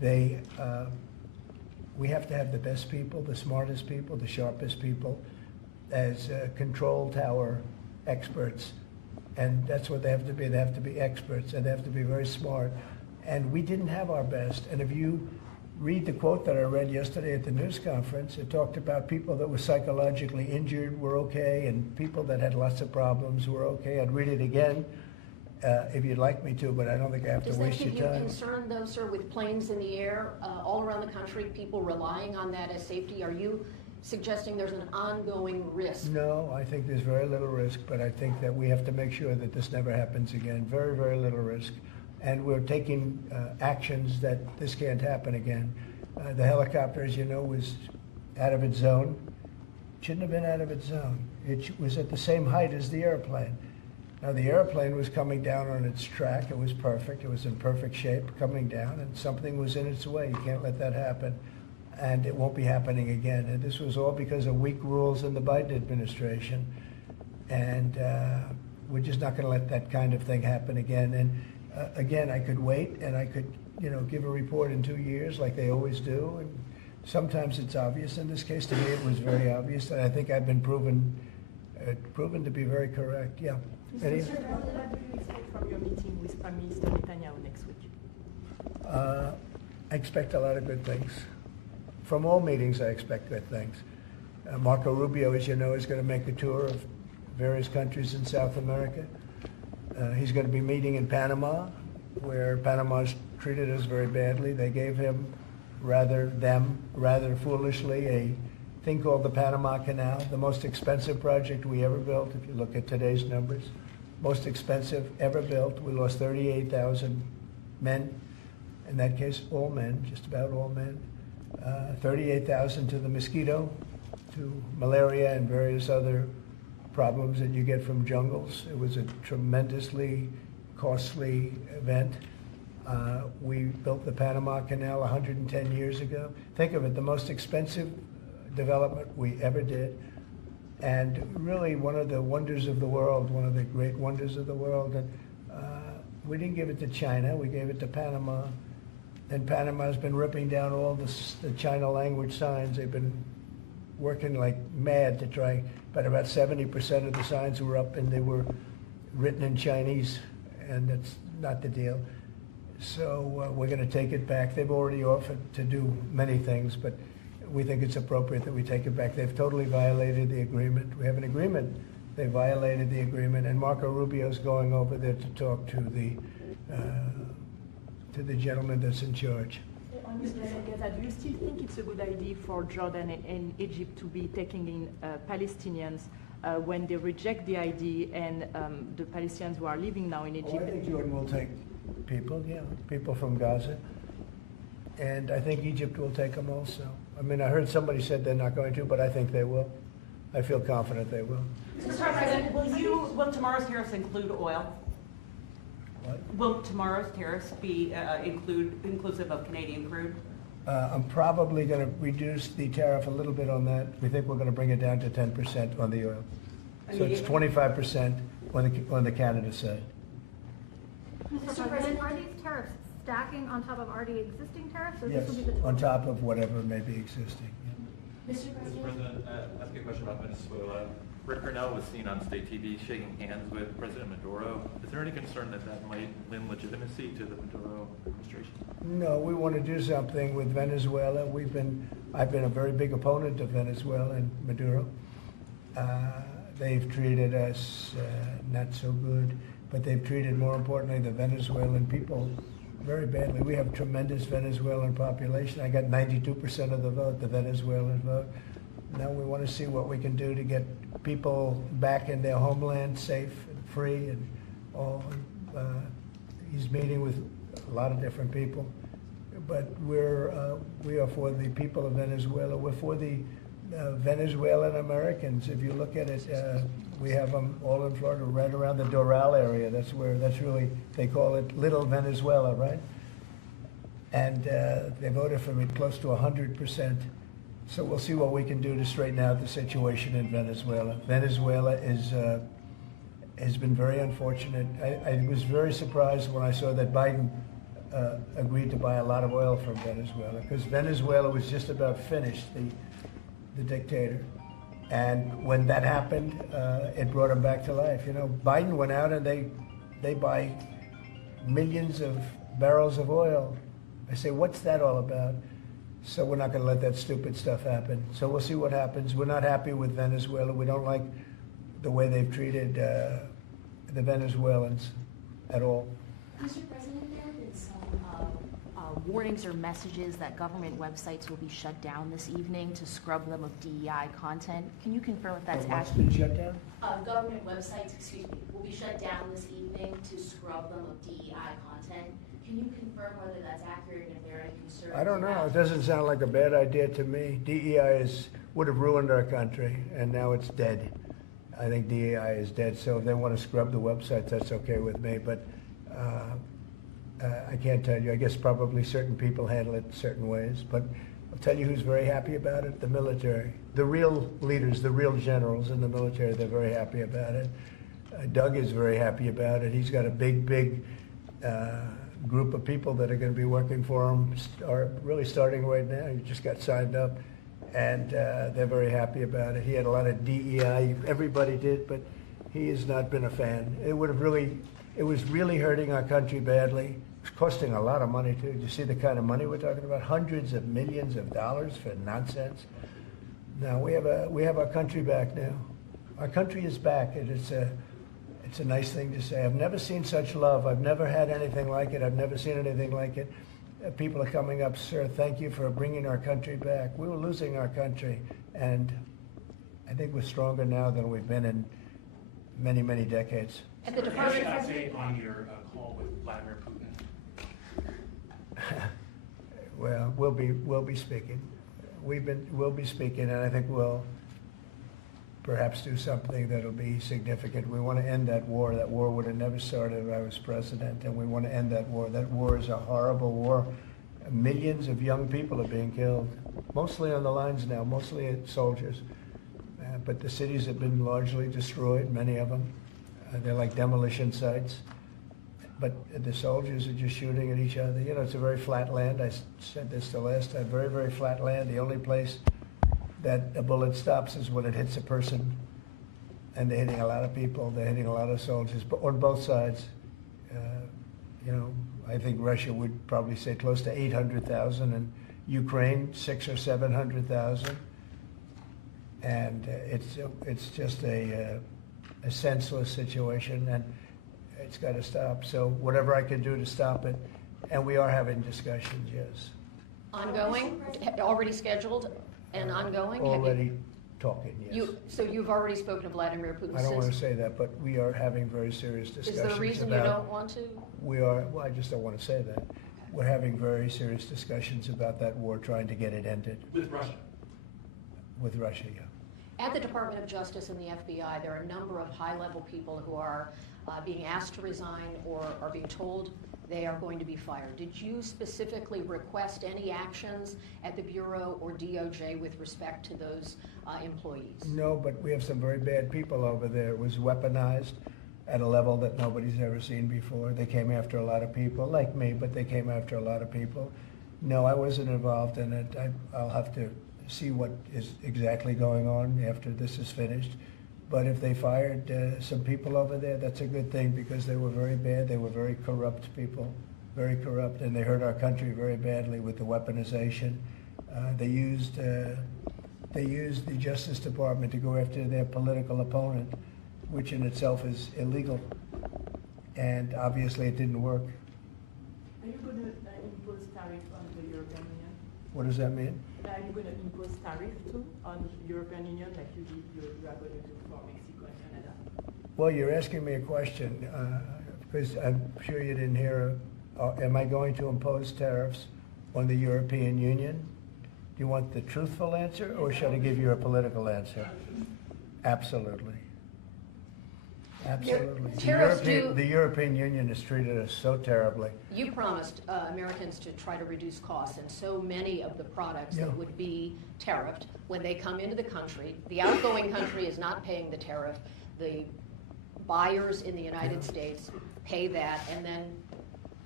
We have to have the best people, the smartest people, the sharpest people as control tower experts. And that's what they have to be. They have to be experts, and they have to be very smart. And we didn't have our best. And if you read the quote that I read yesterday at the news conference, it talked about people that were psychologically injured were okay, and people that had lots of problems were okay. I'd read it again if you'd like me to, but I don't think I have to waste your time. Does that give you concern, though, sir, with planes in the air all around the country, people relying on that as safety? Are you suggesting there's an ongoing risk? No, I think there's very little risk, but I think that we have to make sure that this never happens again. Very, very little risk. And we're taking actions that this can't happen again. The helicopter, as you know, was out of its zone. Shouldn't have been out of its zone. It was at the same height as the airplane. Now, the airplane was coming down on its track. It was perfect. It was in perfect shape coming down, and something was in its way. You can't let that happen. And it won't be happening again. And this was all because of weak rules in the Biden administration. And we're just not going to let that kind of thing happen again. And again, I could wait and I could, give a report in 2 years like they always do. And sometimes it's obvious. In this case, to me, it was very obvious. And I think I've been proven to be very correct. Yeah. Mr. President, what do you expect from your meeting with Prime Minister Netanyahu next week? I expect a lot of good things. From all meetings, I expect good things. Marco Rubio, as you know, is going to make a tour of various countries in South America. He's going to be meeting in Panama, where Panama's treated us very badly. They gave him, rather foolishly, a thing called the Panama Canal, the most expensive project we ever built, if you look at today's numbers. Most expensive ever built. We lost 38,000 men. In that case, all men, just about all men. 38,000 to the mosquito, to malaria and various other problems that you get from jungles. It was a tremendously costly event. We built the Panama Canal 110 years ago. Think of it, the most expensive development we ever did, and really one of the wonders of the world, one of the great wonders of the world. And we didn't give it to China, we gave it to Panama. And Panama's been ripping down all the China language signs. They've been working like mad to try, but about 70% of the signs were up and they were written in Chinese, and that's not the deal. So we're going to take it back. They've already offered to do many things, but we think it's appropriate that we take it back. They've totally violated the agreement. We have an agreement. They violated the agreement, and Marco Rubio's going over there to talk to the gentleman that's in charge. Mr. Gaza, do you still think it's a good idea for Jordan and Egypt to be taking in Palestinians when they reject the idea and the Palestinians who are living now in Egypt? I think Jordan will take people from Gaza. And I think Egypt will take them also. I mean, I heard somebody said they're not going to, but I think they will. I feel confident they will. Mr. President, will tomorrow's tariffs include oil? What? Will tomorrow's tariffs be inclusive of Canadian crude? I'm probably going to reduce the tariff a little bit on that. We think we're going to bring it down to 10% on the oil. So it's 25% on the Canada side. Mr. President, are these tariffs stacking on top of already existing tariffs, or Yes, this will be the total? on top of whatever may be existing. Yeah. Mr. President, ask a question about Venezuela. Rick Cornell was seen on state TV shaking hands with President Maduro. Is there any concern that that might lend legitimacy to the Maduro administration? No, we want to do something with Venezuela. I've been a very big opponent of Venezuela and Maduro. They've treated us not so good, but they've treated, more importantly, the Venezuelan people very badly. We have a tremendous Venezuelan population. I got 92% of the vote, the Venezuelan vote. Now we want to see what we can do to get people back in their homeland safe and free and all. He's meeting with a lot of different people, but we are for the people of Venezuela. We're for the Venezuelan Americans. If you look at it, we have them all in Florida, right around the Doral area. That's really, they call it Little Venezuela, right? And they voted for me close to 100%. So we'll see what we can do to straighten out the situation in Venezuela. Venezuela has been very unfortunate. I was very surprised when I saw that Biden agreed to buy a lot of oil from Venezuela, because Venezuela was just about finished, the dictator. And when that happened, it brought him back to life. You know, Biden went out and they buy millions of barrels of oil. I say, what's that all about? So we're not going to let that stupid stuff happen. So we'll see what happens. We're not happy with Venezuela. We don't like the way they've treated the Venezuelans at all. Mr. President, there have been some warnings or messages that government websites will be shut down this evening to scrub them of DEI content. Can you confirm if that's What's accurate? been shut down? Government websites, excuse me, will be shut down this evening to scrub them of DEI content. Can you confirm whether that's accurate and if there are any concerns? I don't know. about- It doesn't sound like a bad idea to me. DEI would have ruined our country, and now it's dead. I think DEI is dead, so if they want to scrub the websites, that's okay with me, but I can't tell you. I guess probably certain people handle it certain ways, but I'll tell you who's very happy about it, the military. The real leaders, the real generals in the military, they're very happy about it. Doug is very happy about it. He's got a big group of people that are going to be working for him, really starting right now. He just got signed up, and they're very happy about it. He had a lot of DEI, everybody did, but he has not been a fan. It was really hurting our country badly. It's costing a lot of money too. You see the kind of money we're talking about? Hundreds of millions of dollars for nonsense. Now we have our country back now. Our country is back, and it's a nice thing to say. I've never seen such love. I've never had anything like it. I've never seen anything like it. People are coming up, sir, thank you for bringing our country back. We were losing our country, and I think we're stronger now than we've been in many, many decades. At the Can Department you of update on your call with Vladimir Putin? Well, we'll be speaking. We'll be speaking, and I think we'll perhaps do something that'll be significant. We want to end that war. That war would have never started if I was president, and we want to end that war. That war is a horrible war. Millions of young people are being killed, mostly on the lines now, mostly soldiers. But the cities have been largely destroyed, many of them. They're like demolition sites. But the soldiers are just shooting at each other. You know, it's a very flat land. I said this the last time, very, very flat land. The only place that a bullet stops is when it hits a person. And they're hitting a lot of people. They're hitting a lot of soldiers, but on both sides. You know, I think Russia would probably say close to 800,000, and Ukraine 600,000 or 700,000. And it's just a senseless situation, and it's got to stop. So whatever I can do to stop it, and we are having discussions, yes. Ongoing, already scheduled and ongoing? Have you- Already talking, yes. So you've already spoken to Vladimir Putin? I don't want to since- say that, but we are having very serious Is discussions there a reason you about. don't want to? Well, I just don't want to say that. We're having very serious discussions about that war, trying to get it ended With Russia? with Russia, yeah. At the Department of Justice and the FBI, there are a number of high-level people who are being asked to resign or are being told they are going to be fired. Did you specifically request any actions at the Bureau or DOJ with respect to those employees? No, but we have some very bad people over there. It was weaponized at a level that nobody's ever seen before. They came after a lot of people, like me, but they came after a lot of people. No, I wasn't involved in it. I'll have to see what is exactly going on after this is finished. But if they fired some people over there, that's a good thing, because they were very bad. They were very corrupt people, very corrupt, and they hurt our country very badly with the weaponization. They used the Justice Department to go after their political opponent, which in itself is illegal. And obviously it didn't work. Are you going to impose tariff on the European Union? What does that mean? Are you going to impose tariff too on European Union like you are going to do for Mexico and Canada? Well, you're asking me a question, because I'm sure you didn't hear. Am I going to impose tariffs on the European Union? Do you want the truthful answer, or should I give you a political answer? Absolutely. Absolutely. Tariffs The European Union has treated us so terribly. You promised Americans to try to reduce costs, and so many of the products Yeah. that would be tariffed, when they come into the country, the outgoing country is not paying the tariff. The buyers in the United States pay that, and then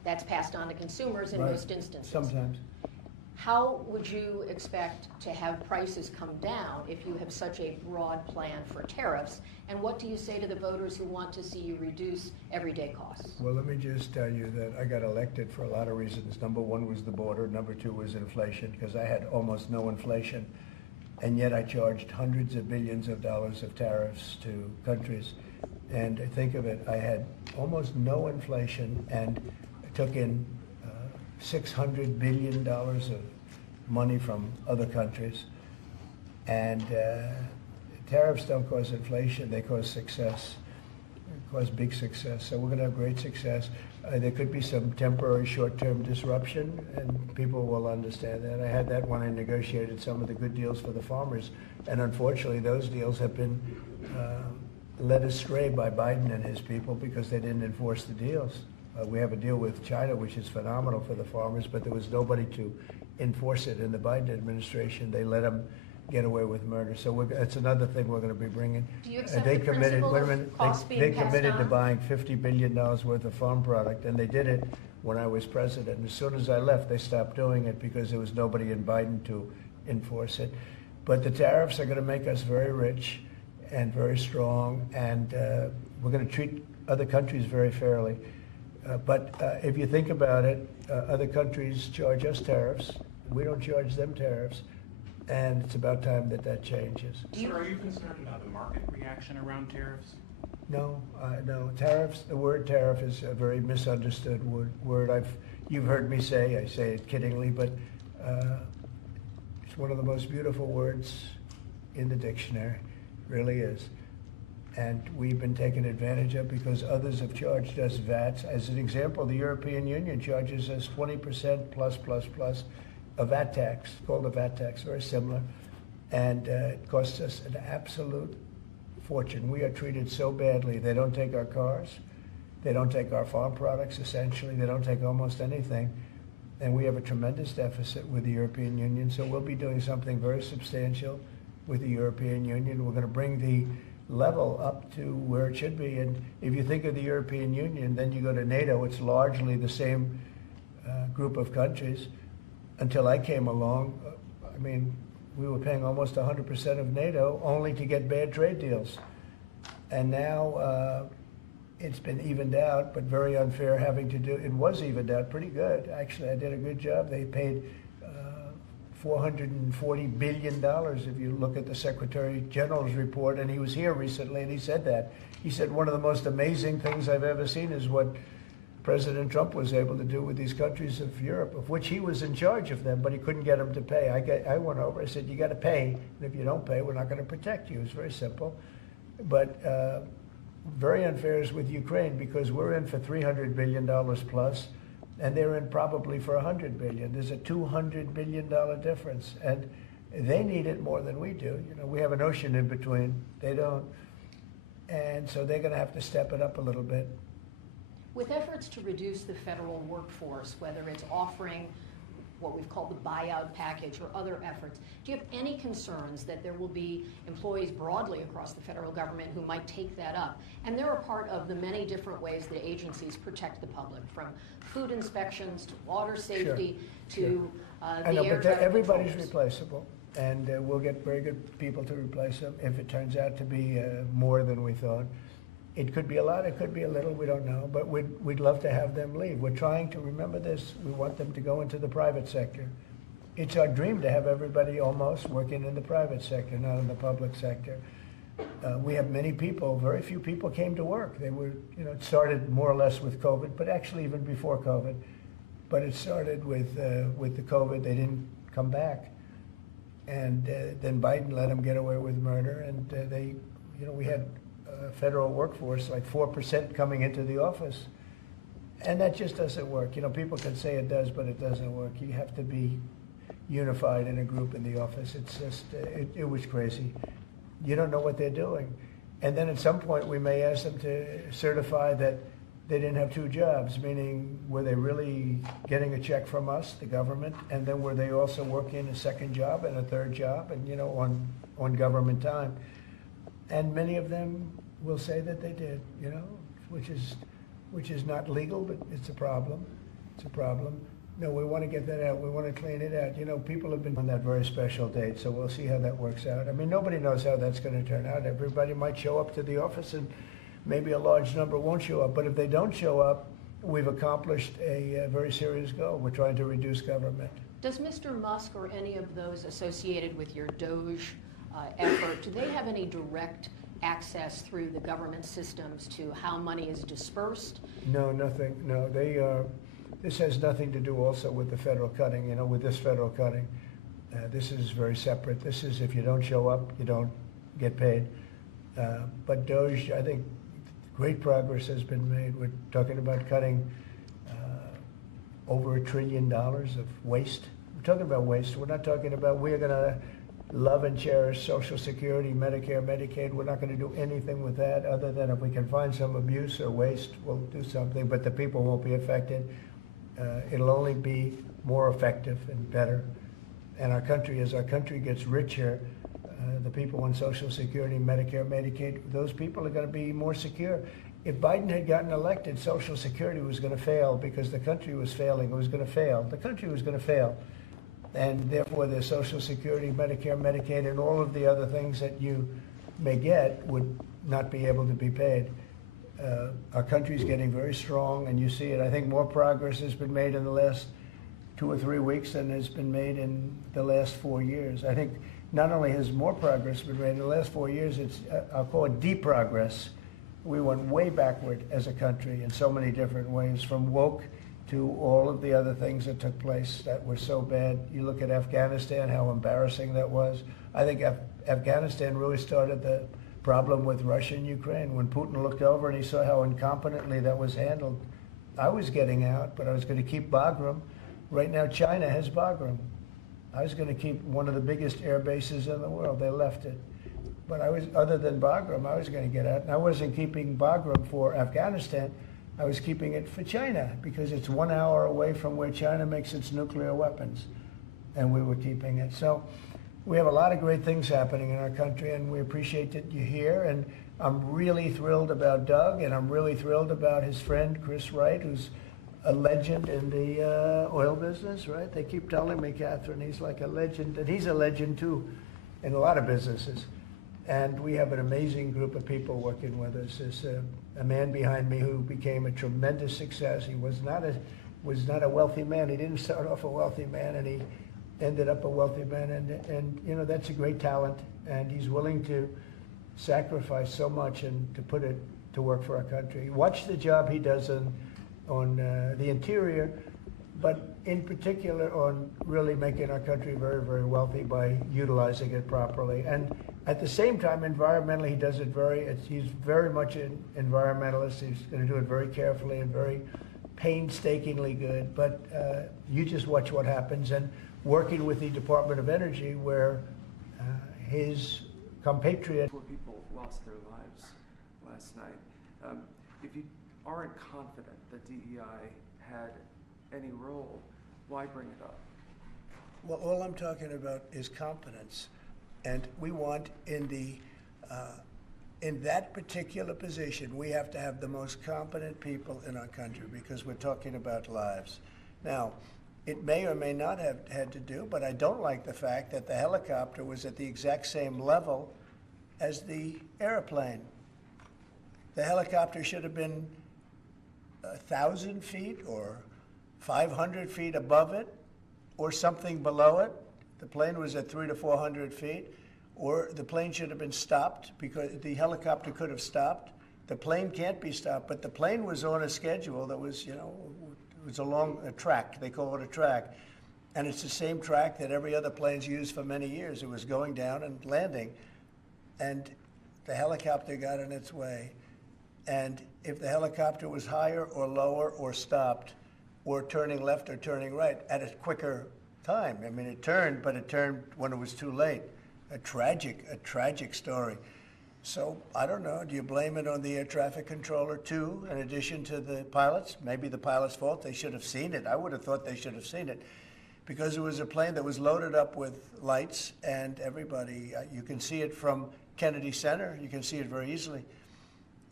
that's passed on to consumers in Right. most instances. Sometimes. How would you expect to have prices come down if you have such a broad plan for tariffs? And what do you say to the voters who want to see you reduce everyday costs? Well, let me just tell you that I got elected for a lot of reasons. Number one was the border. Number two was inflation, because I had almost no inflation. And yet I charged hundreds of billions of dollars of tariffs to countries. And think of it, I had almost no inflation and took in $600 billion of money from other countries. And tariffs don't cause inflation, they cause success. They cause big success. So we're going to have great success. There could be some temporary short-term disruption, and people will understand that. I had that when I negotiated some of the good deals for the farmers. And unfortunately, those deals have been led astray by Biden and his people because they didn't enforce the deals. We have a deal with China, which is phenomenal for the farmers, but there was nobody to enforce it in the Biden administration. They let them get away with murder. So that's another thing we're going to be bringing. Do you accept They the committed, principle wait a of minute, costs they being passed committed to on? buying $50 billion worth of farm product, and they did it when I was president. And as soon as I left, they stopped doing it because there was nobody in Biden to enforce it. But the tariffs are going to make us very rich and very strong, and we're going to treat other countries very fairly. But if you think about it, other countries charge us tariffs. We don't charge them tariffs. And it's about time that that changes. Sir, are you concerned about the market reaction around tariffs? No, no. Tariffs, the word tariff is a very misunderstood word. You've heard me say, I say it kiddingly, but it's one of the most beautiful words in the dictionary. It really is. And we've been taken advantage of because others have charged us VATs. As an example, the European Union charges us 20% plus a VAT tax, called a VAT tax, very similar. And it costs us an absolute fortune. We are treated so badly. They don't take our cars. They don't take our farm products, essentially. They don't take almost anything. And we have a tremendous deficit with the European Union. So we'll be doing something very substantial with the European Union. We're going to bring the level up to where it should be. And if you think of the European Union, then you go to NATO, it's largely the same group of countries. Until I came along, I mean, we were paying almost 100% of NATO only to get bad trade deals. And now it's been evened out, but very unfair having to do, it was evened out pretty good. Actually, I did a good job. They paid $440 billion if you look at the Secretary General's report, and he was here recently and he said that. He said one of the most amazing things I've ever seen is what President Trump was able to do with these countries of Europe, of which he was in charge of them, but he couldn't get them to pay. I went over, I said, you got to pay, and if you don't pay, we're not going to protect you. It's very simple. But very unfair is with Ukraine because we're in for $300 billion plus, and they're in probably for $100 billion. There's a $200 billion difference, and they need it more than we do. You know, we have an ocean in between. They don't. And so they're going to have to step it up a little bit. With efforts to reduce the federal workforce, whether it's offering what we've called the buyout package or other efforts, do you have any concerns that there will be employees broadly across the federal government who might take that up? And they're a part of the many different ways that agencies protect the public, from food inspections to water safety to I the know, air but traffic everybody's controllers. replaceable, and we'll get very good people to replace them if it turns out to be more than we thought. It could be a lot, it could be a little, we don't know, but we'd love to have them leave. We're trying to remember this. We want them to go into the private sector. It's our dream to have everybody almost working in the private sector, not in the public sector. We have many people, very few people came to work. They were, it started more or less with COVID, but actually even before COVID. But it started with the COVID, they didn't come back. And then Biden let them get away with murder, and we had federal workforce, like 4% coming into the office. And that just doesn't work. People can say it does, but it doesn't work. You have to be unified in a group in the office. It's just, it was crazy. You don't know what they're doing. And then at some point we may ask them to certify that they didn't have two jobs, meaning were they really getting a check from us, the government, and then were they also working a second job and a third job and, on government time. And many of them will say that they did, which is not legal, but it's a problem. It's a problem. No, we want to get that out. We want to clean it out. You know, people have been on that very special date, so we'll see how that works out. I mean, nobody knows how that's going to turn out. Everybody might show up to the office, and maybe a large number won't show up. But if they don't show up, we've accomplished a very serious goal. We're trying to reduce government. Does Mr. Musk or any of those associated with your DOGE effort, do they have any direct access through the government systems to how money is dispersed? No, nothing. No, they are. This has nothing to do also with the federal cutting, you know, with this federal cutting. This is very separate. This is if you don't show up, you don't get paid. But DOGE, I think great progress has been made. We're talking about cutting over $1 trillion of waste. We're talking about waste. We're not talking about we're going to love and cherish Social Security, Medicare, Medicaid. We're not going to do anything with that other than if we can find some abuse or waste, we'll do something, but the people won't be affected. It'll only be more effective and better. And our country, as our country gets richer, the people on Social Security, Medicare, Medicaid, those people are going to be more secure. If Biden had gotten elected, Social Security was going to fail because the country was failing. It was going to fail. The country was going to fail. And therefore, the Social Security, Medicare, Medicaid, and all of the other things that you may get would not be able to be paid. Our country's getting very strong, and you see it. I think more progress has been made in the last 2 or 3 weeks than has been made in the last 4 years. I think not only has more progress been made in the last 4 years, it's, I'll call it deprogress. We went way backward as a country in so many different ways, from woke to all of the other things that took place that were so bad. You look at Afghanistan, how embarrassing that was. I think Afghanistan really started the problem with Russia and Ukraine. When Putin looked over and he saw how incompetently that was handled, I was getting out, but I was going to keep Bagram. Right now, China has Bagram. I was going to keep one of the biggest air bases in the world. They left it. But I was, other than Bagram, I was going to get out. And I wasn't keeping Bagram for Afghanistan. I was keeping it for China because it's 1 hour away from where China makes its nuclear weapons. And we were keeping it. So we have a lot of great things happening in our country, and we appreciate that you're here. And I'm really thrilled about Doug, and I'm really thrilled about his friend, Chris Wright, who's a legend in the oil business, right? They keep telling me, Catherine, he's like a legend, and he's a legend too in a lot of businesses. And we have an amazing group of people working with us. There's a man behind me who became a tremendous success. He was not a wealthy man. He didn't start off a wealthy man, and he ended up a wealthy man. And you know, that's a great talent, and he's willing to sacrifice so much and to put it to work for our country. Watch the job he does on the interior, but in particular on really making our country very, very wealthy by utilizing it properly. And at the same time, environmentally, he does it he's very much an environmentalist. He's going to do it very carefully and very painstakingly good. But you just watch what happens. And working with the Department of Energy, where his compatriot... 4 people lost their lives last night. If you aren't confident that DEI had any role, why bring it up? Well, all I'm talking about is competence. And we want in that particular position, we have to have the most competent people in our country because we're talking about lives. Now, it may or may not have had to do, but I don't like the fact that the helicopter was at the exact same level as the airplane. The helicopter should have been 1,000 feet or 500 feet above it or something below it. The plane was at 300 to 400 feet, or the plane should have been stopped because the helicopter could have stopped. The plane can't be stopped, but the plane was on a schedule that was, it was along a track. They call it a track. And it's the same track that every other plane's used for many years. It was going down and landing. And the helicopter got in its way. And if the helicopter was higher or lower or stopped or turning left or turning right at a quicker time. I mean, it turned, but it turned when it was too late. A tragic story. So, I don't know, do you blame it on the air traffic controller too, in addition to the pilots? Maybe the pilot's fault, they should have seen it. I would have thought they should have seen it because it was a plane that was loaded up with lights and everybody, you can see it from Kennedy Center, you can see it very easily.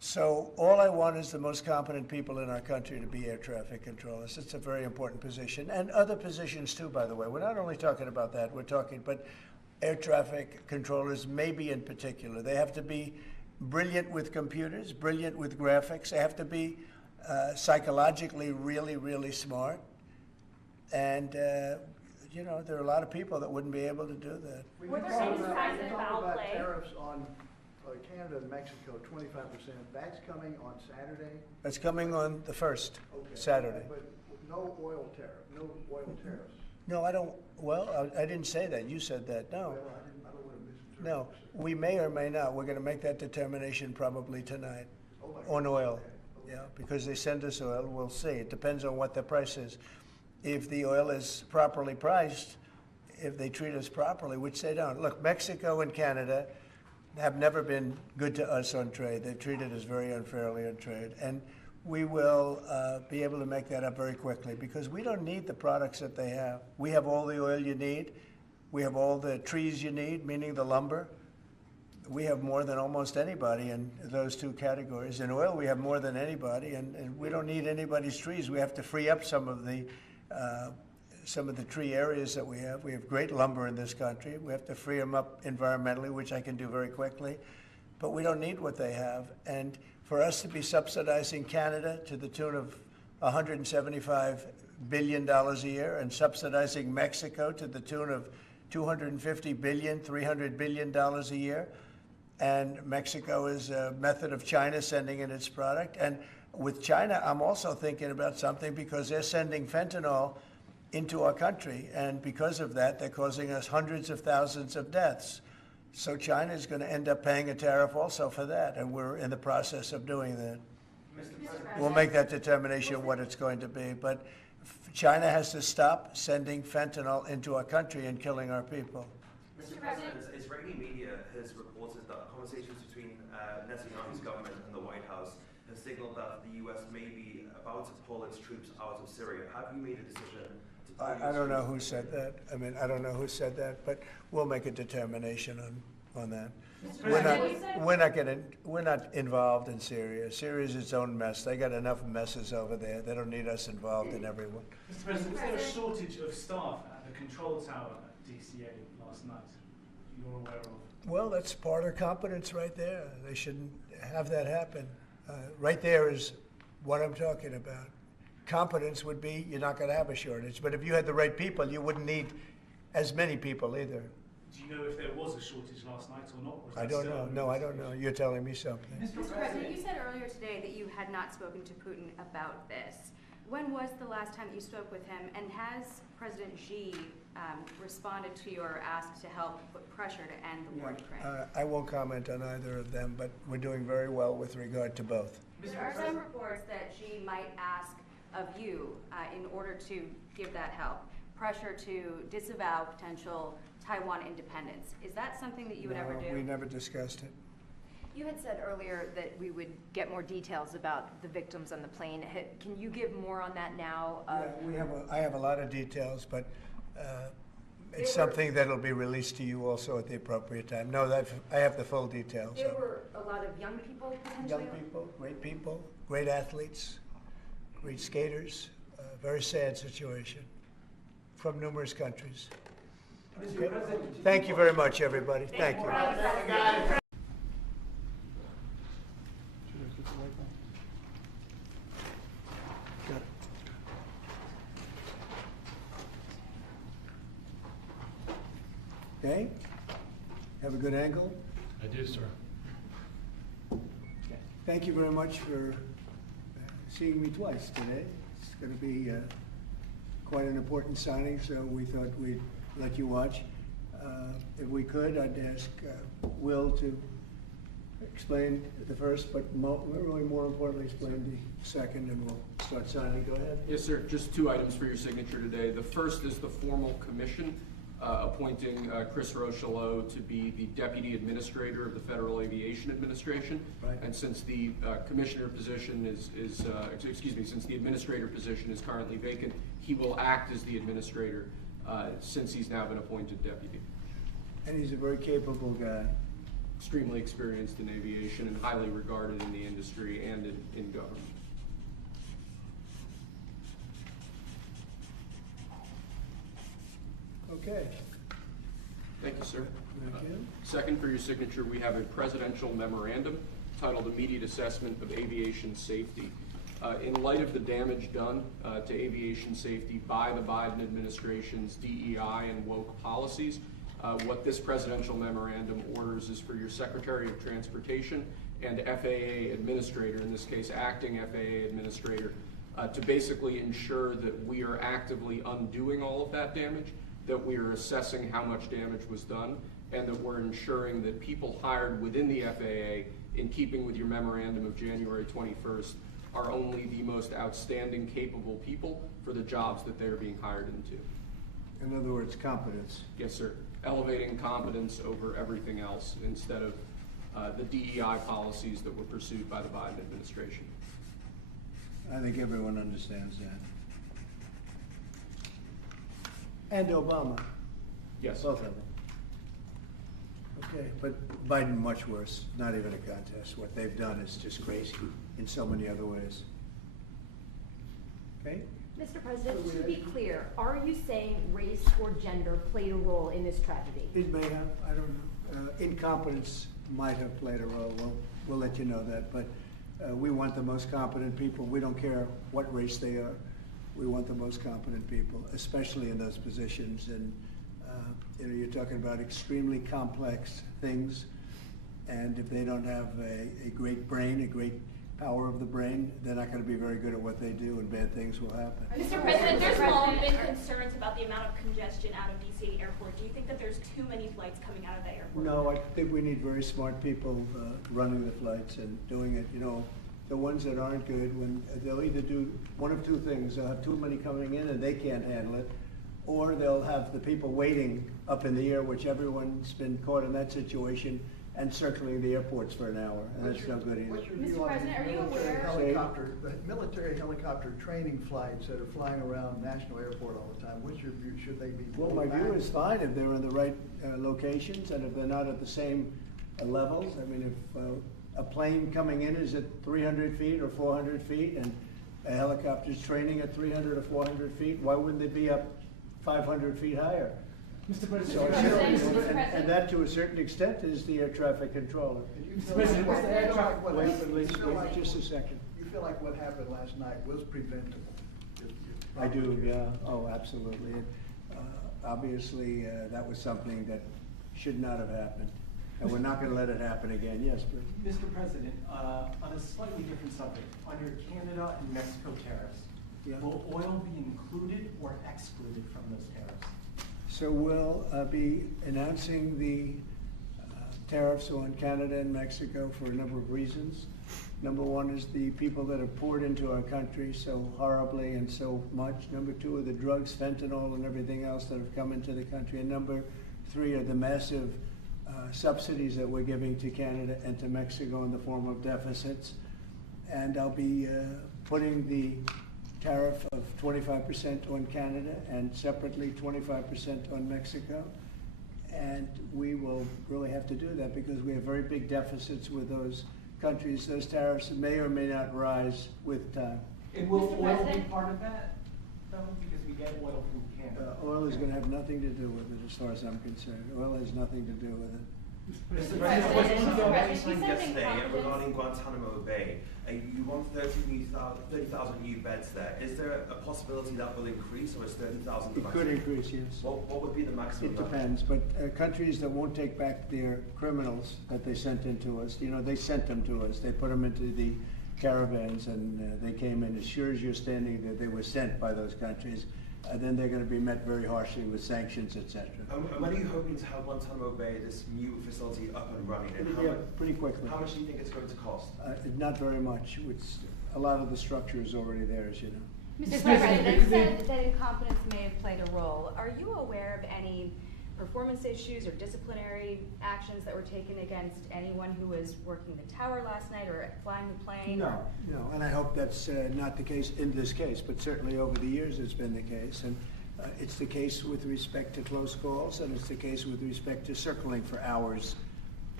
So all I want is the most competent people in our country to be air traffic controllers. It's a very important position, and other positions too, by the way. We're not only talking about that, we're talking, but air traffic controllers maybe in particular. They have to be brilliant with computers, brilliant with graphics. They have to be psychologically really, really smart. And, you know, there are a lot of people that wouldn't be able to do that. Were there any signs of foul about play? tariffs on Canada and Mexico, 25%. That's coming on Saturday? That's coming on the 1st, Okay. Saturday. But no oil tariff, no oil tariffs. No, I don't, well, I didn't say that. You said that, no. Well, I don't want to misinterpret. No, we may or may not. We're going to make that determination probably tonight Oh, on oil. okay. Yeah, because they send us oil, we'll see. It depends on what the price is. If the oil is properly priced, if they treat us properly, which they don't. Look, Mexico and Canada have never been good to us on trade. They've treated us very unfairly on trade. And we will be able to make that up very quickly because we don't need the products that they have. We have all the oil you need. We have all the trees you need, meaning the lumber. We have more than almost anybody in those two categories. In oil, we have more than anybody, and we don't need anybody's trees. We have to free up some of the tree areas that we have. We have great lumber in this country. We have to free them up environmentally, which I can do very quickly. But we don't need what they have. And for us to be subsidizing Canada to the tune of $175 billion a year and subsidizing Mexico to the tune of $250 billion, $300 billion a year, and Mexico is a method of China sending in its product. And with China, I'm also thinking about something because they're sending fentanyl into our country, and because of that, they're causing us hundreds of thousands of deaths. So China is going to end up paying a tariff also for that, and we're in the process of doing that. We'll make that determination what it's going to be, but China has to stop sending fentanyl into our country and killing our people. Mr. President, Israeli media has reported that conversations between Netanyahu's government and the White House have signaled that the U.S. may be about to pull its troops out of Syria. Have you made a decision to pull I don't know who said that. I mean, I don't know who said that, but we'll make a determination on that. We're not involved in Syria. Syria is its own mess. They got enough messes over there. They don't need us involved in everyone. Mr. President, was there a shortage of staff at the control tower at DCA last night you're aware of? Well, that's part of competence right there. They shouldn't have that happen. Right there is what I'm talking about. Competence would be you're not going to have a shortage. But if you had the right people, you wouldn't need as many people either. Do you know if there was a shortage last night or not? Or is I that don't still know. No, I don't know. You're telling me something. Mr. President, you said earlier today that you had not spoken to Putin about this. When was the last time that you spoke with him, and has President Xi responded to your ask to help put pressure to end the war in Ukraine? I won't comment on either of them, but we're doing very well with regard to both. There are some reports that Xi might ask of you, in order to give that help, pressure to disavow potential Taiwan independence. Is that something that you would ever do? We never discussed it. You had said earlier that we would get more details about the victims on the plane. Can you give more on that now? I have a lot of details, but it's something that'll be released to you also at the appropriate time. No, I have the full details. There were a lot of young people potentially? Young people, great athletes, great skaters, very sad situation from numerous countries. Okay. Thank you very much, everybody. Thank you. Okay. Have a good angle. I do, sir. Thank you very much for seeing me twice today. It's going to be quite an important signing, so we thought we'd let you watch. If we could, I'd ask Will to explain the first, but really more importantly, explain the second, and we'll start signing. Go ahead. Yes, sir. Just 2 items for your signature today. The first is the formal commission appointing Chris Rochelot to be the Deputy Administrator of the Federal Aviation Administration. Right. And since the commissioner position since the administrator position is currently vacant, he will act as the administrator since he's now been appointed deputy. And he's a very capable guy. extremely experienced in aviation and highly regarded in the industry and in government. Okay. Thank you, sir. Thank you. Second, for your signature, we have a presidential memorandum titled Immediate Assessment of Aviation Safety. In light of the damage done to aviation safety by the Biden administration's DEI and woke policies, what this presidential memorandum orders is for your Secretary of Transportation and FAA Administrator, in this case acting FAA Administrator, to basically ensure that we are actively undoing all of that damage, that we are assessing how much damage was done, and that we're ensuring that people hired within the FAA, in keeping with your memorandum of January 21st, are only the most outstanding, capable people for the jobs that they're being hired into. In other words, competence. Yes, sir. Elevating competence over everything else instead of the DEI policies that were pursued by the Biden administration. I think everyone understands that. And Obama. Yes. Both of them. Okay, but Biden much worse, not even a contest. What they've done is just crazy in so many other ways. Okay? Mr. President, to be clear, are you saying race or gender played a role in this tragedy? It may have, I don't know. Incompetence might have played a role. We'll let you know that, but we want the most competent people. We don't care what race they are. We want the most competent people, especially in those positions. And you know, you're talking about extremely complex things, and if they don't have a great brain, a great power of the brain, they're not going to be very good at what they do, and bad things will happen. Mr. President, there's long been concerns about the amount of congestion out of DC Airport. Do you think that there's too many flights coming out of that airport? No, I think we need very smart people running the flights and doing it. You know, the ones that aren't good, when they'll either do one of two things: they'll have too many coming in and they can't handle it, or they'll have the people waiting up in the air, which everyone's been caught in that situation, and circling the airports for an hour, and that's no good either. What's your view on the military helicopter training flights that are flying around National Airport all the time? What's your view? Should they be Well, my view is fine if they're in the right locations and if they're not at the same levels. I mean, if a plane coming in is at 300 feet or 400 feet and a helicopter's training at 300 or 400 feet, why wouldn't they be up 500 feet higher? Mr. President, So, and that to a certain extent is the air traffic controller. Mr. President, what happened? Wait, just a second. You feel like what happened last night was preventable? I do, yeah. Oh, absolutely. Obviously, that was something that should not have happened. And we're not going to let it happen again. Yes, please. Mr. President, on a slightly different subject, on your Canada and Mexico tariffs, will oil be included or excluded from those tariffs? So we'll be announcing the tariffs on Canada and Mexico for a number of reasons. Number one is the people that have poured into our country so horribly and so much. Number two are the drugs, fentanyl, and everything else that have come into the country. And number three are the massive subsidies that we're giving to Canada and to Mexico in the form of deficits. And I'll be putting the tariff of 25% on Canada and separately 25% on Mexico. And we will really have to do that because we have very big deficits with those countries. Those tariffs may or may not rise with time. And will oil be part of that, though? Because we get oil from Canada. Oil is going to have nothing to do with it as far as I'm concerned. Oil has nothing to do with it. Mr. President, what you signed yesterday regarding Guantanamo Bay, you want 30,000 new beds there. Is there a possibility that will increase, or is 30,000? It could increase, yes. What would be the maximum? It depends, but countries that won't take back their criminals that they sent into us, you know, they sent them to us. They put them into the caravans and they came in. As sure as you're standing there, they were sent by those countries. Then they're going to be met very harshly with sanctions, etc. When are you hoping to have Guantanamo Bay, this new facility, up and running? And pretty quickly. How much do you think it's going to cost? Not very much. A lot of the structure is already there, as you know. Mr. President, you said that incompetence may have played a role. Are you aware of any performance issues or disciplinary actions that were taken against anyone who was working the tower last night or flying the plane? No, and I hope that's not the case in this case, but certainly over the years it's been the case. And it's the case with respect to close calls, and it's the case with respect to circling for hours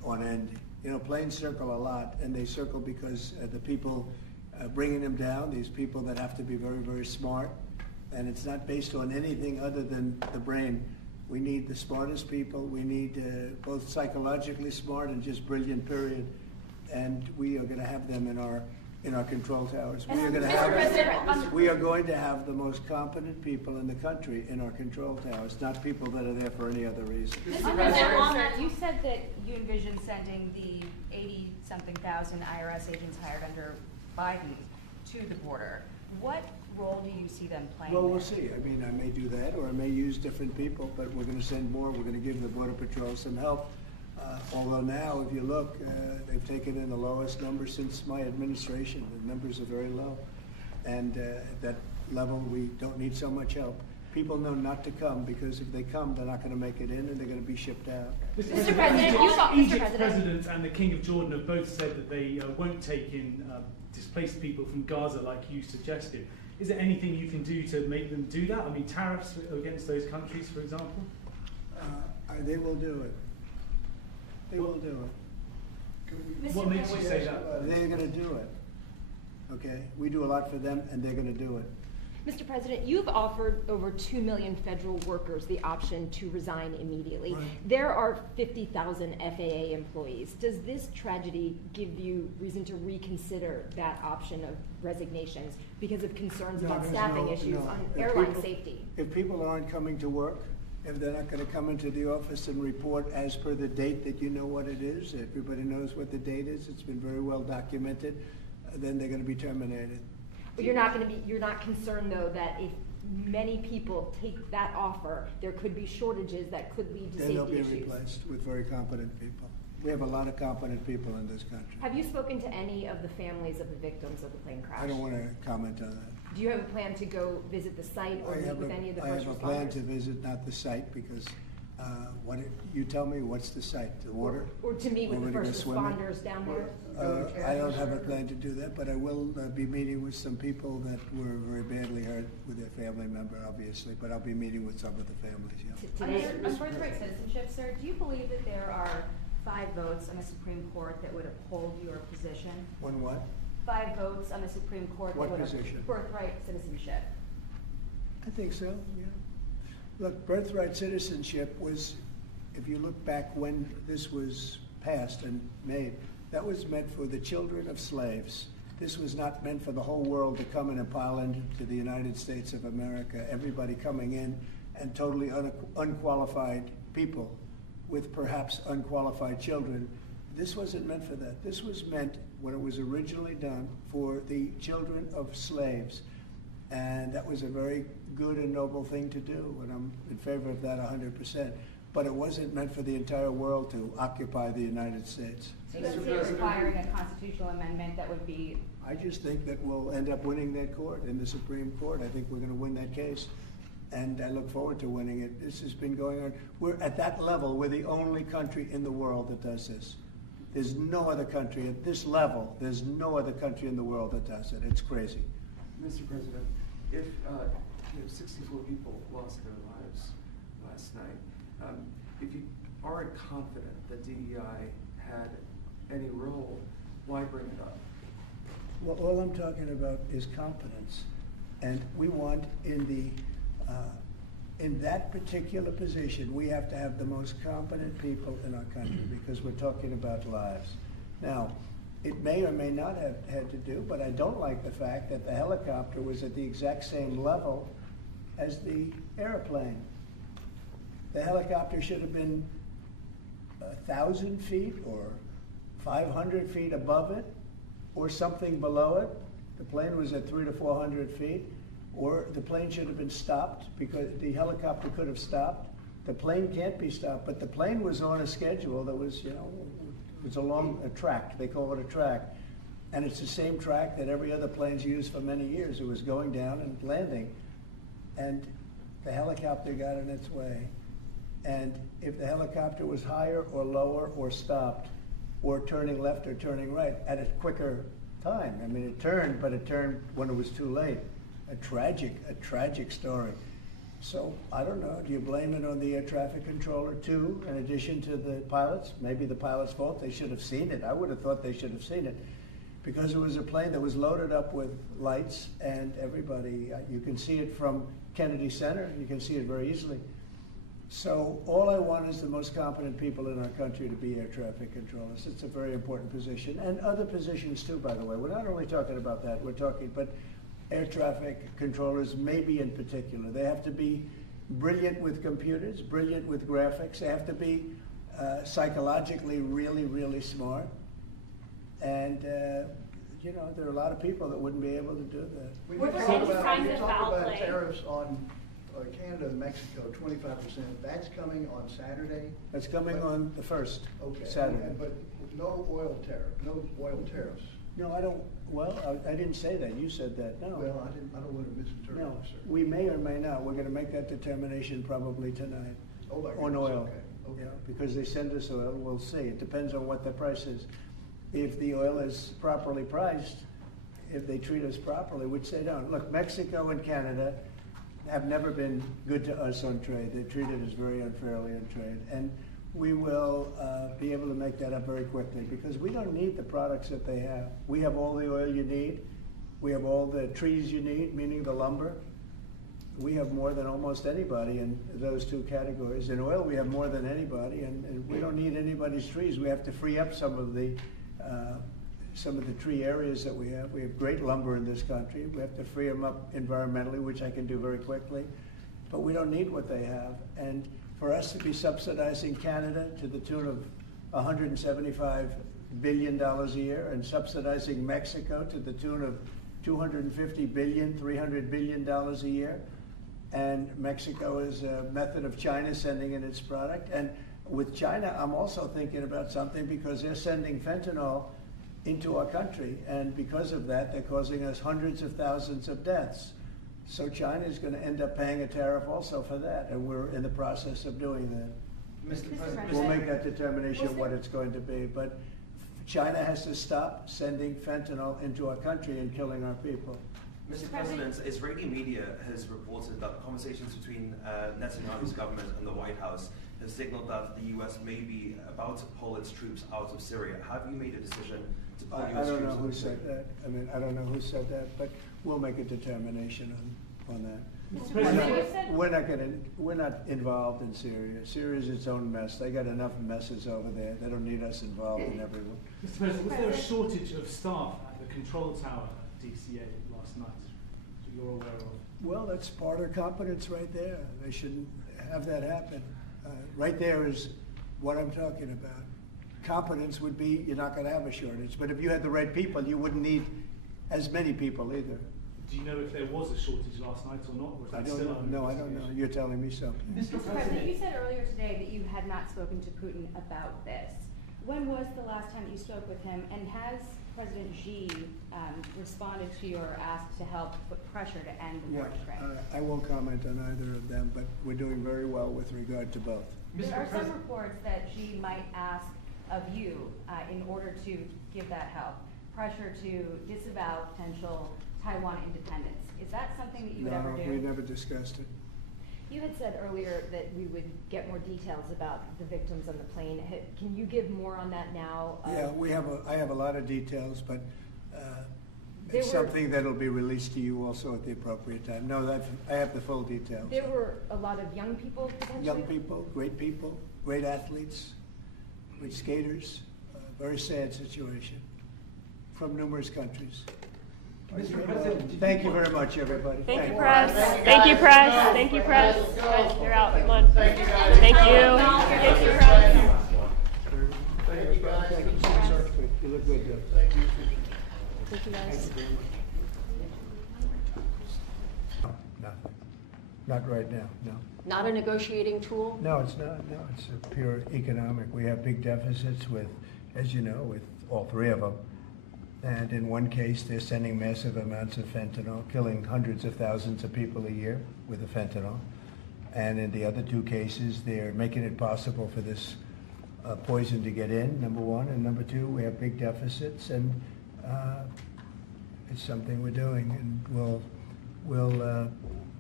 on end. You know, planes circle a lot, and they circle because the people bringing them down, these people that have to be very, very smart, and it's not based on anything other than the brain. We need the smartest people. We need both psychologically smart and just brilliant, period. And we are going to have them in our control towers. We are going to have the most competent people in the country in our control towers, not people that are there for any other reason. Mr. President, you said that you envision sending the 80-something thousand IRS agents hired under Biden to the border. What role do you see them playing? Well, we'll see. I mean, I may do that, or I may use different people, but we're going to send more. We're going to give the Border Patrol some help. Although now, if you look, they've taken in the lowest number since my administration. The numbers are very low. And at that level, we don't need so much help. People know not to come, because if they come, they're not going to make it in, and they're going to be shipped out. Mr. President, Egypt's president and the King of Jordan have both said that they won't take in displaced people from Gaza like you suggested. Is there anything you can do to make them do that? I mean, tariffs against those countries, for example? They will do it. They will do it. What makes you say that? They're going to do it. Okay? We do a lot for them, and they're going to do it. Mr. President, you've offered over 2 million federal workers the option to resign immediately. Right. There are 50,000 FAA employees. Does this tragedy give you reason to reconsider that option of resignations because of concerns about staffing issues on airline safety? If people aren't coming to work, if they're not going to come into the office and report as per the date that you know what it is, everybody knows what the date is, it's been very well documented, then they're going to be terminated. But you're not concerned, though, that if many people take that offer, there could be shortages that could lead to safety issues? Then they'll be replaced with very competent people. We have a lot of competent people in this country. Have you spoken to any of the families of the victims of the plane crash? I don't want to comment on that. Do you have a plan to go visit the site or meet with any of the first responders? I have a plan to visit, not the site, because you tell me, what's the site? The water? Or to meet with the first responders down there? I don't have a plan to do that, but I will be meeting with some people that were very badly hurt with their family member, obviously, but I'll be meeting with some of the families, yeah. On birthright citizenship, sir, do you believe that there are 5 votes on the Supreme Court that would uphold your position? One what? 5 votes on the Supreme Court What that would position? birthright citizenship. I think so, yeah. Look, birthright citizenship was, if you look back when this was passed and made, that was meant for the children of slaves. This was not meant for the whole world to come in and pile into the United States of America. Everybody coming in and totally unqualified people with perhaps unqualified children. This wasn't meant for that. This was meant, when it was originally done, for the children of slaves. And that was a very good and noble thing to do, and I'm in favor of that 100%. But it wasn't meant for the entire world to occupy the United States. So you don't see it requiring a constitutional amendment that would be... I just think that we'll end up winning that court, in the Supreme Court. I think we're going to win that case, and I look forward to winning it. This has been going on. We're at that level. We're the only country in the world that does this. There's no other country at this level. There's no other country in the world that does it. It's crazy. Mr. President, if 64 people lost their lives last night, if you aren't confident that DEI had any role, why bring it up? Well, all I'm talking about is competence. And we want in that particular position, we have to have the most competent people in our country, because we're talking about lives. Now, it may or may not have had to do, but I don't like the fact that the helicopter was at the exact same level as the airplane. The helicopter should have been 1,000 feet or 500 feet above it, or something below it. The plane was at 300 to 400 feet. Or the plane should have been stopped, because the helicopter could have stopped. The plane can't be stopped, but the plane was on a schedule that was, it was along a track. They call it a track. And it's the same track that every other plane's used for many years. It was going down and landing. And the helicopter got in its way. And if the helicopter was higher or lower or stopped, or turning left or turning right at a quicker time. I mean, it turned, but it turned when it was too late. A tragic story. So, I don't know, do you blame it on the air traffic controller too, in addition to the pilots? Maybe the pilot's fault, they should have seen it. I would have thought they should have seen it. Because it was a plane that was loaded up with lights and everybody, you can see it from Kennedy Center, you can see it very easily. So all I want is the most competent people in our country to be air traffic controllers. It's a very important position, and other positions too, by the way. We're not only talking about that, we're talking, but air traffic controllers maybe in particular. They have to be brilliant with computers, brilliant with graphics. They have to be psychologically really, really smart. And, you know, there are a lot of people that wouldn't be able to do that. We Were there talk any signs of foul about play? tariffs on Canada and Mexico, 25%. That's coming on Saturday? It's coming on the 1st, Okay. Saturday. But no oil tariff, no oil tariffs. No, I don't, well, I didn't say that. You said that, no. Well, I don't want to misinterpret, No, sir. we may or may not. We're going to make that determination probably tonight. Oh, my On goodness, oil. okay. Yeah, because they send us oil, we'll see. It depends on what the price is. If the oil is properly priced, if they treat us properly, which they don't. Look, Mexico and Canada have never been good to us on trade. They've treated us very unfairly on trade. And we will be able to make that up very quickly because we don't need the products that they have. We have all the oil you need. We have all the trees you need, meaning the lumber. We have more than almost anybody in those two categories. In oil, we have more than anybody, and we don't need anybody's trees. We have to free up some of the tree areas that we have. We have great lumber in this country. We have to free them up environmentally, which I can do very quickly. But we don't need what they have. And for us to be subsidizing Canada to the tune of $175 billion a year and subsidizing Mexico to the tune of $250 billion, $300 billion a year, and Mexico is a method of China sending in its product. And with China, I'm also thinking about something because they're sending fentanyl into our country, and because of that, they're causing us hundreds of thousands of deaths. So China is going to end up paying a tariff also for that, and we're in the process of doing that. Mr. President. We'll make that determination what it's going to be, but China has to stop sending fentanyl into our country and killing our people. Mr. President, Israeli media has reported that conversations between Netanyahu's government and the White House have signaled that the U.S. may be about to pull its troops out of Syria. Have you made a decision to pull I U.S. don't troops know out who of said Syria? that. I mean, I don't know who said that, but we'll make a determination on that. Mr. President, we're not involved in Syria. Syria is its own mess. They got enough messes over there. They don't need us involved in everyone. Mr. President, was there a shortage of staff at the control tower at DCA last night that you're aware of? Well, that's part of competence right there. They shouldn't have that happen. Right there is what I'm talking about. Competence would be you're not going to have a shortage. But if you had the right people, you wouldn't need as many people either. Do you know if there was a shortage last night or not? Or is I that don't still know. under No, I don't know. You're telling me something. Mr. President, you said earlier today that you had not spoken to Putin about this. When was the last time you spoke with him, and has President Xi responded to your ask to help put pressure to end the war trade? I won't comment on either of them, but we're doing very well with regard to both. There are some reports that Xi might ask of you, in order to give that help, pressure to disavow potential Taiwan independence. Is that something that you would ever do? No, we never discussed it. You had said earlier that we would get more details about the victims on the plane. Can you give more on that now? Yeah, I have a lot of details, but it's something that'll be released to you also at the appropriate time. No, I have the full details. There were a lot of young people potentially? Young people, great athletes, great skaters, very sad situation from numerous countries. Mr. President, thank you very much, everybody. Thank you, press. Thank you, press. Thank you, press. Guys, you're out. Come on. Thank you, guys. Thank you. Thank you, press. Thank you, guys. Thank you. You look good, Joe. Thank you. Thank you, guys. Nothing. Not right now, no. Not a negotiating tool? No, it's not. No, it's a pure economic. We have big deficits with, as you know, with all three of them. And in one case, they're sending massive amounts of fentanyl, killing hundreds of thousands of people a year with the fentanyl. And in the other two cases, they're making it possible for this poison to get in, number one. And number two, we have big deficits, and it's something we're doing. And we'll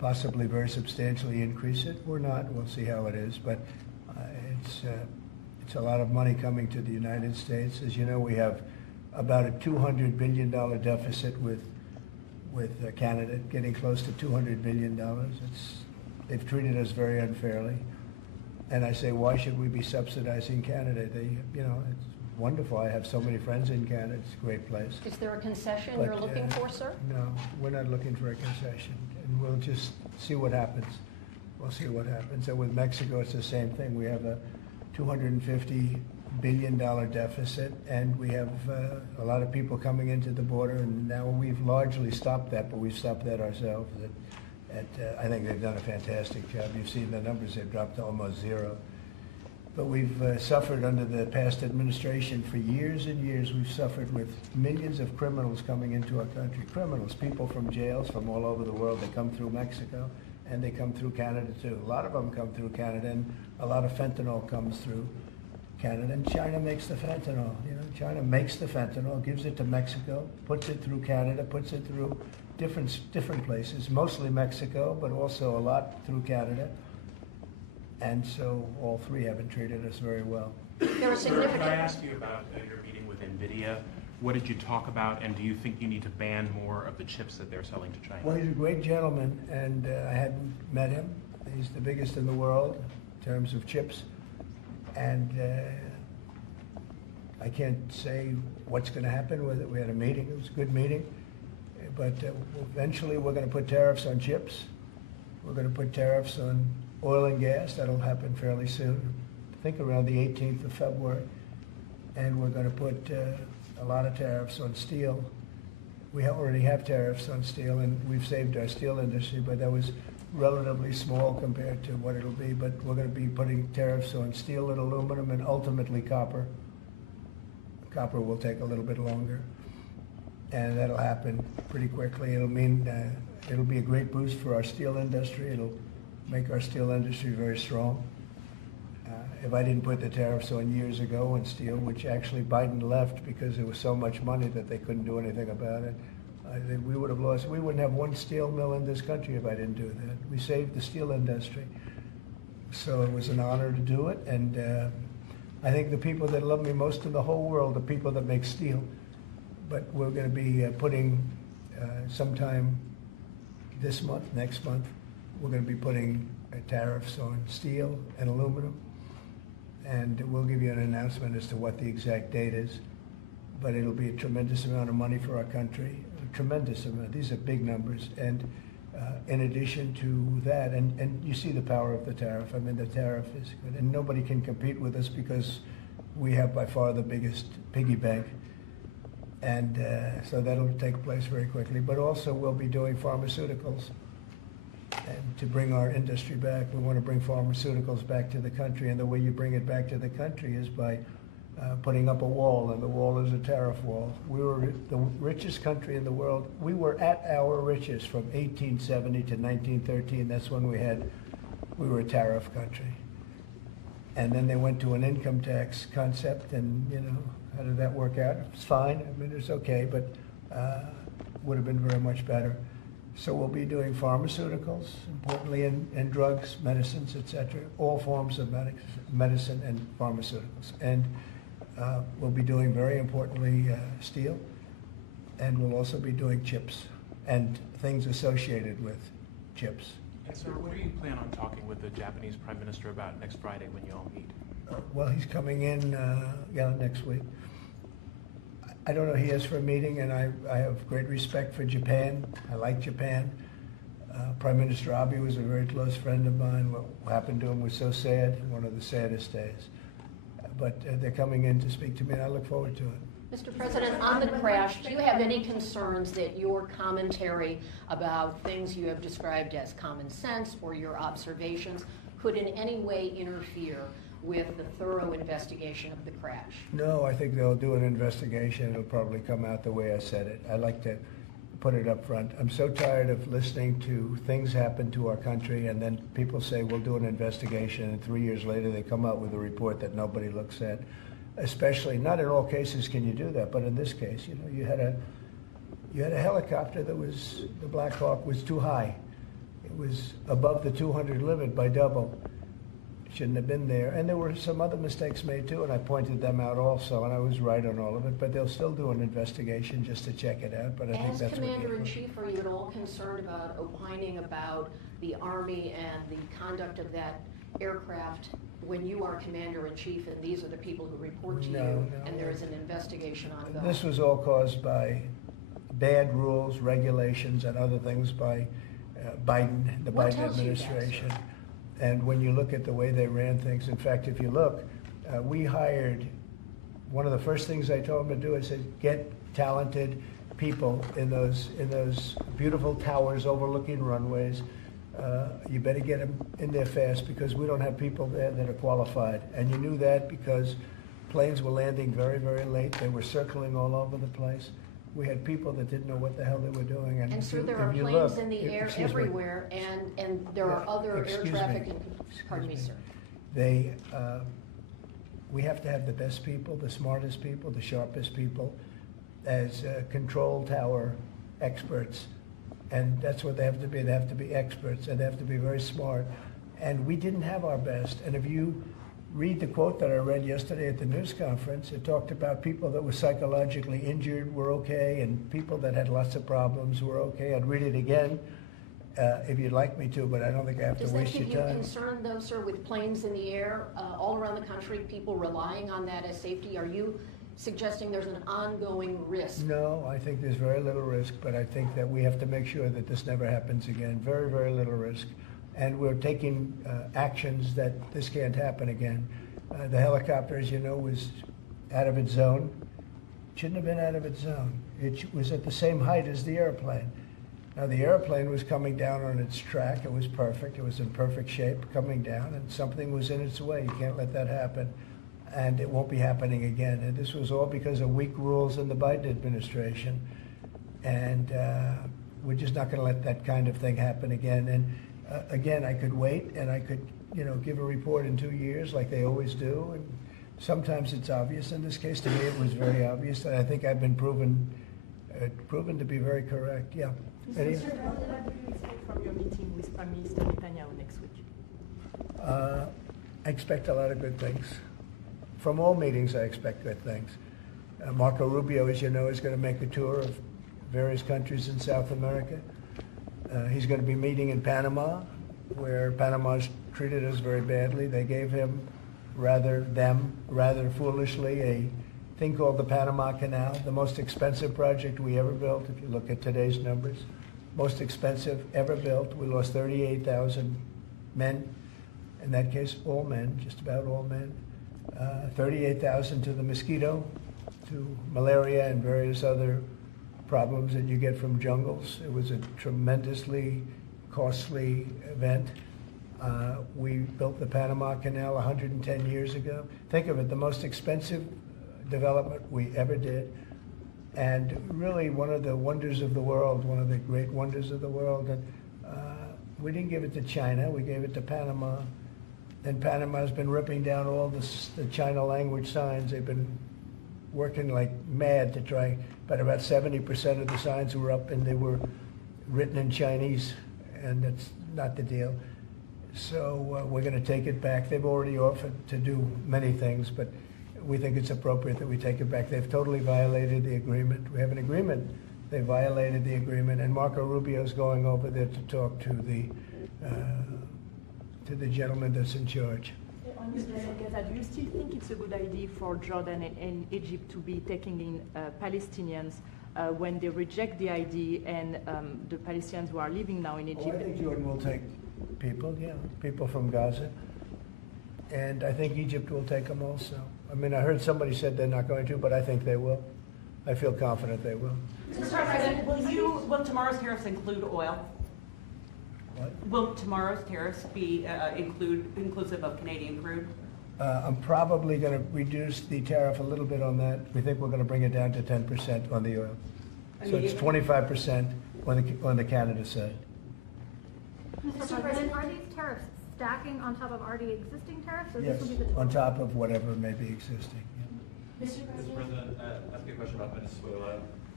possibly very substantially increase it. We're not. We'll see how it is. But it's a lot of money coming to the United States. As you know, we have about a $200 billion deficit with Canada, getting close to $200 billion. They've treated us very unfairly. And I say, why should we be subsidizing Canada? It's wonderful. I have so many friends in Canada. It's a great place. Is there a concession But, you're looking for, sir? No, we're not looking for a concession. And we'll just see what happens. We'll see what happens. And with Mexico, it's the same thing. We have a $250 billion deficit, and we have a lot of people coming into the border, and now we've largely stopped that, but we've stopped that ourselves. I think they've done a fantastic job. You've seen the numbers, they've dropped to almost zero. But we've suffered under the past administration for years and years. We've suffered with millions of criminals coming into our country. Criminals, people from jails from all over the world. They come through Mexico, and they come through Canada too. A lot of them come through Canada, and a lot of fentanyl comes through Canada. And China makes the fentanyl. China makes the fentanyl, gives it to Mexico, puts it through Canada, puts it through different places, mostly Mexico, but also a lot through Canada. And so all three haven't treated us very well. There are significant... Can I ask you about your meeting with NVIDIA? What did you talk about, and do you think you need to ban more of the chips that they're selling to China? Well, he's a great gentleman, and I hadn't met him. He's the biggest in the world in terms of chips. And I can't say what's going to happen with it. We had a meeting. It was a good meeting. But eventually we're going to put tariffs on chips. We're going to put tariffs on oil and gas. That'll happen fairly soon. I think around the 18th of February. And we're going to put a lot of tariffs on steel. We already have tariffs on steel, and we've saved our steel industry, but that was relatively small compared to what it'll be. But we're going to be putting tariffs on steel and aluminum and ultimately copper. Copper will take a little bit longer. And that'll happen pretty quickly. It'll mean it'll be a great boost for our steel industry. It'll make our steel industry very strong. If I didn't put the tariffs on years ago on steel, which actually Biden left because there was so much money that they couldn't do anything about it, we would have lost. We wouldn't have one steel mill in this country if I didn't do that. We saved the steel industry. So it was an honor to do it. And I think the people that love me most in the whole world are people that make steel. But we're going to be putting sometime this month, next month, we're going to be putting tariffs on steel and aluminum. And we'll give you an announcement as to what the exact date is. But it'll be a tremendous amount of money for our country, a tremendous amount. These are big numbers. And in addition to that, and you see the power of the tariff. I mean, the tariff is good. And nobody can compete with us because we have by far the biggest piggy bank. And so that'll take place very quickly. But also we'll be doing pharmaceuticals. And to bring our industry back, we want to bring pharmaceuticals back to the country. And the way you bring it back to the country is by putting up a wall, and the wall is a tariff wall. We were the richest country in the world. We were at our richest from 1870 to 1913. That's when we were a tariff country. And then they went to an income tax concept, and how did that work out? It's fine. I mean, it's okay, but would have been very much better. So we'll be doing pharmaceuticals, importantly, and drugs, medicines, etc., all forms of medicine and pharmaceuticals. And we'll be doing, very importantly, steel, and we'll also be doing chips and things associated with chips. And sir, what do you plan on talking with the Japanese Prime Minister about next Friday when you all meet? Well, he's coming in, next week. I don't know, he is for a meeting, and I have great respect for Japan. I like Japan. Prime Minister Abe was a very close friend of mine. What happened to him was so sad, one of the saddest days. But they're coming in to speak to me, and I look forward to it. Mr. President, on the crash, do you have any concerns that your commentary about things you have described as common sense or your observations could in any way interfere with the thorough investigation of the crash? No, I think they'll do an investigation. It'll probably come out the way I said it. I like to put it up front. I'm so tired of listening to things happen to our country, and then people say we'll do an investigation, and 3 years later they come out with a report that nobody looks at. Especially, not in all cases can you do that, but in this case, you had a helicopter that was, the Black Hawk was too high. It was above the 200 limit by double. Shouldn't have been there. And there were some other mistakes made too, and I pointed them out also, and I was right on all of it, but they'll still do an investigation just to check it out, but I think As that's what Commander-in-Chief, are you at all concerned about opining about the Army and the conduct of that aircraft when you are Commander-in-Chief and these are the people who report to you and there is an investigation ongoing? This was all caused by bad rules, regulations, and other things by Biden, the What Biden tells you that, administration. sir? And when you look at the way they ran things, in fact, if you look, we hired, one of the first things I told them to do, I said, get talented people in those beautiful towers overlooking runways. You better get them in there fast because we don't have people there that are qualified. And you knew that because planes were landing very, very late. They were circling all over the place. We had people that didn't know what the hell they were doing. And so there are planes in the air everywhere, and there are other air traffic. Pardon me, sir. We have to have the best people, the smartest people, the sharpest people as control tower experts. And that's what they have to be. They have to be experts, and they have to be very smart. And we didn't have our best. And if you read the quote that I read yesterday at the news conference, it talked about people that were psychologically injured were okay, and people that had lots of problems were okay. I'd read it again if you'd like me to, but I don't think I have to waste your time. Does that give you concern, though, sir, with planes in the air all around the country, people relying on that as safety? Are you suggesting there's an ongoing risk? No, I think there's very little risk, but I think that we have to make sure that this never happens again. Very, very little risk. And we're taking actions that this can't happen again. The helicopter, as you know, was out of its zone. Shouldn't have been out of its zone. It was at the same height as the airplane. Now, the airplane was coming down on its track. It was perfect. It was in perfect shape coming down, and something was in its way. You can't let that happen. And it won't be happening again. And this was all because of weak rules in the Biden administration. And we're just not going to let that kind of thing happen again. And again, I could wait and I could, give a report in 2 years like they always do. And sometimes it's obvious. In this case, to me, it was very obvious. And I think I've been proven to be very correct. Yeah. Mr. President, what do you expect from your meeting with Prime Minister Netanyahu next week? I expect a lot of good things. From all meetings, I expect good things. Marco Rubio, as you know, is going to make a tour of various countries in South America. He's going to be meeting in Panama, where Panama's treated us very badly. They gave him, rather foolishly, a thing called the Panama Canal, the most expensive project we ever built, if you look at today's numbers. Most expensive ever built. We lost 38,000 men. In that case, all men, just about all men. 38,000 to the mosquito, to malaria and various other problems that you get from jungles. It was a tremendously costly event. We built the Panama Canal 110 years ago. Think of it, the most expensive development we ever did. And really one of the wonders of the world, one of the great wonders of the world. And we didn't give it to China, we gave it to Panama. And Panama's been ripping down all the China language signs. They've been working like mad to try, but about 70% of the signs were up and they were written in Chinese, and that's not the deal. So we're going to take it back. They've already offered to do many things, but we think it's appropriate that we take it back. They've totally violated the agreement. We have an agreement. They violated the agreement, and Marco Rubio's going over there to talk to the gentleman that's in charge. Do you still think it's a good idea for Jordan and Egypt to be taking in Palestinians when they reject the ID and the Palestinians who are living now in Egypt? I think Jordan will take people, people from Gaza. And I think Egypt will take them also. I mean, I heard somebody said they're not going to, but I think they will. I feel confident they will. Mr. President, will tomorrow's tariffs include oil? What? Will tomorrow's tariffs be inclusive of Canadian crude? I'm probably going to reduce the tariff a little bit on that. We think we're going to bring it down to 10% on the oil. So it's 25% on the Canada side. Mr. President, are these tariffs stacking on top of already existing tariffs? Or Yes, this will be the on top of whatever may be existing. Mr. President, ask you a question about Venezuela.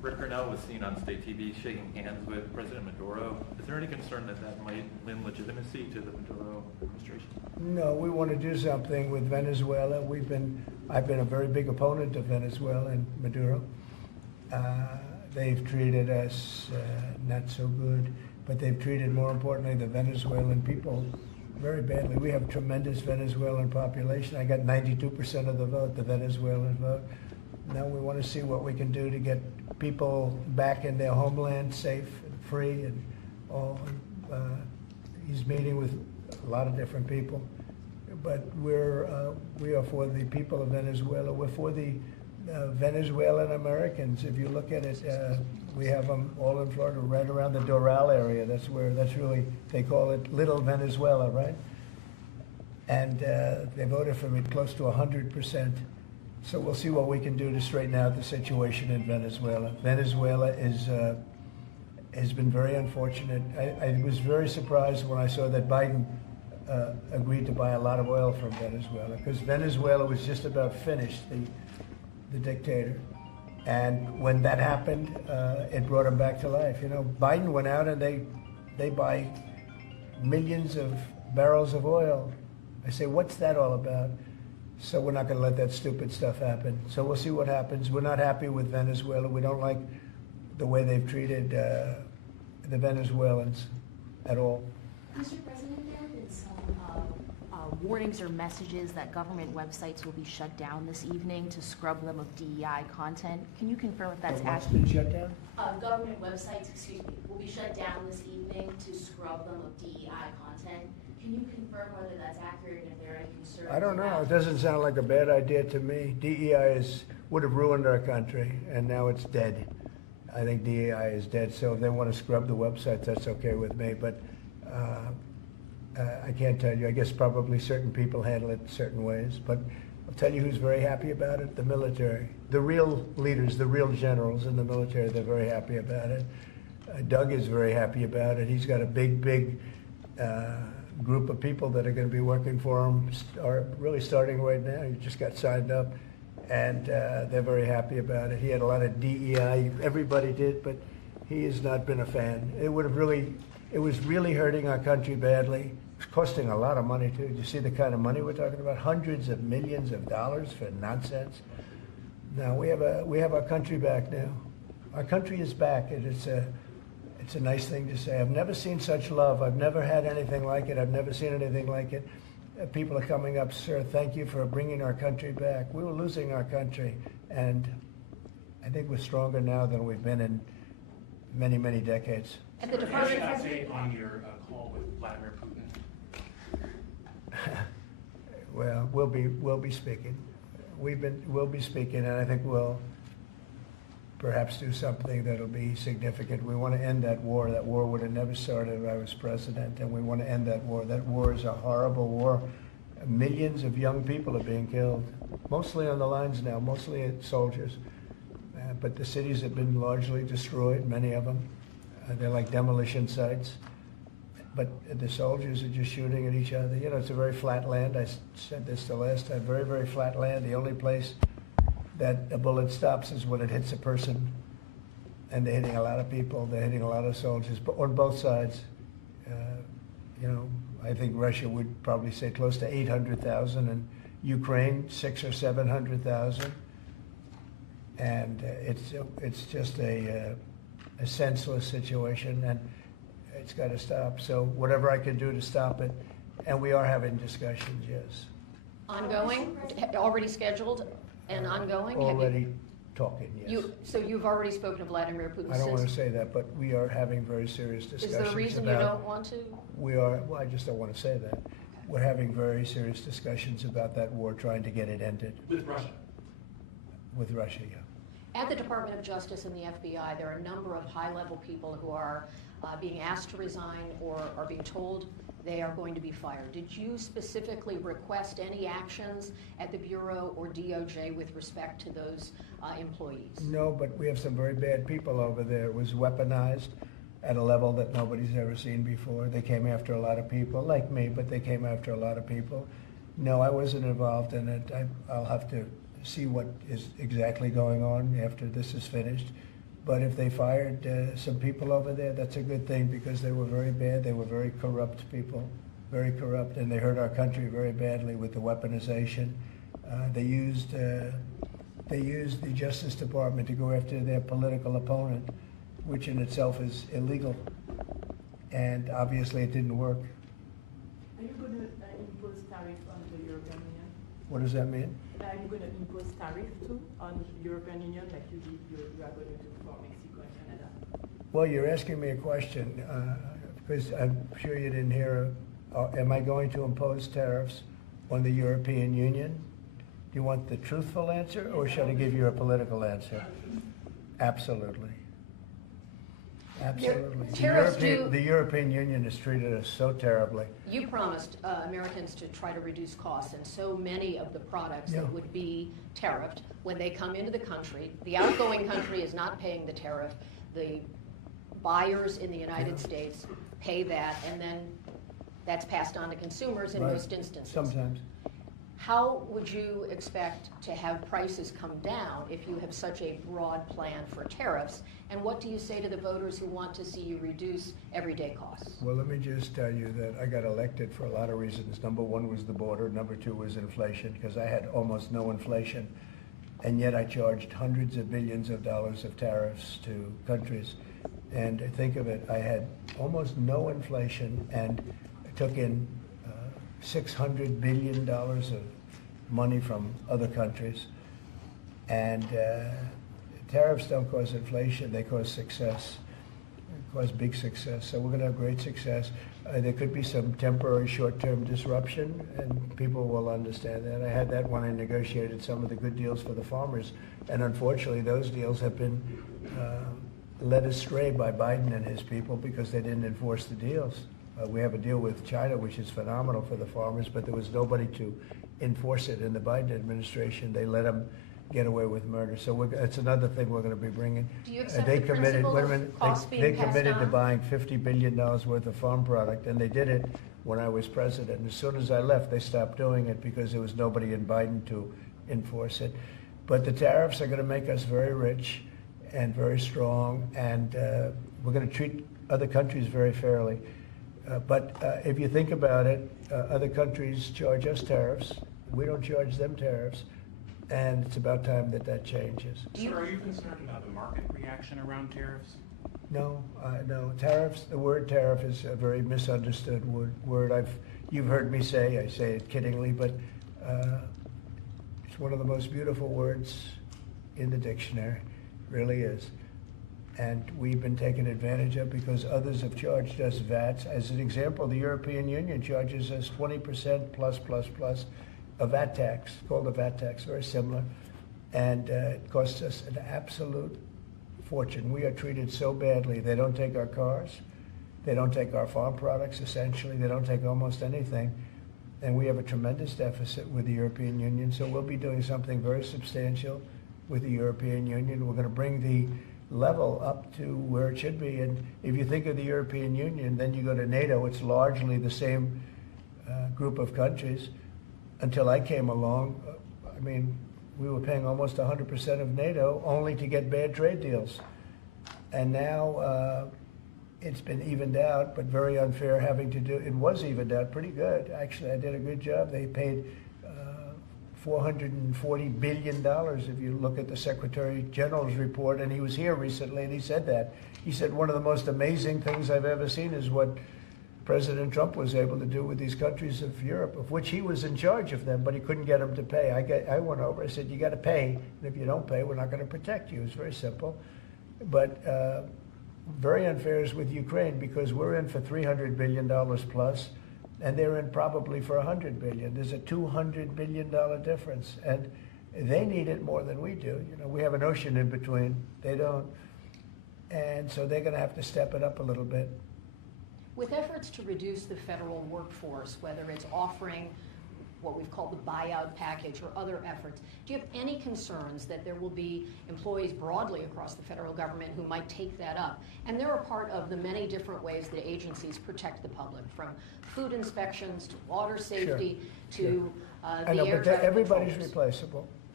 Rick Cornell was seen on state TV shaking hands with President Maduro. Is there any concern that that might lend legitimacy to the Maduro administration? No, we want to do something with Venezuela. I've been a very big opponent of Venezuela and Maduro. They've treated us not so good, but they've treated, more importantly, the Venezuelan people very badly. We have tremendous Venezuelan population. I got 92% of the vote, the Venezuelan vote. Now we want to see what we can do to get people back in their homeland safe and free and all. He's meeting with a lot of different people, but we are for the people of Venezuela. We're for the Venezuelan Americans. If you look at it, we have them all in Florida, right around the Doral area. That's really, they call it Little Venezuela, right? And they voted for me close to 100%. So we'll see what we can do to straighten out the situation in Venezuela. Venezuela has been very unfortunate. I was very surprised when I saw that Biden agreed to buy a lot of oil from Venezuela, because Venezuela was just about finished, the dictator. And when that happened, it brought him back to life. You know, Biden went out and they buy millions of barrels of oil. I say, what's that all about? So we're not going to let that stupid stuff happen. So we'll see what happens. We're not happy with Venezuela. We don't like the way they've treated the Venezuelans at all. Mr. President, there have been some warnings or messages that government websites will be shut down this evening to scrub them of DEI content. Can you confirm if that's What's accurate? been shut down? Government websites, will be shut down this evening to scrub them of DEI content. Can you confirm whether that's accurate and if there are any concerns? I don't know. It doesn't sound like a bad idea to me. DEI would have ruined our country, and now it's dead. I think DEI is dead. So if they want to scrub the websites, that's okay with me. But I can't tell you. I guess probably certain people handle it certain ways. But I'll tell you who's very happy about it: the military. The real leaders, the real generals in the military, they're very happy about it. Doug is very happy about it. He's got a big group of people that are going to be working for him, really starting right now. He just got signed up, and they're very happy about it. He had a lot of DEI, everybody did, but he has not been a fan. It was really hurting our country badly. It's costing a lot of money too. You see the kind of money we're talking about? Hundreds of millions of dollars for nonsense. Now we have our country back now. Our country is back, and it's a nice thing to say. I've never seen such love. I've never had anything like it. I've never seen anything like it. People are coming up, sir, thank you for bringing our country back. We were losing our country, and I think we're stronger now than we've been in many, many decades. At the Department of update on your call with Vladimir Putin? Well, we'll be speaking. We'll be speaking, and I think we'll perhaps do something that'll be significant. We want to end that war. That war would have never started if I was president, and we want to end that war. That war is a horrible war. Millions of young people are being killed, mostly on the lines now, mostly soldiers. But the cities have been largely destroyed, many of them. They're like demolition sites. But the soldiers are just shooting at each other. You know, it's a very flat land. I said this the last time, very, very flat land. The only place that a bullet stops is when it hits a person, and they're hitting a lot of people. They're hitting a lot of soldiers, but on both sides. You know, I think Russia would probably say close to 800,000, and Ukraine 600,000 or 700,000. And it's just a senseless situation, and it's got to stop. So whatever I can do to stop it, and we are having discussions, yes. Ongoing, already scheduled and ongoing? Already talking, yes. So you've already spoken to Vladimir Putin? I don't want to say that, but we are having very serious discussions about... Is there a reason you don't want to? Well, I just don't want to say that. We're having very serious discussions about that war, trying to get it ended. With Russia? With Russia, yeah. At the Department of Justice and the FBI, there are a number of high-level people who are being asked to resign or are being told they are going to be fired. Did you specifically request any actions at the Bureau or DOJ with respect to those employees? No, but we have some very bad people over there. It was weaponized at a level that nobody's ever seen before. They came after a lot of people, like me, but they came after a lot of people. No, I wasn't involved in it. I'll have to see what is exactly going on after this is finished. But if they fired some people over there, that's a good thing because they were very bad. They were very corrupt people, very corrupt, and they hurt our country very badly with the weaponization. They used the Justice Department to go after their political opponent, which in itself is illegal. And obviously it didn't work. Are you going to impose tariff on the European Union? What does that mean? Are you going to impose tariff too on the European Union like you are going to do for Mexico and Canada? Well, you're asking me a question because I'm sure you didn't hear. Am I going to impose tariffs on the European Union? Do you want the truthful answer or should I give you a political answer? Absolutely. Absolutely. The European Union has treated us so terribly. You promised Americans to try to reduce costs, and so many of the products that would be tariffed, when they come into the country, the outgoing country is not paying the tariff. The buyers in the United States pay that, and then that's passed on to consumers in most instances. Sometimes. How would you expect to have prices come down if you have such a broad plan for tariffs? And what do you say to the voters who want to see you reduce everyday costs? Well, let me just tell you that I got elected for a lot of reasons. Number one was the border. Number two was inflation, because I had almost no inflation. And yet I charged hundreds of billions of dollars of tariffs to countries. And think of it, I had almost no inflation and took in $600 billion of money from other countries. And tariffs don't cause inflation, they cause success. They cause big success. So we're going to have great success. There could be some temporary short-term disruption, and people will understand that. I had that when I negotiated some of the good deals for the farmers. And unfortunately, those deals have been led astray by Biden and his people because they didn't enforce the deals. We have a deal with China, which is phenomenal for the farmers, but there was nobody to enforce it in the Biden administration. They let them get away with murder. So it's another thing we're going to be bringing. Do you accept the principle of costs being passed on? They committed to buying $50 billion worth of farm product, and they did it when I was president. And as soon as I left, they stopped doing it because there was nobody in Biden to enforce it. But the tariffs are going to make us very rich and very strong, and we're going to treat other countries very fairly. But if you think about it, other countries charge us tariffs. We don't charge them tariffs. And it's about time that that changes. Sir, are you concerned about the market reaction around tariffs? No, no. Tariffs, the word tariff is a very misunderstood word. You've heard me say, I say it kiddingly, but it's one of the most beautiful words in the dictionary. It really is. And we've been taken advantage of because others have charged us VATs. As an example, the European Union charges us 20% plus a VAT tax, called a VAT tax, very similar. And it costs us an absolute fortune. We are treated so badly. They don't take our cars. They don't take our farm products, essentially. They don't take almost anything. And we have a tremendous deficit with the European Union. So we'll be doing something very substantial with the European Union. We're going to bring the level up to where it should be. And if you think of the European Union, then you go to NATO, it's largely the same group of countries. Until I came along, I mean, we were paying almost 100% of NATO only to get bad trade deals. And now it's been evened out, but very unfair having to do, it was evened out pretty good. Actually, I did a good job. They paid $440 billion if you look at the Secretary General's report, and he was here recently and he said that. He said one of the most amazing things I've ever seen is what President Trump was able to do with these countries of Europe, of which he was in charge of them, but he couldn't get them to pay. I went over, I said, you got to pay, and if you don't pay, we're not going to protect you. It's very simple. But very unfair is with Ukraine because we're in for $300 billion plus, and they're in probably for $100 billion. There's a $200 billion difference, and they need it more than we do. You know, we have an ocean in between. They don't. And so they're going to have to step it up a little bit. With efforts to reduce the federal workforce, whether it's offering what we've called the buyout package or other efforts, do you have any concerns that there will be employees broadly across the federal government who might take that up? And they're a part of the many different ways that agencies protect the public, from food inspections to water safety to I know, the air but traffic everybody's controllers. replaceable.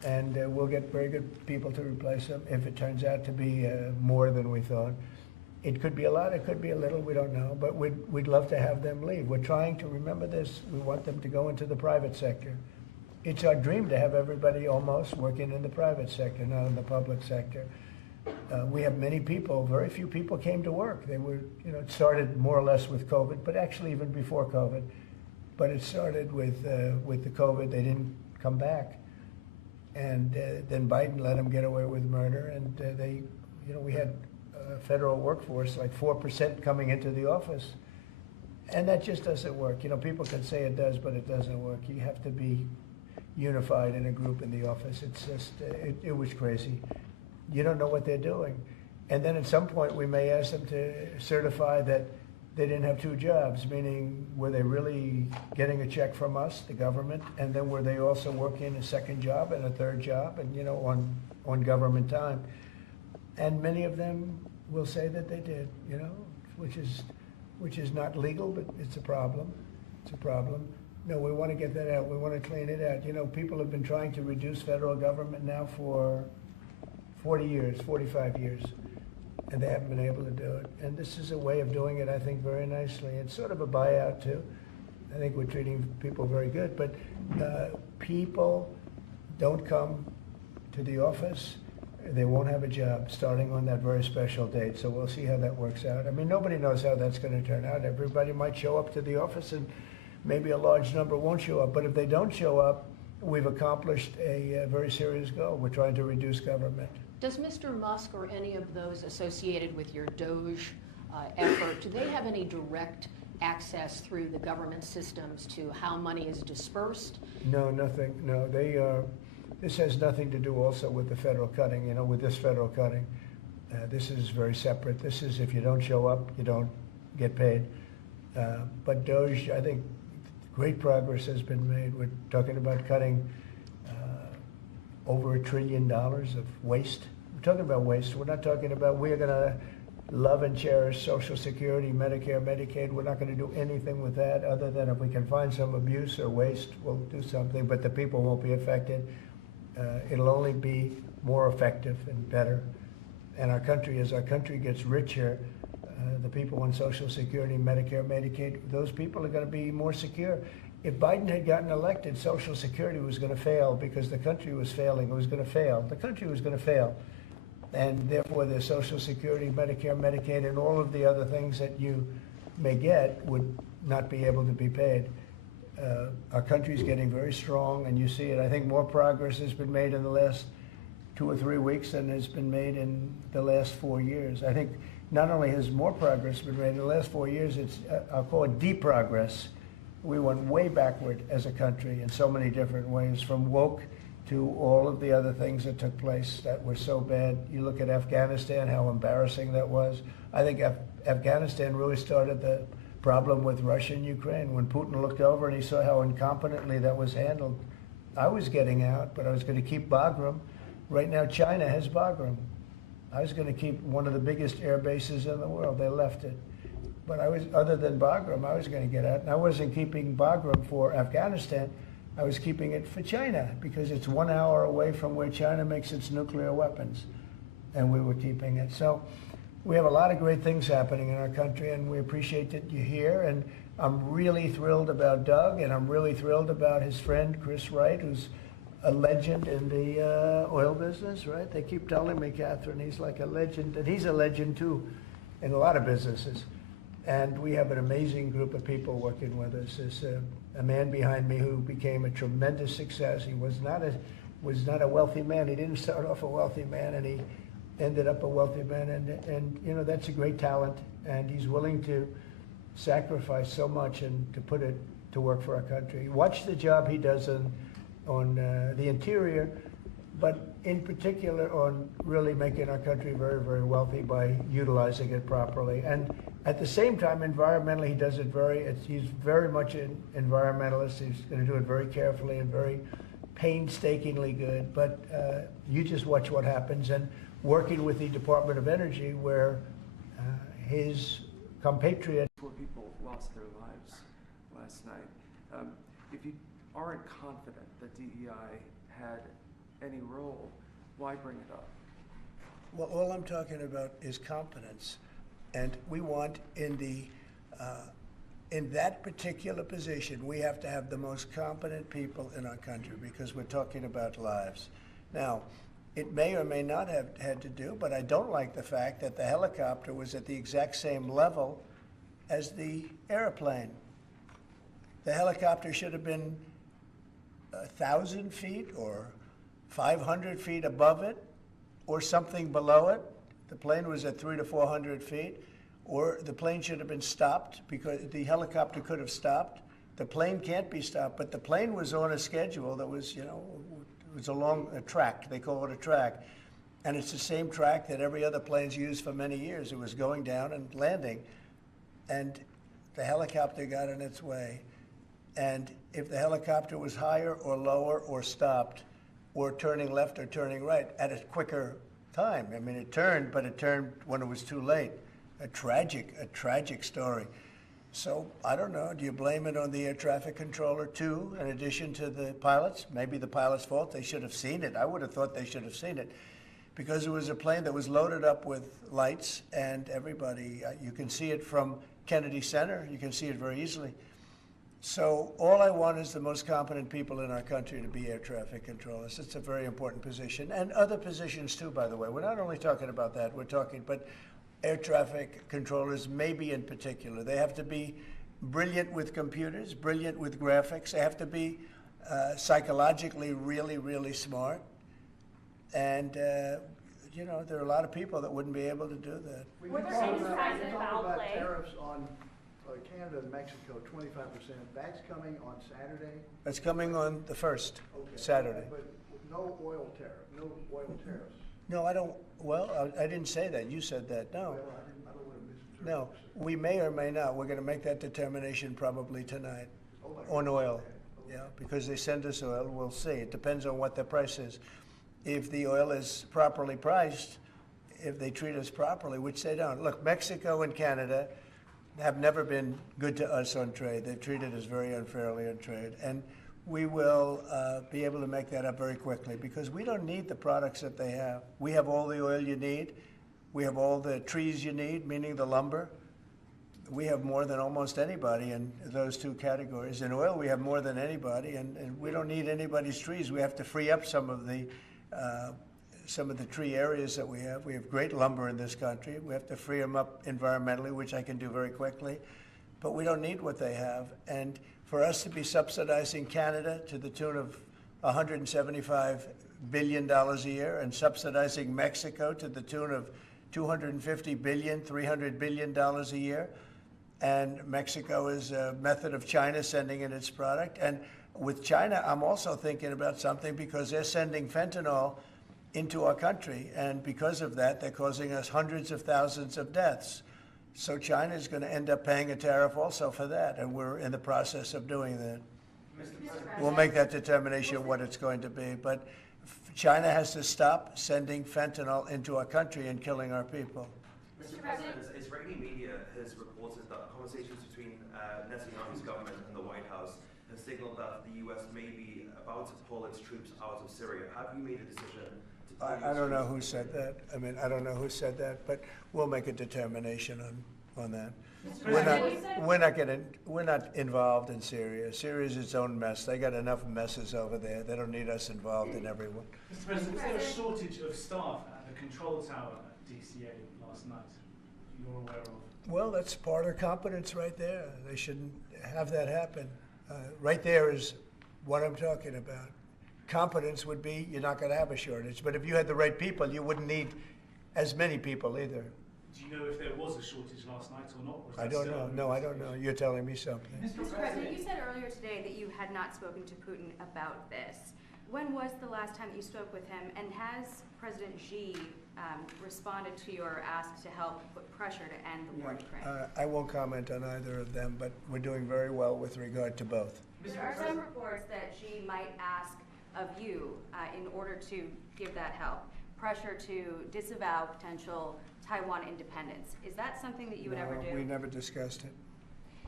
and we'll get very good people to replace them if it turns out to be more than we thought. It could be a lot, it could be a little, we don't know, but we'd love to have them leave. We're trying to remember this. We want them to go into the private sector. It's our dream to have everybody almost working in the private sector, not in the public sector. We have many people, very few people came to work. They were, it started more or less with COVID, but actually even before COVID. But it started with the COVID, they didn't come back. And then Biden let them get away with murder, and we had federal workforce, like 4% coming into the office. And that just doesn't work. People can say it does, but it doesn't work. You have to be unified in a group in the office. It's just, it was crazy. You don't know what they're doing. And then at some point we may ask them to certify that they didn't have two jobs, meaning were they really getting a check from us, the government, and then were they also working a second job and a third job and, on government time. And many of them will say that they did, which is not legal, but it's a problem. It's a problem. No, we want to get that out. We want to clean it out. People have been trying to reduce federal government now for 40 years, 45 years, and they haven't been able to do it. And this is a way of doing it, I think, very nicely. It's sort of a buyout, too. I think we're treating people very good, but people don't come to the office. They won't have a job starting on that very special date, so we'll see how that works out. I mean, nobody knows how that's going to turn out. Everybody might show up to the office, and maybe a large number won't show up. But if they don't show up, we've accomplished a very serious goal. We're trying to reduce government. Does Mr. Musk or any of those associated with your DOGE effort, do they have any direct access through the government systems to how money is dispersed? No, nothing. No, this has nothing to do also with the federal cutting, with this federal cutting. This is very separate. This is if you don't show up, you don't get paid. But DOGE, I think great progress has been made. We're talking about cutting over $1 trillion of waste. We're talking about waste. We're not talking about we're going to love and cherish Social Security, Medicare, Medicaid. We're not going to do anything with that other than if we can find some abuse or waste, we'll do something, but the people won't be affected. It'll only be more effective and better. And our country, as our country gets richer, the people on Social Security, Medicare, Medicaid, those people are going to be more secure. If Biden had gotten elected, Social Security was going to fail because the country was failing. It was going to fail. The country was going to fail. And therefore, the Social Security, Medicare, Medicaid, and all of the other things that you may get would not be able to be paid. Our country's getting very strong, and you see it. I think more progress has been made in the last 2 or 3 weeks than has been made in the last 4 years. I think not only has more progress been made in the last 4 years, it's, I'll call it deep progress. We went way backward as a country in so many different ways, from woke to all of the other things that took place that were so bad. You look at Afghanistan, how embarrassing that was. I think Afghanistan really started the problem with Russia and Ukraine. When Putin looked over and he saw how incompetently that was handled, I was getting out, but I was going to keep Bagram. Right now, China has Bagram. I was going to keep one of the biggest air bases in the world. They left it. But other than Bagram, I was going to get out. And I wasn't keeping Bagram for Afghanistan. I was keeping it for China because it's 1 hour away from where China makes its nuclear weapons. And we were keeping it. So we have a lot of great things happening in our country, and we appreciate that you're here. And I'm really thrilled about Doug, and I'm really thrilled about his friend, Chris Wright, who's a legend in the oil business, right? They keep telling me, Catherine, he's like a legend, and he's a legend too in a lot of businesses. And we have an amazing group of people working with us. There's a man behind me who became a tremendous success. He was not a wealthy man. He didn't start off a wealthy man, and he ended up a wealthy man. And that's a great talent. And he's willing to sacrifice so much and to put it to work for our country. Watch the job he does on the interior, but in particular on really making our country very, very wealthy by utilizing it properly. And at the same time, environmentally, he does it he's very much an environmentalist. He's going to do it very carefully and very painstakingly good. But you just watch what happens. And working with the Department of Energy, where his compatriot... 4 people lost their lives last night. If you aren't confident that DEI had any role, why bring it up? Well, all I'm talking about is competence. And we want in that particular position, we have to have the most competent people in our country because we're talking about lives. Now, it may or may not have had to do, but I don't like the fact that the helicopter was at the exact same level as the airplane. The helicopter should have been 1,000 feet or 500 feet above it or something below it. The plane was at 300 to 400 feet. Or the plane should have been stopped because the helicopter could have stopped. The plane can't be stopped, but the plane was on a schedule that was, it was along a track. They call it a track. And it's the same track that every other plane's used for many years. It was going down and landing. And the helicopter got in its way. And if the helicopter was higher or lower or stopped or turning left or turning right at a quicker time, I mean, it turned, but it turned when it was too late. A tragic story. So I don't know, do you blame it on the air traffic controller too, in addition to the pilots? Maybe the pilot's fault, they should have seen it. I would have thought they should have seen it because it was a plane that was loaded up with lights and everybody, you can see it from Kennedy Center, you can see it very easily. So all I want is the most competent people in our country to be air traffic controllers. It's a very important position and other positions too, by the way. We're not only talking about that, we're talking, but air traffic controllers, maybe in particular. They have to be brilliant with computers, brilliant with graphics. They have to be psychologically really, really smart. And, there are a lot of people that wouldn't be able to do that. Were there any signs of foul play? Tariffs on Canada and Mexico, 25%. That's coming on Saturday? That's coming on the 1st, Saturday. But no oil tariff, no oil tariffs. No, I don't. Well, I didn't say that. You said that. No. Well, I don't want to misinterpret. No, we may or may not. We're going to make that determination probably tonight on oil. Okay. Yeah, because they send us oil. We'll see. It depends on what the price is. If the oil is properly priced, if they treat us properly, which they don't. Look, Mexico and Canada have never been good to us on trade. They've treated us very unfairly on trade. And we will be able to make that up very quickly because we don't need the products that they have. We have all the oil you need. We have all the trees you need, meaning the lumber. We have more than almost anybody in those two categories. In oil, we have more than anybody, and we don't need anybody's trees. We have to free up some of the tree areas that we have. We have great lumber in this country. We have to free them up environmentally, which I can do very quickly. But we don't need what they have. And for us to be subsidizing Canada to the tune of $175 billion a year and subsidizing Mexico to the tune of $250 billion, $300 billion a year, and Mexico is a method of China sending in its product. And with China, I'm also thinking about something because they're sending fentanyl into our country, and because of that, they're causing us hundreds of thousands of deaths. So China is going to end up paying a tariff also for that, and we're in the process of doing that. We'll make that determination what it's going to be, but China has to stop sending fentanyl into our country and killing our people. Mr. President, Israeli media has reported that conversations between Netanyahu's government and the White House have signaled that the U.S. may be about to pull its troops out of Syria. Have you made a decision to pull I don't know who said that. I mean, I don't know who said that, but we'll make a determination on that. We're not involved in Syria. Syria is its own mess. They got enough messes over there. They don't need us involved in everyone. Mr. President, was there a shortage of staff at the control tower at DCA last night you're aware of? Well, that's part of competence right there. They shouldn't have that happen. Right there is what I'm talking about. Competence would be you're not going to have a shortage. But if you had the right people, you wouldn't need as many people either. Do you know if there was a shortage last night or not? I don't know. No, I don't know. You're telling me something. Mr. President, you said earlier today that you had not spoken to Putin about this. When was the last time that you spoke with him? And has President Xi responded to your ask to help put pressure to end the war in Ukraine? I won't comment on either of them, but we're doing very well with regard to both. There are some reports that Xi might ask of you in order to give that help, pressure to disavow potential Taiwan independence. Is that something that you would ever do? We never discussed it.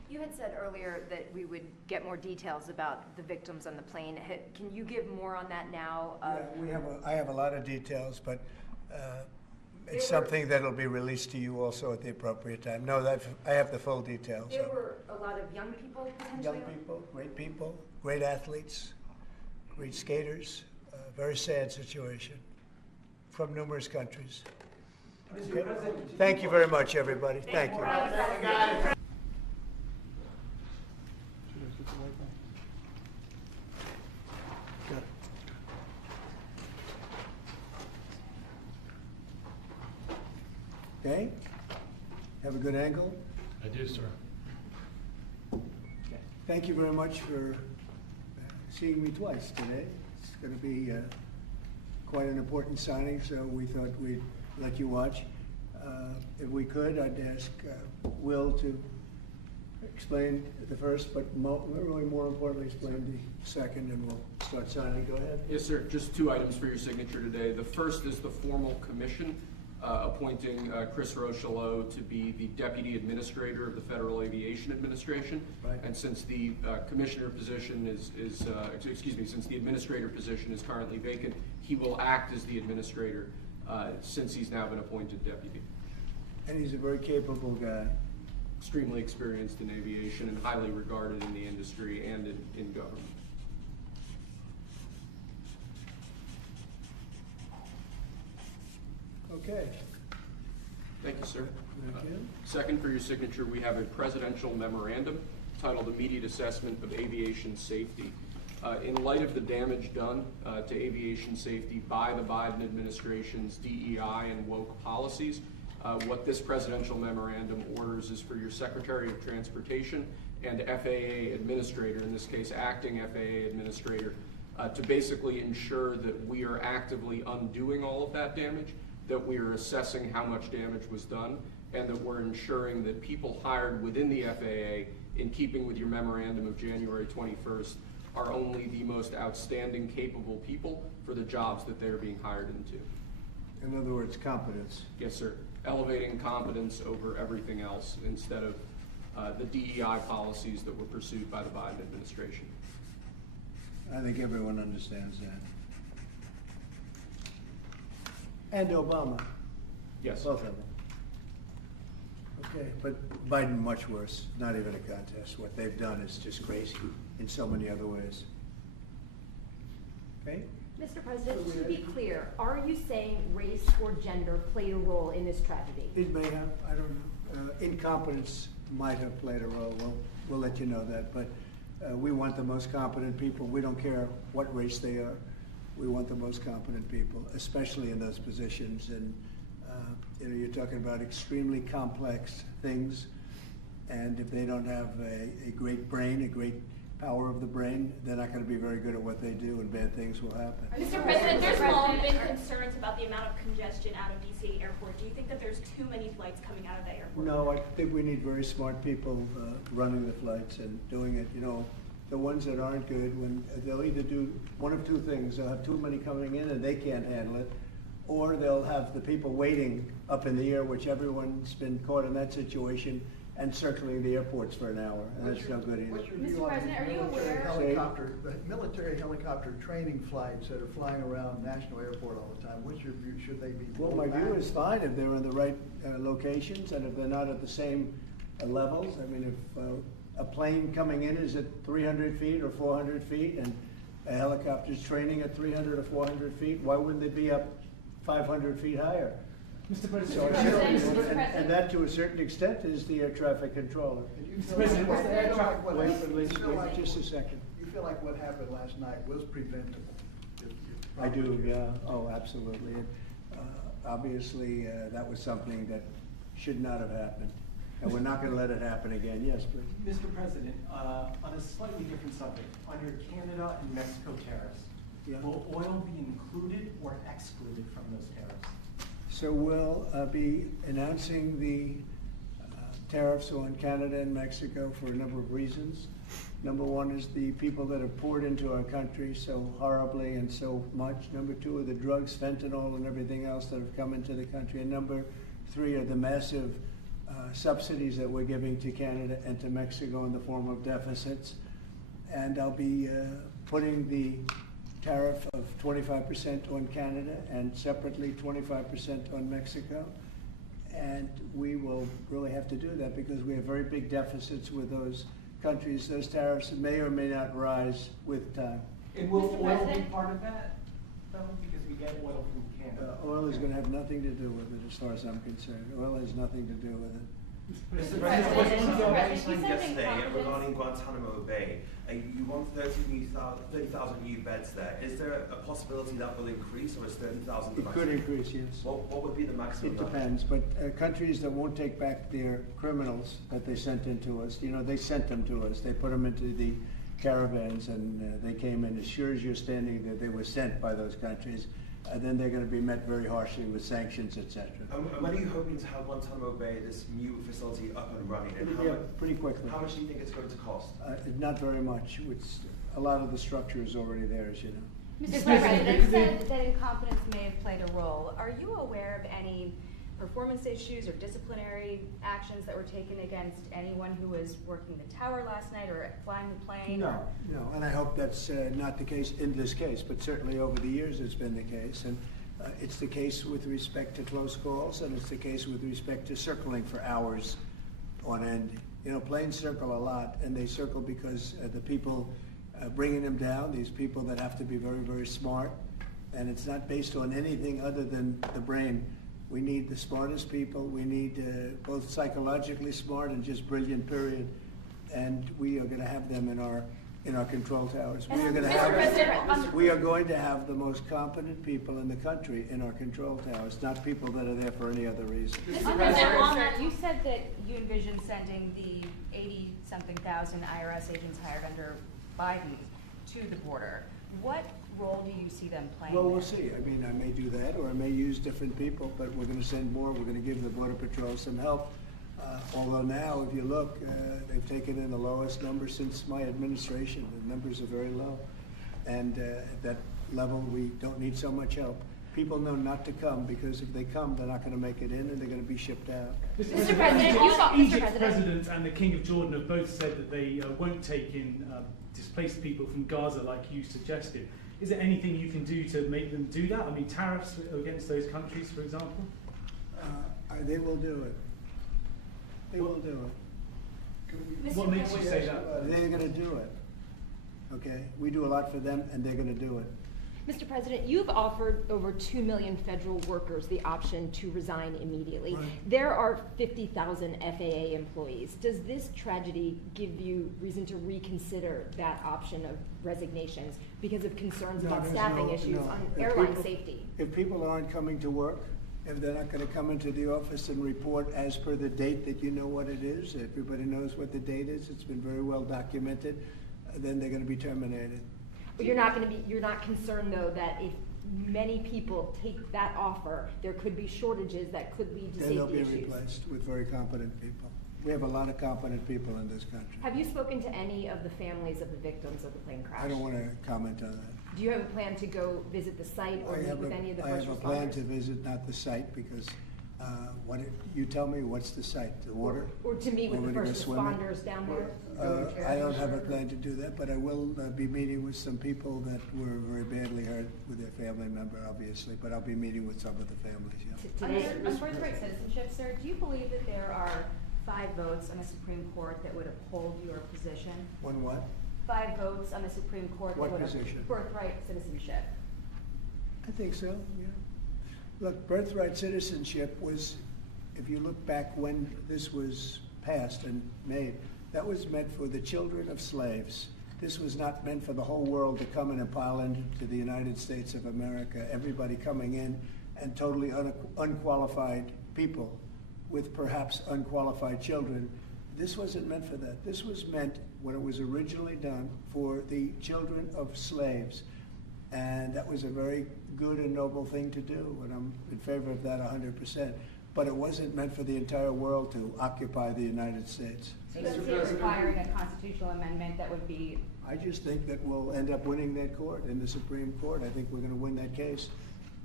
You had said earlier that we would get more details about the victims on the plane. Can you give more on that now? I have a lot of details, but it's something that'll be released to you also at the appropriate time. No, I have the full details. There were a lot of young people potentially? People, great athletes, great skaters. Very sad situation from numerous countries. Okay. Thank you very much, everybody. Thank you. Okay. Have a good angle? I do, sir. Okay. Thank you very much for seeing me twice today. It's going to be quite an important signing, so we thought we'd let you watch. If we could, I'd ask Will to explain the first, but really more importantly, explain the second, and we'll start signing. Go ahead. Yes, sir. Just 2 items for your signature today. The first is the formal commission appointing Chris Rochelot to be the Deputy Administrator of the Federal Aviation Administration. Right. And since the commissioner position since the administrator position is currently vacant, he will act as the administrator since he's now been appointed deputy. And he's a very capable guy. Extremely experienced in aviation and highly regarded in the industry and in government. Okay. Thank you, sir. Thank you. Second, for your signature, we have a presidential memorandum titled Immediate Assessment of Aviation Safety. In light of the damage done to aviation safety by the Biden administration's DEI and woke policies, what this presidential memorandum orders is for your Secretary of Transportation and FAA Administrator, in this case acting FAA Administrator, to basically ensure that we are actively undoing all of that damage, that we are assessing how much damage was done, and that we're ensuring that people hired within the FAA, in keeping with your memorandum of January 21st, are only the most outstanding, capable people for the jobs that they're being hired into. In other words, competence. Yes, sir. Elevating competence over everything else instead of the DEI policies that were pursued by the Biden administration. I think everyone understands that. And Obama. Yes. Both of them. Okay, but Biden much worse. Not even a contest. What they've done is just crazy in so many other ways. Okay? Mr. President, to be clear, are you saying race or gender played a role in this tragedy? It may have. I don't know. Incompetence might have played a role. We'll let you know that. But we want the most competent people. We don't care what race they are. We want the most competent people, especially in those positions. And you're talking about extremely complex things. And if they don't have a great brain, a great power of the brain, they're not going to be very good at what they do, and bad things will happen. Mr. President, there's long been concerns about the amount of congestion out of DC Airport. Do you think that there's too many flights coming out of that airport? No, I think we need very smart people running the flights and doing it. You know, the ones that aren't good, when they'll either do one of two things. They'll have too many coming in and they can't handle it, or they'll have the people waiting up in the air, which everyone's been caught in that situation, and circling the airports for an hour, and that's no good either. What's your view on the military helicopter training flights that are flying around National Airport all the time? What's your view? Should they be Well, my view is fine if they're in the right locations and if they're not at the same levels. I mean, if a plane coming in is at 300 feet or 400 feet and a helicopter's training at 300 or 400 feet, why wouldn't they be up 500 feet higher? Mr. President, So and that to a certain extent is the air traffic controller. Mr. President, Wait just a second. You feel like what happened last night was preventable? I do, yeah. Oh, absolutely. Obviously, that was something that should not have happened. And we're not going to let it happen again. Yes, please. Mr. President, on a slightly different subject, on your Canada and Mexico tariffs, will oil be included or excluded from those tariffs? So we'll be announcing the tariffs on Canada and Mexico for a number of reasons. Number one is the people that have poured into our country so horribly and so much. Number two are the drugs, fentanyl, and everything else that have come into the country. And number three are the massive subsidies that we're giving to Canada and to Mexico in the form of deficits. And I'll be putting the tariff of 25% on Canada and separately 25% on Mexico. And we will really have to do that because we have very big deficits with those countries. Those tariffs may or may not rise with time. And will oil be part of that, though? Because we get oil from Canada. Oil is going to have nothing to do with it as far as I'm concerned. Oil has nothing to do with it. Mr. President, what you signed yesterday regarding Guantanamo Bay, you want 30,000 new beds there. Is there a possibility that will increase, or is 30,000? It could increase, yes. What would be the maximum? It depends, but countries that won't take back their criminals that they sent into us, you know, they sent them to us. They put them into the caravans, and they came in. As sure as you're standing there, they were sent by those countries. Then they're going to be met very harshly with sanctions, etc. When are you hoping to have Guantanamo Bay, this new facility, up and running? And pretty quickly. How much do you think it's going to cost? Not very much. A lot of the structure is already there, as you know. Mr. President, you said that incompetence may have played a role. Are you aware of any performance issues or disciplinary actions that were taken against anyone who was working the tower last night or flying the plane? No, and I hope that's not the case in this case, but certainly over the years it's been the case. And it's the case with respect to close calls, and it's the case with respect to circling for hours on end. You know, planes circle a lot, and they circle because the people bringing them down, these people that have to be very, very smart, and it's not based on anything other than the brain. We need the smartest people. We need both psychologically smart and just brilliant, period. And we are going to have them in our control towers. We are going to have the most competent people in the country in our control towers, not people that are there for any other reason. You said that you envision sending the 80-something thousand IRS agents hired under Biden to the border. What role do you see them playing? Well, we'll see. I mean, I may do that, or I may use different people, but we're going to send more. We're going to give the Border Patrol some help. Although now, if you look, they've taken in the lowest number since my administration. The numbers are very low. And at that level, we don't need so much help. People know not to come, because if they come, they're not going to make it in, and they're going to be shipped out. Mr. President, Egypt's president and the King of Jordan have both said that they won't take in displaced people from Gaza like you suggested. Is there anything you can do to make them do that? I mean, tariffs against those countries, for example? They will do it. They will do it. What makes you say that? They're going to do it. Okay? We do a lot for them, and they're going to do it. Mr. President, you've offered over 2 million federal workers the option to resign immediately. Right. There are 50,000 FAA employees. Does this tragedy give you reason to reconsider that option of resignations because of concerns about staffing issues on airline safety? If people aren't coming to work, if they're not going to come into the office and report as per the date that you know what it is, everybody knows what the date is, it's been very well documented, then they're going to be terminated. But you're not concerned though that if many people take that offer, there could be shortages that could lead to safety issues? Then they'll be replaced with very competent people. We have a lot of competent people in this country. Have you spoken to any of the families of the victims of the plane crash? I don't want to comment on that. Do you have a plan to go visit the site or meet with any of the first responders? I have a plan to visit not the site because you tell me what's the site, the water? Or to meet with the first responders down there? I don't have a plan to do that, but I will be meeting with some people that were very badly hurt with their family member, obviously, but I'll be meeting with some of the families, yeah. On birthright citizenship, sir, do you believe that there are 5 votes on the Supreme Court that would uphold your position? One what? 5 votes on the Supreme Court that would uphold birthright citizenship. I think so, yeah. Look, birthright citizenship was, if you look back when this was passed and made, that was meant for the children of slaves. This was not meant for the whole world to come in and pile into the United States of America, everybody coming in and totally unqualified people with perhaps unqualified children. This wasn't meant for that. This was meant, when it was originally done, for the children of slaves. And that was a very good and noble thing to do, and I'm in favor of that 100%. But it wasn't meant for the entire world to occupy the United States. So you don't see it requiring a constitutional amendment that would be... I just think that we'll end up winning that court in the Supreme Court. I think we're going to win that case.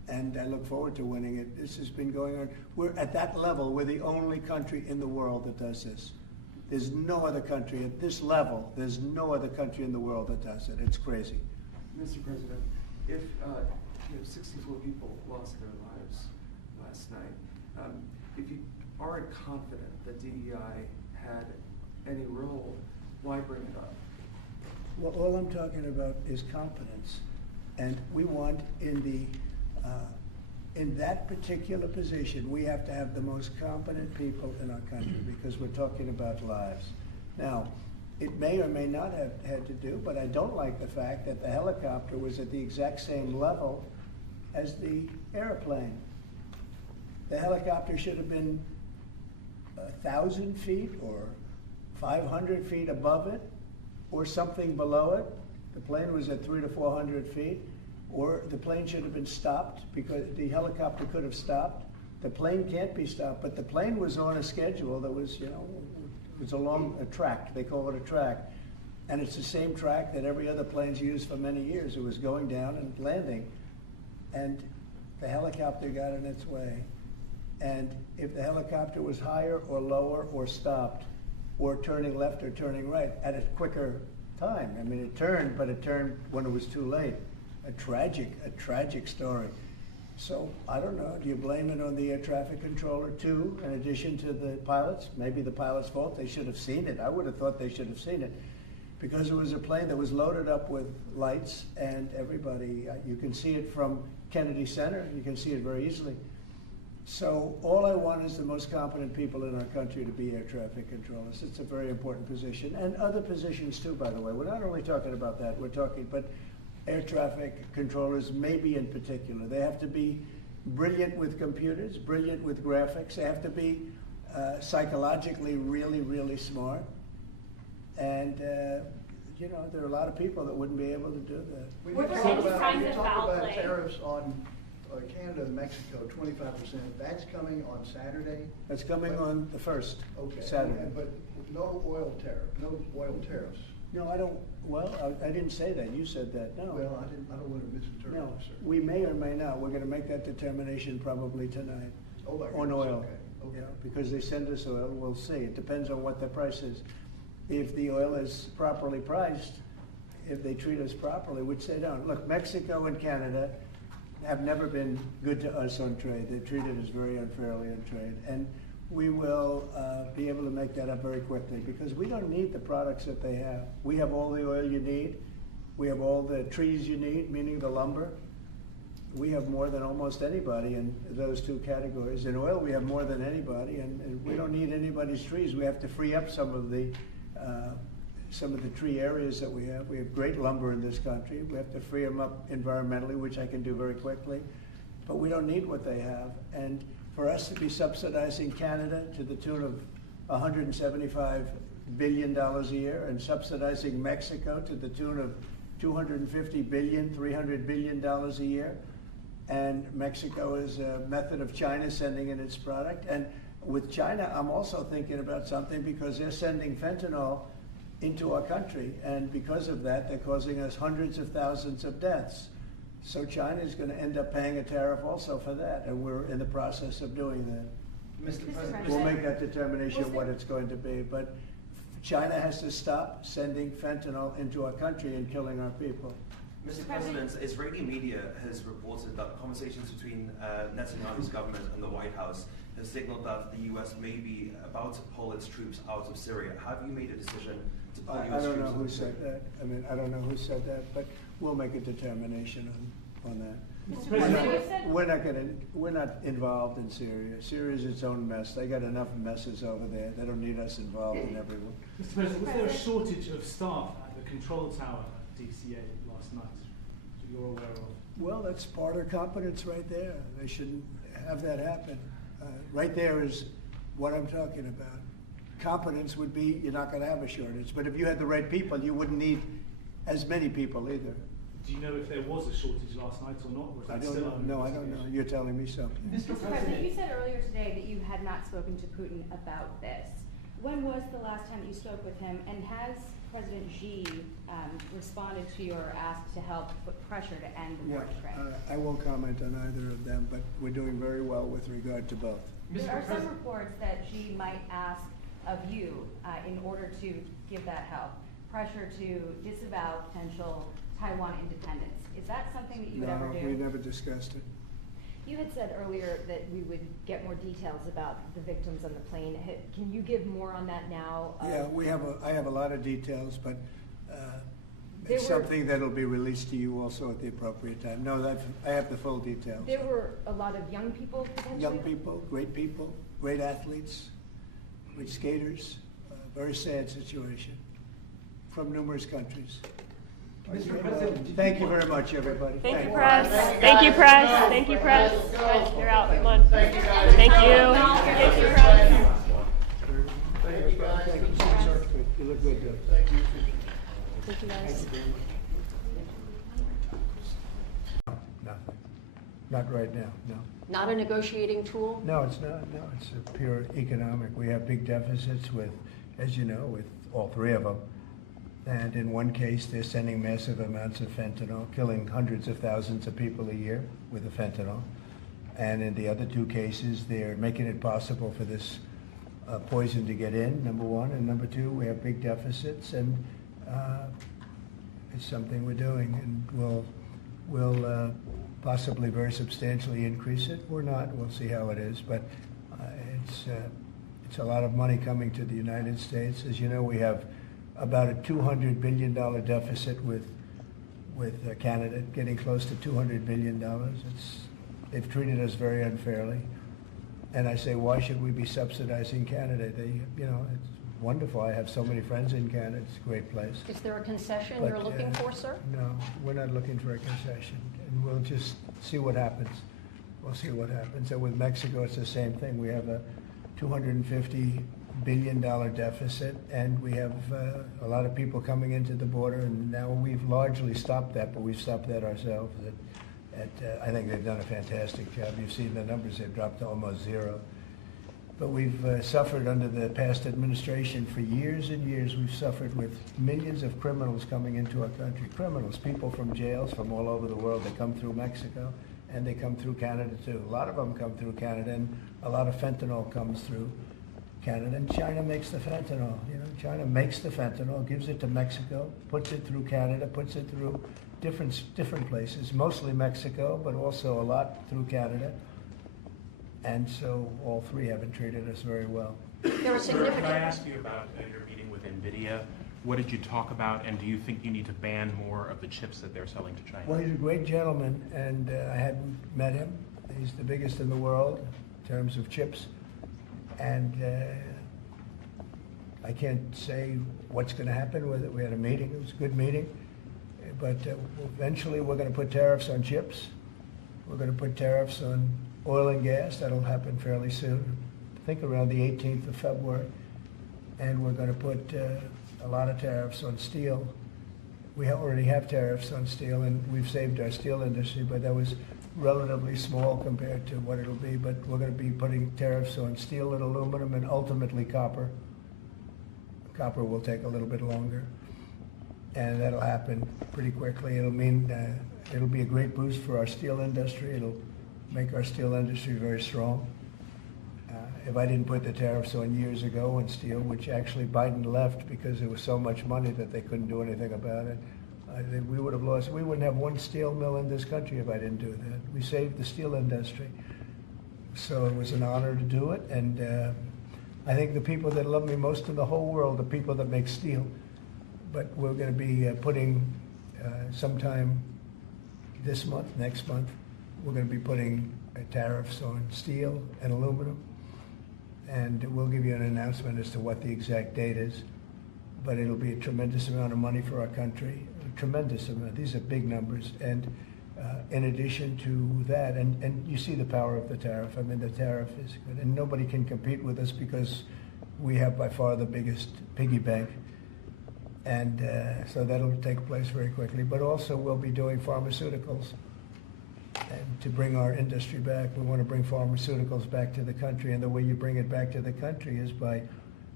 and I look forward to winning it. This has been going on. We're at that level. We're the only country in the world that does this. There's no other country at this level. There's no other country in the world that does it. It's crazy. Mr. President, if 64 people lost their lives last night, if you aren't confident that DEI had any role, why bring it up? Well, all I'm talking about is competence, and we want in that particular position, we have to have the most competent people in our country because we're talking about lives. Now, it may or may not have had to do, but I don't like the fact that the helicopter was at the exact same level as the airplane. The helicopter should have been 1,000 feet or 500 feet above it or something below it. The plane was at 300 to 400 feet. Or the plane should have been stopped because the helicopter could have stopped. The plane can't be stopped, but the plane was on a schedule that was, it was along a track. They call it a track. And it's the same track that every other plane's used for many years. It was going down and landing. And the helicopter got in its way. And if the helicopter was higher or lower or stopped or turning left or turning right at a quicker time, I mean, it turned, but it turned when it was too late. A tragic story. So, I don't know, do you blame it on the air traffic controller too, in addition to the pilots? Maybe the pilot's fault, they should have seen it. I would have thought they should have seen it. Because it was a plane that was loaded up with lights and everybody, you can see it from Kennedy Center, you can see it very easily. So all I want is the most competent people in our country to be air traffic controllers. It's a very important position, and other positions too, by the way. We're not only talking about that, we're talking, but air traffic controllers, maybe in particular. They have to be brilliant with computers, brilliant with graphics. They have to be psychologically really, really smart. And, there are a lot of people that wouldn't be able to do that. We talk about tariffs on Canada and Mexico, 25%. That's coming on Saturday? That's coming on the 1st, okay. Saturday. But no oil tariffs. No, I don't. Well, I didn't say that. You said that. No. Well, I don't want to misinterpret. No, sir. we may or may not. We're going to make that determination probably tonight on oil. Okay. Yeah, because they send us oil. We'll see. It depends on what the price is. If the oil is properly priced, if they treat us properly, which they don't. Look, Mexico and Canada have never been good to us on trade. They've treated us very unfairly on trade, and we will be able to make that up very quickly because we don't need the products that they have. We have all the oil you need. We have all the trees you need, meaning the lumber. We have more than almost anybody in those two categories. In oil, we have more than anybody, and we don't need anybody's trees. We have to free up some of the tree areas that we have. We have great lumber in this country. We have to free them up environmentally, which I can do very quickly. But we don't need what they have. And for us to be subsidizing Canada to the tune of $175 billion a year and subsidizing Mexico to the tune of $250 billion, $300 billion a year, and Mexico is a method of China sending in its product. And with China, I'm also thinking about something because they're sending fentanyl into our country, and because of that, they're causing us hundreds of thousands of deaths. So China is going to end up paying a tariff also for that, and we're in the process of doing that. Mr. President, we'll make that determination what it's going to be, but China has to stop sending fentanyl into our country and killing our people. Mr. President, Israeli media has reported that conversations between Netanyahu's government and the White House have signaled that the U.S. may be about to pull its troops out of Syria. Have you made a decision to pull I U.S. don't troops know out who of said Syria? that. I mean, I don't know who said that, but we'll make a determination on that. Mr. President, We're not involved in Syria. Syria is its own mess. They got enough messes over there. They don't need us involved in everyone. Mr. President, was there a shortage of staff at the control tower at DCA last night that you're aware of? Well, that's part of competence right there. They shouldn't have that happen. Right there is what I'm talking about. Competence would be you're not going to have a shortage. But if you had the right people, you wouldn't need as many people either. Do you know if there was a shortage last night or not? Or is that I don't still know. under No, I don't know. You're telling me something. Mr. President, you said earlier today that you had not spoken to Putin about this. When was the last time that you spoke with him, and has President Xi responded to your ask to help put pressure to end the war in Ukraine? I won't comment on either of them, but we're doing very well with regard to both. There are some reports that Xi might ask of you, in order to give that help, pressure to disavow potential Taiwan independence. Is that something that you would ever do? No, we never discussed it. You had said earlier that we would get more details about the victims on the plane. Can you give more on that now? Yeah, I have a lot of details, but it's something that'll be released to you also at the appropriate time. No, I have the full details. There were a lot of young people potentially? Young people, great athletes, great skaters, very sad situation from numerous countries. Mr. President, thank you very much, everybody. Thank you, press. Thank you, press. Thank you, press. Guys, you're out. Come on. Thank you. Thank you, press. Thank you, guys. You look good, Doug. Thank you. Thank you, guys. Nothing. Not right now, no. Not a negotiating tool? No, it's not. No, it's a pure economic. We have big deficits with, as you know, with all three of them. And in one case, they're sending massive amounts of fentanyl, killing hundreds of thousands of people a year with the fentanyl. And in the other two cases, they're making it possible for this poison to get in, number one. And number two, we have big deficits, and it's something we're doing. And we'll possibly very substantially increase it. We're not. We'll see how it is. But it's a lot of money coming to the United States. As you know, we have about a $200 billion deficit with Canada, getting close to $200 billion. They've treated us very unfairly. And I say, why should we be subsidizing Canada? It's wonderful. I have so many friends in Canada. It's a great place. Is there a concession you're looking for, sir? No, we're not looking for a concession. And we'll just see what happens. We'll see what happens. And with Mexico, it's the same thing. We have a $250 billion deficit, and we have a lot of people coming into the border, and now we've largely stopped that, but we've stopped that ourselves. I think they've done a fantastic job. You've seen the numbers, they've dropped to almost zero. But we've suffered under the past administration for years and years. We've suffered with millions of criminals coming into our country. Criminals, people from jails from all over the world. They come through Mexico, and they come through Canada too. A lot of them come through Canada, and a lot of fentanyl comes through Canada, and China makes the fentanyl. China makes the fentanyl, gives it to Mexico, puts it through Canada, puts it through different places, mostly Mexico, but also a lot through Canada. And so all three haven't treated us very well. There are significant. Can I ask you about your meeting with NVIDIA? What did you talk about, and do you think you need to ban more of the chips that they're selling to China? Well, he's a great gentleman, and I hadn't met him. He's the biggest in the world in terms of chips. And I can't say what's going to happen with it. We had a meeting. It was a good meeting. But eventually we're going to put tariffs on chips. We're going to put tariffs on oil and gas. That'll happen fairly soon. I think around the 18th of February. And we're going to put a lot of tariffs on steel. We already have tariffs on steel, and we've saved our steel industry, but that was relatively small compared to what it'll be. But we're going to be putting tariffs on steel and aluminum and ultimately copper. Copper will take a little bit longer, and that'll happen pretty quickly. It'll mean it'll be a great boost for our steel industry. It'll make our steel industry very strong. If I didn't put the tariffs on years ago on steel, which actually Biden left because there was so much money that they couldn't do anything about it, I think we would have lost. We wouldn't have one steel mill in this country if I didn't do that. We saved the steel industry. So it was an honor to do it, and I think the people that love me most in the whole world are people that make steel. But we're going to be putting sometime this month, next month, we're going to be putting tariffs on steel and aluminum. And we'll give you an announcement as to what the exact date is. But it'll be a tremendous amount of money for our country, a tremendous amount. These are big numbers. And in addition to that, and you see the power of the tariff. I mean, the tariff is good. And nobody can compete with us because we have by far the biggest piggy bank. And so that'll take place very quickly. But also we'll be doing pharmaceuticals. And to bring our industry back, we want to bring pharmaceuticals back to the country. And the way you bring it back to the country is by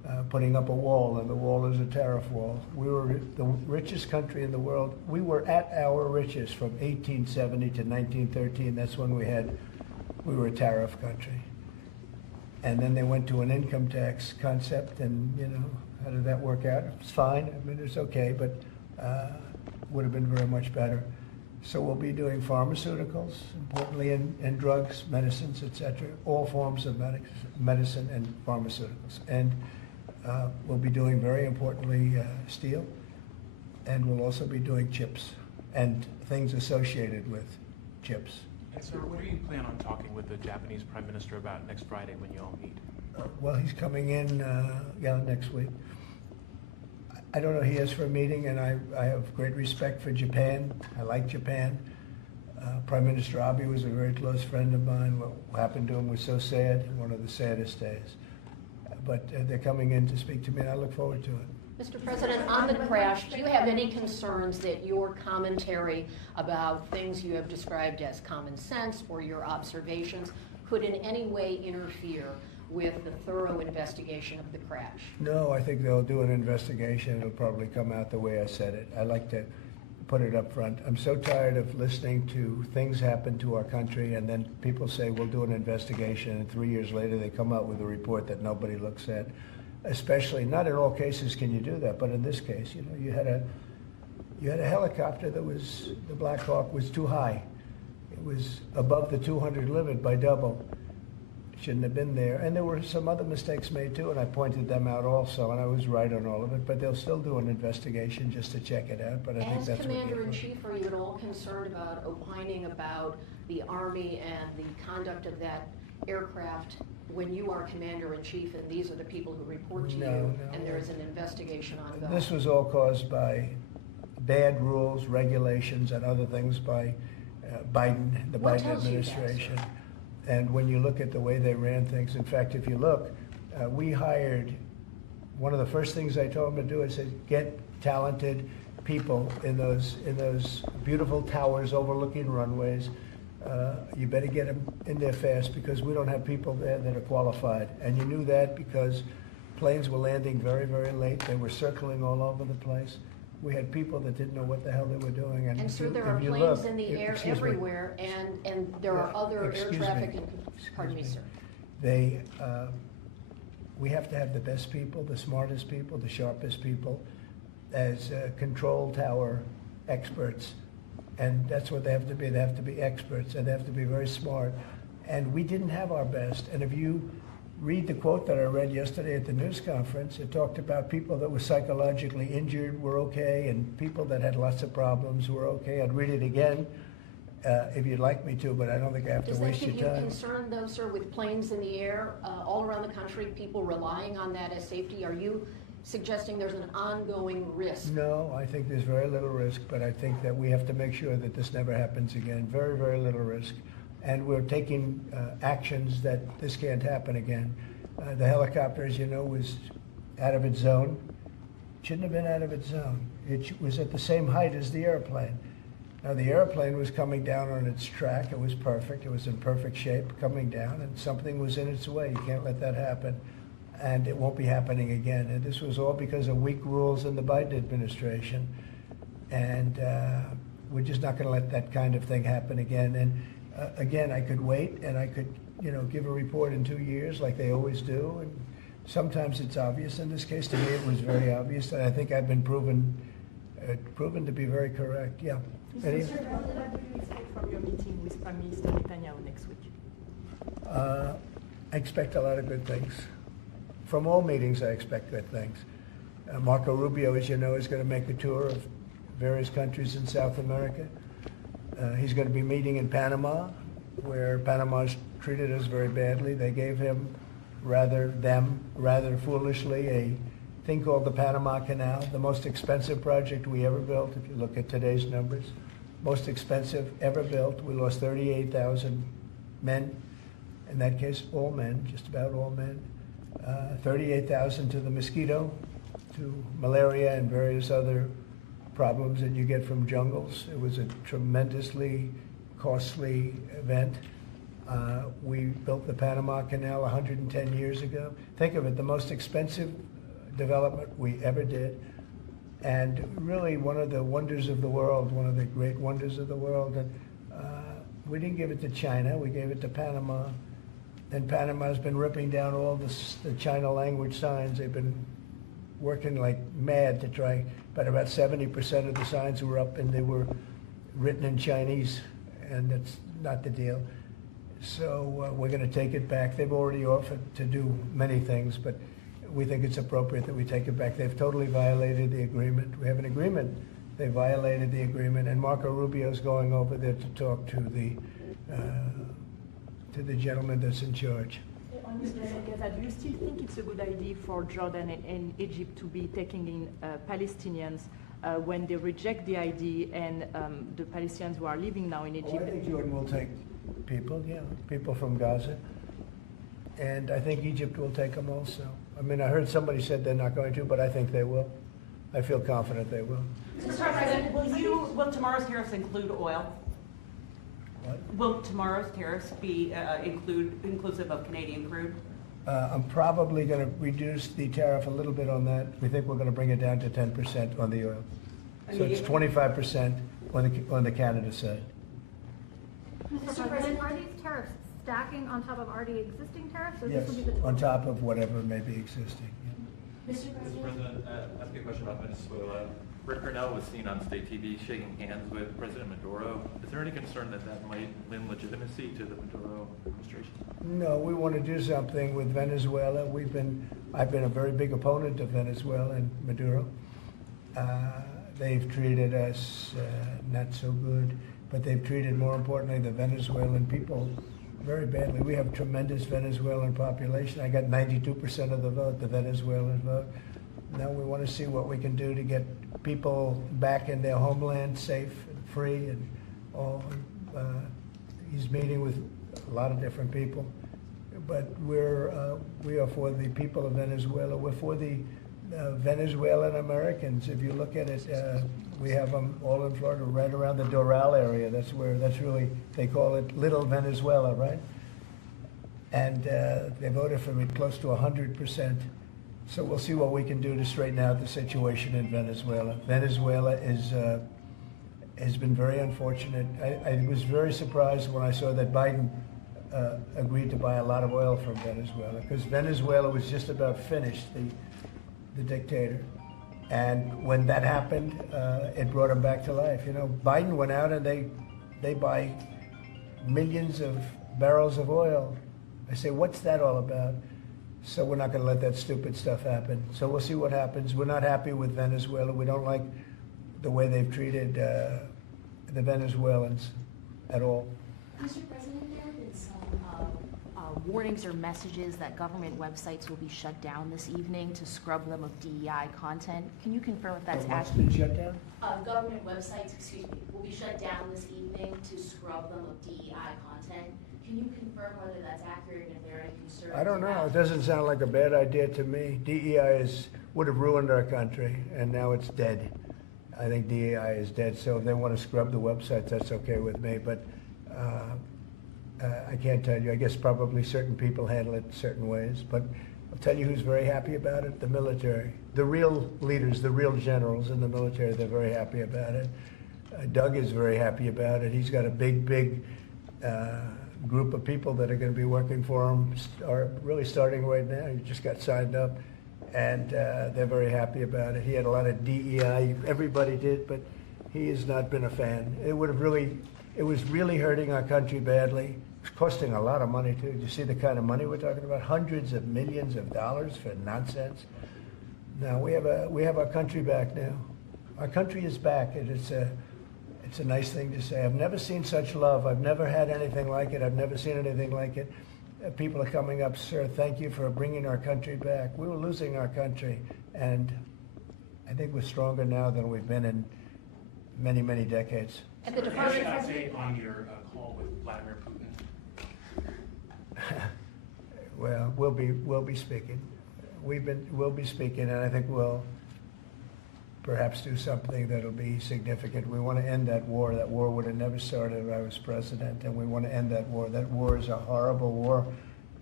putting up a wall, and the wall is a tariff wall. We were the richest country in the world. We were at our richest from 1870 to 1913. That's when we were a tariff country. And then they went to an income tax concept, and how did that work out? It's fine. I mean, it's okay, but would have been very much better. So we'll be doing pharmaceuticals, importantly, and drugs, medicines, etc. All forms of medicine and pharmaceuticals. And we'll be doing, very importantly, steel, and we'll also be doing chips and things associated with chips. And sir, what do you plan on talking with the Japanese Prime Minister about next Friday when you all meet? Well, he's coming in, next week. I don't know who he is for a meeting, and I have great respect for Japan. I like Japan. Prime Minister Abe was a very close friend of mine. What happened to him was so sad, one of the saddest days. But they're coming in to speak to me, and I look forward to it. Mr. President, on the crash, do you have any concerns that your commentary about things you have described as common sense or your observations could in any way interfere with the thorough investigation of the crash? No, I think they'll do an investigation. It'll probably come out the way I said it. I like to put it up front. I'm so tired of listening to things happen to our country, and then people say we'll do an investigation, and 3 years later they come out with a report that nobody looks at. Especially, not in all cases can you do that, but in this case, you had a helicopter that was, the Black Hawk was too high. It was above the 200 limit by double. Shouldn't have been there. And there were some other mistakes made too, and I pointed them out also, and I was right on all of it, but they'll still do an investigation just to check it out. But I think that's Commander-in-Chief, are you at all concerned about opining about the Army and the conduct of that aircraft when you are Commander-in-Chief and these are the people who report to you and there is an investigation ongoing? This was all caused by bad rules, regulations, and other things by Biden, the Biden administration. And when you look at the way they ran things, in fact, if you look, we hired, one of the first things I told them to do, I said, get talented people in those beautiful towers overlooking runways. You better get them in there fast because we don't have people there that are qualified. And you knew that because planes were landing very, very late. They were circling all over the place. We had people that didn't know what the hell they were doing. And so there are planes in the air everywhere, and there are other air traffic. Pardon me, sir. We have to have the best people, the smartest people, the sharpest people as control tower experts. And that's what they have to be. They have to be experts, and they have to be very smart. And we didn't have our best. And if you read the quote that I read yesterday at the news conference, it talked about people that were psychologically injured were okay, and people that had lots of problems were okay. I'd read it again if you'd like me to, but I don't think I have to waste your time. Does that give you concern, though, sir, with planes in the air all around the country, people relying on that as safety? Are you suggesting there's an ongoing risk? No, I think there's very little risk, but I think that we have to make sure that this never happens again. Very, very little risk. And we're taking actions that this can't happen again. The helicopter, as you know, was out of its zone. Shouldn't have been out of its zone. It was at the same height as the airplane. Now, the airplane was coming down on its track. It was perfect. It was in perfect shape coming down, and something was in its way. You can't let that happen. And it won't be happening again. And this was all because of weak rules in the Biden administration. And we're just not going to let that kind of thing happen again. And again, I could wait and I could, give a report in 2 years like they always do. And sometimes it's obvious. In this case, to me, it was very obvious. And I think I've been proven to be very correct. Yeah. Mr. President, what do you expect from your meeting with Prime Minister Netanyahu next week? I expect a lot of good things. From all meetings, I expect good things. Marco Rubio, as you know, is going to make a tour of various countries in South America. He's going to be meeting in Panama, where Panama's treated us very badly. They gave him, rather foolishly, a thing called the Panama Canal, the most expensive project we ever built, if you look at today's numbers. Most expensive ever built. We lost 38,000 men. In that case, all men, just about all men. 38,000 to the mosquito, to malaria and various other problems that you get from jungles. It was a tremendously costly event. We built the Panama Canal 110 years ago. Think of it, the most expensive development we ever did. And really one of the wonders of the world, one of the great wonders of the world. And we didn't give it to China, we gave it to Panama. And Panama's been ripping down all the China language signs. They've been working like mad to try, but about 70% of the signs were up and they were written in Chinese, and that's not the deal. So we're going to take it back. They've already offered to do many things, but we think it's appropriate that we take it back. They've totally violated the agreement. We have an agreement. They violated the agreement, and Marco Rubio's going over there to talk to the gentleman that's in charge. Do you still think it's a good idea for Jordan and Egypt to be taking in Palestinians when they reject the ID and the Palestinians who are living now in Egypt? I think Jordan will take people, people from Gaza. And I think Egypt will take them also. I mean, I heard somebody said they're not going to, but I think they will. I feel confident they will. Mr. President, will tomorrow's tariffs include oil? What? Will tomorrow's tariffs be inclusive of Canadian crude? I'm probably going to reduce the tariff a little bit on that. We think we're going to bring it down to 10% on the oil. So it's 25% on the Canada side. Mr. President, are these tariffs stacking on top of already existing tariffs? Or Yes, this will be the on top of whatever may be existing. Mr. Mr. President, ask you a question about Venezuela. Rick Cornell was seen on state TV shaking hands with President Maduro. Is there any concern that that might lend legitimacy to the Maduro administration? No, we want to do something with Venezuela. I've been a very big opponent of Venezuela and Maduro. They've treated us not so good, but they've treated, more importantly, the Venezuelan people very badly. We have tremendous Venezuelan population. I got 92% of the vote, the Venezuelan vote. Now we want to see what we can do to get people back in their homeland safe and free and all. He's meeting with a lot of different people, but we are for the people of Venezuela. We're for the Venezuelan Americans. If you look at it, we have them all in Florida, right around the Doral area. That's really, they call it Little Venezuela, right? And they voted for me close to 100%. So we'll see what we can do to straighten out the situation in Venezuela. Venezuela has been very unfortunate. I was very surprised when I saw that Biden agreed to buy a lot of oil from Venezuela, because Venezuela was just about finished, the dictator. And when that happened, it brought him back to life. You know, Biden went out and they buy millions of barrels of oil. I say, what's that all about? So we're not going to let that stupid stuff happen. So we'll see what happens. We're not happy with Venezuela. We don't like the way they've treated the Venezuelans at all. Mr. President, there have been some warnings or messages that government websites will be shut down this evening to scrub them of DEI content. Can you confirm if that's What's accurate? been shut down? Government websites, will be shut down this evening to scrub them of DEI content. Can you confirm whether that's accurate and if there are any concerns? I don't know. It doesn't sound like a bad idea to me. DEI would have ruined our country, and now it's dead. I think DEI is dead, so if they want to scrub the websites, that's okay with me. But I can't tell you. I guess probably certain people handle it certain ways. But I'll tell you who's very happy about it, the military. The real leaders, the real generals in the military, they're very happy about it. Doug is very happy about it. He's got a big group of people that are going to be working for him, are really starting right now. He just got signed up, and they're very happy about it. He had a lot of DEI, everybody did, but he has not been a fan. It was really hurting our country badly. It's costing a lot of money too. Do you see the kind of money we're talking about? Hundreds of millions of dollars for nonsense. Now we have our country back now. Our country is back, and it's a nice thing to say. I've never seen such love. I've never had anything like it. I've never seen anything like it. People are coming up, sir, thank you for bringing our country back. We were losing our country, and I think we're stronger now than we've been in many, many decades. And the Department of update on your call with Vladimir Putin. Well, we'll be speaking. We'll be speaking, and I think we'll perhaps do something that'll be significant. We want to end that war. That war would have never started if I was president, and we want to end that war. That war is a horrible war,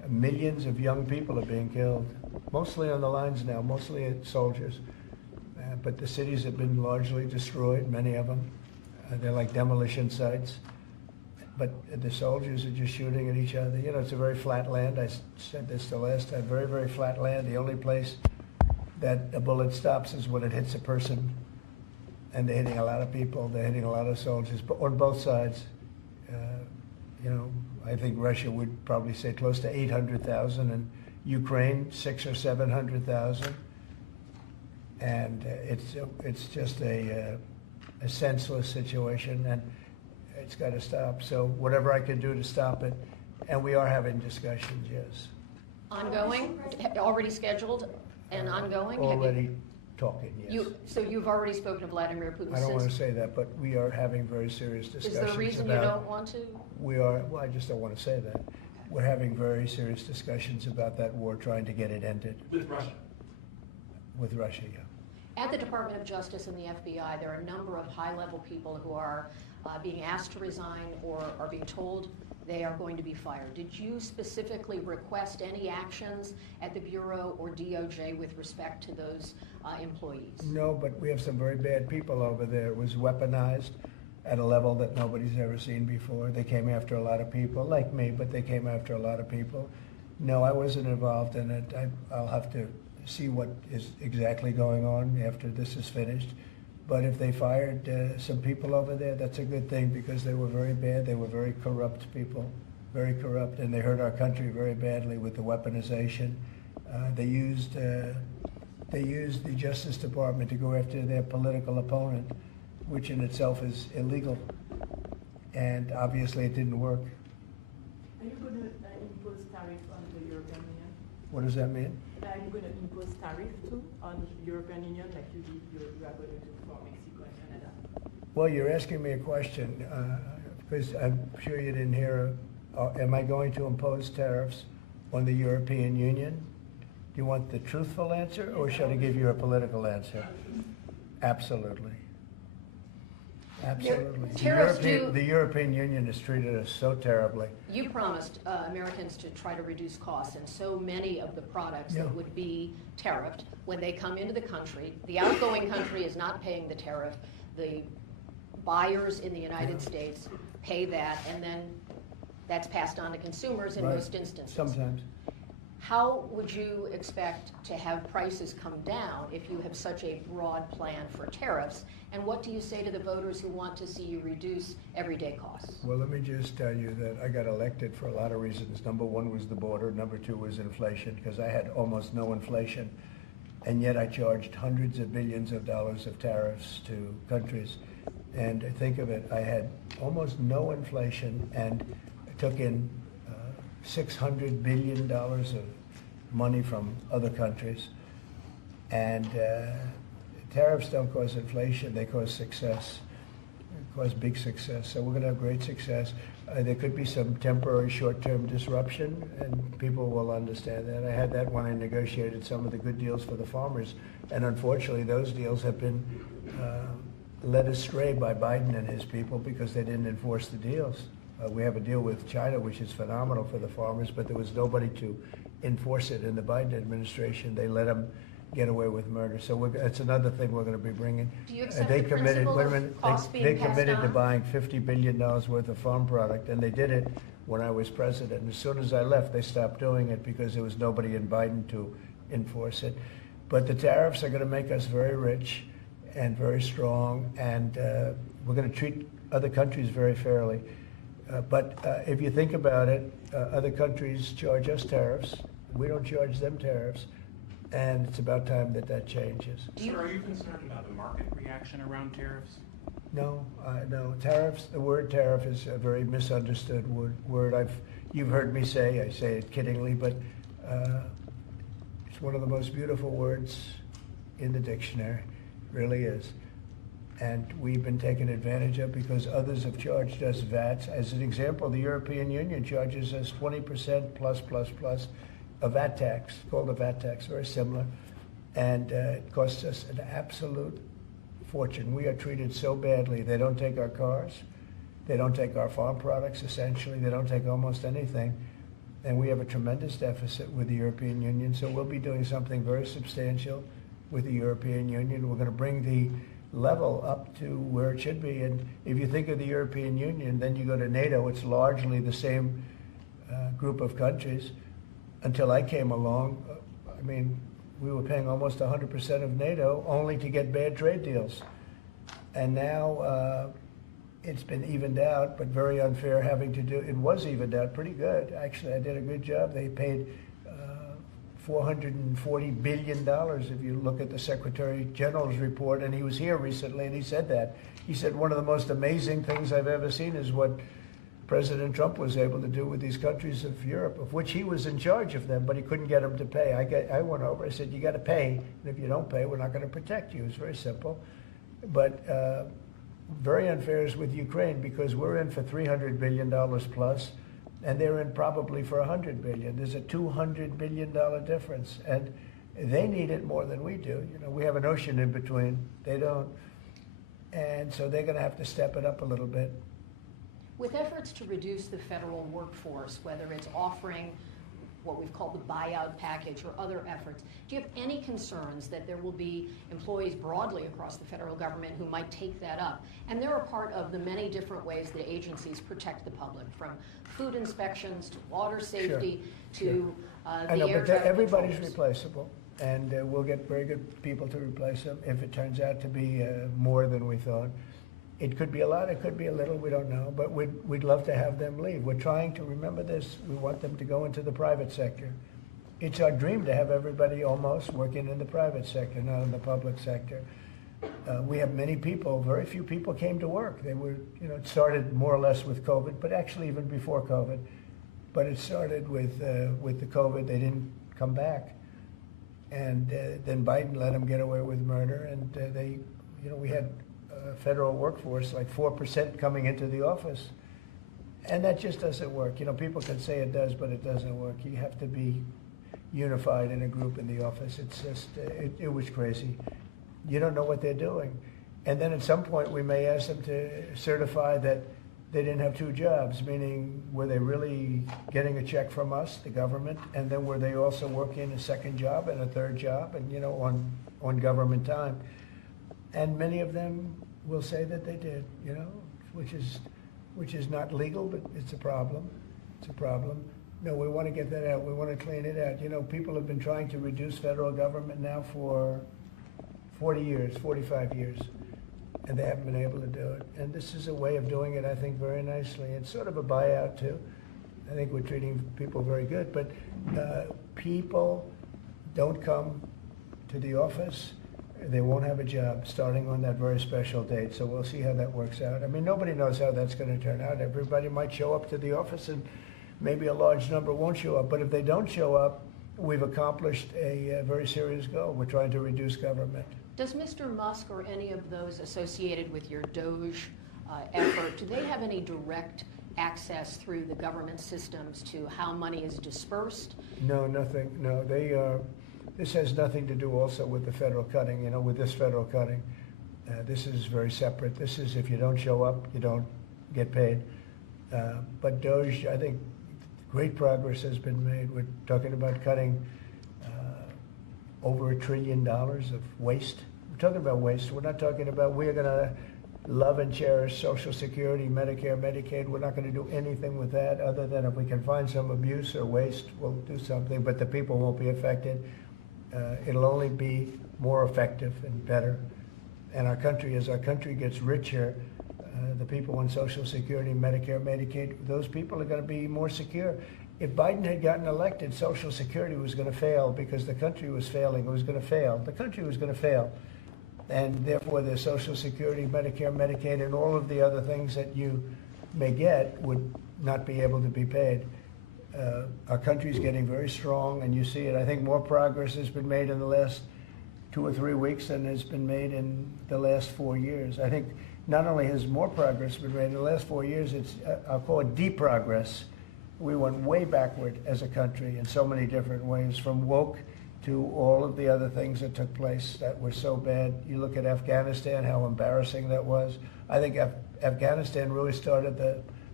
Millions of young people are being killed, mostly on the lines now, mostly soldiers. But the cities have been largely destroyed, many of them. They're like demolition sites. But the soldiers are just shooting at each other. You know, it's a very flat land. I said this the last time, very, very flat land. The only place that a bullet stops is when it hits a person. And they're hitting a lot of people. They're hitting a lot of soldiers, but on both sides. You know, I think Russia would probably say close to 800,000, and Ukraine 600,000 or 700,000. And it's just a senseless situation, and it's got to stop. So whatever I can do to stop it, and we are having discussions, yes. Ongoing, already scheduled and ongoing? Already talking, yes. So you've already spoken to Vladimir Putin? I don't want to say that, but we are having very serious discussions. Is there a reason you don't want to? We are, well, I just don't want to say that. We're having very serious discussions about that war, trying to get it ended. With Russia? With Russia, yeah. At the Department of Justice and the FBI, there are a number of high-level people who are being asked to resign or are being told they are going to be fired. Did you specifically request any actions at the Bureau or DOJ with respect to those employees? No, but we have some very bad people over there. It was weaponized at a level that nobody's ever seen before. They came after a lot of people, like me, but they came after a lot of people. No, I wasn't involved in it. I'll have to see what is exactly going on after this is finished. But if they fired some people over there, that's a good thing, because they were very bad. They were very corrupt people, very corrupt, and they hurt our country very badly with the weaponization. They used the Justice Department to go after their political opponent, which in itself is illegal. And obviously it didn't work. Are you going to impose tariff on the European Union? What does that mean? Are you going to impose tariff too on the European Union, like you are going to do for Mexico and Canada? Well, you're asking me a question, because I'm sure you didn't hear, am I going to impose tariffs on the European Union? Do you want the truthful answer, or should I give you a political answer? Absolutely. Absolutely. The European Union has treated us so terribly. You promised Americans to try to reduce costs, and so many of the products that would be tariffed, when they come into the country, the outgoing country is not paying the tariff. The buyers in the United States pay that, and then that's passed on to consumers in most instances. Sometimes. How would you expect to have prices come down if you have such a broad plan for tariffs? And what do you say to the voters who want to see you reduce everyday costs? Well, let me just tell you that I got elected for a lot of reasons. Number one was the border. Number two was inflation, because I had almost no inflation. And yet I charged hundreds of billions of dollars of tariffs to countries. And think of it, I had almost no inflation and took in $600 billion of money from other countries. And tariffs don't cause inflation, they cause success. They cause big success. So we're going to have great success. There could be some temporary short-term disruption, and people will understand that. I had that when I negotiated some of the good deals for the farmers. And unfortunately, those deals have been led astray by Biden and his people because they didn't enforce the deals. We have a deal with China, which is phenomenal for the farmers, but there was nobody to enforce it in the Biden administration. They let them get away with murder. So that's another thing we're going to be bringing. Do you accept the principle of costs being passed committed to on? buying $50 billion worth of farm product, and they did it when I was president. As soon as I left, they stopped doing it because there was nobody in Biden to enforce it. But the tariffs are going to make us very rich and very strong, and we're going to treat other countries very fairly. But if you think about it, other countries charge us tariffs. We don't charge them tariffs. And it's about time that that changes. Sir, are you concerned about the market reaction around tariffs? No, no. Tariffs, the word tariff is a very misunderstood word. You've heard me say, I say it kiddingly, but it's one of the most beautiful words in the dictionary. It really is. And we've been taken advantage of because others have charged us VATs. As an example, the European Union charges us 20% plus a VAT tax, called a VAT tax, very similar. And it costs us an absolute fortune. We are treated so badly. They don't take our cars. They don't take our farm products, essentially. They don't take almost anything. and we have a tremendous deficit with the European Union, so we'll be doing something very substantial with the European Union. We're going to bring the level up to where it should be. And if you think of the European Union, then you go to NATO, it's largely the same group of countries. Until I came along, I mean, we were paying almost 100% of NATO only to get bad trade deals. And now it's been evened out, but very unfair having to do, it was evened out pretty good. Actually, I did a good job. They paid $440 billion if you look at the Secretary General's report, and he was here recently and he said that. He said one of the most amazing things I've ever seen is what President Trump was able to do with these countries of Europe, of which he was in charge of them, but he couldn't get them to pay. I went over, I said, you got to pay, and if you don't pay, we're not going to protect you. It's very simple. But very unfair is with Ukraine, because we're in for $300 billion plus, and they're in probably for $100 billion. There's a $200 billion difference, and they need it more than we do. You know, we have an ocean in between. They don't. And so they're going to have to step it up a little bit. With efforts to reduce the federal workforce, whether it's offering what we've called the buyout package or other efforts, do you have any concerns that there will be employees broadly across the federal government who might take that up? And they're a part of the many different ways that agencies protect the public, from food inspections to water safety to I know, the air but traffic everybody's controllers. replaceable, and we'll get very good people to replace them if it turns out to be more than we thought. It could be a lot, it could be a little, we don't know, but we'd love to have them leave. We're trying to remember this. We want them to go into the private sector. It's our dream to have everybody almost working in the private sector, not in the public sector. We have many people, very few people came to work. They were, you know, it started more or less with COVID, but actually even before COVID. But it started with the COVID, they didn't come back. And then Biden let them get away with murder, and they, you know, we had federal workforce, like 4% coming into the office. And that just doesn't work. You know, people can say it does, but it doesn't work. You have to be unified in a group in the office. It's just, it was crazy. You don't know what they're doing. And then at some point we may ask them to certify that they didn't have two jobs, meaning were they really getting a check from us, the government, and then were they also working a second job and a third job, and, you know, on government time. And many of them will say that they did, you know, which is not legal, but it's a problem. It's a problem. No, we want to get that out. We want to clean it out. You know, people have been trying to reduce federal government now for 40 years, 45 years, and they haven't been able to do it. And this is a way of doing it, I think, very nicely. It's sort of a buyout, too. I think we're treating people very good, but people don't come to the office. They won't have a job starting on that very special date, so we'll see how that works out. I mean, nobody knows how that's going to turn out. Everybody might show up to the office, and maybe a large number won't show up. But if they don't show up, we've accomplished a very serious goal. We're trying to reduce government. Does Mr. Musk or any of those associated with your DOGE effort, do they have any direct access through the government systems to how money is dispersed? No, nothing. No, they this has nothing to do also with the federal cutting, you know, with this federal cutting. This is very separate. This is if you don't show up, you don't get paid. But DOGE, I think great progress has been made. We're talking about cutting over $1 trillion of waste. We're talking about waste. We're not talking about we're going to love and cherish Social Security, Medicare, Medicaid. We're not going to do anything with that other than if we can find some abuse or waste, we'll do something, but the people won't be affected. It'll only be more effective and better. And our country, as our country gets richer, the people on Social Security, Medicare, Medicaid, those people are going to be more secure. If Biden had gotten elected, Social Security was going to fail because the country was failing. It was going to fail. The country was going to fail. And therefore, the Social Security, Medicare, Medicaid, and all of the other things that you may get would not be able to be paid. Our country's getting very strong, and you see it. I think more progress has been made in the last 2 or 3 weeks than has been made in the last 4 years. I think not only has more progress been made in the last 4 years, it's, I'll call it deprogress. We went way backward as a country in so many different ways, from woke to all of the other things that took place that were so bad. You look at Afghanistan, how embarrassing that was. I think Afghanistan really started the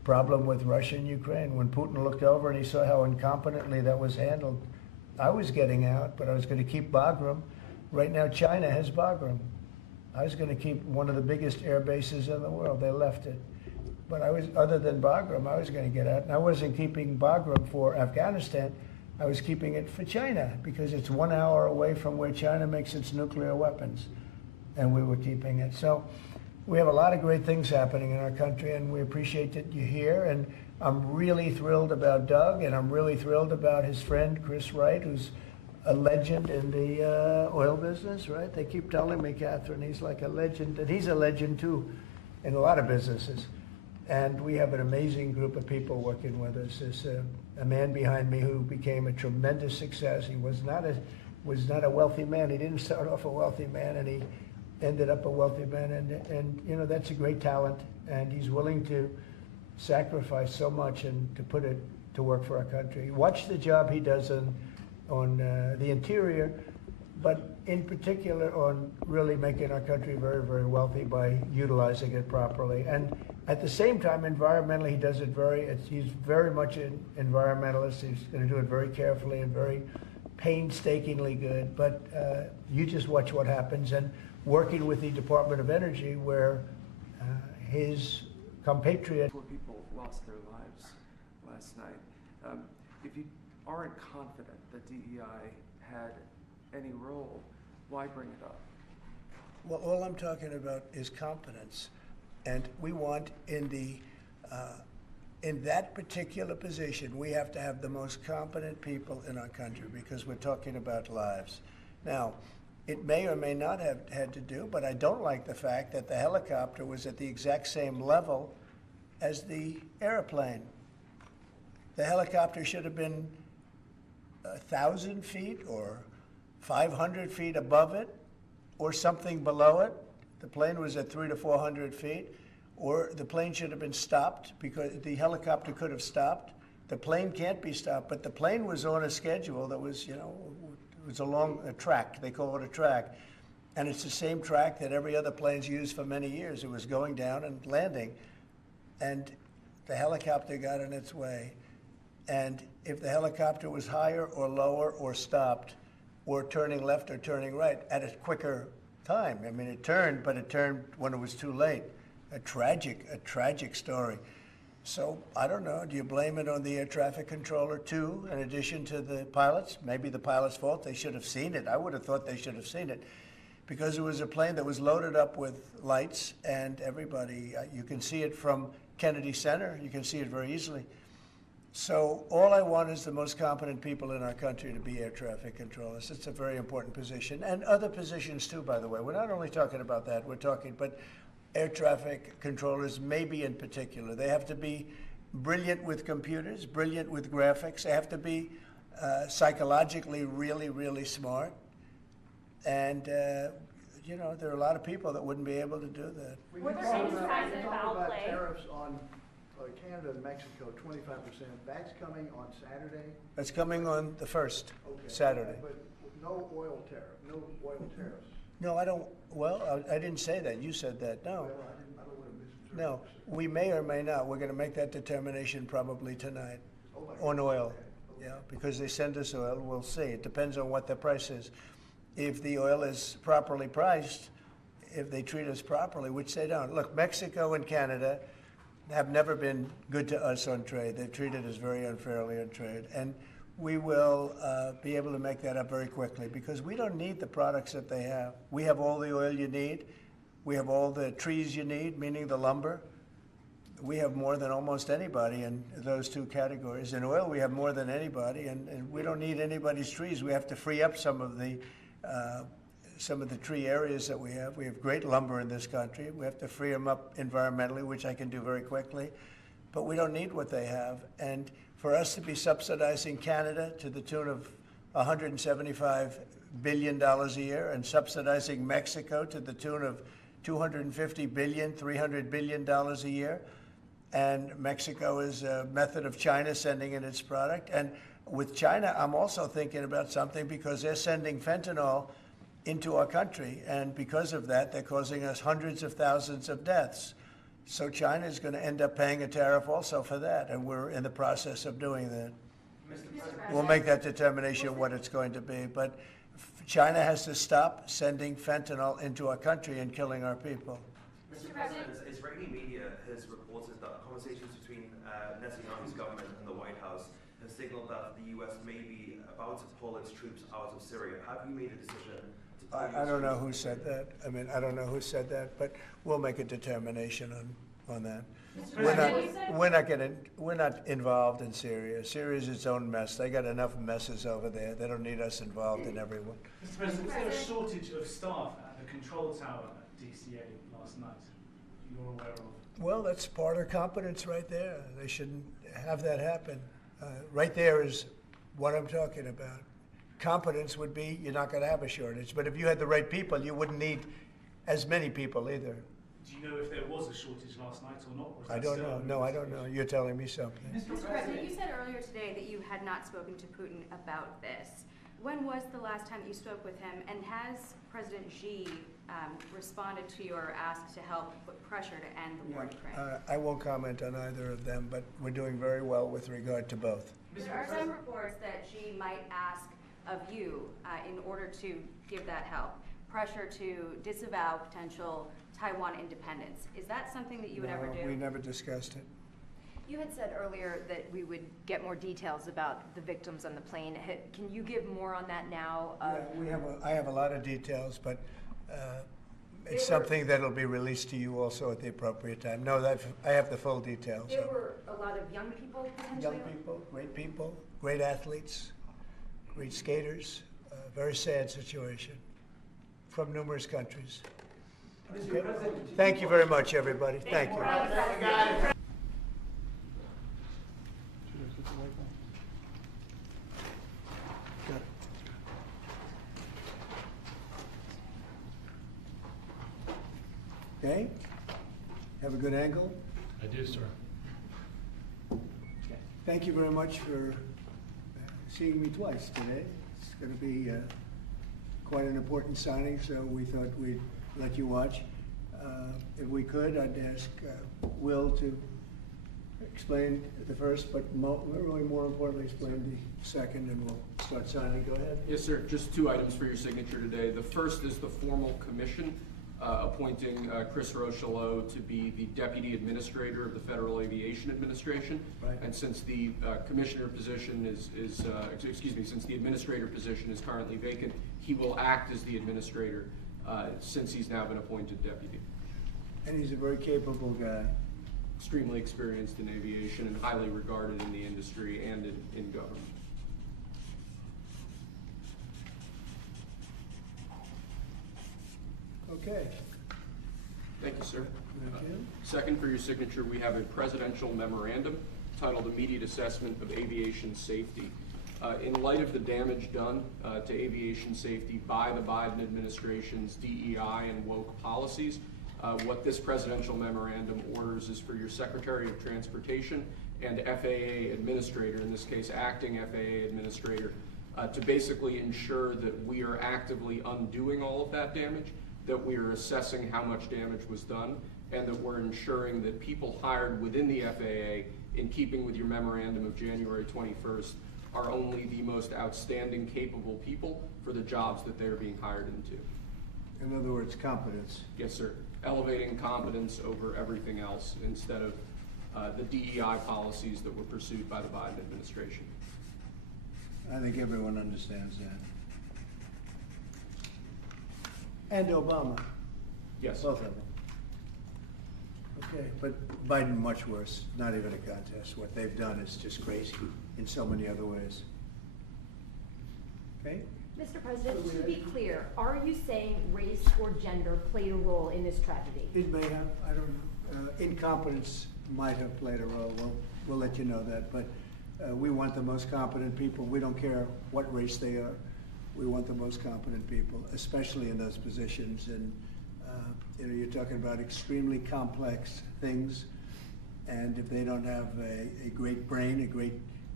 problem with Russia and Ukraine. When Putin looked over and he saw how incompetently that was handled, I was getting out, but I was going to keep Bagram. Right now, China has Bagram. I was going to keep one of the biggest air bases in the world. They left it. But other than Bagram, I was going to get out. And I wasn't keeping Bagram for Afghanistan. I was keeping it for China because it's 1 hour away from where China makes its nuclear weapons. And we were keeping it. So we have a lot of great things happening in our country, and we appreciate that you're here. And I'm really thrilled about Doug, and I'm really thrilled about his friend, Chris Wright, who's a legend in the oil business, right? They keep telling me, Catherine, he's like a legend, and he's a legend too in a lot of businesses. And we have an amazing group of people working with us. There's a man behind me who became a tremendous success. He was not a wealthy man. He didn't start off a wealthy man, and he ended up a wealthy man. And you know, that's a great talent, and he's willing to sacrifice so much and to put it to work for our country. Watch the job he does on the interior, but in particular on really making our country very, very wealthy by utilizing it properly. And at the same time, environmentally, he does it he's very much an environmentalist. He's going to do it very carefully and very painstakingly good. But you just watch what happens. And working with the Department of Energy, where his compatriot... 4 people lost their lives last night. If you aren't confident that DEI had any role, why bring it up? Well, all I'm talking about is competence. And we want in that particular position, we have to have the most competent people in our country because we're talking about lives. Now, it may or may not have had to do, but I don't like the fact that the helicopter was at the exact same level as the airplane. The helicopter should have been 1,000 feet or 500 feet above it or something below it. The plane was at 300 to 400 feet, or the plane should have been stopped because the helicopter could have stopped. The plane can't be stopped, but the plane was on a schedule that was, you know, it was along a track. They call it a track. And it's the same track that every other plane's used for many years. It was going down and landing. And the helicopter got in its way. And if the helicopter was higher or lower or stopped or turning left or turning right at a quicker time. I mean, it turned, but it turned when it was too late. A tragic story. So I don't know, do you blame it on the air traffic controller too, in addition to the pilots? Maybe the pilot's fault, they should have seen it. I would have thought they should have seen it because it was a plane that was loaded up with lights and everybody, you can see it from Kennedy Center, you can see it very easily. So all I want is the most competent people in our country to be air traffic controllers. It's a very important position, and other positions too, by the way. We're not only talking about that, we're talking, but air traffic controllers, maybe in particular. They have to be brilliant with computers, brilliant with graphics. They have to be psychologically really, really smart. And, you know, there are a lot of people that wouldn't be able to do that. Were there any signs of foul about play? Tariffs on Canada and Mexico, 25%. That's coming on Saturday? That's coming on the 1st, okay. Saturday. But no oil tariff, no oil tariffs. No, I don't, well, I didn't say that. You said that, no. Well, I don't want to misinterpret. No, we may or may not. We're going to make that determination probably tonight on oil. Yeah, because they send us oil, we'll see. It depends on what the price is. If the oil is properly priced, if they treat us properly, which they don't. Look, Mexico and Canada have never been good to us on trade. They've treated us very unfairly on trade. And we will be able to make that up very quickly because we don't need the products that they have. We have all the oil you need. We have all the trees you need, meaning the lumber. We have more than almost anybody in those two categories. In oil, we have more than anybody, and we don't need anybody's trees. We have to free up some of the tree areas that we have. We have great lumber in this country. We have to free them up environmentally, which I can do very quickly. But we don't need what they have. And for us to be subsidizing Canada to the tune of $175 billion a year and subsidizing Mexico to the tune of $250 billion, $300 billion a year, and Mexico is a method of China sending in its product. And with China, I'm also thinking about something because they're sending fentanyl into our country, and because of that, they're causing us hundreds of thousands of deaths. So China is going to end up paying a tariff also for that, and we're in the process of doing that. We'll make that determination what it's going to be, but China has to stop sending fentanyl into our country and killing our people. Mr. President, Israeli media has reported that conversations between Netanyahu's government and the White House have signaled that the U.S. may be about to pull its troops out of Syria. Have you made a decision to pull I don't know who said that. I mean, I don't know who said that, but we'll make a determination on that. We're not involved in Syria. Syria is its own mess. They got enough messes over there. They don't need us involved in everyone. Mr. President, was there a shortage of staff at the control tower at DCA last night you're aware of? Well, that's part of competence right there. They shouldn't have that happen. Right there is what I'm talking about. Competence would be you're not going to have a shortage. But if you had the right people, you wouldn't need as many people either. Do you know if there was a shortage last night or not? Or is I that don't still know. No, I don't know. You're telling me something. Mr. President, you said earlier today that you had not spoken to Putin about this. When was the last time that you spoke with him, and has President Xi responded to your ask to help put pressure to end the war in Ukraine? I won't comment on either of them, but we're doing very well with regard to both. There are some reports that Xi might ask of you, in order to give that help, pressure to disavow potential Taiwan independence. Is that something that you would ever do? We never discussed it. You had said earlier that we would get more details about the victims on the plane. Can you give more on that now? I have a lot of details, but it's something that'll be released to you also at the appropriate time. No, I have the full details. There were a lot of young people potentially? Young people, great athletes, great skaters. Very sad situation from numerous countries. Okay. Thank you very much, everybody. Thank you. Okay. Have a good angle. I do, sir. Thank you very much for seeing me twice today. It's going to be quite an important signing, so we thought we'd let you watch. If we could, I'd ask Will to explain the first, but really more importantly, explain the second, and we'll start signing. Go ahead. Yes, sir. Just 2 items for your signature today. The first is the formal commission appointing Chris Rochelot to be the Deputy Administrator of the Federal Aviation Administration. Right. And since the commissioner position since the administrator position is currently vacant, he will act as the administrator since he's now been appointed deputy. And he's a very capable guy. Extremely experienced in aviation and highly regarded in the industry and in government. Okay. Thank you, sir. Thank you. Second, for your signature, we have a presidential memorandum titled Immediate Assessment of Aviation Safety. In light of the damage done to aviation safety by the Biden administration's DEI and woke policies, what this presidential memorandum orders is for your Secretary of Transportation and FAA Administrator, in this case acting FAA Administrator, to basically ensure that we are actively undoing all of that damage, that we are assessing how much damage was done, and that we're ensuring that people hired within the FAA, in keeping with your memorandum of January 21st, are only the most outstanding, capable people for the jobs that they're being hired into. In other words, competence. Yes, sir. Elevating competence over everything else instead of the DEI policies that were pursued by the Biden administration. I think everyone understands that. And Obama. Yes. Both of them. Okay, but Biden much worse. Not even a contest. What they've done is just crazy in so many other ways. Okay? Mr. President, to be clear, are you saying race or gender played a role in this tragedy? It may have. I don't know. Incompetence might have played a role. We'll let you know that. But we want the most competent people. We don't care what race they are. We want the most competent people, especially in those positions. And you're talking about extremely complex things. And if they don't have a great brain, a great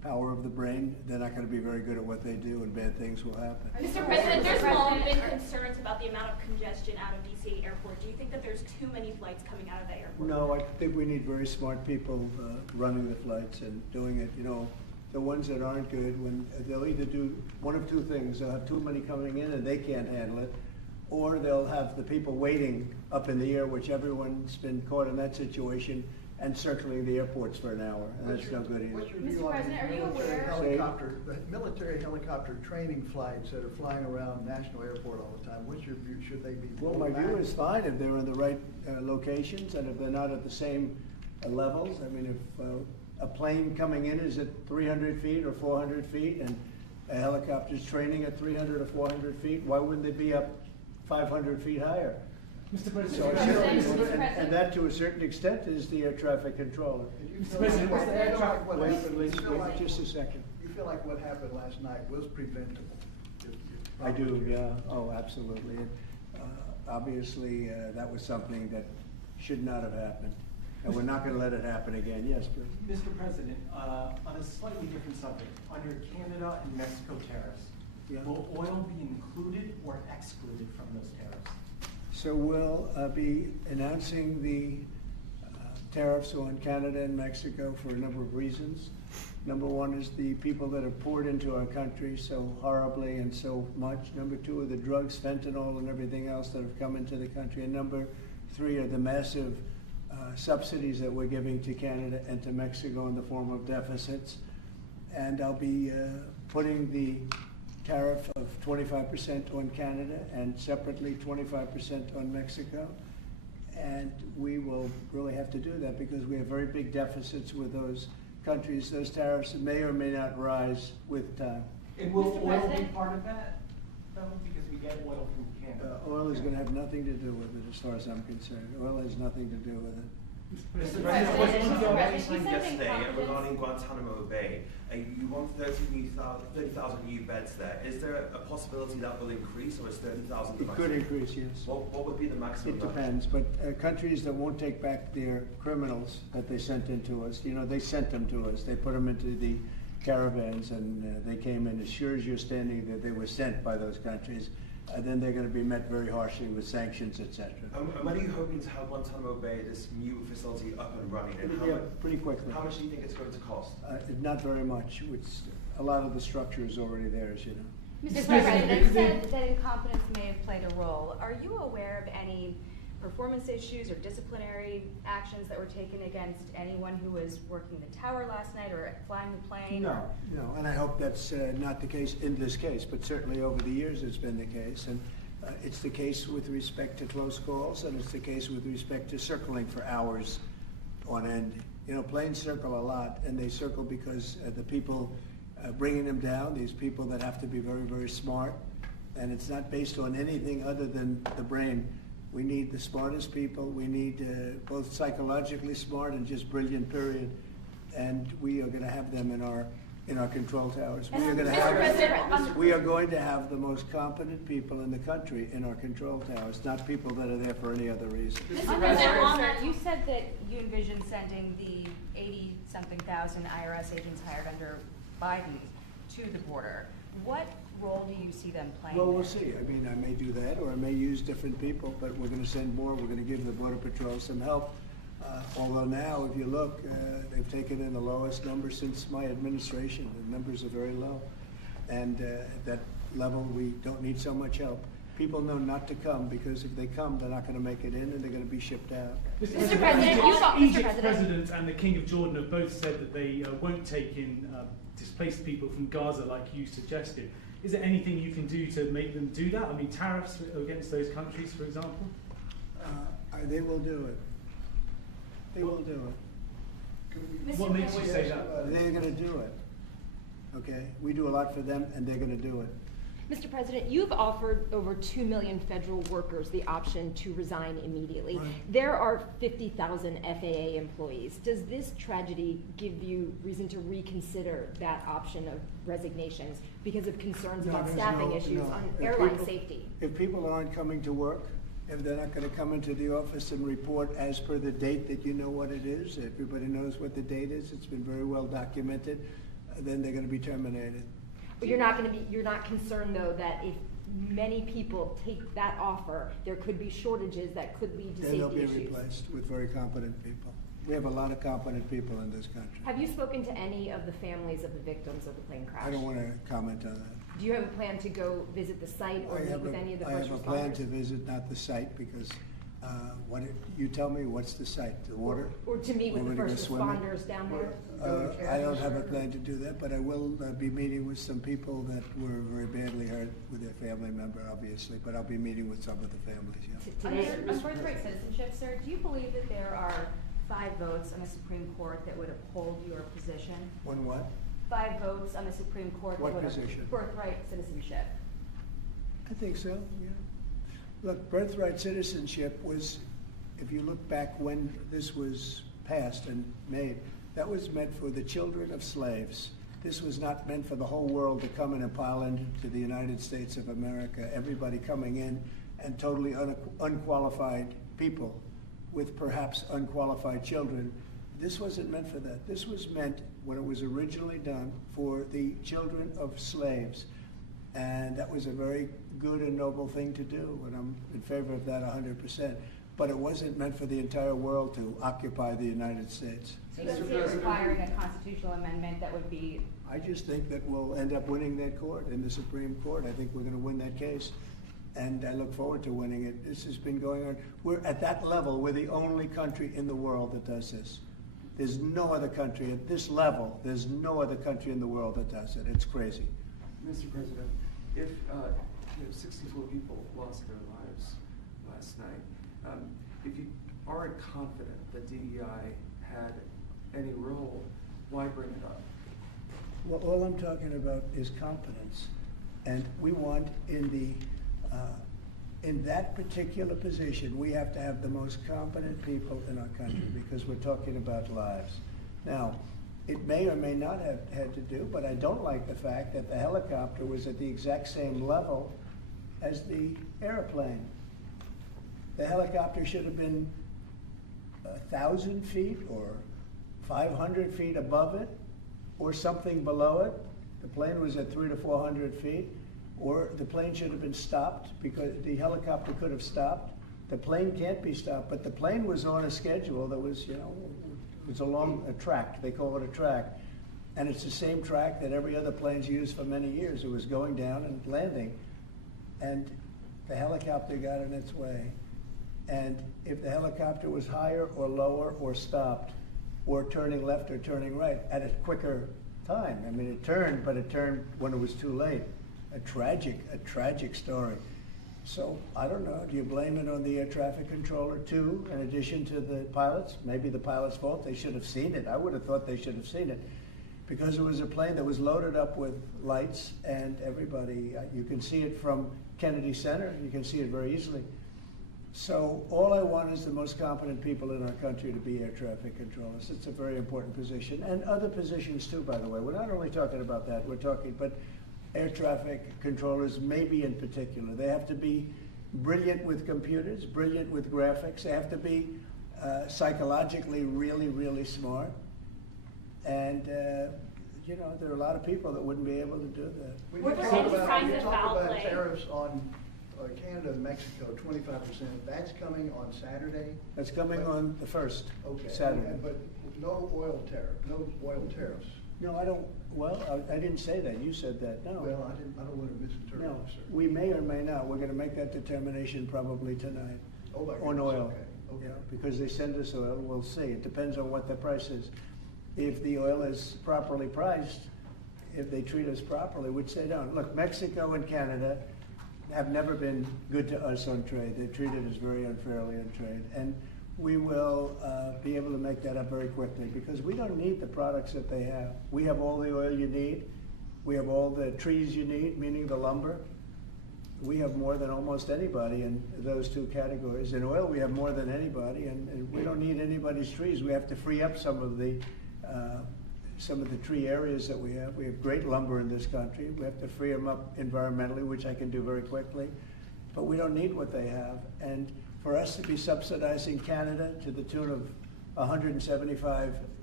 power of the brain, they're not going to be very good at what they do, and bad things will happen. Mr. President, there's long been concerns about the amount of congestion out of DC airport. Do you think that there's too many flights coming out of that airport? No, I think we need very smart people running the flights and doing it. You know, the ones that aren't good, when they'll either do one of two things: they'll have too many coming in and they can't handle it, or they'll have the people waiting up in the air, which everyone's been caught in that situation, and circling the airports for an hour, and that's no good either. What's your view on the military helicopter training flights that are flying around National Airport all the time? What's your view? Should they be? Well, my view is fine if they're in the right locations and if they're not at the same levels. I mean, if a plane coming in is at 300 feet or 400 feet and a helicopter's training at 300 or 400 feet, why wouldn't they be up 500 feet higher? Mr. President, So, and that to a certain extent is the air traffic controller. Mr. President, what's the air traffic? Wait just a second. You feel like what happened last night was preventable? I do, yeah. Oh, absolutely. Obviously, that was something that should not have happened. And we're not going to let it happen again. Yes, please. Mr. President, on a slightly different subject, on your Canada and Mexico tariffs, will oil be included or excluded from those tariffs? So we'll be announcing the tariffs on Canada and Mexico for a number of reasons. Number one is the people that have poured into our country so horribly and so much. Number two are the drugs, fentanyl, and everything else that have come into the country. And number three are the massive subsidies that we're giving to Canada and to Mexico in the form of deficits. And I'll be putting the tariff of 25% on Canada and separately 25% on Mexico. And we will really have to do that because we have very big deficits with those countries. Those tariffs may or may not rise with time. And will oil be part of that, though, because we get oil from Canada? Oil is going to have nothing to do with it as far as I'm concerned. Oil has nothing to do with it. Mr. President, what you signed yesterday regarding Guantanamo Bay, you want 30,000 new beds there. Is there a possibility that will increase, or is 30,000 the maximum? It could increase, yes. What would be the maximum? It depends, but countries that won't take back their criminals that they sent into us, you know, they sent them to us. They put them into the caravans and they came in. As sure as you're standing there, they were sent by those countries. Then they're going to be met very harshly with sanctions, etc. When are you hoping to have Guantanamo Bay, this new facility, up and running? And pretty quickly. How much do you think it's going to cost? Not very much. A lot of the structure is already there, as you know. Mr. President, you said that incompetence may have played a role. Are you aware of any performance issues or disciplinary actions that were taken against anyone who was working the tower last night or flying the plane? No, and I hope that's not the case in this case, but certainly over the years it's been the case. And it's the case with respect to close calls, and it's the case with respect to circling for hours on end. You know, planes circle a lot, and they circle because the people bringing them down, these people that have to be very, very smart, and it's not based on anything other than the brain. We need the smartest people. We need both psychologically smart and just brilliant, period. And we are going to have them in our control towers. We are going to have the most competent people in the country in our control towers, not people that are there for any other reason. Mr. President, you said that you envision sending the 80-something thousand IRS agents hired under Biden to the border. What role do you see them playing? Well, we'll see. I mean, I may do that, or I may use different people, but we're going to send more. We're going to give the Border Patrol some help. Although now, if you look, they've taken in the lowest number since my administration. The numbers are very low. And at that level, we don't need so much help. People know not to come because if they come, they're not going to make it in and they're going to be shipped out. Mr. President, Egypt's president and the King of Jordan have both said that they won't take in displaced people from Gaza like you suggested. Is there anything you can do to make them do that? I mean, tariffs against those countries, for example? They will do it. They will do it. What makes you say that? They're going to do it. Okay? We do a lot for them, and they're going to do it. Mr. President, you've offered over 2 million federal workers the option to resign immediately. Right. There are 50,000 FAA employees. Does this tragedy give you reason to reconsider that option of resignations because of concerns about staffing issues on airline safety? If people aren't coming to work, if they're not going to come into the office and report as per the date that you know what it is, everybody knows what the date is, it's been very well documented. then they're going to be terminated. But you're not concerned though that if many people take that offer, there could be shortages that could lead to Then safety they'll be issues? replaced with very competent people. We have a lot of competent people in this country. Have you spoken to any of the families of the victims of the plane crash? I don't want to comment on that. Do you have a plan to go visit the site or meet with any of the first responders? I have a plan to visit, not the site, because you tell me, what's the site? The water? Or to meet with the Want me to go first swimming? responders down there? I don't have a plan to do that, but I will be meeting with some people that were very badly hurt with their family member, obviously, but I'll be meeting with some of the families, yeah. On birthright citizenship, sir, do you believe that there are 5 votes on the Supreme Court that would uphold your position? One what? 5 votes on the Supreme Court What that would position? birthright citizenship. I think so, yeah. Look, birthright citizenship was, if you look back when this was passed and made, that was meant for the children of slaves. This was not meant for the whole world to come in and pile into the United States of America, everybody coming in and totally unqualified people with perhaps unqualified children. This wasn't meant for that. This was meant, when it was originally done, for the children of slaves. And that was a very good and noble thing to do, and I'm in favor of that 100%. But it wasn't meant for the entire world to occupy the United States. So you don't see it requiring a constitutional amendment that would be... I just think that we'll end up winning that court in the Supreme Court. I think we're going to win that case, and I look forward to winning it. This has been going on. We're at that level. We're the only country in the world that does this. There's no other country at this level. There's no other country in the world that does it. It's crazy. Mr. President, if 64 people lost their lives last night, if you aren't confident that DEI had any role, why bring it up? Well, all I'm talking about is competence, and we want in that particular position, we have to have the most competent people in our country because we're talking about lives. Now, it may or may not have had to do, but I don't like the fact that the helicopter was at the exact same level as the airplane. The helicopter should have been 1,000 feet or 500 feet above it or something below it. The plane was at 300 to 400 feet, or the plane should have been stopped because the helicopter could have stopped. The plane can't be stopped, but the plane was on a schedule that was, it was along a track. They call it a track. And it's the same track that every other plane's used for many years. It was going down and landing. And the helicopter got in its way. And if the helicopter was higher or lower or stopped or turning left or turning right at a quicker time, I mean, it turned, but it turned when it was too late. A tragic story. So, I don't know, do you blame it on the air traffic controller too, in addition to the pilots? Maybe the pilot's fault, they should have seen it. I would have thought they should have seen it. Because it was a plane that was loaded up with lights and everybody, you can see it from Kennedy Center, you can see it very easily. So all I want is the most competent people in our country to be air traffic controllers. It's a very important position, and other positions too, by the way. We're not only talking about that, we're talking, but air traffic controllers maybe in particular. They have to be brilliant with computers, brilliant with graphics. They have to be psychologically really, really smart. And, there are a lot of people that wouldn't be able to do that. We talk about tariffs on Canada and Mexico, 25%. That's coming on Saturday? That's coming on the 1st, okay. Saturday. But no oil tariffs. No, I don't. Well, I didn't say that. You said that. No. Well, I don't want to misinterpret. No, sir. we may or may not. We're going to make that determination probably tonight. Oh, my on goodness, oil. okay. Yeah, because they send us oil. We'll see. It depends on what the price is. If the oil is properly priced, if they treat us properly, which they don't. Look, Mexico and Canada have never been good to us on trade. They've treated us very unfairly on trade. And we will be able to make that up very quickly because we don't need the products that they have. We have all the oil you need. We have all the trees you need, meaning the lumber. We have more than almost anybody in those two categories. In oil, we have more than anybody, and we don't need anybody's trees. We have to free up some of the tree areas that we have. We have great lumber in this country. We have to free them up environmentally, which I can do very quickly. But we don't need what they have. And for us to be subsidizing Canada to the tune of $175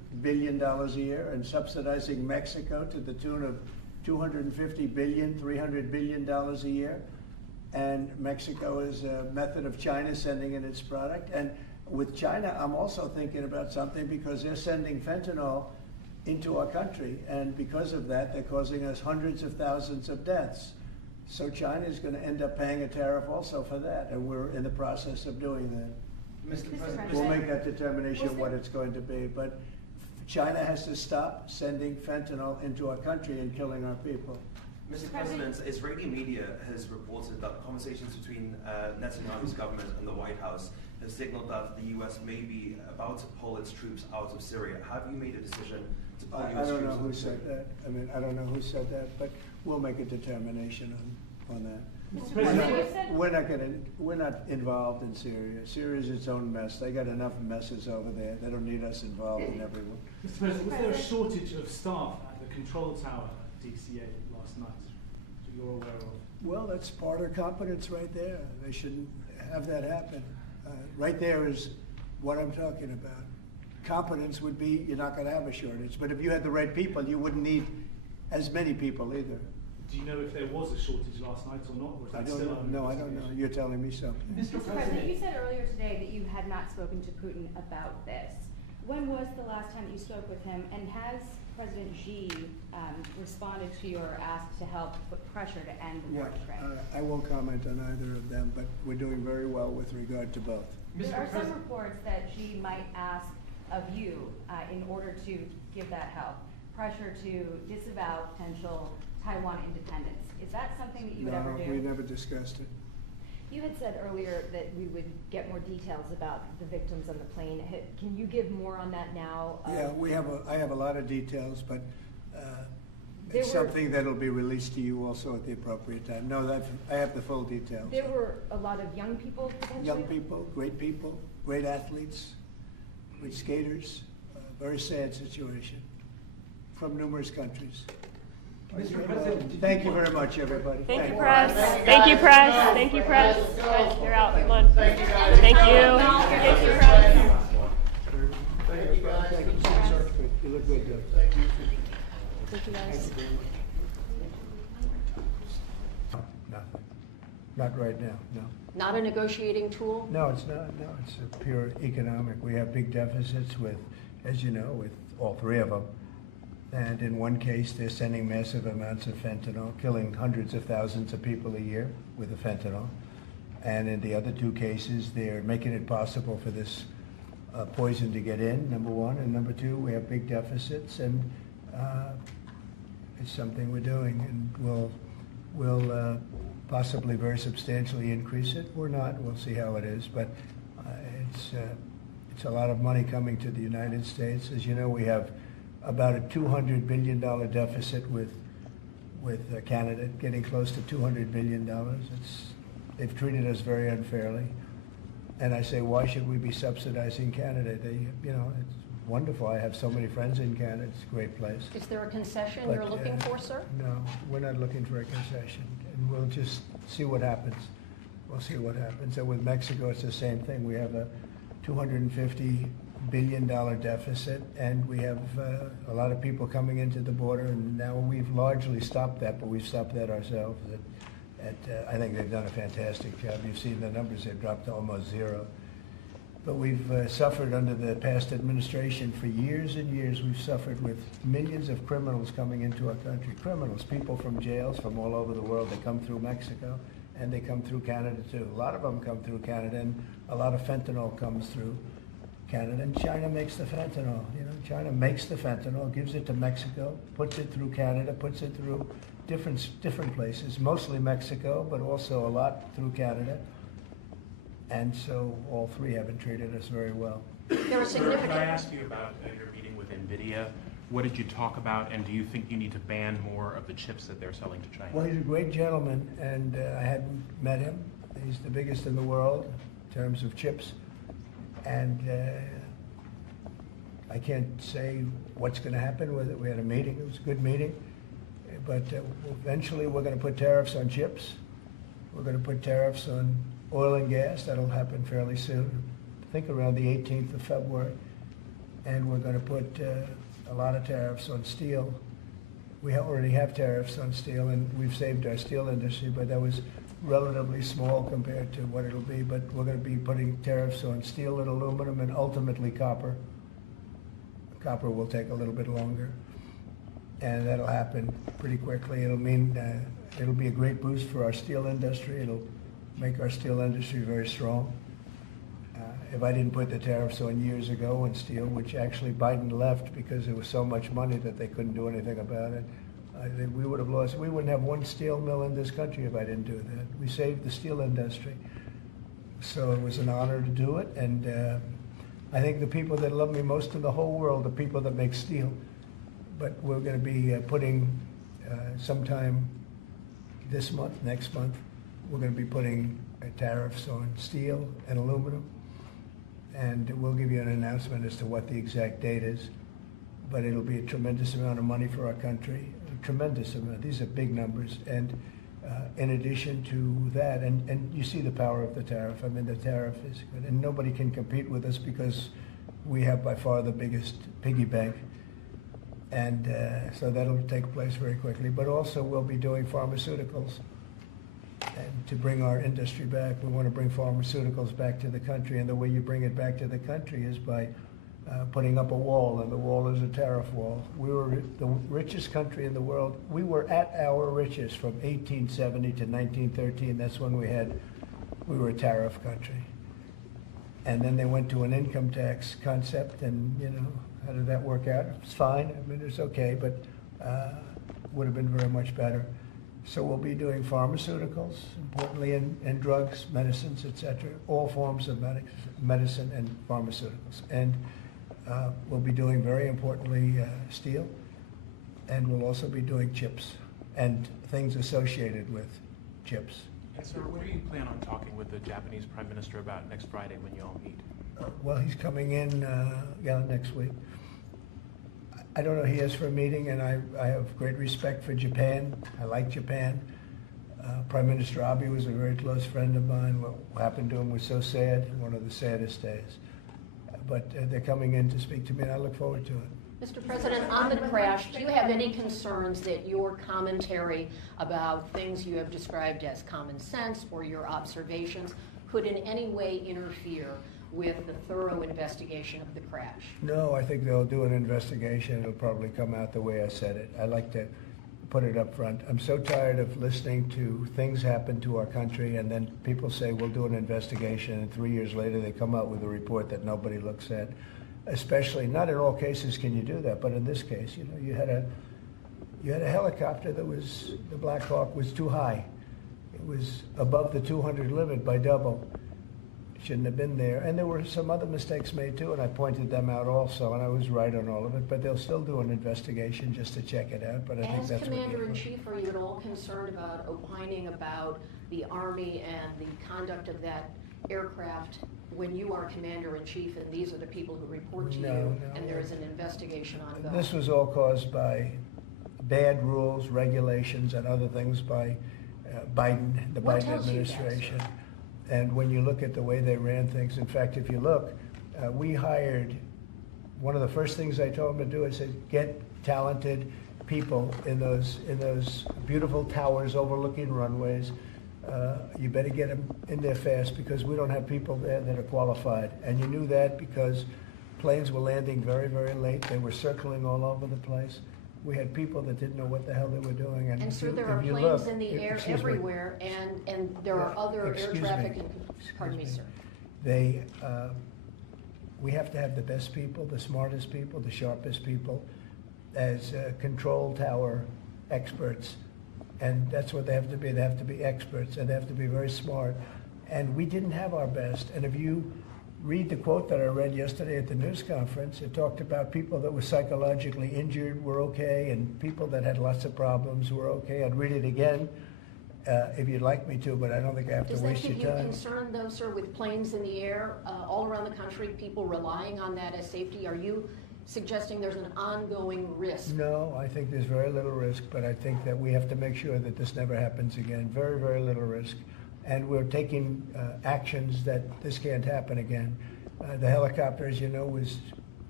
billion a year and subsidizing Mexico to the tune of $250 billion, $300 billion a year. And Mexico is a method of China sending in its product. And with China, I'm also thinking about something because they're sending fentanyl into our country. And because of that, they're causing us hundreds of thousands of deaths. So China is going to end up paying a tariff also for that. And we're in the process of doing that. Mr. President. We'll make that determination what it's going to be. But China has to stop sending fentanyl into our country and killing our people. Mr. President, Israeli media has reported that conversations between Netanyahu's government and the White House have signaled that the U.S. may be about to pull its troops out of Syria. Have you made a decision to pull I U.S. don't troops know out who of Syria? said that. I mean, I don't know who said that, but we'll make a determination on that. We're not involved in Syria. Syria is its own mess. They got enough messes over there. They don't need us involved in everyone. Mr. President, was there a shortage of staff at the control tower at DCA last night that you're aware of? Well, that's part of competence right there. They shouldn't have that happen. Right there is what I'm talking about. Competence would be you're not going to have a shortage. But if you had the right people, you wouldn't need as many people either. Do you know if there was a shortage last night or not? Or is that I don't still know. under No, I don't know. investigation? You're telling me something. Mr. President, you said earlier today that you had not spoken to Putin about this. When was the last time you spoke with him, and has President Xi responded to your ask to help put pressure to end the war in Ukraine? I won't comment on either of them, but we're doing very well with regard to both. There are some reports that Xi might ask of you, in order to give that help, pressure to disavow potential Taiwan independence. Is that something that you would ever do? No, we never discussed it. You had said earlier that we would get more details about the victims on the plane. Can you give more on that now? Yeah, I have a lot of details, but There it's were- something that'll be released to you also at the appropriate time. No, I have the full details. There were a lot of young people potentially? Young people, great athletes, great skaters, very sad situation from numerous countries. Mr. President, Thank you very much, everybody. Thank you, press. Thank you, press. Thank you, press. Guys, they're out. Come on. Thank you, guys. Thank you. Thank you, press. Thank you, guys. Thank you. You look good, Doug. Thank you. Thank you, guys. Thank you very much. Nothing. Not right now, no. Not a negotiating tool? No, it's not. No, it's a pure economic. We have big deficits with, as you know, with all three of them. And in one case, they're sending massive amounts of fentanyl, killing hundreds of thousands of people a year with the fentanyl. And in the other two cases, they're making it possible for this poison to get in, number one. And number two, we have big deficits, and it's something we're doing. And we'll possibly very substantially increase it. We're not. We'll see how it is. But it's a lot of money coming to the United States. As you know, we have about a $200 billion deficit with Canada, getting close to $200 billion. They've treated us very unfairly. And I say, why should we be subsidizing Canada? It's wonderful. I have so many friends in Canada. It's a great place. Is there a concession But, you're looking for, sir? No, we're not looking for a concession. And we'll just see what happens. We'll see what happens. And with Mexico, it's the same thing. We have a $250 billion deficit, and we have a lot of people coming into the border, and now we've largely stopped that, but we've stopped that ourselves. I think they've done a fantastic job. You've seen the numbers, they've dropped to almost zero. But we've suffered under the past administration for years and years. We've suffered with millions of criminals coming into our country. Criminals, people from jails from all over the world. They come through Mexico, and they come through Canada too. A lot of them come through Canada, and a lot of fentanyl comes through Canada, and China makes the fentanyl. China makes the fentanyl, gives it to Mexico, puts it through Canada, puts it through different places, mostly Mexico, but also a lot through Canada. And so all three haven't treated us very well. There are significant. Could I ask you about your meeting with NVIDIA? What did you talk about, and do you think you need to ban more of the chips that they're selling to China? Well, he's a great gentleman, and I hadn't met him. He's the biggest in the world in terms of chips. And I can't say what's going to happen with it. We had a meeting. It was a good meeting. But eventually we're going to put tariffs on chips. We're going to put tariffs on oil and gas. That'll happen fairly soon. I think around the 18th of February. and we're going to put a lot of tariffs on steel. We already have tariffs on steel, and we've saved our steel industry, but that was relatively small compared to what it'll be. But we're going to be putting tariffs on steel and aluminum and ultimately copper. Copper will take a little bit longer, and that'll happen pretty quickly. It'll mean it'll be a great boost for our steel industry. It'll make our steel industry very strong. If I didn't put the tariffs on years ago on steel, which actually Biden left because there was so much money that they couldn't do anything about it, I think we would have lost. We wouldn't have one steel mill in this country if I didn't do that. We saved the steel industry. So it was an honor to do it, and I think the people that love me most in the whole world are people that make steel. But we're going to be putting sometime this month, next month, we're going to be putting tariffs on steel and aluminum. And we'll give you an announcement as to what the exact date is. But it'll be a tremendous amount of money for our country, a tremendous amount. These are big numbers. And in addition to that, and you see the power of the tariff. I mean, the tariff is good. And nobody can compete with us because we have by far the biggest piggy bank. And so that'll take place very quickly. But also we'll be doing pharmaceuticals. And to bring our industry back, we want to bring pharmaceuticals back to the country. And the way you bring it back to the country is by putting up a wall, and the wall is a tariff wall. We were the richest country in the world. We were at our richest from 1870 to 1913. That's when we were a tariff country. And then they went to an income tax concept, and how did that work out? It's fine. I mean, it's okay, but would have been very much better. So we'll be doing pharmaceuticals, importantly, and drugs, medicines, etc., all forms of medicine and pharmaceuticals. And we'll be doing, very importantly, steel, and we'll also be doing chips and things associated with chips. And sir, what do you plan on talking with the Japanese Prime Minister about next Friday when you all meet? Well, he's coming in next week. I don't know, he is for a meeting, and I have great respect for Japan. I like Japan. Prime Minister Abe was a very close friend of mine. What happened to him was so sad, one of the saddest days. But they're coming in to speak to me, and I look forward to it. Mr. President, on the crash, do you have any concerns that your commentary about things you have described as common sense or your observations could in any way interfere with the thorough investigation of the crash? No, I think they'll do an investigation. It'll probably come out the way I said it. I like to put it up front. I'm so tired of listening to things happen to our country, and then people say we'll do an investigation, and 3 years later they come out with a report that nobody looks at. Especially, not in all cases can you do that, but in this case, you had a helicopter that was, the Black Hawk was too high. It was above the 200 limit by double. Shouldn't have been there. And there were some other mistakes made too, and I pointed them out also, and I was right on all of it, but they'll still do an investigation just to check it out. But I think that's Commander-in-Chief, are you at all concerned about opining about the Army and the conduct of that aircraft when you are Commander-in-Chief and these are the people who report to you and there is an investigation ongoing? This was all caused by bad rules, regulations, and other things by Biden, the Biden administration. And when you look at the way they ran things, in fact, if you look, we hired, one of the first things I told them to do is say, get talented people in those beautiful towers overlooking runways. You better get them in there fast because we don't have people there that are qualified. And you knew that because planes were landing very, very late. They were circling all over the place. We had people that didn't know what the hell they were doing. And so there are planes in the air everywhere, and there are other air traffic. Pardon me, sir. We have to have the best people, the smartest people, the sharpest people as control tower experts. And that's what they have to be. They have to be experts, and they have to be very smart. And we didn't have our best. And if you read the quote that I read yesterday at the news conference, it talked about people that were psychologically injured were okay, and people that had lots of problems were okay. I'd read it again if you'd like me to, but I don't think I have to waste your time. Does that give you concern, though, sir, with planes in the air all around the country, people relying on that as safety? Are you suggesting there's an ongoing risk? No, I think there's very little risk, but I think that we have to make sure that this never happens again. Very, very little risk. And we're taking actions that this can't happen again. The helicopter, as you know, was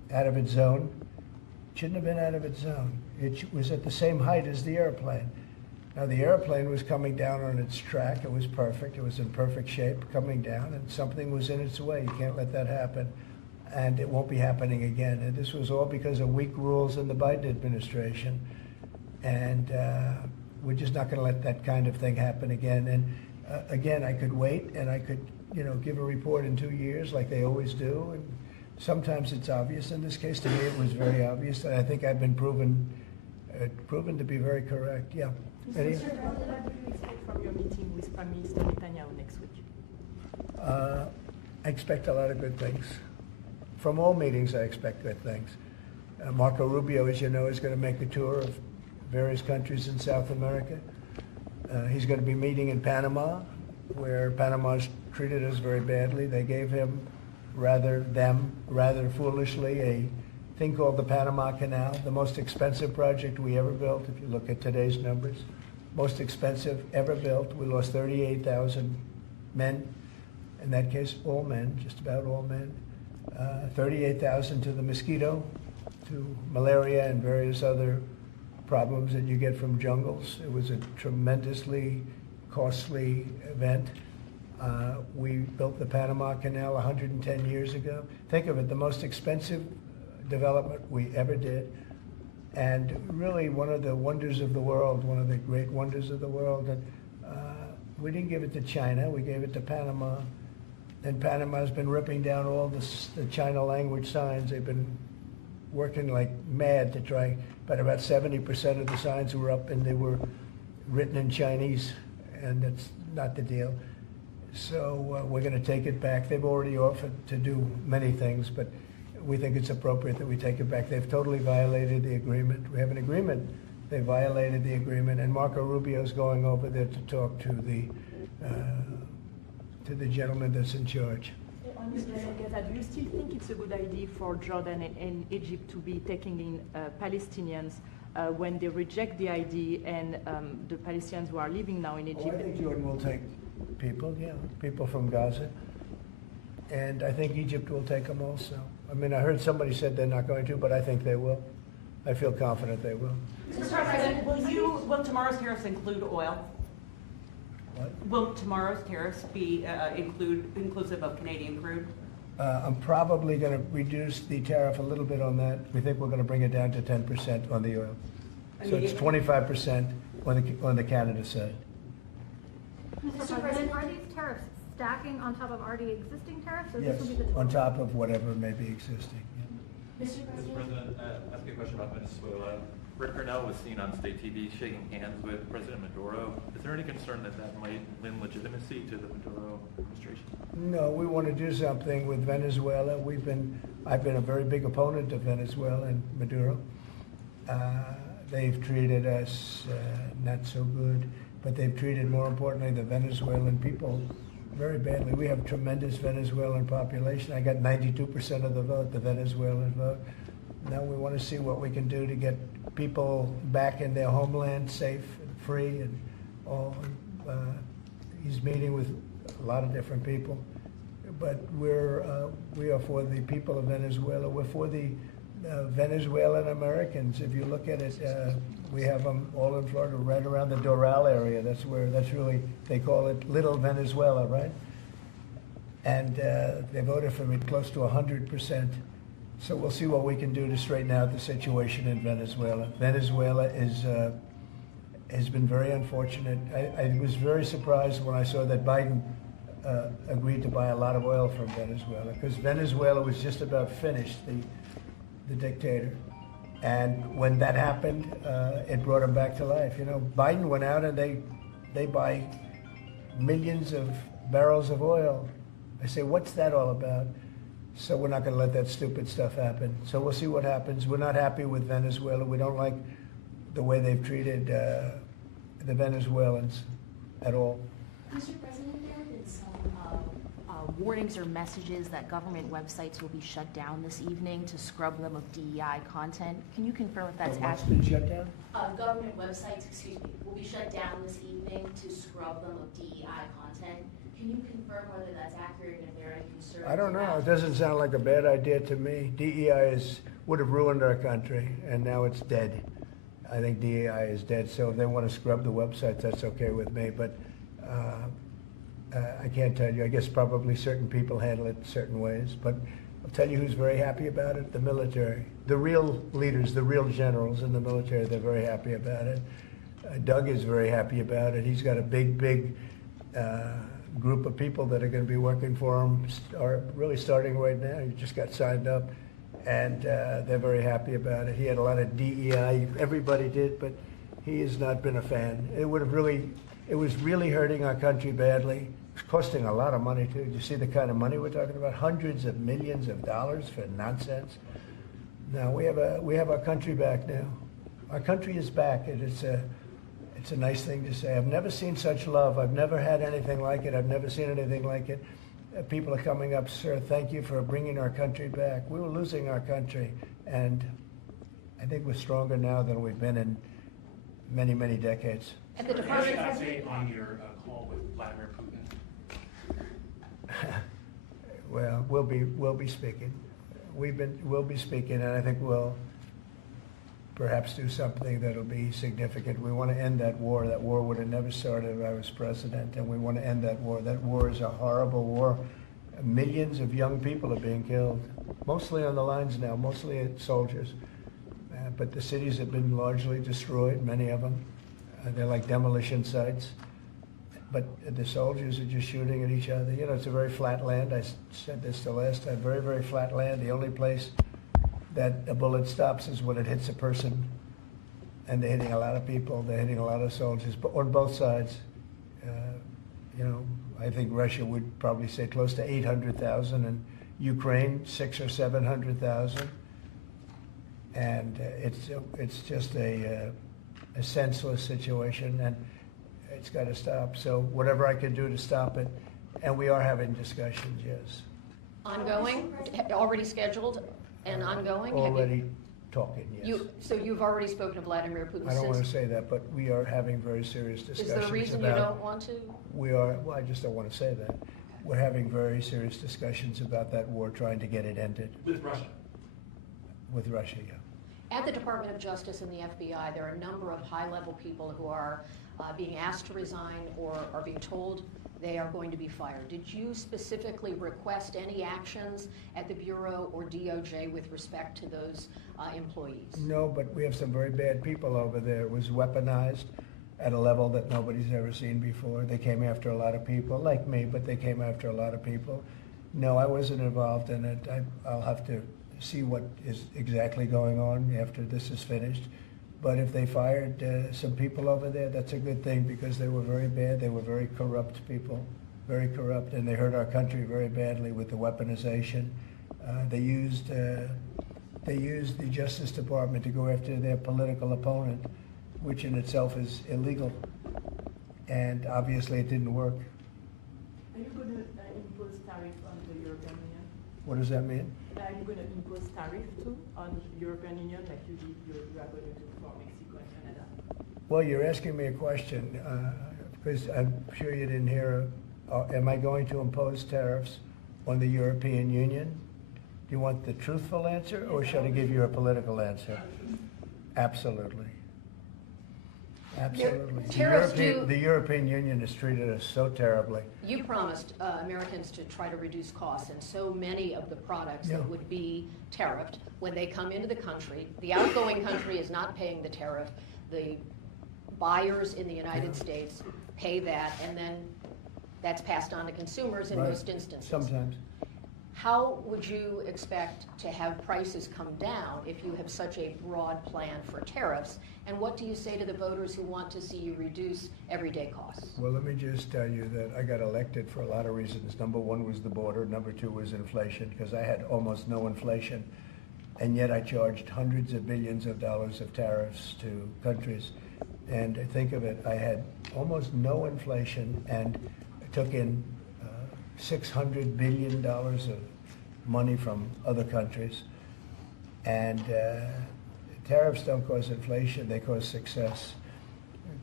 out of its zone. Shouldn't have been out of its zone. It was at the same height as the airplane. Now, the airplane was coming down on its track. It was perfect. It was in perfect shape coming down, and something was in its way. You can't let that happen, and it won't be happening again. And this was all because of weak rules in the Biden administration, and we're just not going to let that kind of thing happen again. And again, I could wait, and I could, give a report in 2 years like they always do. And sometimes it's obvious. In this case, to me, it was very obvious, and I think I've been proven to be very correct. Yeah. Mr. President, what do you expect from your meeting with Prime Minister Netanyahu next week? I expect a lot of good things. From all meetings, I expect good things. Marco Rubio, as you know, is going to make a tour of various countries in South America. He's going to be meeting in Panama, where Panama's treated us very badly. They gave him, rather foolishly, a thing called the Panama Canal, the most expensive project we ever built, if you look at today's numbers. Most expensive ever built. We lost 38,000 men. In that case, all men, just about all men. 38,000 to the mosquito, to malaria and various other problems that you get from jungles. It was a tremendously costly event. We built the Panama Canal 110 years ago. Think of it, the most expensive development we ever did, and really one of the wonders of the world, one of the great wonders of the world. And we didn't give it to China, we gave it to Panama. And Panama's been ripping down all the China language signs. They've been working like mad to try, but about 70% of the signs were up and they were written in Chinese, and that's not the deal. So we're going to take it back. They've already offered to do many things, but we think it's appropriate that we take it back. They've totally violated the agreement. We have an agreement. They violated the agreement, and Marco Rubio's going over there to talk to the gentleman that's in charge. On this, do you still think it's a good idea for Jordan and Egypt to be taking in Palestinians when they reject the ID and the Palestinians who are living now in Egypt? I think Jordan will take people from Gaza. And I think Egypt will take them also. I mean, I heard somebody said they're not going to, but I think they will. I feel confident they will. Mr. President, will tomorrow's tariffs include oil? What? Will tomorrow's tariffs be inclusive of Canadian crude? I'm probably going to reduce the tariff a little bit on that. We think we're going to bring it down to 10% on the oil. So it's 25% on the Canada side. Mr. President, are these tariffs stacking on top of already existing tariffs? Or Yes, this will be the on top of whatever may be existing. Yeah. Mr. President, ask you a question about Venezuela. Rick Cornell was seen on state TV shaking hands with President Maduro. Is there any concern that that might lend legitimacy to the Maduro administration? No, we want to do something with Venezuela. I've been a very big opponent of Venezuela and Maduro. They've treated us not so good, but they've treated, more importantly, the Venezuelan people very badly. We have a tremendous Venezuelan population. I got 92% of the vote, the Venezuelan vote. Now we want to see what we can do to get people back in their homeland safe and free and all. He's meeting with a lot of different people, but we are for the people of Venezuela. We're for the Venezuelan Americans. If you look at it, we have them all in Florida, right around the Doral area. That's really, they call it Little Venezuela, right? And they voted for me close to 100%. So we'll see what we can do to straighten out the situation in Venezuela. Venezuela has been very unfortunate. I was very surprised when I saw that Biden agreed to buy a lot of oil from Venezuela, because Venezuela was just about finished, the dictator. And when that happened, it brought him back to life. You know, Biden went out and they buy millions of barrels of oil. I say, what's that all about? So we're not going to let that stupid stuff happen. So we'll see what happens. We're not happy with Venezuela. We don't like the way they've treated the Venezuelans at all. Mr. President, there have been some warnings or messages that government websites will be shut down this evening to scrub them of DEI content. Can you confirm if that's actually been shut down? Government websites, will be shut down this evening to scrub them of DEI content. Can you confirm whether that's accurate and if there are any concerns? I don't know. about- It doesn't sound like a bad idea to me. DEI would have ruined our country, and now it's dead. I think DEI is dead, so if they want to scrub the websites, that's okay with me, but I can't tell you. I guess probably certain people handle it certain ways, but I'll tell you who's very happy about it, the military. The real leaders, the real generals in the military, they're very happy about it. Doug is very happy about it. He's got a big group of people that are going to be working for him, are really starting right now. He just got signed up, and they're very happy about it. He had a lot of DEI, everybody did, but he has not been a fan. It was really hurting our country badly. It's costing a lot of money too. Do you see the kind of money we're talking about? Hundreds of millions of dollars for nonsense. Now we have our country back now. Our country is back, and it's a nice thing to say. I've never seen such love. I've never had anything like it. I've never seen anything like it. People are coming up, sir, thank you for bringing our country back. We were losing our country, and I think we're stronger now than we've been in many, many decades. At the What's Department your of update on your call with Vladimir Putin? Well, we'll be speaking. We'll be speaking, and I think we'll perhaps do something that'll be significant. We want to end that war. That war would have never started if I was president, and we want to end that war. That war is a horrible war. Millions of young people are being killed, mostly on the lines now, mostly soldiers. But the cities have been largely destroyed, many of them. They're like demolition sites. But the soldiers are just shooting at each other. You know, it's a very flat land. I said this the last time, very, very flat land. The only place that a bullet stops is when it hits a person. And they're hitting a lot of people. They're hitting a lot of soldiers, but on both sides. You know, I think Russia would probably say close to 800,000, and Ukraine 600,000 or 700,000. And it's just a senseless situation, and it's got to stop. So whatever I can do to stop it, and we are having discussions, yes. Ongoing, already scheduled and ongoing? Already talking, yes. So you've already spoken to Vladimir Putin since? I don't want to say that, but we are having very serious discussions about... Is there a reason you don't want to? Well, I just don't want to say that. We're having very serious discussions about that war, trying to get it ended. With Russia? With Russia, yeah. At the Department of Justice and the FBI, there are a number of high-level people who are being asked to resign or are being told they are going to be fired. Did you specifically request any actions at the Bureau or DOJ with respect to those employees? No, but we have some very bad people over there. It was weaponized at a level that nobody's ever seen before. They came after a lot of people, like me, but they came after a lot of people. No, I wasn't involved in it. I'll have to see what is exactly going on after this is finished. But if they fired some people over there, that's a good thing, because they were very bad. They were very corrupt people, very corrupt, and they hurt our country very badly with the weaponization. They used the Justice Department to go after their political opponent, which in itself is illegal. And obviously it didn't work. Are you going to impose tariff on the European Union? What does that mean? Are you going to impose tariff too on the European Union, like you are going to do for Mexico and Canada? Well, you're asking me a question, because I'm sure you didn't hear, am I going to impose tariffs on the European Union? Do you want the truthful answer, or should I give you a political answer? Absolutely. Absolutely. The European Union has treated us so terribly. You promised Americans to try to reduce costs, and so many of the products that would be tariffed, when they come into the country, the outgoing country is not paying the tariff. The buyers in the United States pay that, and then that's passed on to consumers in most instances. Sometimes. How would you expect to have prices come down if you have such a broad plan for tariffs? And what do you say to the voters who want to see you reduce everyday costs? Well, let me just tell you that I got elected for a lot of reasons. Number one was the border. Number two was inflation, because I had almost no inflation. And yet I charged hundreds of billions of dollars of tariffs to countries. And think of it, I had almost no inflation and took in $600 billion of money from other countries. And tariffs don't cause inflation, they cause success.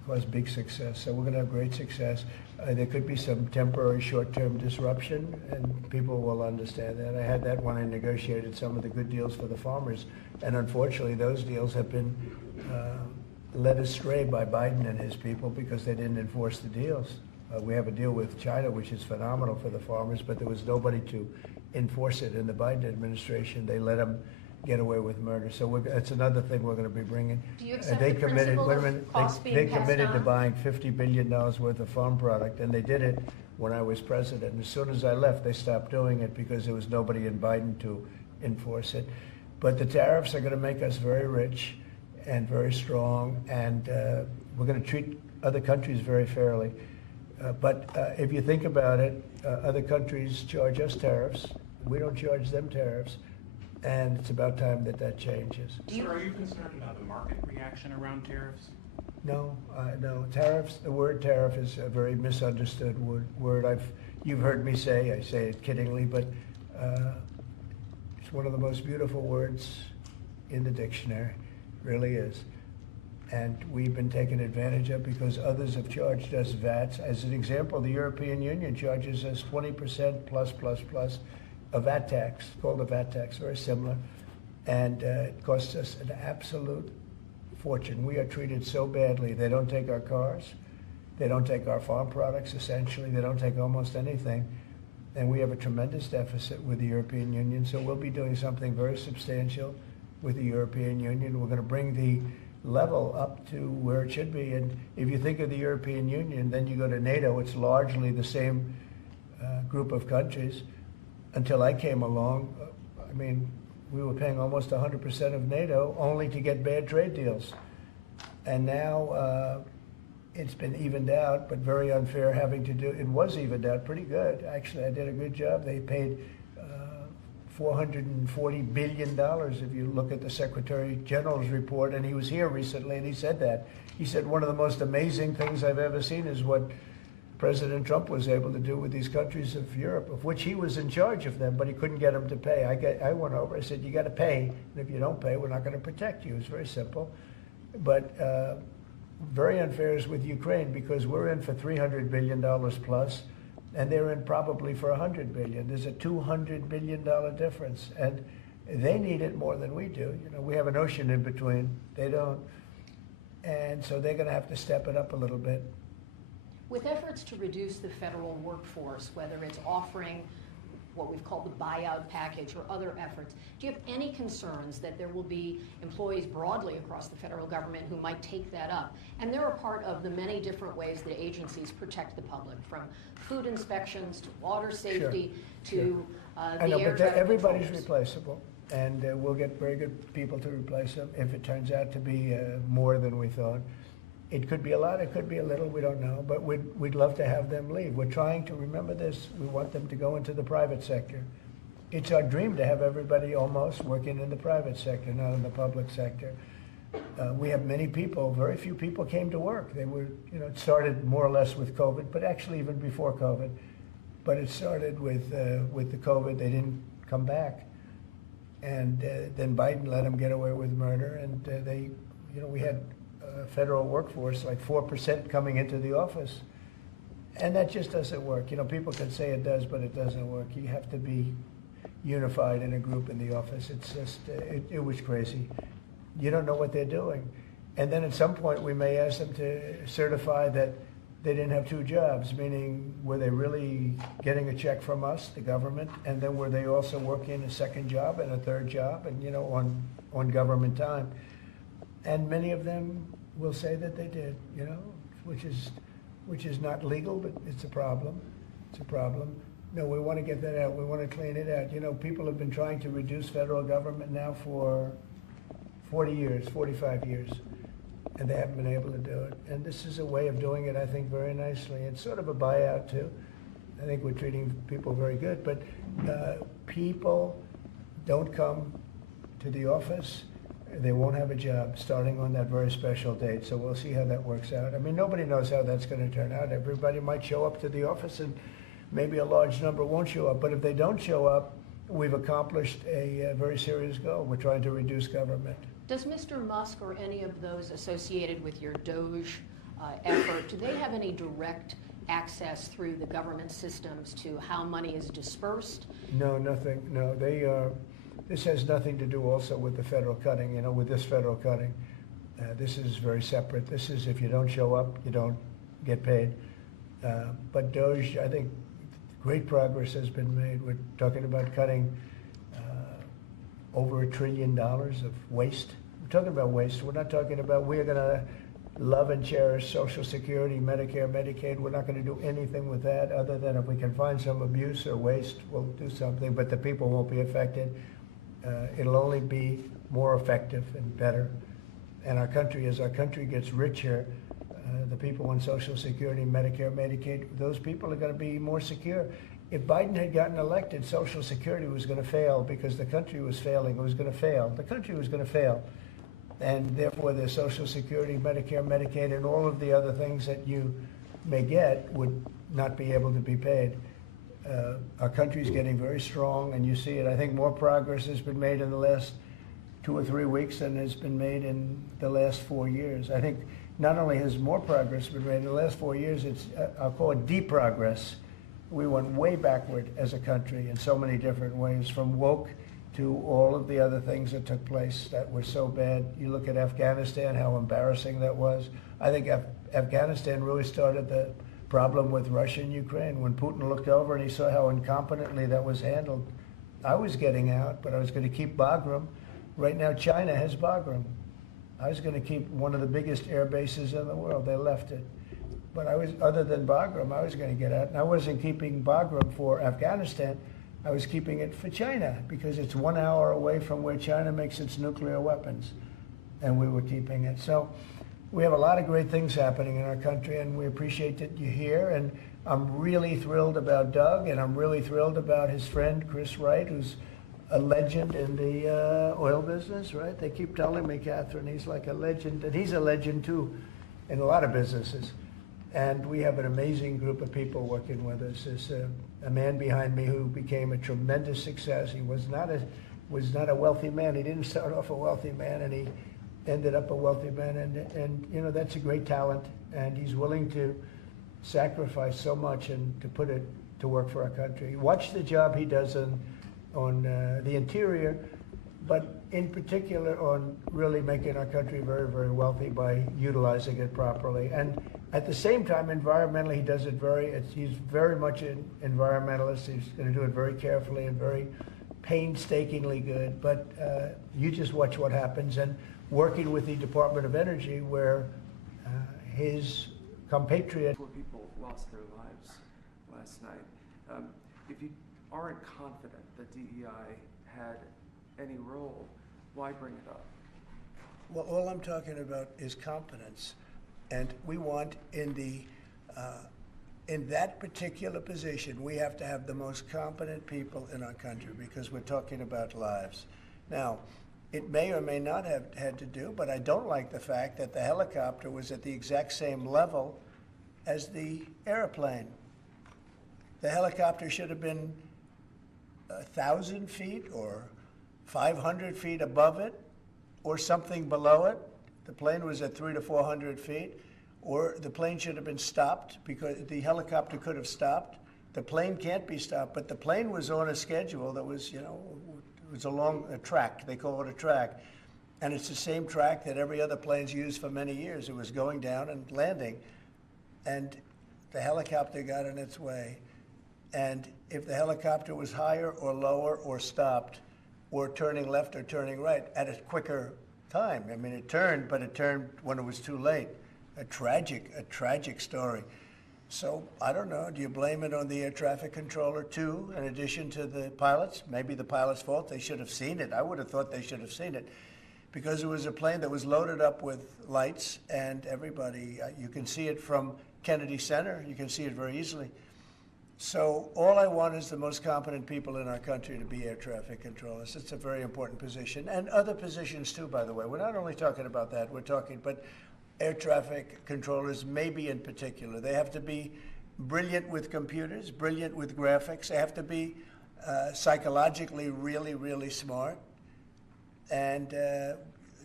cause big success. So we're going to have great success. There could be some temporary short-term disruption, and people will understand that. I had that when I negotiated some of the good deals for the farmers, and unfortunately those deals have been led astray by Biden and his people because they didn't enforce the deals. We have a deal with China, which is phenomenal for the farmers, but there was nobody to enforce it in the Biden administration. They let them get away with murder. So that's another thing we're going to be bringing. Do you accept They the committed, principle wait a of minute, costs they being passed committed to on? buying $50 billion worth of farm product, and they did it when I was president. As soon as I left, they stopped doing it because there was nobody in Biden to enforce it. But the tariffs are going to make us very rich and very strong, and we're going to treat other countries very fairly. But if you think about it, other countries charge us tariffs. We don't charge them tariffs, and it's about time that that changes. Sir, are you concerned about the market reaction around tariffs? No, no. Tariffs, the word tariff is a very misunderstood word. You've heard me say, I say it kiddingly, but it's one of the most beautiful words in the dictionary, really is. And we've been taken advantage of because others have charged us VATs. As an example, the European Union charges us 20% plus a VAT tax, called a VAT tax, very similar. And it costs us an absolute fortune. We are treated so badly. They don't take our cars. They don't take our farm products, essentially. They don't take almost anything. And we have a tremendous deficit with the European Union. So we'll be doing something very substantial with the European Union. We're going to bring the level up to where it should be. And if you think of the European Union, then you go to NATO, it's largely the same group of countries. Until I came along, I mean, we were paying almost 100% of NATO only to get bad trade deals. And now it's been evened out, but very unfair having to do, it was evened out pretty good. Actually, I did a good job. They paid $440 billion if you look at the Secretary General's report, and he was here recently and he said that. He said one of the most amazing things I've ever seen is what President Trump was able to do with these countries of Europe, of which he was in charge of them, but he couldn't get them to pay. I went over, I said, you got to pay, and if you don't pay, we're not going to protect you. It's very simple. But very unfair is with Ukraine because we're in for $300 billion plus, and they're in probably for $100 billion. There's a $200 billion difference, and they need it more than we do. You know, we have an ocean in between. They don't, and so they're going to have to step it up a little bit. With efforts to reduce the federal workforce, whether it's offering what we've called the buyout package or other efforts, do you have any concerns that there will be employees broadly across the federal government who might take that up? And they're a part of the many different ways that agencies protect the public, from food inspections to water safety to I know, but everybody's replaceable, and we'll get very good people to replace them if it turns out to be more than we thought. It could be a lot, it could be a little, we don't know, but we'd love to have them leave. We're trying to remember this. We want them to go into the private sector. It's our dream to have everybody almost working in the private sector, not in the public sector. We have many people, very few people came to work. They were, you know, it started more or less with COVID, but actually even before COVID. But it started with the COVID, they didn't come back. And then Biden let them get away with murder, and they, you know, we had federal workforce, like 4% coming into the office. And that just doesn't work. You know, people can say it does, but it doesn't work. You have to be unified in a group in the office. It's just, it was crazy. You don't know what they're doing. And then at some point we may ask them to certify that they didn't have two jobs, meaning were they really getting a check from us, the government, and then were they also working a second job and a third job and, you know, on government time. And many of them will say that they did, you know, which is not legal, but it's a problem. It's a problem. No, we want to get that out. We want to clean it out. You know, people have been trying to reduce federal government now for 40 years, 45 years, and they haven't been able to do it. And this is a way of doing it, I think, very nicely. It's sort of a buyout, too. I think we're treating people very good, but people don't come to the office. They won't have a job starting on that very special date, so we'll see how that works out. I mean, nobody knows how that's going to turn out. Everybody might show up to the office, and maybe a large number won't show up. But if they don't show up, we've accomplished a very serious goal. We're trying to reduce government. Does Mr. Musk or any of those associated with your DOGE effort, do they have any direct access through the government systems to how money is dispersed? No, nothing. No, this has nothing to do also with the federal cutting, with this federal cutting. This is very separate. This is if you don't show up, you don't get paid. But DOJ, I think great progress has been made. We're talking about cutting over $1 trillion of waste. We're talking about waste. We're not talking about we're going to love and cherish Social Security, Medicare, Medicaid. We're not going to do anything with that other than if we can find some abuse or waste, we'll do something, but the people won't be affected. It'll only be more effective and better. And our country, as our country gets richer, the people on Social Security, Medicare, Medicaid, those people are going to be more secure. If Biden had gotten elected, Social Security was going to fail because the country was failing. It was going to fail. The country was going to fail. And therefore, the Social Security, Medicare, Medicaid, and all of the other things that you may get would not be able to be paid. Our country's getting very strong, and you see it. I think more progress has been made in the last 2 or 3 weeks than has been made in the last 4 years. I think not only has more progress been made in the last 4 years, it's, I'll call it deprogress. We went way backward as a country in so many different ways, from woke to all of the other things that took place that were so bad. You look at Afghanistan, how embarrassing that was. I think Afghanistan really started the problem with Russia and Ukraine. When Putin looked over and he saw how incompetently that was handled, I was getting out, but I was going to keep Bagram. Right now, China has Bagram. I was going to keep one of the biggest air bases in the world. They left it. But other than Bagram, I was going to get out. And I wasn't keeping Bagram for Afghanistan. I was keeping it for China because it's 1 hour away from where China makes its nuclear weapons. And we were keeping it. So we have a lot of great things happening in our country, and we appreciate that you're here. And I'm really thrilled about Doug, and I'm really thrilled about his friend, Chris Wright, who's a legend in the oil business, right? They keep telling me, Catherine, he's like a legend, and he's a legend too in a lot of businesses. And we have an amazing group of people working with us. There's a man behind me who became a tremendous success. He was not a wealthy man. He didn't start off a wealthy man, and he ended up a wealthy man. And that's a great talent, and he's willing to sacrifice so much and to put it to work for our country. Watch the job he does on the interior, but in particular on really making our country very, very wealthy by utilizing it properly. And at the same time, environmentally, he does it he's very much an environmentalist. He's going to do it very carefully and very painstakingly good. But you just watch what happens. And working with the Department of Energy, where his compatriot... 4 people lost their lives last night. If you aren't confident that DEI had any role, why bring it up? Well, all I'm talking about is competence. And we want in that particular position, we have to have the most competent people in our country because we're talking about lives. Now, it may or may not have had to do, but I don't like the fact that the helicopter was at the exact same level as the airplane. The helicopter should have been 1,000 feet or 500 feet above it or something below it. The plane was at 300 to 400 feet, or the plane should have been stopped because the helicopter could have stopped. The plane can't be stopped, but the plane was on a schedule that was, it was along a track. They call it a track. And it's the same track that every other plane's used for many years. It was going down and landing. And the helicopter got in its way. And if the helicopter was higher or lower or stopped or turning left or turning right at a quicker time. I mean, it turned, but it turned when it was too late. A tragic story. So, I don't know, do you blame it on the air traffic controller too, in addition to the pilots? Maybe the pilot's fault, they should have seen it. I would have thought they should have seen it. Because it was a plane that was loaded up with lights and everybody, you can see it from Kennedy Center, you can see it very easily. So all I want is the most competent people in our country to be air traffic controllers. It's a very important position, and other positions too, by the way. We're not only talking about that, we're talking, but air traffic controllers maybe in particular. They have to be brilliant with computers, brilliant with graphics. They have to be psychologically really, really smart. And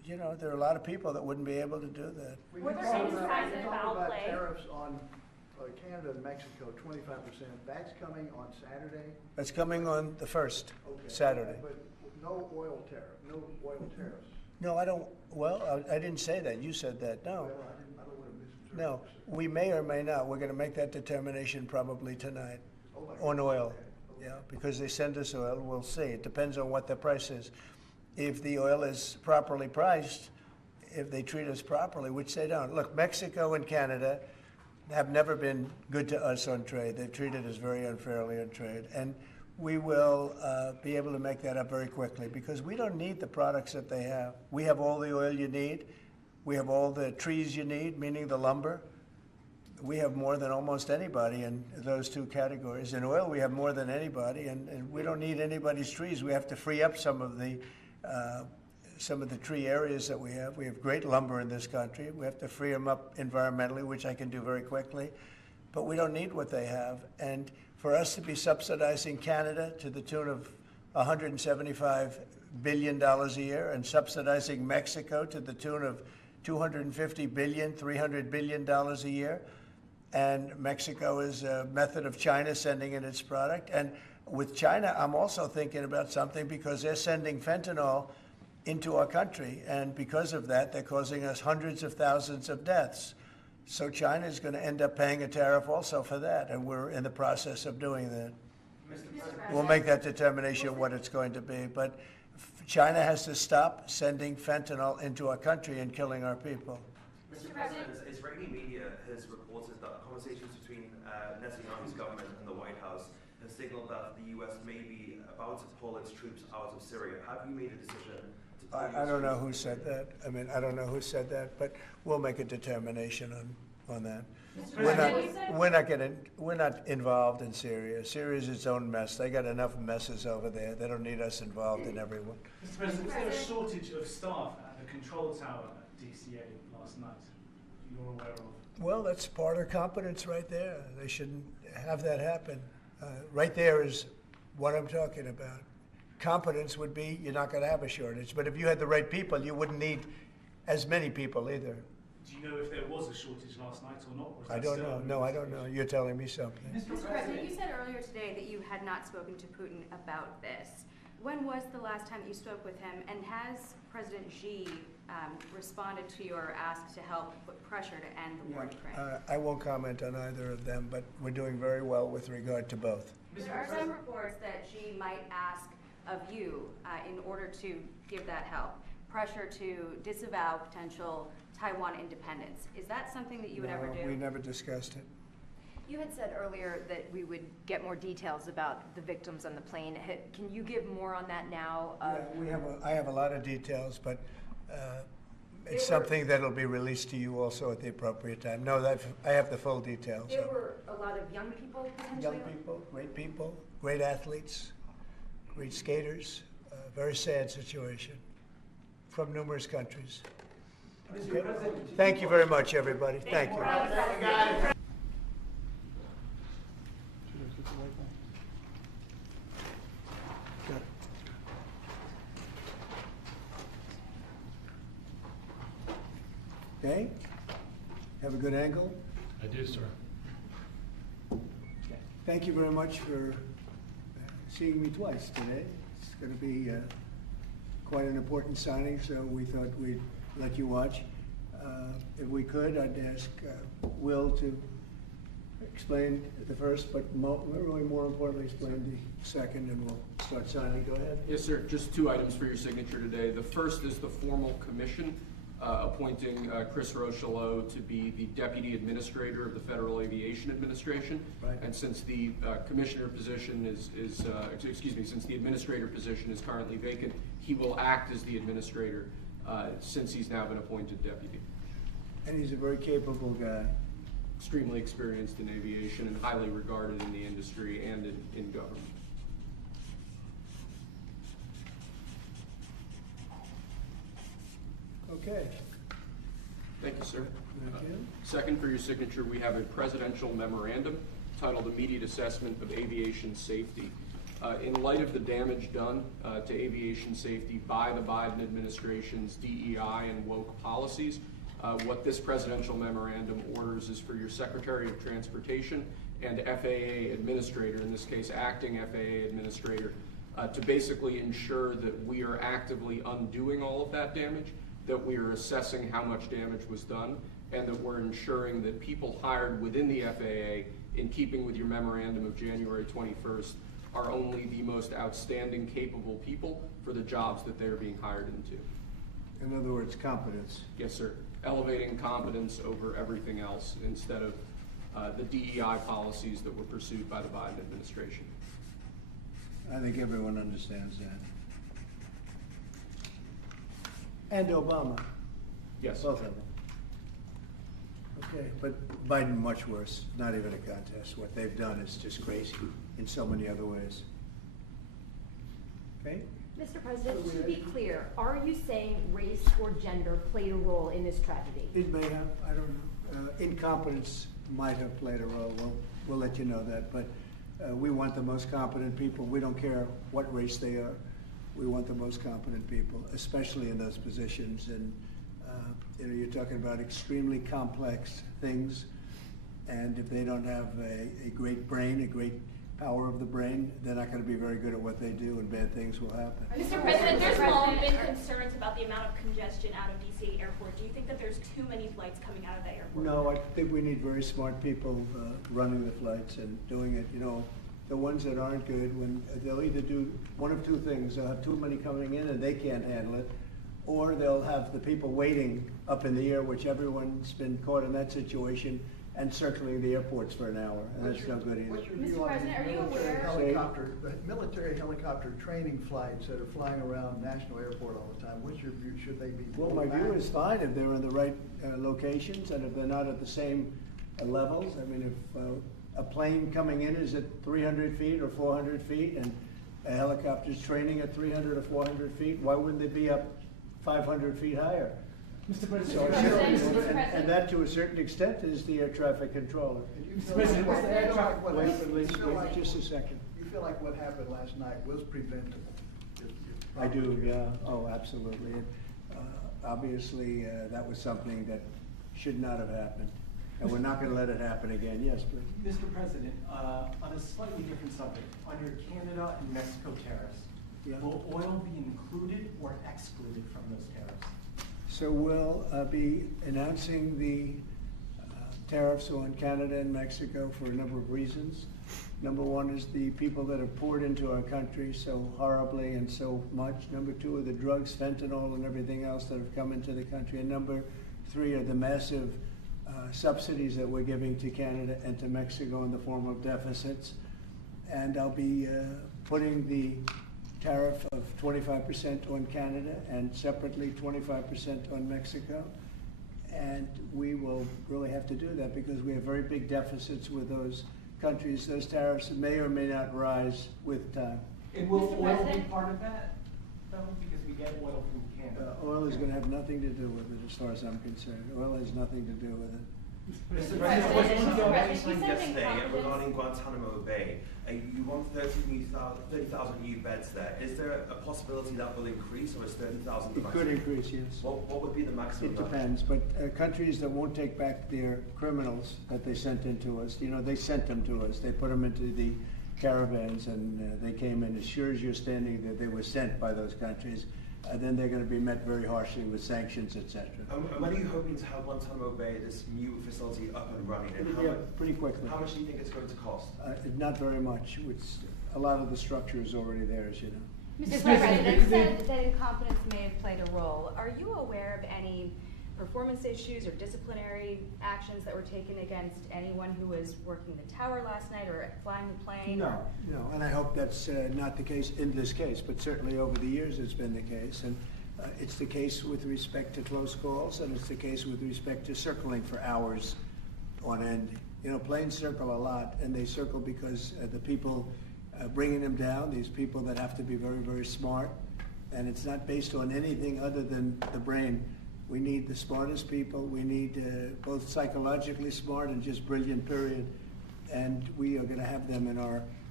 you know, there are a lot of people that wouldn't be able to do that. Were there any signs of foul about play? tariffs on Canada and Mexico, 25%. That's coming on Saturday? That's coming on the 1st, Okay. Saturday. But no oil tariff, no oil tariffs. No, I don't, well, I didn't say that. You said that, no. Well, I don't want to misinterpret. No, we may or may not. We're going to make that determination probably tonight on oil. Yeah, because they send us oil, we'll see. It depends on what the price is. If the oil is properly priced, if they treat us properly, which they don't. Look, Mexico and Canada have never been good to us on trade. They've treated us very unfairly on trade. And we will be able to make that up very quickly because we don't need the products that they have. We have all the oil you need. We have all the trees you need, meaning the lumber. We have more than almost anybody in those two categories. In oil, we have more than anybody, and we don't need anybody's trees. We have to free up some of the tree areas that we have. We have great lumber in this country. We have to free them up environmentally, which I can do very quickly. But we don't need what they have. And for us to be subsidizing Canada to the tune of $175 billion a year and subsidizing Mexico to the tune of $250 billion, $300 billion a year, and Mexico is a method of China sending in its product. And with China, I'm also thinking about something because they're sending fentanyl into our country, and because of that, they're causing us hundreds of thousands of deaths. So China is going to end up paying a tariff also for that, and we're in the process of doing that. We'll make that determination what it's going to be, but China has to stop sending fentanyl into our country and killing our people. Mr. President, Israeli media has reported that conversations between Netanyahu's government and the White House have signaled that the U.S. may be about to pull its troops out of Syria. Have you made a decision to pull I don't know who said that. I mean, I don't know who said that, but we'll make a determination on that. We're not involved in Syria. Syria is its own mess. They got enough messes over there. They don't need us involved in every one. Mr. President, was there a shortage of staff at the control tower at DCA last night you're aware of? Well, that's part of competence right there. They shouldn't have that happen. Right there is what I'm talking about. Competence would be you're not going to have a shortage. But if you had the right people, you wouldn't need as many people either. Do you know if there was a shortage last night or not? Or is I that don't still know. an No, I don't know. You're telling me something. Mr. President, you said earlier today that you had not spoken to Putin about this. When was the last time that you spoke with him, and has President Xi responded to your ask to help put pressure to end the war in Ukraine? I won't comment on either of them, but we're doing very well with regard to both. There are some reports that Xi might ask of you, in order to give that help, pressure to disavow potential Taiwan independence. Is that something that you would ever do? We never discussed it. You had said earlier that we would get more details about the victims on the plane. Can you give more on that now? I have a lot of details, but it's something that'll be released to you also at the appropriate time. No, I have the full details. There were a lot of young people potentially? People, great athletes, great skaters. Very sad situation from numerous countries. Okay. Thank you very much, everybody. Thank you. Okay? Have a good angle? I do, sir. Thank you very much for seeing me twice today. It's going to be quite an important signing, so we thought we'd let you watch. If we could, I'd ask Will to explain the first, but really more importantly, explain the second, and we'll start signing. Go ahead. Yes, sir. Just 2 items for your signature today. The first is the formal commission appointing Chris Rochelot to be the Deputy Administrator of the Federal Aviation Administration. Right. And since the commissioner position since the administrator position is currently vacant, he will act as the administrator since he's now been appointed deputy. And he's a very capable guy. Extremely experienced in aviation and highly regarded in the industry and in government. Okay. Thank you, sir. Thank you. Second, for your signature, we have a presidential memorandum titled Immediate Assessment of Aviation Safety. In light of the damage done to aviation safety by the Biden administration's DEI and woke policies, what this presidential memorandum orders is for your Secretary of Transportation and FAA Administrator, in this case acting FAA Administrator, to basically ensure that we are actively undoing all of that damage, that we are assessing how much damage was done, and that we're ensuring that people hired within the FAA, in keeping with your memorandum of January 21st, are only the most outstanding, capable people for the jobs that they're being hired into. In other words, competence. Yes, sir. Elevating competence over everything else instead of the DEI policies that were pursued by the Biden administration. I think everyone understands that. And Obama. Yes. Both of them. Okay, but Biden much worse. Not even a contest. What they've done is just crazy in so many other ways. Okay? Mr. President, to be clear, are you saying race or gender played a role in this tragedy? It may have. I don't know. Incompetence might have played a role. We'll let you know that. But we want the most competent people. We don't care what race they are. We want the most competent people, especially in those positions. And you're talking about extremely complex things. And if they don't have a great brain, a great power of the brain, they're not going to be very good at what they do, and bad things will happen. Mr. President, there's long been concerns about the amount of congestion out of DC airport. Do you think that there's too many flights coming out of the airport? No, I think we need very smart people running the flights and doing it. You know, the ones that aren't good, when they'll either do one of two things. They'll have too many coming in and they can't handle it, or they'll have the people waiting up in the air, which everyone's been caught in that situation, and circling the airports for an hour, and that's no good either. What's your view on the military helicopter training flights that are flying around National Airport all the time? What's your view? Should they be? Well, my view is fine if they're in the right locations and if they're not at the same levels. I mean, if a plane coming in is at 300 feet or 400 feet and a helicopter's training at 300 or 400 feet, why wouldn't they be up 500 feet higher? Mr. President, and that to a certain extent is the air traffic controller. Mr. President, what's the air traffic? Wait just a second. You feel like what happened last night was preventable? I do, yeah. Oh, absolutely. Obviously, that was something that should not have happened. And we're not going to let it happen again. Yes, please. Mr. President, on a slightly different subject, on your Canada and Mexico tariffs, will oil be included or excluded from those tariffs? So we'll be announcing the tariffs on Canada and Mexico for a number of reasons. Number one is the people that have poured into our country so horribly and so much. Number two are the drugs, fentanyl, and everything else that have come into the country. And number three are the massive subsidies that we're giving to Canada and to Mexico in the form of deficits. And I'll be putting the tariff of 25% on Canada and separately 25% on Mexico. And we will really have to do that because we have very big deficits with those countries. Those tariffs may or may not rise with time. And will oil be part of that, though? Because we get oil from Canada. Oil is going to have nothing to do with it as far as I'm concerned. Oil has nothing to do with it. Mr. President, yesterday regarding Guantanamo Bay, you want 30,000 new beds there. Is there a possibility that will increase, or is 30,000? It could increase, yes. What would be the maximum? It depends, but countries that won't take back their criminals that they sent into us, you know, they sent them to us. They put them into the caravans, and they came in. As sure as you're standing there, they were sent by those countries. Then they're going to be met very harshly with sanctions, etc. When are you hoping to have Guantanamo Bay, this new facility, up and running? And pretty quickly. How much do you think it's going to cost? Not very much. A lot of the structure is already there, as you know. Mr. President, said that incompetence may have played a role. Are you aware of any performance issues or disciplinary actions that were taken against anyone who was working the tower last night or flying the plane? No, and I hope that's not the case in this case, but certainly over the years it's been the case. And it's the case with respect to close calls, and it's the case with respect to circling for hours on end. You know, planes circle a lot, and they circle because the people bringing them down, these people that have to be very, very smart, and it's not based on anything other than the brain. We need the smartest people. We need both psychologically smart and just brilliant, period. And we are going to have them in our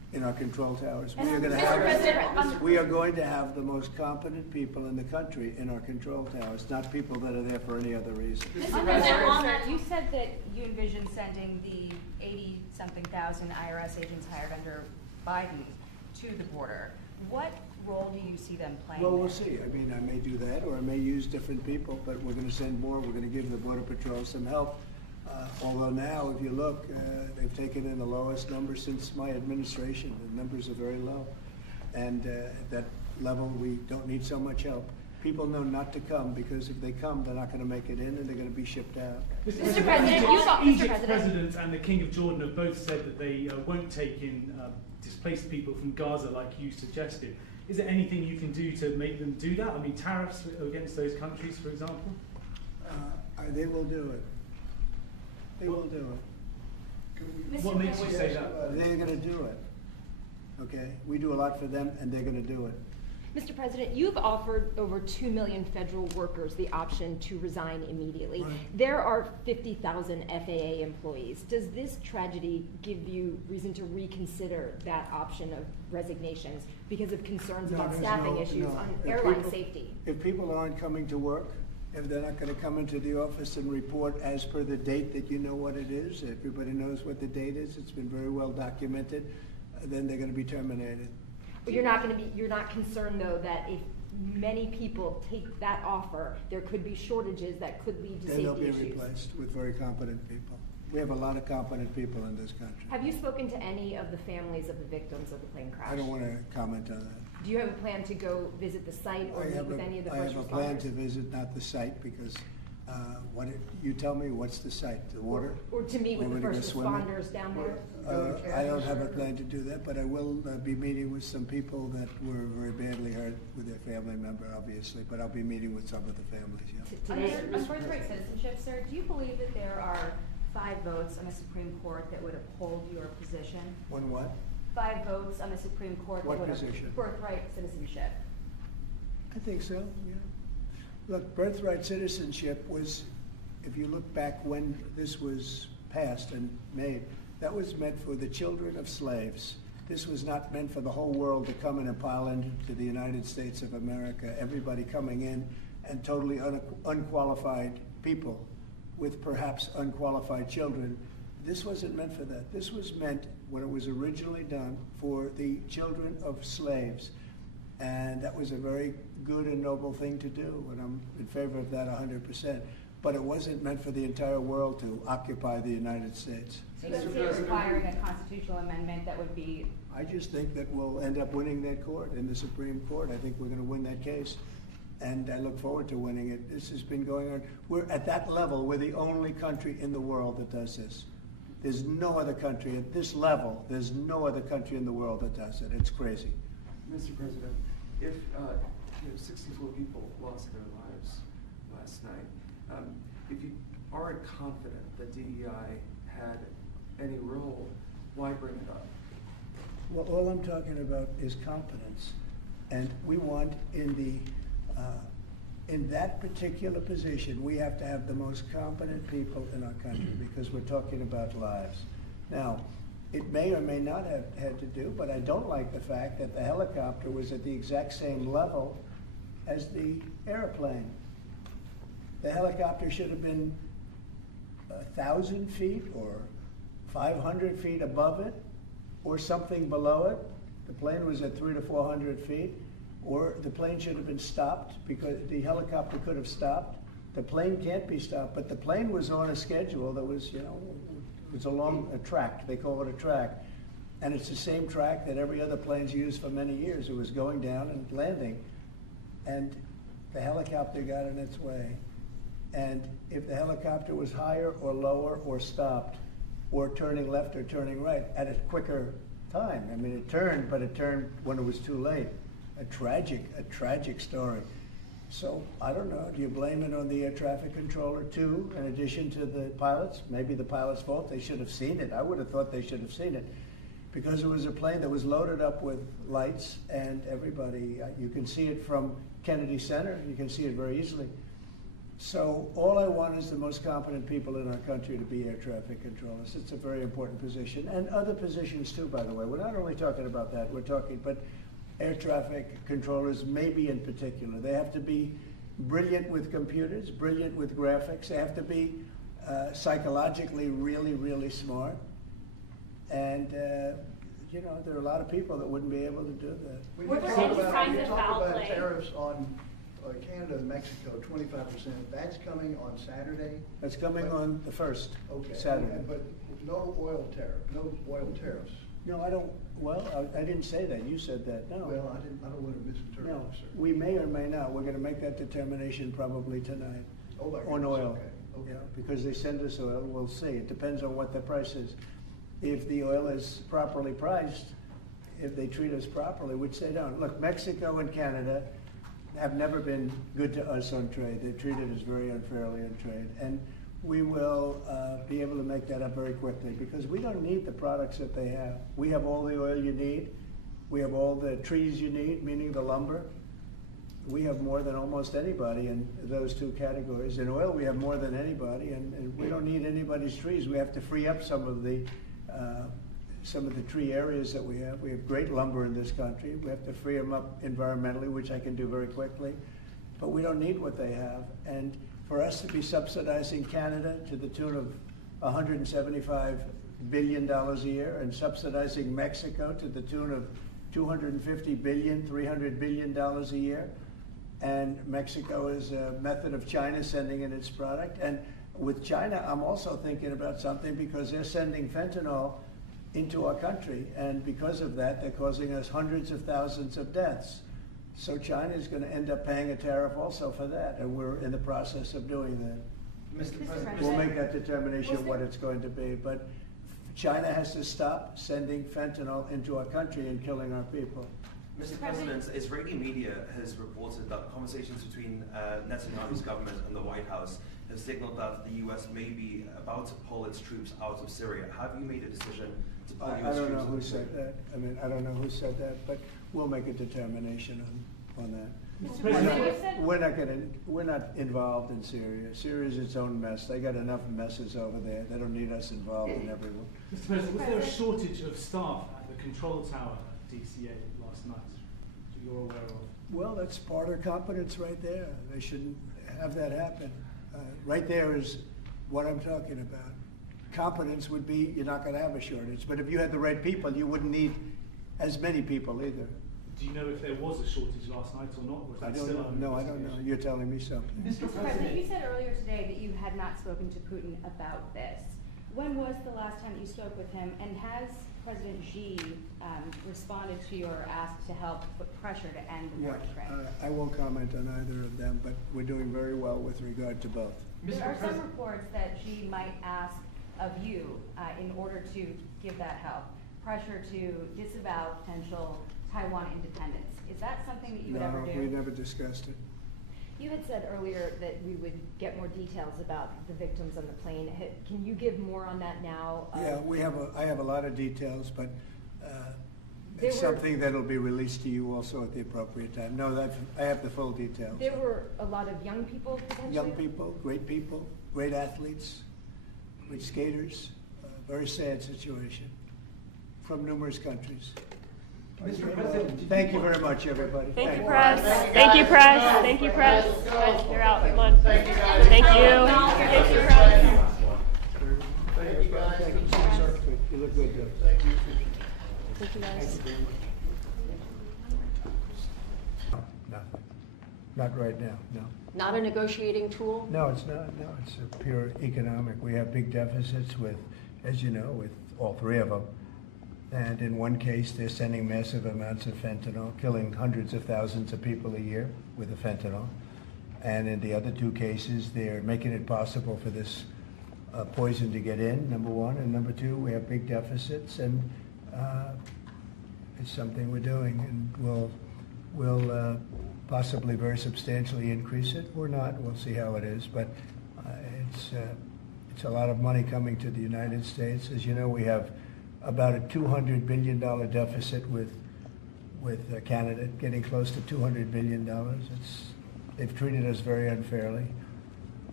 in our control towers. We And are going to Mr. President, we are going to have the most competent people in the country in our control towers, not people that are there for any other reason. Mr. President, you said that you envision sending the 80-something thousand IRS agents hired under Biden to the border. What role do you see them playing? Well, we'll see. I mean, I may do that, or I may use different people, but we're going to send more. We're going to give the Border Patrol some help. Although now, if you look, they've taken in the lowest number since my administration. The numbers are very low. And at that level, we don't need so much help. People know not to come, because if they come, they're not going to make it in, and they're going to be shipped out. Mr. President, Egypt's president and the King of Jordan have both said that they won't take in displaced people from Gaza like you suggested. Is there anything you can do to make them do that? I mean, tariffs against those countries, for example? They will do it. They will do it. What makes you say that? They're going to do it. Okay? We do a lot for them, and they're going to do it. Mr. President, you've offered over 2 million federal workers the option to resign immediately. Right. There are 50,000 FAA employees. Does this tragedy give you reason to reconsider that option of resignations because of concerns about staffing issues on airline safety? If people aren't coming to work, if they're not going to come into the office and report as per the date that you know what it is, everybody knows what the date is, it's been very well documented, then they're going to be terminated. But you're not concerned though that if many people take that offer, there could be shortages that could lead to safety issues? Then they'll be replaced with very competent people. We have a lot of competent people in this country. Have you spoken to any of the families of the victims of the plane crash? I don't want to comment on that. Do you have a plan to go visit the site or meet with any of the first responders? I have a plan to visit, not the site, because you tell me, what's the site? The water? Or to meet with the first responders down there? I don't have a plan to do that, but I will be meeting with some people that were very badly hurt with their family member, obviously, but I'll be meeting with some of the families, yeah. On birthright citizenship, sir, do you believe that there are 5 votes on the Supreme Court that would uphold your position? One what? 5 votes on the Supreme Court What that would position? birthright citizenship. I think so, yeah. Look, birthright citizenship was, if you look back when this was passed and made, that was meant for the children of slaves. This was not meant for the whole world to come in and pile into the United States of America, everybody coming in and totally unqualified people with perhaps unqualified children. This wasn't meant for that. This was meant, when it was originally done, for the children of slaves. And that was a very good and noble thing to do, and I'm in favor of that 100%. But it wasn't meant for the entire world to occupy the United States. So you see it requiring a constitutional amendment that would be... I just think that we'll end up winning that court in the Supreme Court. I think we're going to win that case, and I look forward to winning it. This has been going on. We're at that level. We're the only country in the world that does this. There's no other country at this level. There's no other country in the world that does it. It's crazy. Mr. President, if 64 people lost their lives last night, if you aren't confident that DEI had any role, why bring it up? Well, all I'm talking about is competence, and we want in that particular position, we have to have the most competent people in our country because we're talking about lives. Now, it may or may not have had to do, but I don't like the fact that the helicopter was at the exact same level as the airplane. The helicopter should have been 1,000 feet or 500 feet above it or something below it. The plane was at 300 to 400 feet. Or the plane should have been stopped because the helicopter could have stopped. The plane can't be stopped, but the plane was on a schedule that was, it was along a track. They call it a track. And it's the same track that every other plane's used for many years. It was going down and landing. And the helicopter got in its way. And if the helicopter was higher or lower or stopped or turning left or turning right at a quicker time, I mean, it turned, but it turned when it was too late. A tragic story. So, I don't know, do you blame it on the air traffic controller too, in addition to the pilots? Maybe the pilot's fault, they should have seen it. I would have thought they should have seen it. Because it was a plane that was loaded up with lights and everybody, you can see it from Kennedy Center, you can see it very easily. So all I want is the most competent people in our country to be air traffic controllers. It's a very important position, and other positions too, by the way. We're not only talking about that, we're talking, but air traffic controllers maybe in particular. They have to be brilliant with computers, brilliant with graphics. They have to be psychologically really, really smart. And you know, there are a lot of people that wouldn't be able to do that. We talk about tariffs on Canada and Mexico, 25%. That's coming on Saturday? That's coming on the 1st, okay. Saturday. But no oil tariff, no oil tariffs. No, I don't, well, I didn't say that. You said that, no. Well, I don't want to misinterpret, No, sir. we may or may not. We're going to make that determination probably tonight on oil. Okay. Yeah, because they send us oil, we'll see. It depends on what the price is. If the oil is properly priced, if they treat us properly, which they don't. Look, Mexico and Canada have never been good to us on trade. They've treated us very unfairly on trade. And we will be able to make that up very quickly because we don't need the products that they have. We have all the oil you need. We have all the trees you need, meaning the lumber. We have more than almost anybody in those two categories. In oil, we have more than anybody, and we don't need anybody's trees. We have to free up some of the tree areas that we have. We have great lumber in this country. We have to free them up environmentally, which I can do very quickly. But we don't need what they have. And for us to be subsidizing Canada to the tune of $175 billion a year and subsidizing Mexico to the tune of $250 billion, $300 billion a year, and Mexico is a method of China sending in its product. And with China, I'm also thinking about something because they're sending fentanyl into our country, and because of that, they're causing us hundreds of thousands of deaths. So China is going to end up paying a tariff also for that, and we're in the process of doing that. Mr. President. We'll make that determination what it's going to be, but China has to stop sending fentanyl into our country and killing our people. Mr. President, Israeli media has reported that conversations between Netanyahu's government and the White House have signaled that the U.S. may be about to pull its troops out of Syria. Have you made a decision to pull U.S. troops out of Syria? I don't know who said that. I mean, I don't know who said that, but we'll make a determination on that. We're not involved in Syria. Syria is its own mess. They got enough messes over there. They don't need us involved in everyone. Mr. President, was there a shortage of staff at the control tower at DCA last night that you're aware of? Well, that's part of competence right there. They shouldn't have that happen. Right there is what I'm talking about. Competence would be you're not going to have a shortage. But if you had the right people, you wouldn't need as many people either. Do you know if there was a shortage last night or not? Or is I that don't still know. No, I don't know. You're telling me something. Mr. President, you said earlier today that you had not spoken to Putin about this. When was the last time that you spoke with him, and has President Xi responded to your ask to help put pressure to end the war trade? I won't comment on either of them, but we're doing very well with regard to both. There are some reports that Xi might ask of you, in order to give that help, pressure to disavow potential Taiwan independence. Is that something that you would ever do? No, we never discussed it. You had said earlier that we would get more details about the victims on the plane. Can you give more on that now? Yeah, I have a lot of details, but it's something that'll be released to you also at the appropriate time. No, I have the full details. There were a lot of young people potentially? Young people, great athletes, great skaters, very sad situation from numerous countries. Mr. President, thank you very much, everybody. Thank you, press. Thank you, press. Thank you, press. Guys, you're out. Come on. Thank you. Thank you, press. Thank you, guys. Thank you. You look good, though. Thank you. Thank you, guys. Nothing. Not right now, no. Not a negotiating tool? No, it's not. No, it's a pure economic. We have big deficits with, as you know, with all three of them. And in one case, they're sending massive amounts of fentanyl, killing hundreds of thousands of people a year with the fentanyl. And in the other two cases, they're making it possible for this poison to get in, number one. And number two, we have big deficits, and it's something we're doing. And we'll possibly very substantially increase it or not. We'll see how it is. But it's a lot of money coming to the United States. As you know, we have about a $200 billion deficit with Canada, getting close to $200 billion. They've treated us very unfairly.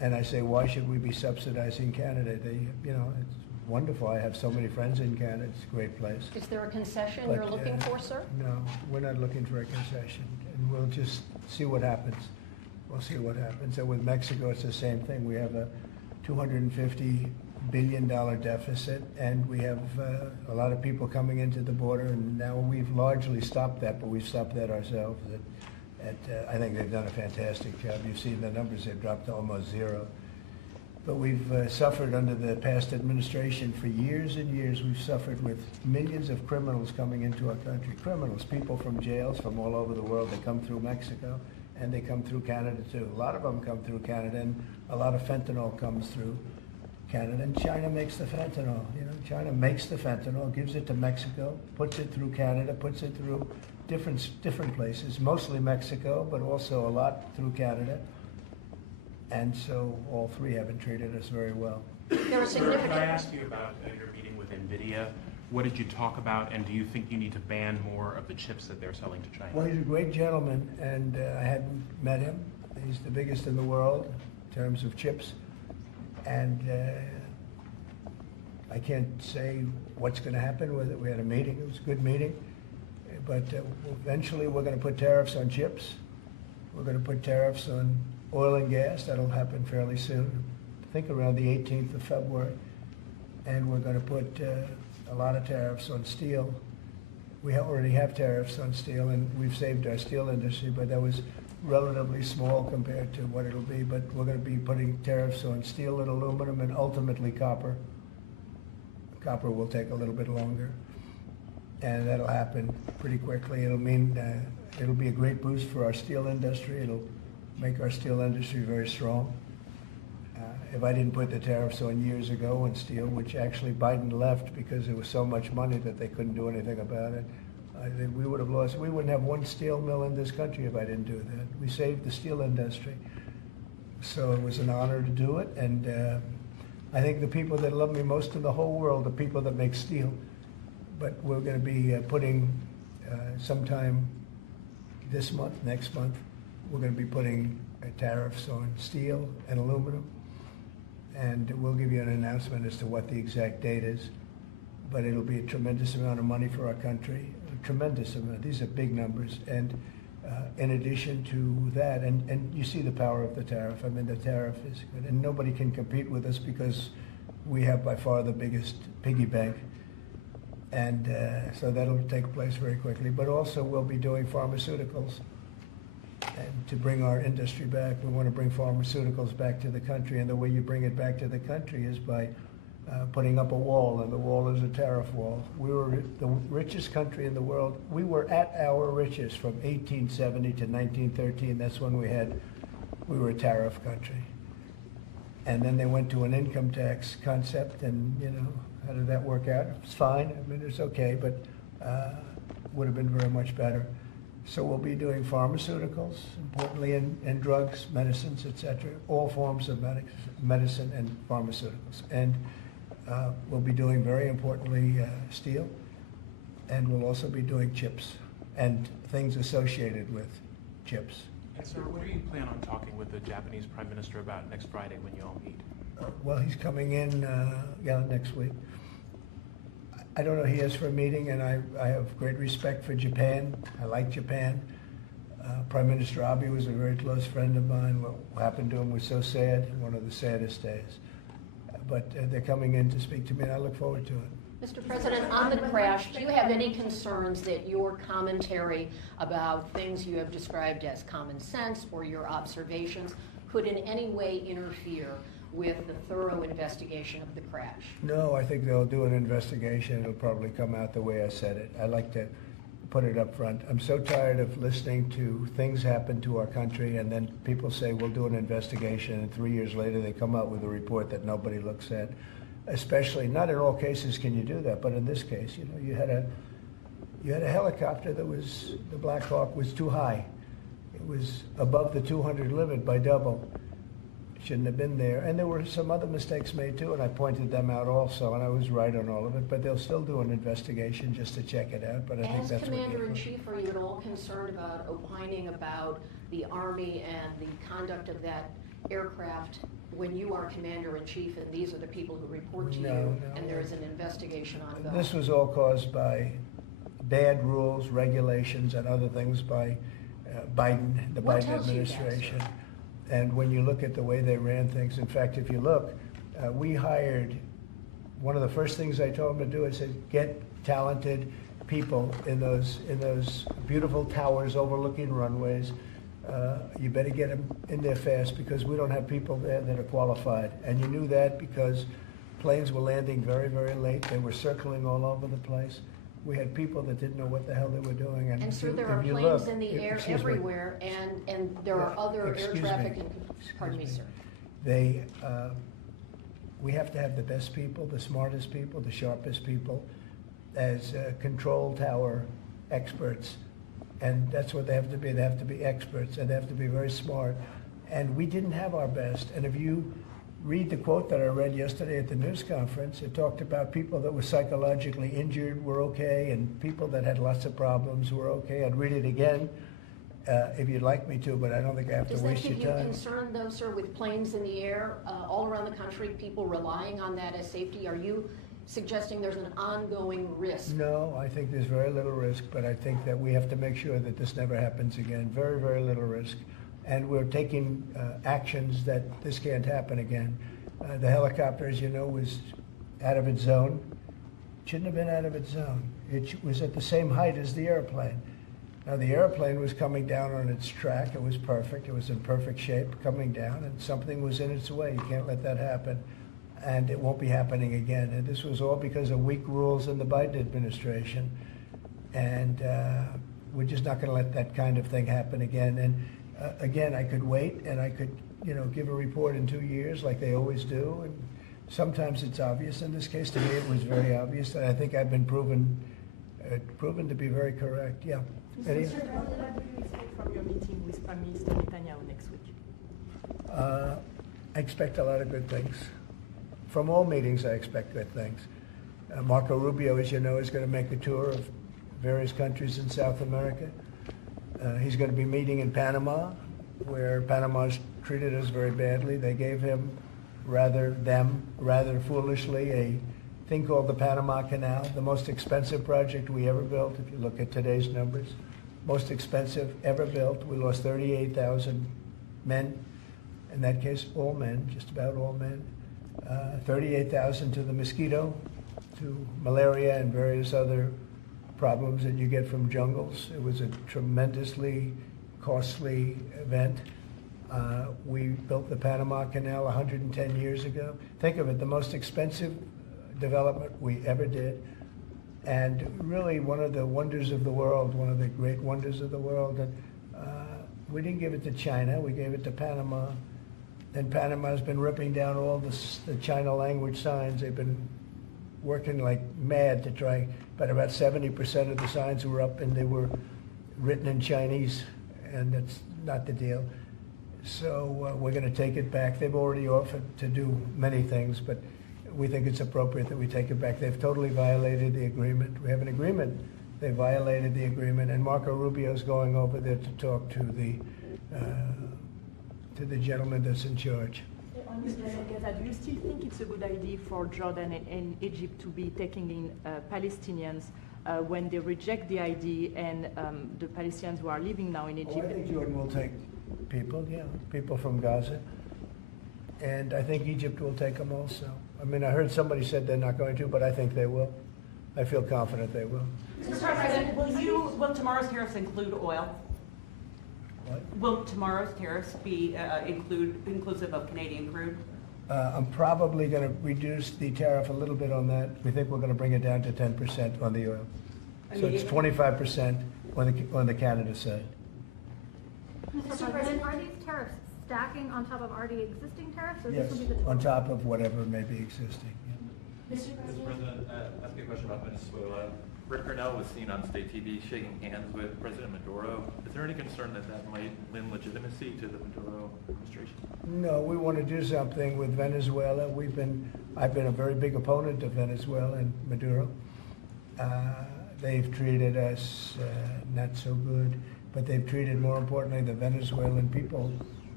And I say, why should we be subsidizing Canada? It's wonderful. I have so many friends in Canada. It's a great place. Is there a concession But, you're looking for, sir? No, we're not looking for a concession, and we'll just see what happens. We'll see what happens. And with Mexico, it's the same thing. We have a $250 billion deficit, and we have a lot of people coming into the border, and now we've largely stopped that, but we've stopped that ourselves. I think they've done a fantastic job. You've seen the numbers. They've dropped to almost zero. But we've suffered under the past administration for years and years. We've suffered with millions of criminals coming into our country. Criminals, people from jails from all over the world. They come through Mexico, and they come through Canada too. A lot of them come through Canada, and a lot of fentanyl comes through Canada. And China makes the fentanyl. China makes the fentanyl, gives it to Mexico, puts it through Canada, puts it through different places, mostly Mexico, but also a lot through Canada. And so all three haven't treated us very well. There are significant... Could I ask you about your meeting with NVIDIA? What did you talk about, and do you think you need to ban more of the chips that they're selling to China? Well, he's a great gentleman, and I hadn't met him. He's the biggest in the world in terms of chips. And I can't say what's going to happen with it. We had a meeting. It was a good meeting. But eventually we're going to put tariffs on chips. We're going to put tariffs on oil and gas. That'll happen fairly soon. I think around the 18th of February. And we're going to put a lot of tariffs on steel. We already have tariffs on steel, and we've saved our steel industry, but that was relatively small compared to what it'll be. But we're going to be putting tariffs on steel and aluminum and ultimately copper. Copper will take a little bit longer. And that'll happen pretty quickly. It'll mean it'll be a great boost for our steel industry. It'll make our steel industry very strong. If I didn't put the tariffs on years ago on steel, which actually Biden left because there was so much money that they couldn't do anything about it, I think we would have lost. We wouldn't have one steel mill in this country if I didn't do that. We saved the steel industry. So it was an honor to do it. And I think the people that love me most in the whole world are people that make steel. But we're going to be putting sometime this month, next month, we're going to be putting tariffs on steel and aluminum. And we'll give you an announcement as to what the exact date is. But it'll be a tremendous amount of money for our country, a tremendous amount. These are big numbers. And in addition to that, and you see the power of the tariff. I mean, the tariff is good. And nobody can compete with us because we have by far the biggest piggy bank. And so that'll take place very quickly. But also we'll be doing pharmaceuticals. And to bring our industry back, we want to bring pharmaceuticals back to the country. And the way you bring it back to the country is by putting up a wall. And the wall is a tariff wall. We were the richest country in the world. We were at our richest from 1870 to 1913. That's when we were a tariff country. And then they went to an income tax concept, and how did that work out? It's fine. I mean, it's okay, but would have been very much better. So we'll be doing pharmaceuticals, importantly, and drugs, medicines, etc., all forms of medicine and pharmaceuticals. And we'll be doing, very importantly, steel, and we'll also be doing chips and things associated with chips. And sir, what do you plan on talking with the Japanese Prime Minister about next Friday when you all meet? Well, he's coming in, next week. I don't know, he asked for a meeting, and I have great respect for Japan. I like Japan. Prime Minister Abe was a very close friend of mine. What happened to him was so sad, one of the saddest days. But they're coming in to speak to me, and I look forward to it. Mr. President, on the crash, do you have any concerns that your commentary about things you have described as common sense or your observations could in any way interfere with the thorough investigation of the crash? No, I think they'll do an investigation. It'll probably come out the way I said it. I like to put it up front. I'm so tired of listening to things happen to our country, and then people say we'll do an investigation, and 3 years later they come out with a report that nobody looks at. Especially, not in all cases can you do that, but in this case, you had a helicopter that was, the Black Hawk was too high. It was above the 200 limit by double. Shouldn't have been there. And there were some other mistakes made too, and I pointed them out also, and I was right on all of it, but they'll still do an investigation just to check it out. But I think that's Commander-in-Chief, are you at all concerned about opining about the Army and the conduct of that aircraft when you are commander-in-chief and these are the people who report to you, No. and there is an investigation ongoing? This was all caused by bad rules, regulations, and other things by Biden, the What Biden tells you that, administration. sir? And when you look at the way they ran things, in fact, if you look, we hired, one of the first things I told them to do, I said, get talented people in those beautiful towers overlooking runways. You better get them in there fast because we don't have people there that are qualified. And you knew that because planes were landing very, very late. They were circling all over the place. We had people that didn't know what the hell they were doing. And so there if are you planes look- in the air excuse me. everywhere, and there are Yeah, other air excuse traffic, me. pardon me, sir. They, we have to have the best people, the smartest people, the sharpest people as control tower experts. And that's what they have to be. They have to be experts and they have to be very smart. And we didn't have our best. And if you read the quote that I read yesterday at the news conference, it talked about people that were psychologically injured were okay and people that had lots of problems were okay. I'd read it again if you'd like me to, but I don't think I have to Does that waste give your you time. concern, though, sir, with planes in the air all around the country, people relying on that as safety? Are you suggesting there's an ongoing risk? No, I think there's very little risk, but I think that we have to make sure that this never happens again. Very, very little risk. And we're taking actions that this can't happen again. The helicopter, as you know, was out of its zone. Shouldn't have been out of its zone. It was at the same height as the airplane. Now, the airplane was coming down on its track. It was perfect. It was in perfect shape coming down, and something was in its way. You can't let that happen. And it won't be happening again. And this was all because of weak rules in the Biden administration. And we're just not going to let that kind of thing happen again. And again, I could wait and I could, give a report in 2 years like they always do. And sometimes it's obvious. In this case, to me, it was very obvious. And I think I've been proven to be very correct. Yeah. Eddie? Mr. President, what do you expect from your meeting with Prime Minister Netanyahu next week? I expect a lot of good things. From all meetings, I expect good things. Marco Rubio, as you know, is going to make a tour of various countries in South America. He's going to be meeting in Panama, where Panama's treated us very badly. They gave him, rather foolishly, a thing called the Panama Canal, the most expensive project we ever built, if you look at today's numbers. Most expensive ever built. We lost 38,000 men. In that case, all men, just about all men. 38,000 to the mosquito, to malaria and various other problems that you get from jungles. It was a tremendously costly event. We built the Panama Canal 110 years ago. Think of it, the most expensive development we ever did. And really one of the wonders of the world, one of the great wonders of the world. And we didn't give it to China, we gave it to Panama. And Panama's been ripping down all the China language signs. They've been working like mad to try, but about 70% of the signs were up and they were written in Chinese, and that's not the deal. So we're going to take it back. They've already offered to do many things, but we think it's appropriate that we take it back. They've totally violated the agreement. We have an agreement. They violated the agreement, and Marco Rubio's going over there to talk to the gentleman that's in charge. On this Gaza, do you still think it's a good idea for Jordan and Egypt to be taking in Palestinians when they reject the ID and the Palestinians who are living now in Egypt? I think Jordan will take people, people from Gaza. And I think Egypt will take them also. I mean, I heard somebody said they're not going to, but I think they will. I feel confident they will. Mr. President, will tomorrow's tariffs include oil? What? Will tomorrow's tariffs be inclusive of Canadian crude? I'm probably going to reduce the tariff a little bit on that. We think we're going to bring it down to 10% on the oil. So it's 25% on the Canada side. Mr. President, are these tariffs stacking on top of already existing tariffs, or Yes, this will be the on top of whatever may be existing. Mr. President, ask you a question about Venezuela. Rick Cornell was seen on state TV shaking hands with President Maduro. Is there any concern that that might lend legitimacy to the Maduro administration? No, we want to do something with Venezuela. I've been a very big opponent of Venezuela and Maduro. They've treated us not so good, but they've treated, more importantly, the Venezuelan people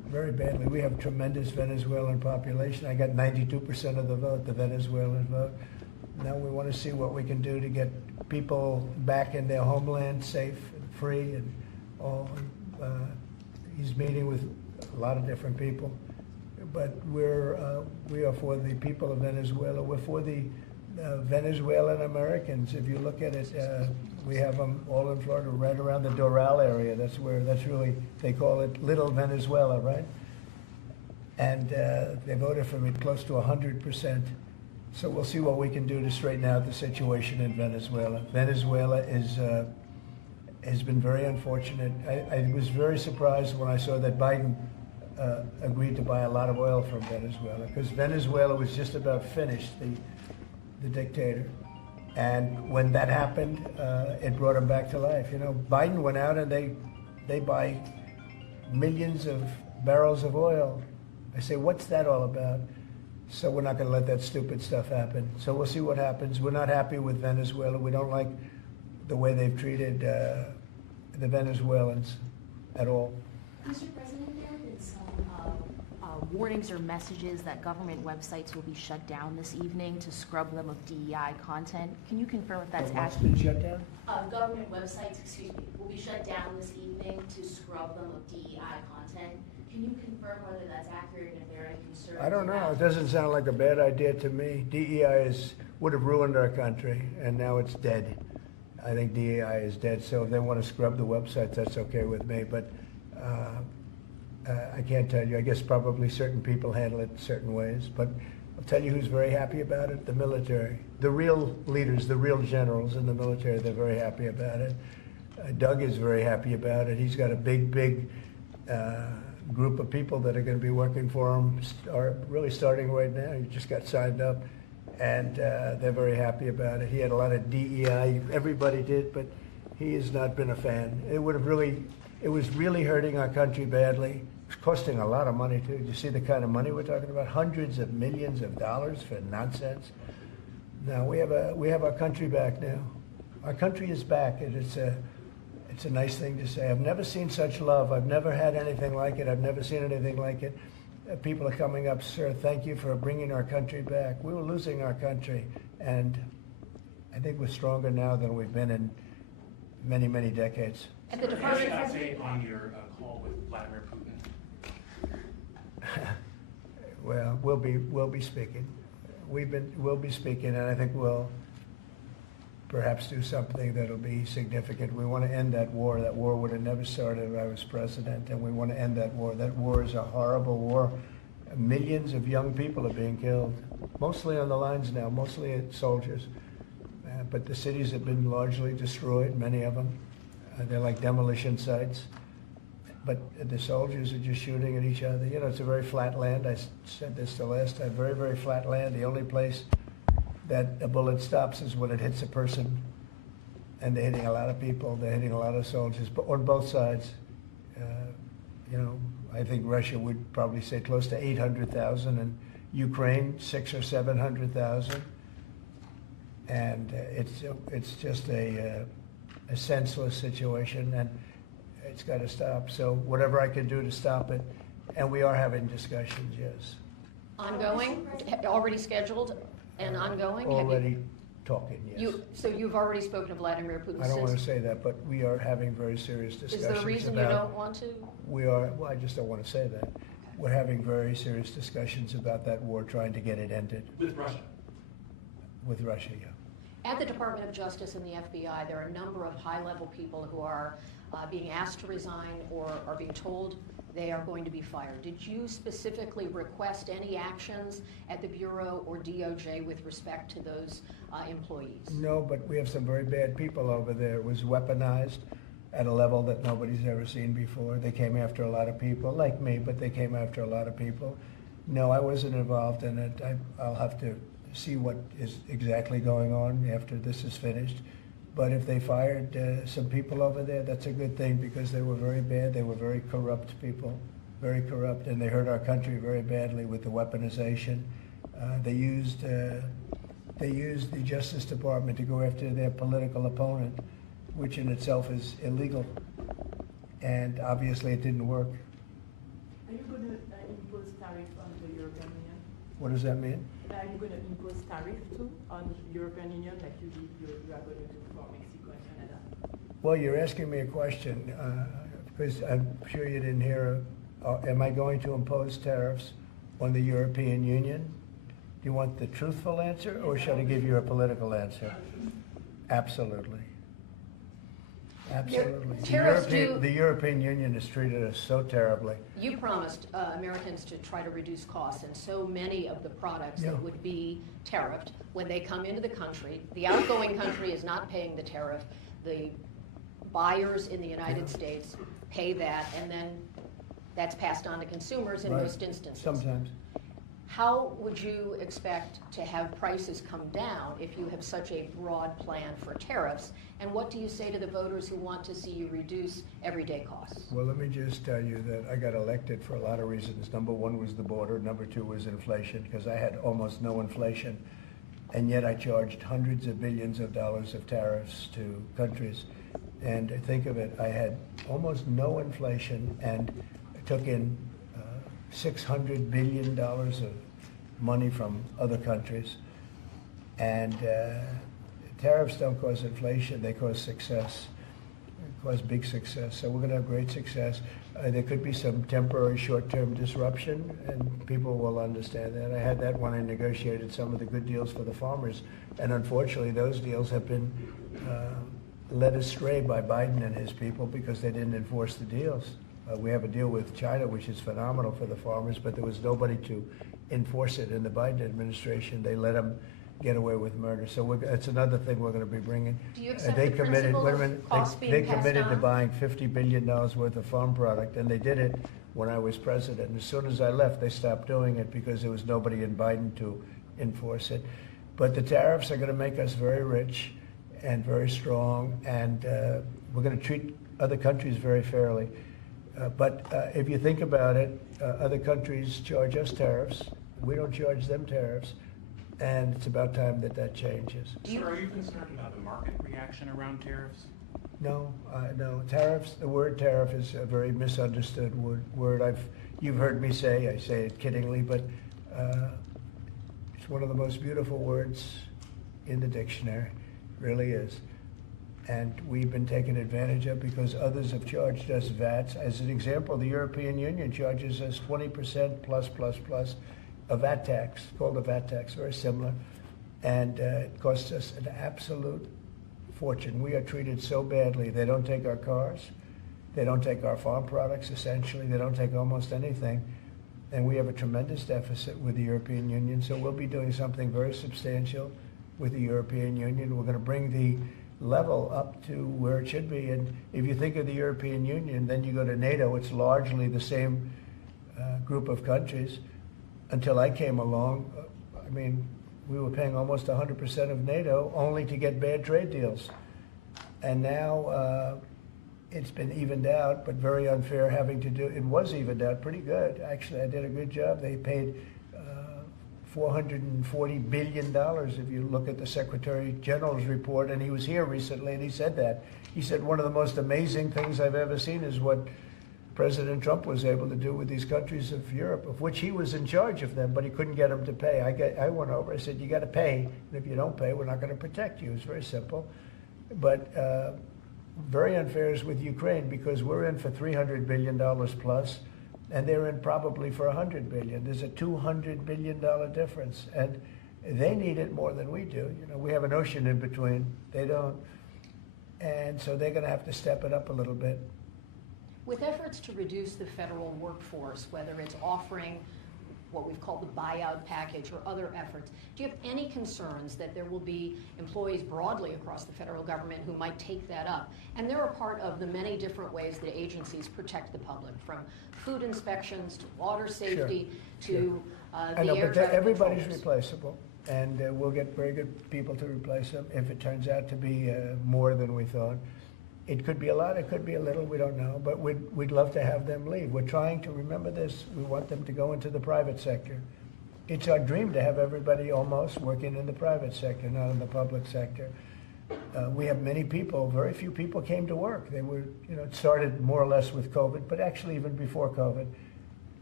very badly. We have tremendous Venezuelan population. I got 92% of the vote, the Venezuelan vote. Now we want to see what we can do to get people back in their homeland safe and free and all. He's meeting with a lot of different people, but we are for the people of Venezuela. We're for the Venezuelan Americans. If you look at it, we have them all in Florida, right around the Doral area. That's really, they call it Little Venezuela, right? And they voted for me close to 100%. So we'll see what we can do to straighten out the situation in Venezuela. Venezuela has been very unfortunate. I was very surprised when I saw that Biden agreed to buy a lot of oil from Venezuela, because Venezuela was just about finished, the dictator. And when that happened, it brought him back to life. You know, Biden went out and they buy millions of barrels of oil. I say, what's that all about? So we're not going to let that stupid stuff happen. So we'll see what happens. We're not happy with Venezuela. We don't like the way they've treated the Venezuelans at all. Mr. President, there have been some warnings or messages that government websites will be shut down this evening to scrub them of DEI content. Can you confirm if that's What's accurate? been shut down? Government websites, will be shut down this evening to scrub them of DEI content. Can you confirm whether that's accurate and if there are any concerns? I don't know. It doesn't sound like a bad idea to me. DEI would have ruined our country, and now it's dead. I think DEI is dead, so if they want to scrub the websites, that's okay with me, but I can't tell you. I guess probably certain people handle it certain ways, but I'll tell you who's very happy about it: the military. The real leaders, the real generals in the military, they're very happy about it. Doug is very happy about it. He's got a big group of people that are going to be working for him, really starting right now. He just got signed up, and they're very happy about it. He had a lot of DEI, everybody did, but he has not been a fan. It was really hurting our country badly. It's costing a lot of money too. You see the kind of money we're talking about? Hundreds of millions of dollars for nonsense. Now we have our country back now. Our country is back, and it's a nice thing to say. I've never seen such love. I've never had anything like it. I've never seen anything like it. People are coming up, sir, thank you for bringing our country back. We were losing our country, and I think we're stronger now than we've been in many, many decades. At the Department of update on your call with Vladimir Putin. Well, we'll be speaking. We'll be speaking, and I think we'll perhaps do something that'll be significant. We want to end that war. That war would have never started if I was president, and we want to end that war. That war is a horrible war. Millions of young people are being killed, mostly on the lines now, mostly soldiers. But the cities have been largely destroyed, many of them. They're like demolition sites. But the soldiers are just shooting at each other. You know, it's a very flat land. I said this the last time, very, very flat land. The only place that a bullet stops is when it hits a person. And they're hitting a lot of people. They're hitting a lot of soldiers, but on both sides. You know, I think Russia would probably say close to 800,000, and Ukraine 600,000 or 700,000. And it's just a senseless situation, and it's got to stop. So whatever I can do to stop it, and we are having discussions, yes. Ongoing, already scheduled and ongoing? Already talking, yes. So you've already spoken to Vladimir Putin? I don't want to say that, but we are having very serious discussions. Is there a reason you don't want to? We are, well, I just don't want to say that. We're having very serious discussions about that war, trying to get it ended. With Russia? With Russia, yeah. At the Department of Justice and the FBI, there are a number of high-level people who are being asked to resign or are being told they are going to be fired. Did you specifically request any actions at the Bureau or DOJ with respect to those employees? No, but we have some very bad people over there. It was weaponized at a level that nobody's ever seen before. They came after a lot of people, like me, but they came after a lot of people. No, I wasn't involved in it. I'll have to see what is exactly going on after this is finished. But if they fired some people over there, that's a good thing, because they were very bad. They were very corrupt people, very corrupt, and they hurt our country very badly with the weaponization. They used the Justice Department to go after their political opponent, which in itself is illegal. And obviously it didn't work. Are you going to impose tariff on the European Union? What does that mean? Are you going to impose tariff too on the European Union like you are going to do for Mexico and Canada? Well, you're asking me a question, because I'm sure you didn't hear, am I going to impose tariffs on the European Union? Do you want the truthful answer, or should I give you a political answer? Absolutely. Absolutely. The European Union has treated us so terribly. You promised Americans to try to reduce costs, and so many of the products that would be tariffed, when they come into the country, the outgoing country is not paying the tariff. The buyers in the United States pay that, and then that's passed on to consumers in most instances. Sometimes. How would you expect to have prices come down if you have such a broad plan for tariffs? And what do you say to the voters who want to see you reduce everyday costs? Well, let me just tell you that I got elected for a lot of reasons. Number one was the border. Number two was inflation, because I had almost no inflation. And yet I charged hundreds of billions of dollars of tariffs to countries. And think of it, I had almost no inflation and took in $600 billion of money from other countries. And tariffs don't cause inflation, they cause success. They cause big success. So we're going to have great success. There could be some temporary short-term disruption, and people will understand that. I had that when I negotiated some of the good deals for the farmers. And unfortunately, those deals have been led astray by Biden and his people because they didn't enforce the deals. We have a deal with China, which is phenomenal for the farmers, but there was nobody to enforce it in the Biden administration. They let them get away with murder. So that's another thing we're going to be bringing. Do you accept the principle of costs being passed committed to on? buying $50 billion worth of farm product, and they did it when I was president. And as soon as I left, they stopped doing it because there was nobody in Biden to enforce it. But the tariffs are going to make us very rich and very strong, and we're going to treat other countries very fairly. But if you think about it, other countries charge us tariffs. We don't charge them tariffs. And it's about time that that changes. Sir, are you concerned about the market reaction around tariffs? No, no. Tariffs, the word tariff is a very misunderstood word. You've heard me say, I say it kiddingly, but it's one of the most beautiful words in the dictionary. It really is. And we've been taken advantage of because others have charged us VATs. As an example, the European Union charges us 20% plus a VAT tax, called a VAT tax, very similar. And it costs us an absolute fortune. We are treated so badly. They don't take our cars. They don't take our farm products, essentially. They don't take almost anything. And we have a tremendous deficit with the European Union. So we'll be doing something very substantial with the European Union. We're going to bring the level up to where it should be. And if you think of the European Union, then you go to NATO, it's largely the same group of countries. Until I came along, I mean, we were paying almost 100% of NATO only to get bad trade deals. And now it's been evened out, but very unfair having to do, it was evened out pretty good. Actually, I did a good job. They paid $440 billion if you look at the Secretary General's report, and he was here recently and he said that. He said one of the most amazing things I've ever seen is what President Trump was able to do with these countries of Europe, of which he was in charge of them, but he couldn't get them to pay. I went over, I said, you got to pay, and if you don't pay, we're not going to protect you. It's very simple. But very unfair is with Ukraine because we're in for $300 billion plus, and they're in probably for $100 billion. There's a $200 billion difference, and they need it more than we do. You know, we have an ocean in between. They don't. And so they're going to have to step it up a little bit. With efforts to reduce the federal workforce, whether it's offering what we've called the buyout package or other efforts, do you have any concerns that there will be employees broadly across the federal government who might take that up? And they're a part of the many different ways that agencies protect the public, from food inspections to water safety to I know, but everybody's replaceable, and we'll get very good people to replace them if it turns out to be more than we thought. It could be a lot, it could be a little, we don't know, but we'd love to have them leave. We're trying to remember this. We want them to go into the private sector. It's our dream to have everybody almost working in the private sector, not in the public sector. We have many people, very few people came to work. They were, you know, it started more or less with COVID, but actually even before COVID.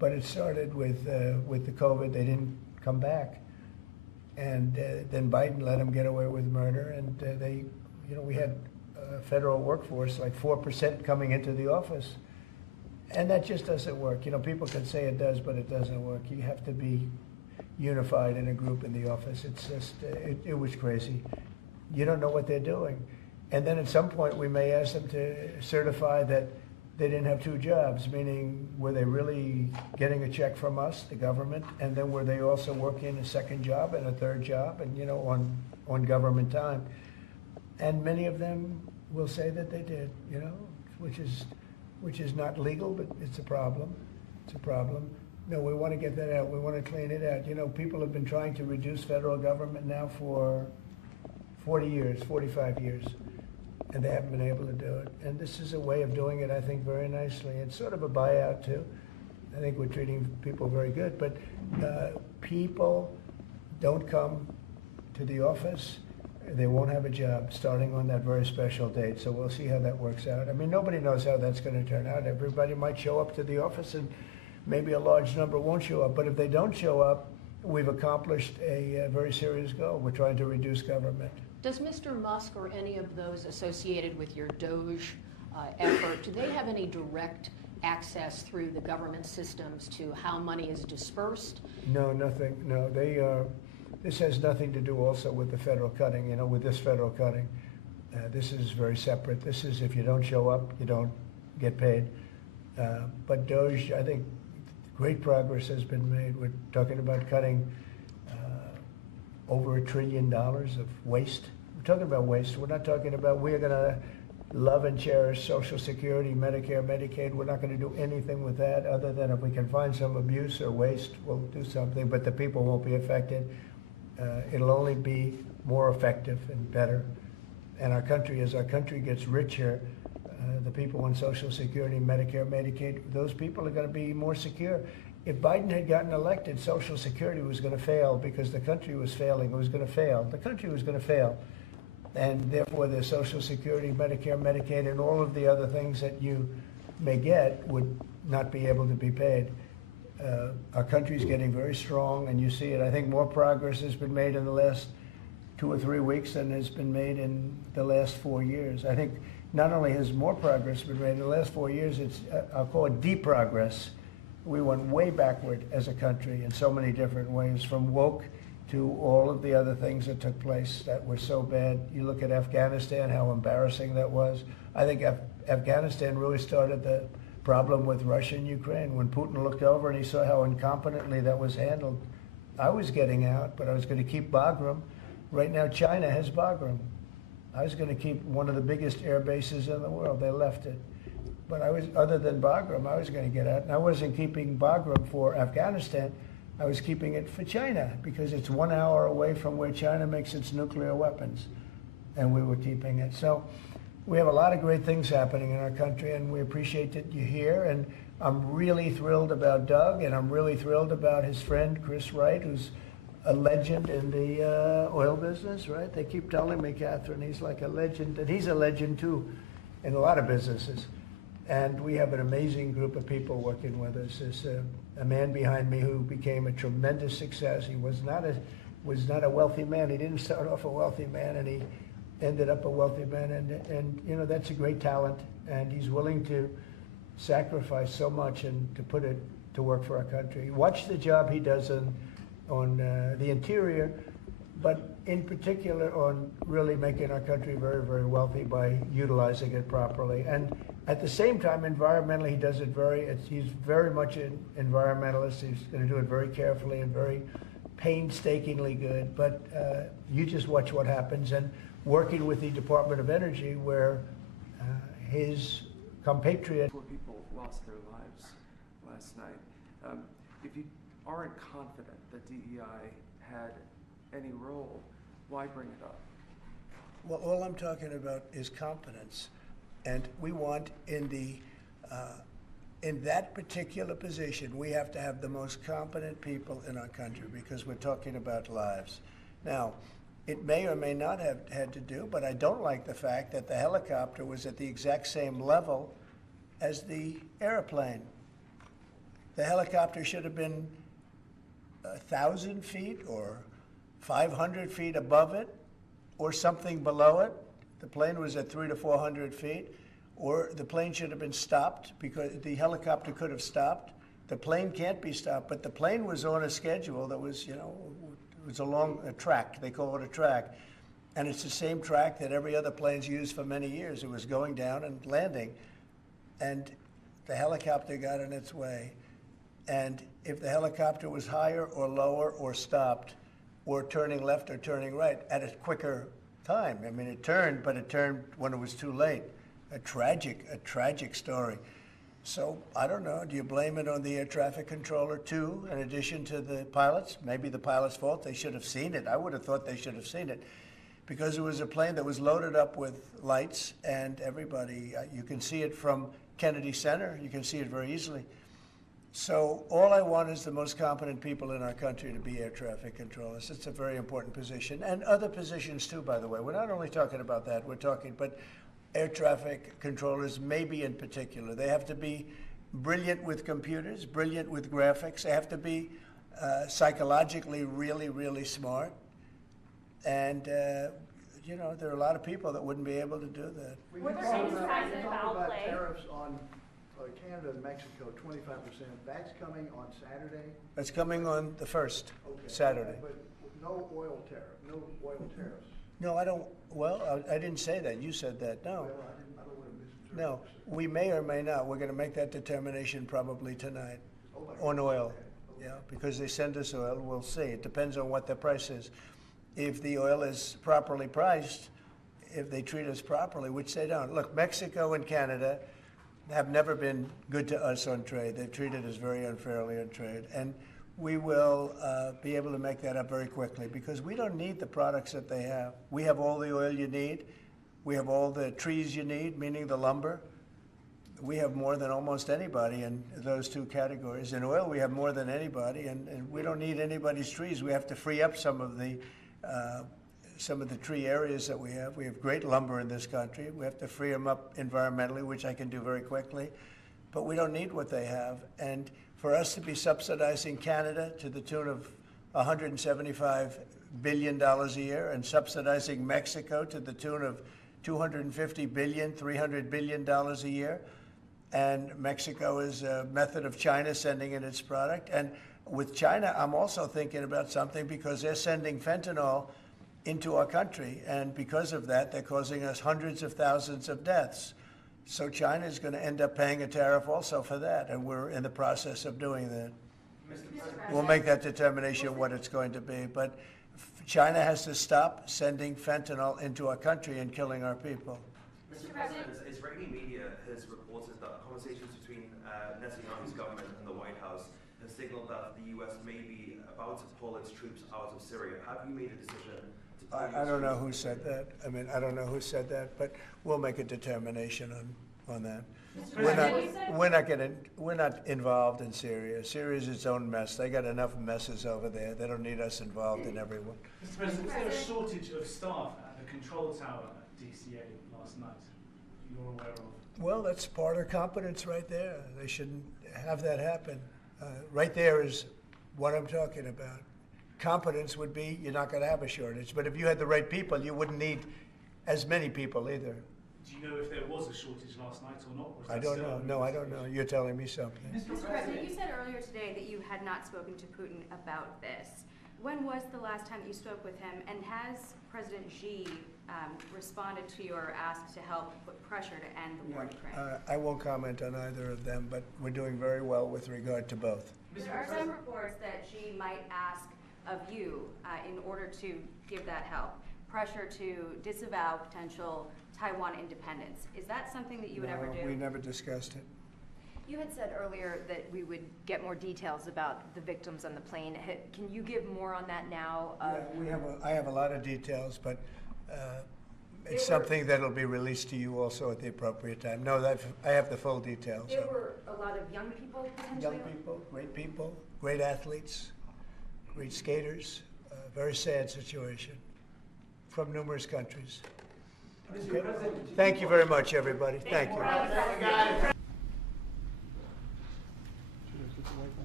but it started with the COVID. They didn't come back, and then Biden let them get away with murder, and we had a federal workforce like 4% coming into the office, and that just doesn't work. People can say it does, but it doesn't work. You have to be unified in a group in the office. It's just it was crazy. You don't know what they're doing, and then at some point we may ask them to certify that they didn't have two jobs, meaning were they really getting a check from us, the government, and then were they also working a second job and a third job, and on government time? And many of them will say that they did, which is not legal, but it's a problem. It's a problem. No, we want to get that out. We want to clean it out. People have been trying to reduce federal government now for 40 years, 45 years. And they haven't been able to do it. And this is a way of doing it, I think, very nicely. It's sort of a buyout, too. I think we're treating people very good. But people don't come to the office. They won't have a job starting on that very special date. So we'll see how that works out. I mean, nobody knows how that's going to turn out. Everybody might show up to the office, and maybe a large number won't show up. But if they don't show up, we've accomplished a very serious goal. We're trying to reduce government. Does Mr. Musk or any of those associated with your DOGE effort, do they have any direct access through the government systems to how money is dispersed? No, nothing. No, this has nothing to do also with the federal cutting, with this federal cutting. This is very separate. This is if you don't show up, you don't get paid. But DOGE, I think great progress has been made. We're talking about cutting over $1 trillion of waste. We're talking about waste. We're not talking about we're going to love and cherish Social Security, Medicare, Medicaid. We're not going to do anything with that other than if we can find some abuse or waste, we'll do something, but the people won't be affected. It'll only be more effective and better. And as our country gets richer, the people on Social Security, Medicare, Medicaid, those people are going to be more secure. If Biden had gotten elected, Social Security was going to fail because the country was failing. It was going to fail. The country was going to fail. And therefore, the Social Security, Medicare, Medicaid, and all of the other things that you may get would not be able to be paid. Our country's getting very strong, and you see it. I think more progress has been made in the last 2 or 3 weeks than has been made in the last 4 years. I think not only has more progress been made in the last 4 years, it's, I'll call it deep progress. We went way backward as a country in so many different ways, from woke to all of the other things that took place that were so bad. You look at Afghanistan, how embarrassing that was. I think Afghanistan really started the problem with Russia and Ukraine. When Putin looked over and he saw how incompetently that was handled, I was getting out, but I was going to keep Bagram. Right now, China has Bagram. I was going to keep one of the biggest air bases in the world. They left it. But other than Bagram, I was going to get out. And I wasn't keeping Bagram for Afghanistan. I was keeping it for China because it's 1 hour away from where China makes its nuclear weapons. And we were keeping it. So we have a lot of great things happening in our country, and we appreciate that you're here. And I'm really thrilled about Doug, and I'm really thrilled about his friend, Chris Wright, who's a legend in the oil business, right? They keep telling me, Catherine, he's like a legend, and he's a legend too in a lot of businesses. And we have an amazing group of people working with us. There's a man behind me who became a tremendous success. He was not a wealthy man. He didn't start off a wealthy man, and he ended up a wealthy man. And that's a great talent. And he's willing to sacrifice so much and to put it to work for our country. Watch the job he does on the interior, but in particular on really making our country very, very wealthy by utilizing it properly. And at the same time, environmentally, he does it he's very much an environmentalist. He's going to do it very carefully and very painstakingly good. But you just watch what happens. And working with the Department of Energy, where his compatriot... 4 people lost their lives last night. If you aren't confident that DEI had any role, why bring it up? Well, all I'm talking about is competence. And we want in that particular position, we have to have the most competent people in our country because we're talking about lives. Now, it may or may not have had to do, but I don't like the fact that the helicopter was at the exact same level as the airplane. The helicopter should have been 1,000 feet or 500 feet above it or something below it. The plane was at 300 to 400 feet, or the plane should have been stopped because the helicopter could have stopped. The plane can't be stopped, but the plane was on a schedule that was, it was along a track. They call it a track. And it's the same track that every other plane's used for many years. It was going down and landing. And the helicopter got in its way. And if the helicopter was higher or lower or stopped or turning left or turning right at a quicker time. I mean, it turned, but it turned when it was too late. A tragic story. So I don't know, do you blame it on the air traffic controller too, in addition to the pilots? Maybe the pilot's fault, they should have seen it. I would have thought they should have seen it because it was a plane that was loaded up with lights and everybody, you can see it from Kennedy Center, you can see it very easily. So all I want is the most competent people in our country to be air traffic controllers. It's a very important position, and other positions too, by the way. We're not only talking about that, we're talking, but air traffic controllers maybe in particular. They have to be brilliant with computers, brilliant with graphics. They have to be psychologically really, really smart. And, there are a lot of people that wouldn't be able to do that. When you talk about tariffs on Canada and Mexico, 25%, that's coming on Saturday? That's coming on the 1st, Saturday. But no oil tariffs. No, I don't. Well, I didn't say that. You said that. No. Well, I don't want to misinterpret. No, we may or may not. We're going to make that determination probably tonight on oil. Yeah, because they send us oil. We'll see. It depends on what the price is. If the oil is properly priced, if they treat us properly, which they don't. Look, Mexico and Canada have never been good to us on trade. They've treated us very unfairly on trade. And we will be able to make that up very quickly because we don't need the products that they have. We have all the oil you need. We have all the trees you need, meaning the lumber. We have more than almost anybody in those two categories. In oil, we have more than anybody, and we don't need anybody's trees. We have to free up some of the tree areas that we have. We have great lumber in this country. We have to free them up environmentally, which I can do very quickly. But we don't need what they have. And for us to be subsidizing Canada to the tune of $175 billion a year and subsidizing Mexico to the tune of $250 billion, $300 billion a year, and Mexico is a method of China sending in its product. And with China, I'm also thinking about something because they're sending fentanyl into our country, and because of that, they're causing us hundreds of thousands of deaths. So China is going to end up paying a tariff also for that, and we're in the process of doing that. We'll make that determination what it's going to be, but China has to stop sending fentanyl into our country and killing our people. Mr. President, Israeli media has reported that conversations between Netanyahu's government and the White House have signaled that the U.S. may be about to pull its troops out of Syria. Have you made a decision? I don't know who said that. I mean, I don't know who said that, but we'll make a determination on that. We're not involved in Syria. Syria is its own mess. They got enough messes over there. They don't need us involved in every one. Mr. President, was there a shortage of staff at the control tower at DCA last night you're aware of? Well, that's part of competence right there. They shouldn't have that happen. Right there is what I'm talking about. Competence would be you're not going to have a shortage. But if you had the right people, you wouldn't need as many people either. Do you know if there was a shortage last night or not? Or I don't know. No, I don't know. You're telling me something. Mr. President, you said earlier today that you had not spoken to Putin about this. When was the last time that you spoke with him? And has President Xi responded to your ask to help put pressure to end the war in Ukraine? I won't comment on either of them, but we're doing very well with regard to both. There are some reports that Xi might ask of you in order to give that help, pressure to disavow potential Taiwan independence. Is that something that you would ever do? We never discussed it. You had said earlier that we would get more details about the victims on the plane. Can you give more on that now? Yeah, I have a lot of details, but it's something that'll be released to you also at the appropriate time. No, I have the full details. There were a lot of young people potentially? Young people, great athletes, great skaters. Very sad situation from numerous countries. Okay. Thank you very much, everybody. Thank you.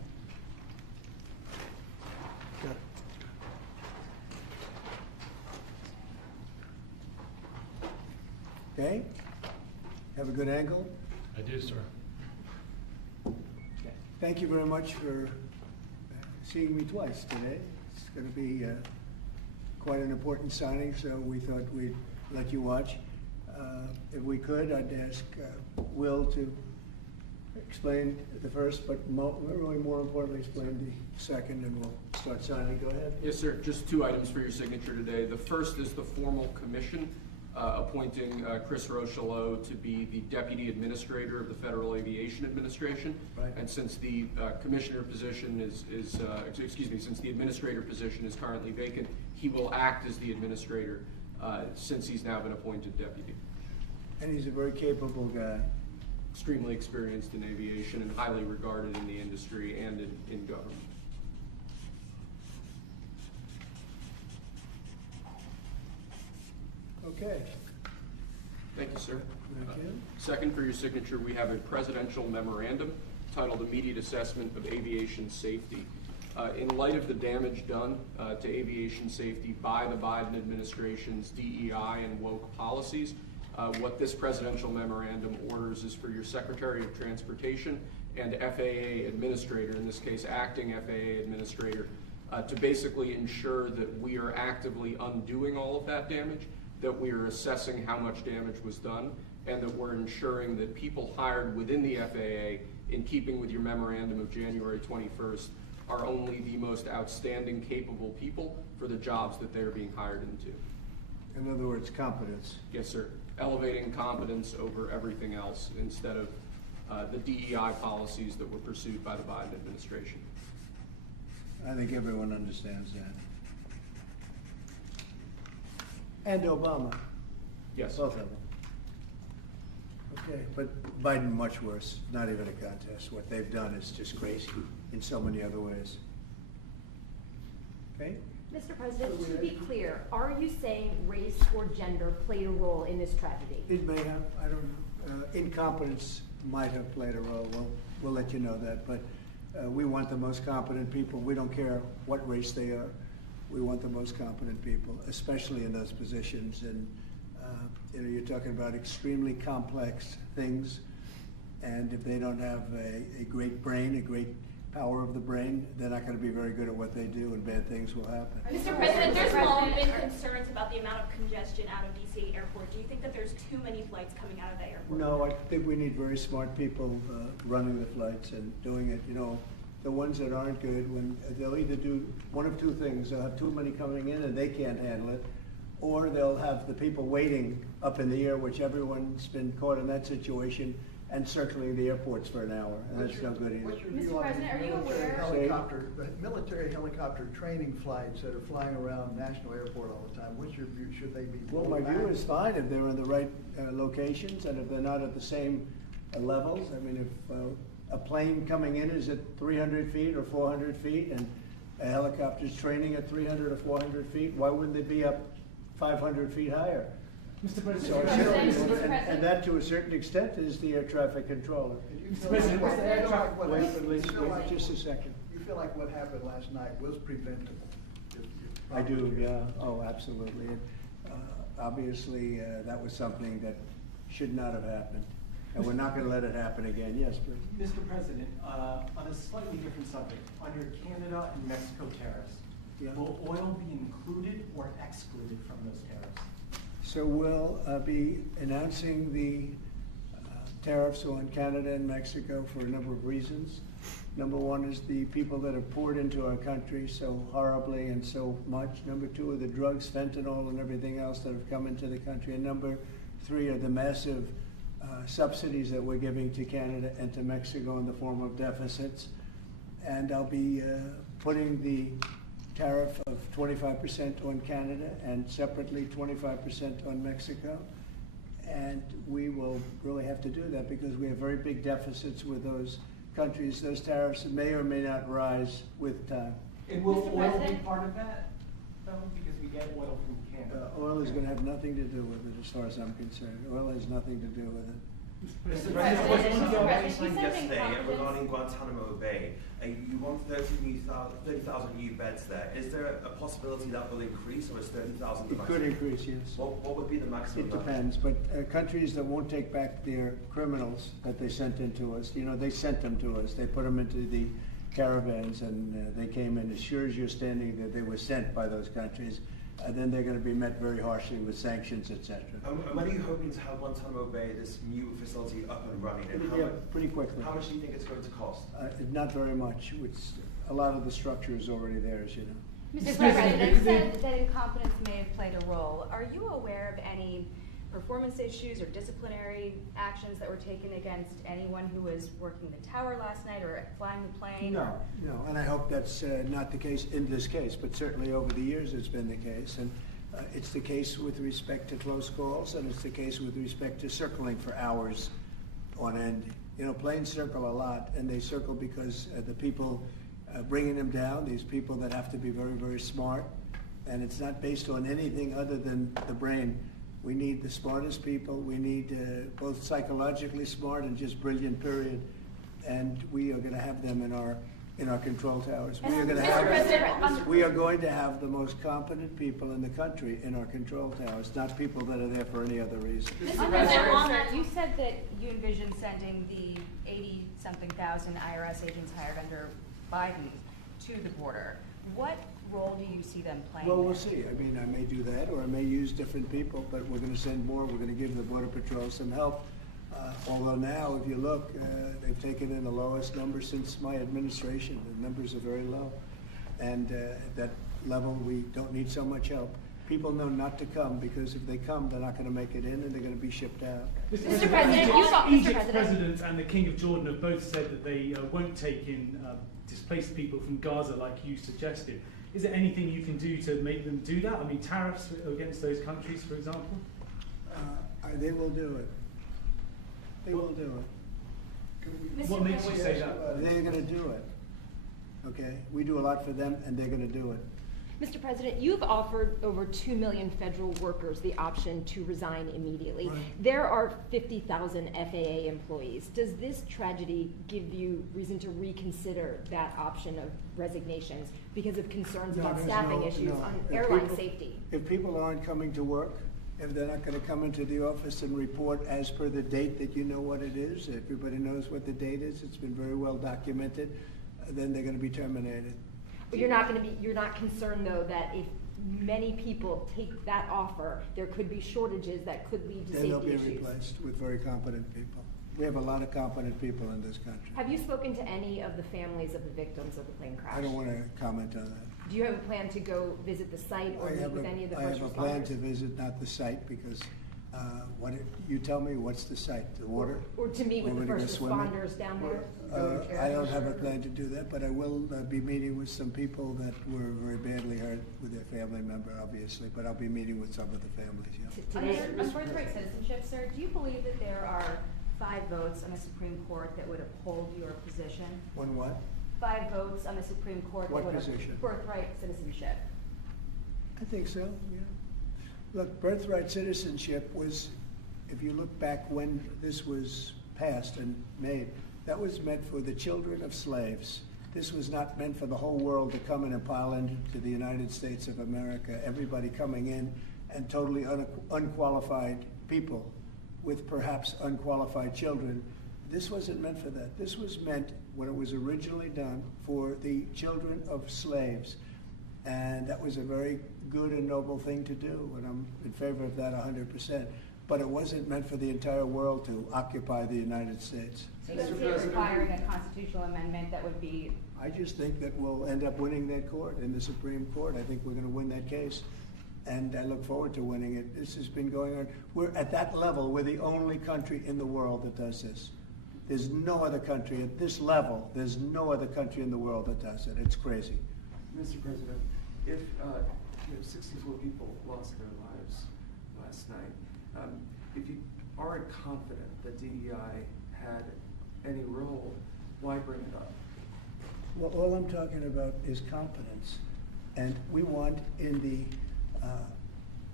Okay? Have a good angle? I do, sir. Thank you very much for seeing me twice today. It's going to be quite an important signing, so we thought we'd let you watch. If we could, I'd ask Will to explain the first, but really more importantly, explain the second, and we'll start signing. Go ahead. Yes, sir. Just 2 items for your signature today. The first is the formal commission appointing Chris Rochelot to be the Deputy Administrator of the Federal Aviation Administration. Right. And since the commissioner position since the administrator position is currently vacant, he will act as the administrator since he's now been appointed deputy. And he's a very capable guy. Extremely experienced in aviation and highly regarded in the industry and in government. Okay. Thank you, sir. Thank you. Second, for your signature, we have a presidential memorandum titled Immediate Assessment of Aviation Safety. In light of the damage done to aviation safety by the Biden administration's DEI and woke policies, what this presidential memorandum orders is for your Secretary of Transportation and FAA Administrator, in this case acting FAA Administrator, to basically ensure that we are actively undoing all of that damage, that we are assessing how much damage was done, and that we're ensuring that people hired within the FAA, in keeping with your memorandum of January 21st, are only the most outstanding, capable people for the jobs that they're being hired into. In other words, competence. Yes, sir. Elevating competence over everything else instead of the DEI policies that were pursued by the Biden administration. I think everyone understands that. And Obama. Yes. Both of them. Okay, but Biden much worse. Not even a contest. What they've done is just crazy in so many other ways. Okay? Mr. President, to be clear, are you saying race or gender played a role in this tragedy? It may have. I don't know. Incompetence might have played a role. We'll let you know that. But we want the most competent people. We don't care what race they are. We want the most competent people, especially in those positions. And you're talking about extremely complex things. And if they don't have a great brain, a great power of the brain, they're not going to be very good at what they do, and bad things will happen. Mr. President, there's long been concerns about the amount of congestion out of DC airport. Do you think that there's too many flights coming out of that airport? No, I think we need very smart people running the flights and doing it. You know, the ones that aren't good, when they'll either do one of 2 things. They'll have too many coming in and they can't handle it, or they'll have the people waiting up in the air, which everyone's been caught in that situation, and circling the airports for an hour, and that's no good either. What's your view on the military helicopter training flights that are flying around National Airport all the time? What's your view? Should they be? Well, my view is fine if they're in the right locations and if they're not at the same levels. I mean, if a plane coming in is at 300 feet or 400 feet and a helicopter's training at 300 or 400 feet, why wouldn't they be up 500 feet higher? Mr. President, and that to a certain extent is the air traffic controller. Mr. President, what's the air traffic? Wait just a second. You feel like what happened last night was preventable? I do, yeah. Oh, absolutely. Obviously, that was something that should not have happened. And we're not going to let it happen again. Yes, please. Mr. President, on a slightly different subject, on your Canada and Mexico tariffs, will oil be included or excluded from those tariffs? So we'll be announcing the tariffs on Canada and Mexico for a number of reasons. Number 1 is the people that have poured into our country so horribly and so much. Number 2 are the drugs, fentanyl, and everything else that have come into the country. And number 3 are the massive subsidies that we're giving to Canada and to Mexico in the form of deficits. And I'll be putting the tariff of 25% on Canada and separately 25% on Mexico. And we will really have to do that because we have very big deficits with those countries. Those tariffs may or may not rise with time. And will oil be part of that, though, because we get oil from Canada? Oil is going to have nothing to do with it as far as I'm concerned. Oil has nothing to do with it. Mr. President, what you signed yesterday regarding Guantanamo Bay, you want 30,000 new beds there. Is there a possibility that will increase, or is 30,000 the It maximum? could increase, yes. What would be the maximum? It depends, but countries that won't take back their criminals that they sent into us, they sent them to us. They put them into the caravans, and they came in. As sure as you're standing that they were sent by those countries, then they're going to be met very harshly with sanctions, etc. And when are you hoping to have Guantanamo Bay, this new facility, up and running? And Pretty quickly. How much do you think it's going to cost? Not very much. A lot of the structure is already there, as you know. Mr. President said that incompetence may have played a role. Are you aware of any performance issues or disciplinary actions that were taken against anyone who was working the tower last night or flying the plane? No, and I hope that's not the case in this case, but certainly over the years it's been the case. And it's the case with respect to close calls, and it's the case with respect to circling for hours on end. Planes circle a lot, and they circle because the people bringing them down, these people that have to be very, very smart, and it's not based on anything other than the brain. We need the smartest people. We need both psychologically smart and just brilliant, period. And we are going to have them in our control towers. We are going to have the most competent people in the country in our control towers, not people that are there for any other reason. Mr. President, you said that you envision sending the 80-something thousand IRS agents hired under Biden to the border. What role do you see them playing? Well, we'll see. I may do that, or I may use different people, but we're going to send more. We're going to give the Border Patrol some help. Although now, if you look, they've taken in the lowest number since my administration. The numbers are very low. And at that level, we don't need so much help. People know not to come, because if they come, they're not going to make it in, and they're going to be shipped out. Mr. President, Egypt's president and the King of Jordan have both said that they won't take in displaced people from Gaza like you suggested. Is there anything you can do to make them do that? I mean, tariffs against those countries, for example? They will do it. They will do it. What makes you say that? They're going to do it. Okay? We do a lot for them, and they're going to do it. Mr. President, you've offered over 2 million federal workers the option to resign immediately. Right. There are 50,000 FAA employees. Does this tragedy give you reason to reconsider that option of resignations because of concerns about staffing issues on airline safety? If people aren't coming to work, if they're not going to come into the office and report as per the date that you know what it is, everybody knows what the date is, it's been very well documented, then they're going to be terminated. But you're not concerned, though, that if many people take that offer, there could be shortages that could lead to safety issues? Then they'll be replaced with very competent people. We have a lot of competent people in this country. Have you spoken to any of the families of the victims of the plane crash? I don't want to comment on that. Do you have a plan to go visit the site or meet with any of the first responders? I have a plan to visit, not the site, because you tell me, what's the site? The water? Or to meet with the first responders down there? I don't have a plan to do that, but I will be meeting with some people that were very badly hurt with their family member, obviously, but I'll be meeting with some of the families, yeah. On birthright citizenship, sir, do you believe that there are 5 votes on the Supreme Court that would uphold your position? One what? 5 votes on the Supreme Court What that would position? birthright citizenship. I think so, yeah. Look, birthright citizenship was, if you look back when this was passed and made, that was meant for the children of slaves. This was not meant for the whole world to come in and pile into the United States of America, everybody coming in and totally unqualified people with perhaps unqualified children. This wasn't meant for that. This was meant, when it was originally done, for the children of slaves. And that was a very good and noble thing to do, and I'm in favor of that 100%. But it wasn't meant for the entire world to occupy the United States. So you see it requiring a constitutional amendment that would be... I just think that we'll end up winning that court, in the Supreme Court. I think we're going to win that case, and I look forward to winning it. This has been going on. We're at that level. We're the only country in the world that does this. There's no other country at this level. There's no other country in the world that does it. It's crazy. Mr. President, if 64 people lost their lives last night, if you aren't confident that DEI had any role, why bring it up? Well, all I'm talking about is competence. And we want, in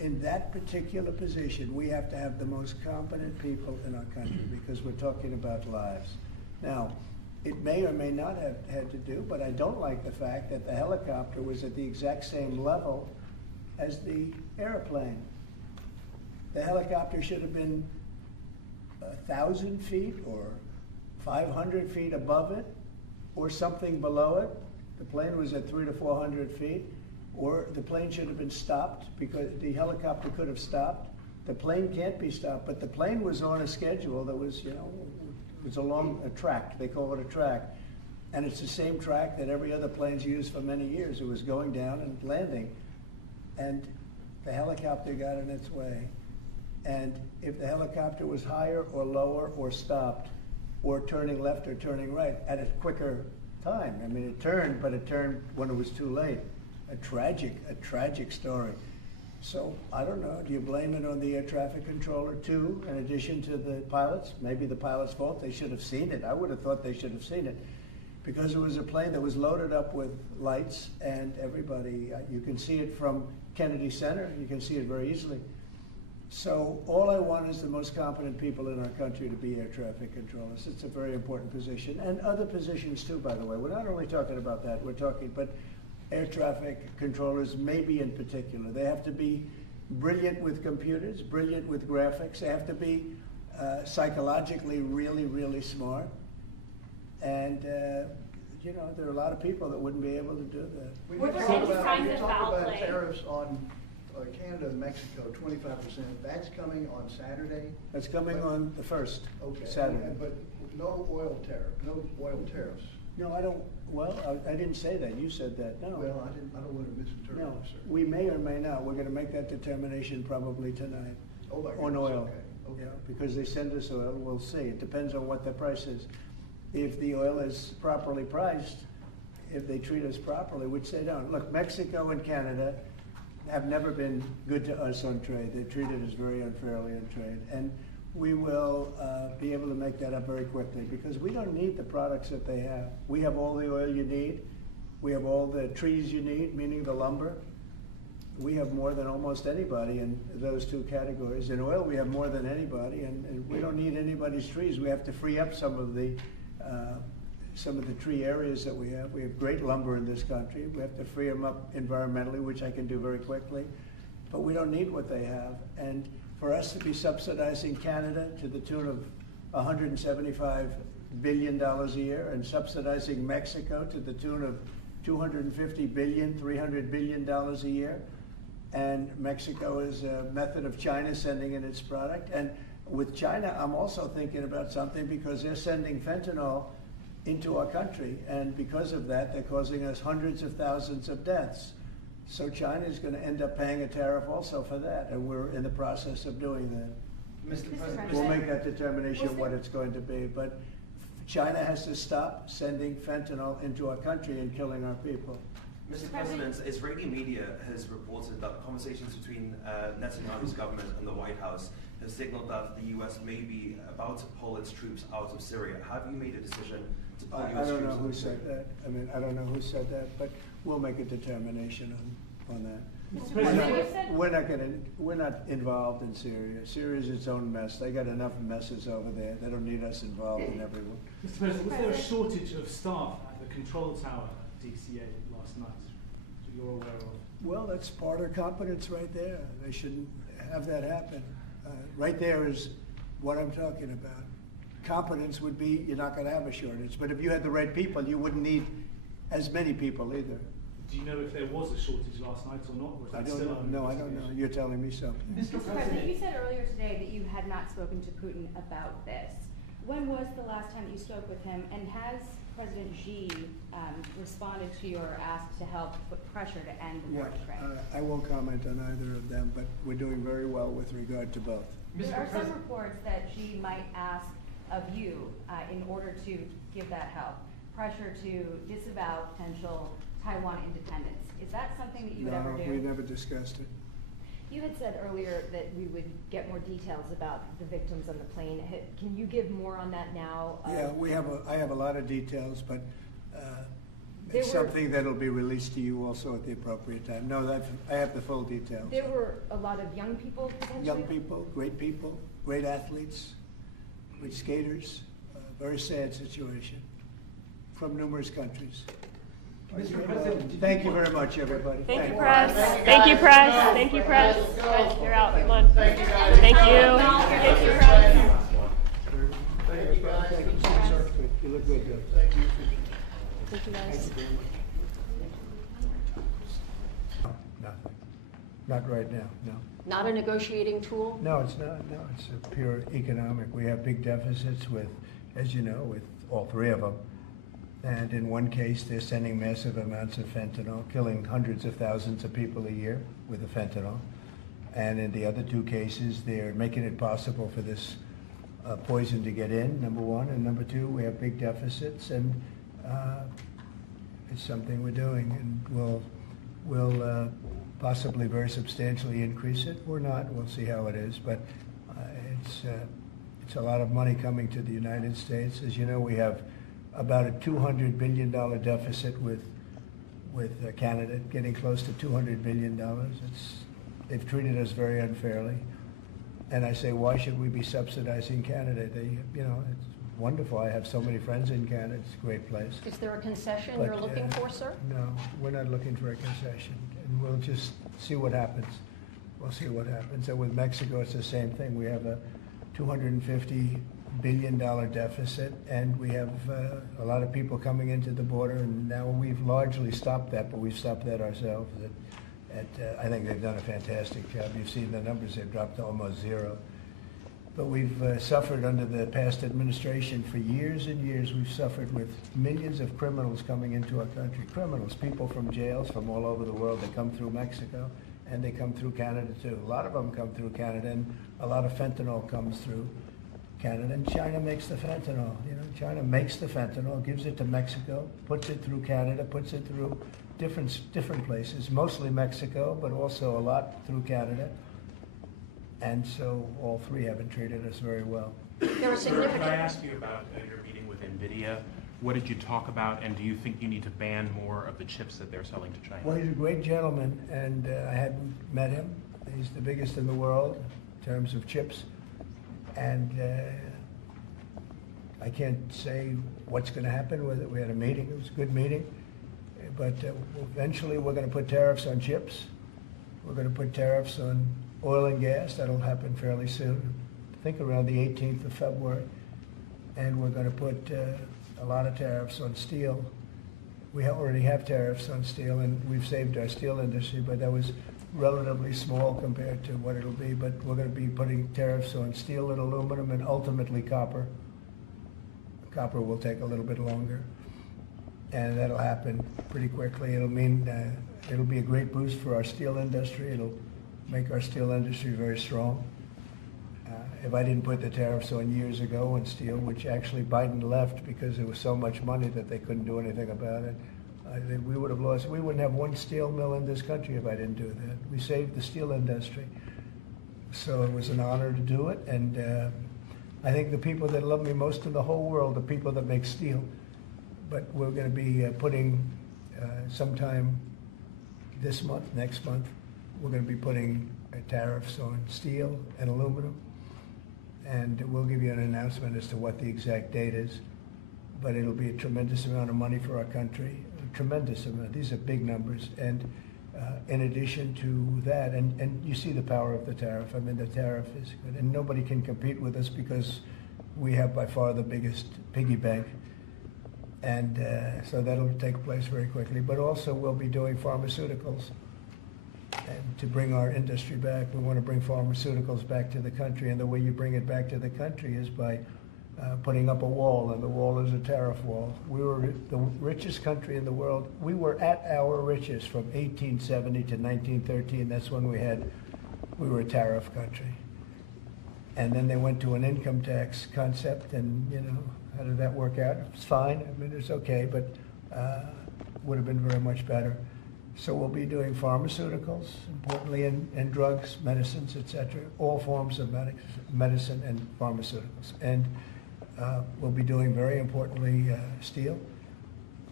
in that particular position, we have to have the most competent people in our country because we're talking about lives. Now, it may or may not have had to do, but I don't like the fact that the helicopter was at the exact same level as the airplane. The helicopter should have been 1,000 feet or 500 feet above it or something below it. The plane was at 300 to 400 feet. Or the plane should have been stopped because the helicopter could have stopped. The plane can't be stopped, but the plane was on a schedule that was, it was along a track. They call it a track. And it's the same track that every other plane's used for many years. It was going down and landing. And the helicopter got in its way. And if the helicopter was higher or lower or stopped or turning left or turning right at a quicker time, I mean, it turned, but it turned when it was too late. A tragic story. So I don't know, do you blame it on the air traffic controller too, in addition to the pilots? Maybe the pilot's fault, they should have seen it. I would have thought they should have seen it because it was a plane that was loaded up with lights and everybody, you can see it from Kennedy Center, you can see it very easily. So all I want is the most competent people in our country to be air traffic controllers. It's a very important position, and other positions too, by the way. We're not only talking about that, we're talking, but air traffic controllers, maybe in particular. They have to be brilliant with computers, brilliant with graphics. They have to be psychologically really, really smart. And, there are a lot of people that wouldn't be able to do that. We talk about tariffs on Canada and Mexico, 25%. That's coming on Saturday? That's coming on the 1st, okay. Saturday. But no oil tariffs. No, I don't. Well, I didn't say that. You said that. No. Well, I don't want to misinterpret. No, sir. we may or may not. We're going to make that determination probably tonight. Oh, my on goodness, oil. Okay. Yeah, because they send us oil. We'll see. It depends on what the price is. If the oil is properly priced, if they treat us properly, which they don't. Look, Mexico and Canada have never been good to us on trade. They've treated us very unfairly on trade. And we will be able to make that up very quickly because we don't need the products that they have. We have all the oil you need. We have all the trees you need, meaning the lumber. We have more than almost anybody in those two categories. In oil, we have more than anybody, and we don't need anybody's trees. We have to free up some of the tree areas that we have. We have great lumber in this country. We have to free them up environmentally, which I can do very quickly. But we don't need what they have. And for us to be subsidizing Canada to the tune of $175 billion a year and subsidizing Mexico to the tune of $250 billion, $300 billion a year. And Mexico is a method of China sending in its product. And with China, I'm also thinking about something because they're sending fentanyl into our country. And because of that, they're causing us hundreds of thousands of deaths. So China is going to end up paying a tariff also for that, and we're in the process of doing that. Mr. President, we'll make that determination what it's going to be, but China has to stop sending fentanyl into our country and killing our people. Mr. President, Israeli media has reported that conversations between Netanyahu's government and the White House have signaled that the U.S. may be about to pull its troops out of Syria. Have you made a decision to pull I U.S. troops don't know who out of said Syria? that. I mean, I don't know who said that, but we'll make a determination on that. We're not involved in Syria. Syria is its own mess. They got enough messes over there. They don't need us involved in everyone. Mr. President, was there a shortage of staff at the control tower at DCA last night that you're aware of? Well, that's part of competence right there. They shouldn't have that happen. Right there is what I'm talking about. Competence would be you're not going to have a shortage. But if you had the right people, you wouldn't need as many people either. Do you know if there was a shortage last night or not? Or is that I don't still know. under No, I don't know. You're telling me something. Mr. President, you said earlier today that you had not spoken to Putin about this. When was the last time that you spoke with him, and has President Xi responded to your ask to help put pressure to end the war trade? I won't comment on either of them, but we're doing very well with regard to both. There are some reports that Xi might ask of you, in order to give that help, pressure to disavow potential Taiwan independence. Is that something that you would ever do? No, we never discussed it. You had said earlier that we would get more details about the victims on the plane. Can you give more on that now? Yeah, I have a lot of details, but It's something that'll be released to you also at the appropriate time. No, I have the full details. There were a lot of young people potentially? People, great athletes, great skaters, very sad situation from numerous countries. Mr. President, Thank you very much, everybody. Thank you, press. Thank you, press. Thank you, press. Guys, you're out. Come on. Thank you. Thank you, press. Thank you, guys. Thank you, sir. You look good, Joe. Thank you. Thank you, guys. Thank you very much. Nothing. Not right now, no. Not a negotiating tool? No, it's not. No, it's a pure economic. We have big deficits with, as you know, with all three of them. And in one case, they're sending massive amounts of fentanyl, killing hundreds of thousands of people a year with the fentanyl. And in the other two cases, they're making it possible for this poison to get in, number one. And number two, we have big deficits, and it's something we're doing. And we'll possibly very substantially increase it. We're not. We'll see how it is. But it's a lot of money coming to the United States. As you know, we have about a $200 billion deficit with Canada, getting close to $200 billion. They've treated us very unfairly. And I say, why should we be subsidizing Canada? It's wonderful. I have so many friends in Canada. It's a great place. Is there a concession But, you're looking for, sir? No, we're not looking for a concession. And we'll just see what happens. We'll see what happens. And with Mexico, it's the same thing. We have a $250 billion deficit, and we have a lot of people coming into the border, and now we've largely stopped that, but we've stopped that ourselves. I think they've done a fantastic job. You've seen the numbers, they've dropped to almost zero. But we've suffered under the past administration for years and years. We've suffered with millions of criminals coming into our country. Criminals, people from jails from all over the world. They come through Mexico, and they come through Canada too. A lot of them come through Canada, and a lot of fentanyl comes through Canada, and China makes the fentanyl. China makes the fentanyl, gives it to Mexico, puts it through Canada, puts it through different places, mostly Mexico, but also a lot through Canada. And so all three haven't treated us very well. There are significant... Can I ask you about your meeting with NVIDIA? What did you talk about, and do you think you need to ban more of the chips that they're selling to China? Well, he's a great gentleman, and I hadn't met him. He's the biggest in the world in terms of chips. And I can't say what's going to happen with it. We had a meeting. It was a good meeting. But eventually we're going to put tariffs on chips. We're going to put tariffs on oil and gas. That'll happen fairly soon. I think around the 18th of February. And we're going to put a lot of tariffs on steel. We already have tariffs on steel, and we've saved our steel industry, but that was relatively small compared to what it'll be. But we're going to be putting tariffs on steel and aluminum, and ultimately copper. Copper will take a little bit longer, and that'll happen pretty quickly. It'll mean it'll be a great boost for our steel industry. It'll make our steel industry very strong. If I didn't put the tariffs on years ago on steel, which actually Biden left because there was so much money that they couldn't do anything about it, we would have lost. We wouldn't have one steel mill in this country if I didn't do that. We saved the steel industry. So it was an honor to do it, and I think the people that love me most in the whole world are people that make steel. But we're going to be putting sometime this month, next month, we're going to be putting tariffs on steel and aluminum, and we'll give you an announcement as to what the exact date is. But it'll be a tremendous amount of money for our country, a tremendous amount. These are big numbers, and in addition to that, and you see the power of the tariff. I mean, the tariff is good, and nobody can compete with us because we have by far the biggest piggy bank. And so that'll take place very quickly. But also we'll be doing pharmaceuticals. And to bring our industry back, we want to bring pharmaceuticals back to the country. And the way you bring it back to the country is by putting up a wall, and the wall is a tariff wall. We were the richest country in the world. We were at our richest from 1870 to 1913. That's when we were a tariff country. And then they went to an income tax concept, and how did that work out? It's fine. I mean, it's okay, but would have been very much better. So we'll be doing pharmaceuticals, importantly, and drugs, medicines, etc., all forms of medicine and pharmaceuticals. And we'll be doing, very importantly, steel.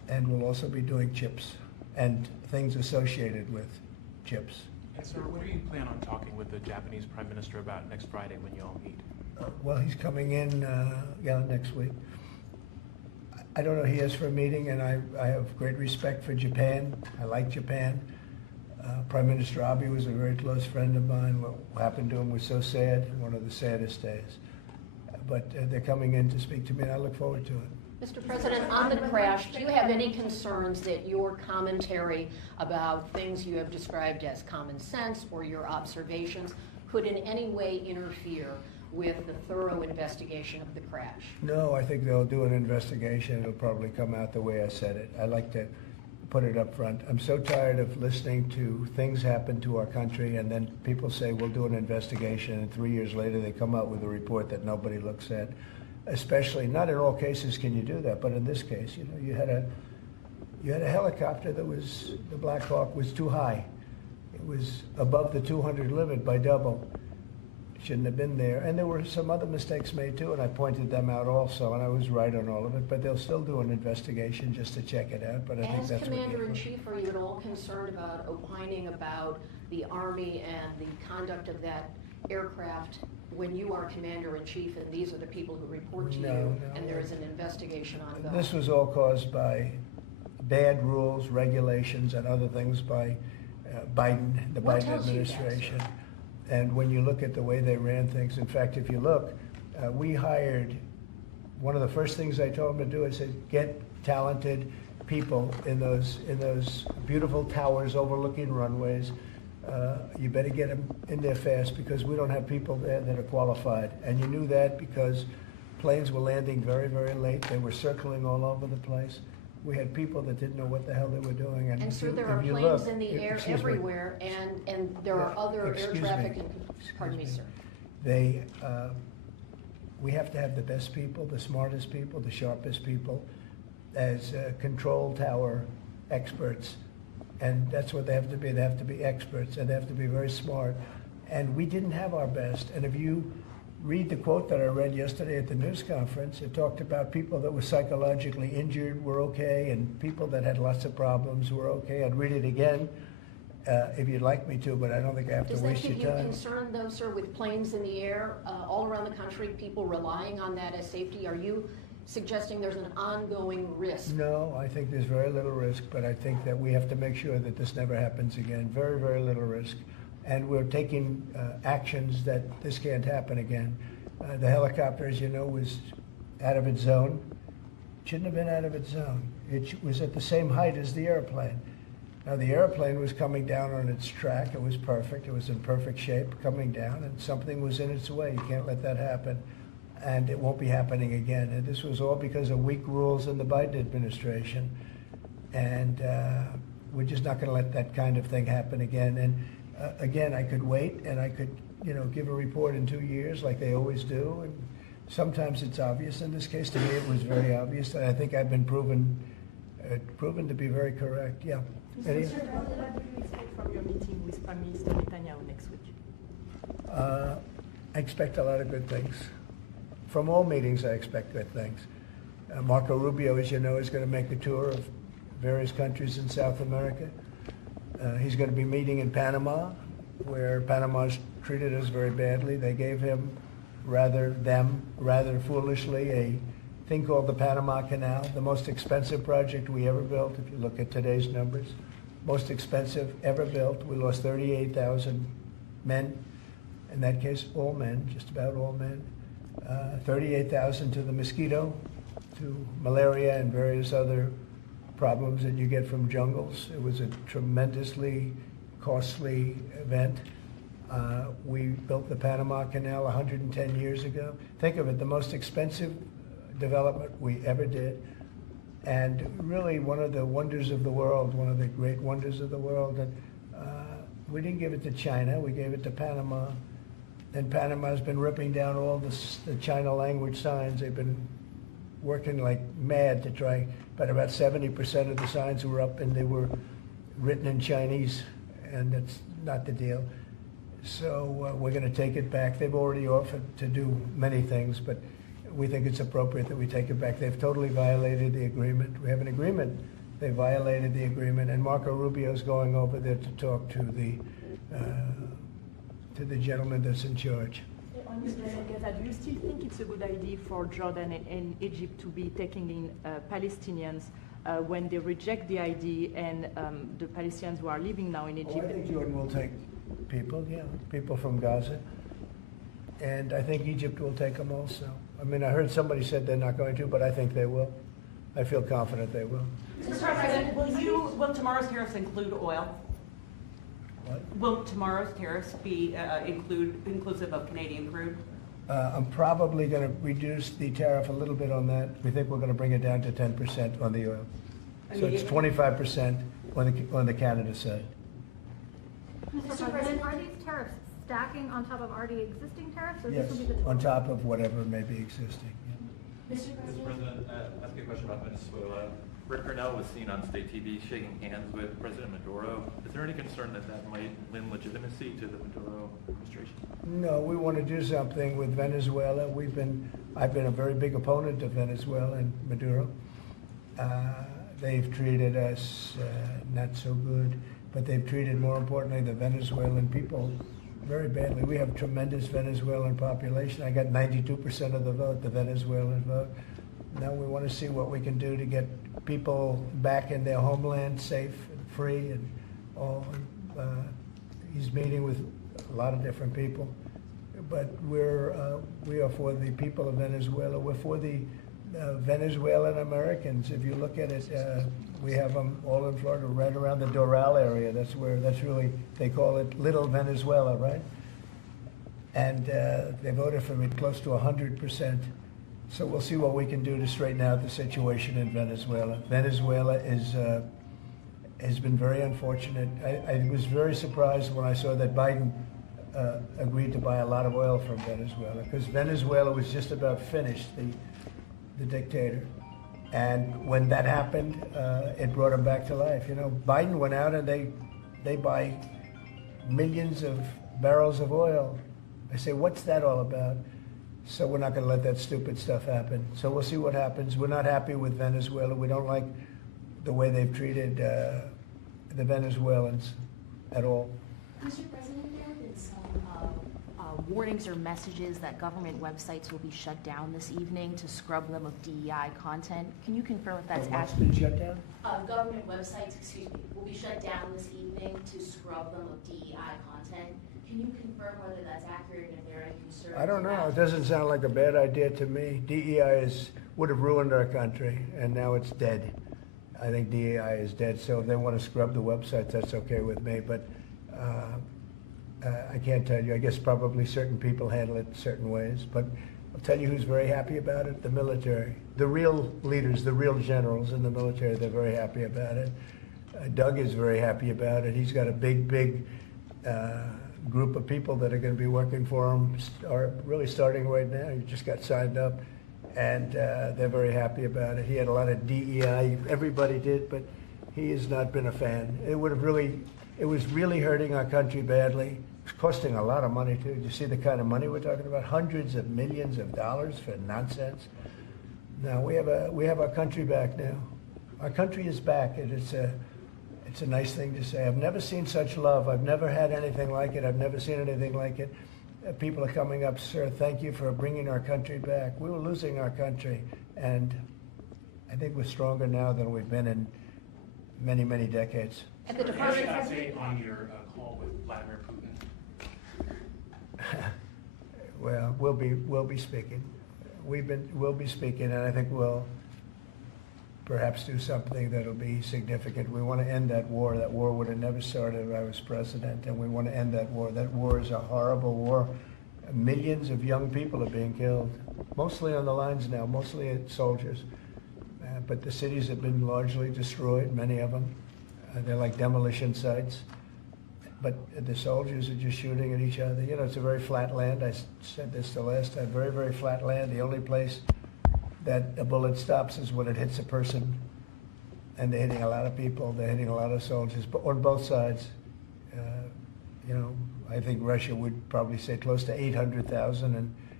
and we'll also be doing chips and things associated with chips. And sir, what do you plan on talking with the Japanese Prime Minister about next Friday when you all meet? Well, he's coming in, next week. I don't know, he is for a meeting, and I have great respect for Japan. I like Japan. Prime Minister Abe was a very close friend of mine. What happened to him was so sad, one of the saddest days. But they're coming in to speak to me, and I look forward to it. Mr. President, on the crash, do you have any concerns that your commentary about things you have described as common sense or your observations could in any way interfere with the thorough investigation of the crash? No, I think they'll do an investigation. It'll probably come out the way I said it. I like to put it up front. I'm so tired of listening to things happen to our country and then people say we'll do an investigation, and 3 years later they come out with a report that nobody looks at. Especially, not in all cases can you do that, but in this case, you had a helicopter that was, the Black Hawk was too high. It was above the 200 limit by double. Shouldn't have been there. And there were some other mistakes made too, and I pointed them out also, and I was right on all of it, but they'll still do an investigation just to check it out, but I think As that's what Commander-in-Chief, are you at all concerned about opining about the Army and the conduct of that aircraft when you are Commander-in-Chief and these are the people who report to you and there is an investigation ongoing? This was all caused by bad rules, regulations, and other things by Biden, the What Biden tells you that, administration. sir? And when you look at the way they ran things, in fact, if you look, we hired, one of the first things I told them to do, I said, get talented people in those beautiful towers overlooking runways. You better get them in there fast because we don't have people there that are qualified. And you knew that because planes were landing very, very late. They were circling all over the place. We had people that didn't know what the hell they were doing. And so there are planes in the air everywhere, and there are other air traffic. Pardon me, sir. We have to have the best people, the smartest people, the sharpest people as control tower experts. And that's what they have to be. They have to be experts, and they have to be very smart. And we didn't have our best. And if you read the quote that I read yesterday at the news conference, it talked about people that were psychologically injured were okay, and people that had lots of problems were okay. I'd read it again if you'd like me to, but I don't think I have to waste your time. Does that give you concern, though, sir, with planes in the air all around the country, people relying on that as safety? Are you suggesting there's an ongoing risk? No, I think there's very little risk, but I think that we have to make sure that this never happens again. Very, very little risk. And we're taking actions that this can't happen again. The helicopter, as you know, was out of its zone. Shouldn't have been out of its zone. It was at the same height as the airplane. Now, the airplane was coming down on its track. It was perfect. It was in perfect shape coming down, and something was in its way. You can't let that happen. And it won't be happening again. And this was all because of weak rules in the Biden administration. And we're just not going to let that kind of thing happen again. And again, I could wait and I could, give a report in 2 years like they always do. And sometimes it's obvious. In this case, to me, it was very obvious. And I think I've been proven to be very correct. Yeah. Mr. President, what do you expect from your meeting with Prime Minister Netanyahu next week? I expect a lot of good things. From all meetings, I expect good things. Marco Rubio, as you know, is going to make a tour of various countries in South America. He's going to be meeting in Panama, where Panama's treated us very badly. They gave him, rather foolishly, a thing called the Panama Canal, the most expensive project we ever built, if you look at today's numbers. Most expensive ever built. We lost 38,000 men. In that case, all men, just about all men. 38,000 to the mosquito, to malaria and various other problems that you get from jungles. It was a tremendously costly event. We built the Panama Canal 110 years ago. Think of it, the most expensive development we ever did. And really one of the wonders of the world, one of the great wonders of the world. And we didn't give it to China, we gave it to Panama. And Panama's been ripping down all the China language signs. They've been working like mad to try, but about 70% of the signs were up and they were written in Chinese, and that's not the deal. So we're going to take it back. They've already offered to do many things, but we think it's appropriate that we take it back. They've totally violated the agreement. We have an agreement. They violated the agreement, and Marco Rubio is going over there to talk to the gentleman that's in charge. Mr. Gaza, do you still think it's a good idea for Jordan and Egypt to be taking in Palestinians when they reject the ID and the Palestinians who are living now in Egypt? I think Jordan will take people, people from Gaza. And I think Egypt will take them also. I mean, I heard somebody said they're not going to, but I think they will. I feel confident they will. Mr. President, will tomorrow's tariffs include oil? What? Will tomorrow's tariffs be inclusive of Canadian crude? I'm probably going to reduce the tariff a little bit on that. We think we're going to bring it down to 10% on the oil. So it's 25% on the Canada side. Mr. President, are these tariffs stacking on top of already existing tariffs, or Yes, this will be the on top of whatever may be existing. Mr. President, ask a question about Venezuela. Rick Cornell was seen on state TV shaking hands with President Maduro. Is there any concern that that might lend legitimacy to the Maduro administration? No, we want to do something with Venezuela. I've been a very big opponent of Venezuela and Maduro. They've treated us not so good, but they've treated, more importantly, the Venezuelan people very badly. We have tremendous Venezuelan population. I got 92% of the vote, the Venezuelan vote. Now we want to see what we can do to get people back in their homeland safe and free and all. He's meeting with a lot of different people, but we are for the people of Venezuela. We're for the Venezuelan Americans. If you look at it, we have them all in Florida, right around the Doral area. That's really, they call it Little Venezuela, right? And they voted for me close to 100%. So we'll see what we can do to straighten out the situation in Venezuela. Venezuela has been very unfortunate. I was very surprised when I saw that Biden agreed to buy a lot of oil from Venezuela, because Venezuela was just about finished, the dictator. And when that happened, it brought him back to life. You know, Biden went out and they buy millions of barrels of oil. I say, what's that all about? So we're not going to let that stupid stuff happen. So we'll see what happens. We're not happy with Venezuela. We don't like the way they've treated the Venezuelans at all. Mr. President, there have been some warnings or messages that government websites will be shut down this evening to scrub them of DEI content. Can you confirm if that's What's accurate? been shut down? Government websites, will be shut down this evening to scrub them of DEI content. Can you confirm whether that's accurate and if there are any concerns? I don't know. It doesn't sound like a bad idea to me. DEI would have ruined our country, and now it's dead. I think DEI is dead. So if they want to scrub the websites, that's okay with me. But I can't tell you. I guess probably certain people handle it certain ways. But I'll tell you who's very happy about it: the military. The real leaders, the real generals in the military, they're very happy about it. Doug is very happy about it. He's got a big group of people that are going to be working for him, really starting right now. He just got signed up, and they're very happy about it. He had a lot of DEI, everybody did, but he has not been a fan. It was really hurting our country badly. It's costing a lot of money too. You see the kind of money we're talking about? Hundreds of millions of dollars for nonsense. Now we have our country back now. Our country is back, and it's a nice thing to say. I've never seen such love. I've never had anything like it. I've never seen anything like it. People are coming up, sir, thank you for bringing our country back. We were losing our country, and I think we're stronger now than we've been in many, many decades. At the department update on your call with Vladimir Putin. Well, we'll be speaking. We'll be speaking, and I think we'll perhaps do something that'll be significant. We want to end that war. That war would have never started if I was president, and we want to end that war. That war is a horrible war. Millions of young people are being killed, mostly on the lines now, mostly soldiers. But the cities have been largely destroyed, many of them. They're like demolition sites. But the soldiers are just shooting at each other. You know, it's a very flat land. I said this the last time, very, very flat land. The only place that a bullet stops is when it hits a person, and they're hitting a lot of people. They're hitting a lot of soldiers, but on both sides. You know, I think Russia would probably say close to 800,000, and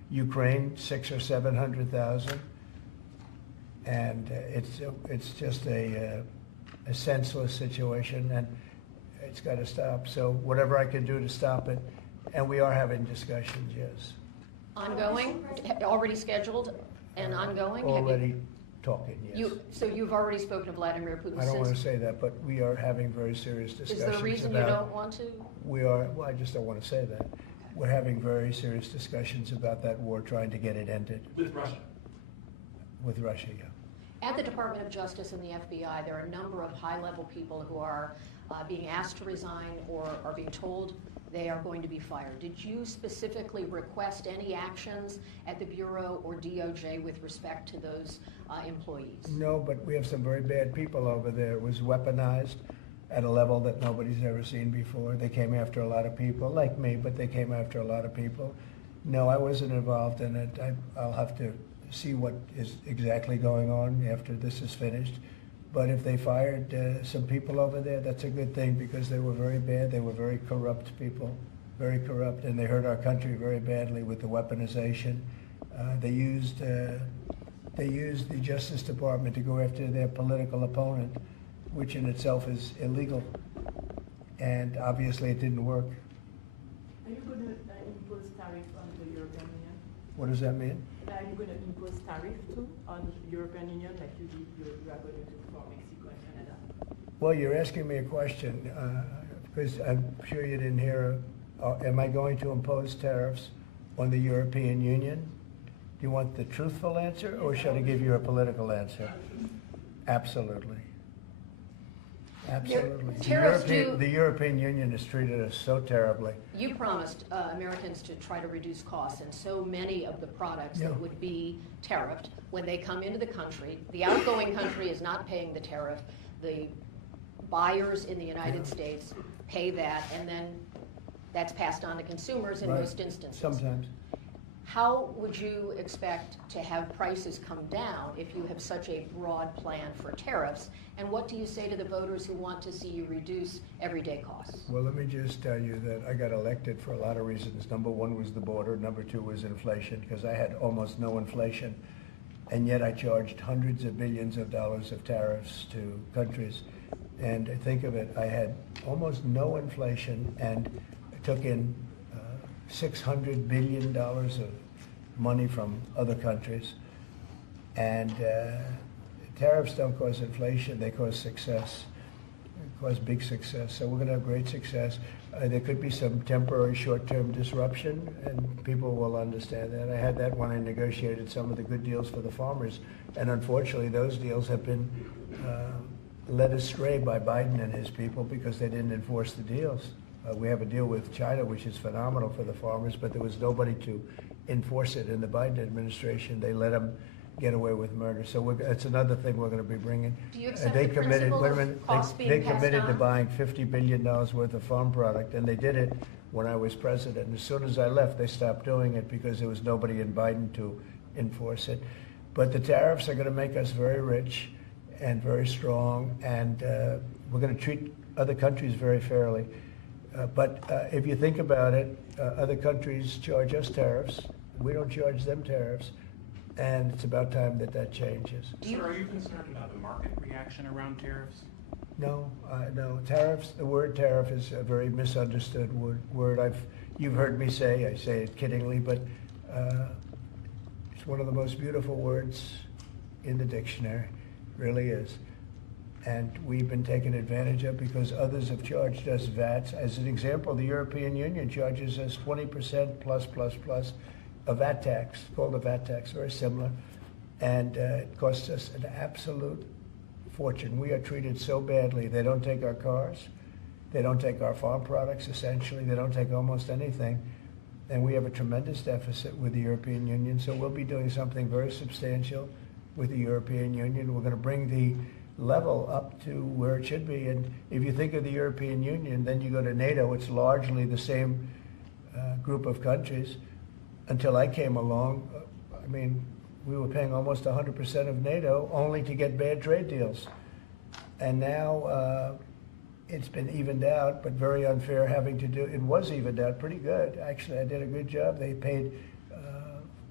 Ukraine, 600,000 or 700,000, and it's just a senseless situation, and it's got to stop. So whatever I can do to stop it, and we are having discussions, yes. Ongoing, already scheduled and ongoing? Have you- Already talking, yes. So you've already spoken to Vladimir Putin? I don't want to say that, but we are having very serious discussions Is there a reason you don't want to? We are, well, I just don't want to say that. We're having very serious discussions about that war, trying to get it ended. With Russia? With Russia, yeah. At the Department of Justice and the FBI, there are a number of high-level people who are being asked to resign or are being told they are going to be fired. Did you specifically request any actions at the Bureau or DOJ with respect to those employees? No, but we have some very bad people over there. It was weaponized at a level that nobody's ever seen before. They came after a lot of people, like me, but they came after a lot of people. No, I wasn't involved in it. I'll have to see what is exactly going on after this is finished. But if they fired some people over there, that's a good thing, because they were very bad. They were very corrupt people, very corrupt, and they hurt our country very badly with the weaponization. They used the Justice Department to go after their political opponent, which in itself is illegal. And obviously it didn't work. Are you going to impose tariff on the European Union? What does that mean? Are you going to impose tariff too on the European Union, like you are going to do for Mexico and Canada? Well, you're asking me a question, because I'm sure you didn't hear. Am I going to impose tariffs on the European Union? Do you want the truthful answer, or should I give you a political answer? Absolutely. Absolutely. The European Union has treated us so terribly. You promised Americans to try to reduce costs, and so many of the products that would be tariffed, when they come into the country, the outgoing country is not paying the tariff. The buyers in the United States pay that, and then that's passed on to consumers in most instances. Sometimes. How would you expect to have prices come down if you have such a broad plan for tariffs? And what do you say to the voters who want to see you reduce everyday costs? Well, let me just tell you that I got elected for a lot of reasons. Number one was the border. Number two was inflation, because I had almost no inflation. And yet I charged hundreds of billions of dollars of tariffs to countries. And think of it, I had almost no inflation and took in $600 billion of money from other countries. And tariffs don't cause inflation, they cause success. They cause big success. So we're going to have great success. There could be some temporary short-term disruption, and people will understand that. I had that when I negotiated some of the good deals for the farmers. And unfortunately, those deals have been led astray by Biden and his people because they didn't enforce the deals. We have a deal with China, which is phenomenal for the farmers, but there was nobody to enforce it in the Biden administration. They let them get away with murder. So that's another thing we're going to be bringing. Do you accept the principle of costs being passed committed to on? buying $50 billion worth of farm product, and they did it when I was president. And as soon as I left, they stopped doing it because there was nobody in Biden to enforce it. But the tariffs are going to make us very rich and very strong, and we're going to treat other countries very fairly. But if you think about it, other countries charge us tariffs. We don't charge them tariffs. And it's about time that that changes. Sir, are you concerned about the market reaction around tariffs? No, no. Tariffs, the word tariff is a very misunderstood word. You've heard me say, I say it kiddingly, but it's one of the most beautiful words in the dictionary. It really is. And we've been taken advantage of because others have charged us VATs. As an example, the European Union charges us 20% plus a VAT tax, called a VAT tax, very similar. And it costs us an absolute fortune. We are treated so badly. They don't take our cars. They don't take our farm products, essentially. They don't take almost anything. And we have a tremendous deficit with the European Union. So we'll be doing something very substantial with the European Union. We're going to bring the level up to where it should be. And if you think of the European Union, then you go to NATO, it's largely the same group of countries. Until I came along, I mean, we were paying almost 100% of NATO only to get bad trade deals. And now it's been evened out, but very unfair having to do, it was evened out pretty good. Actually, I did a good job. They paid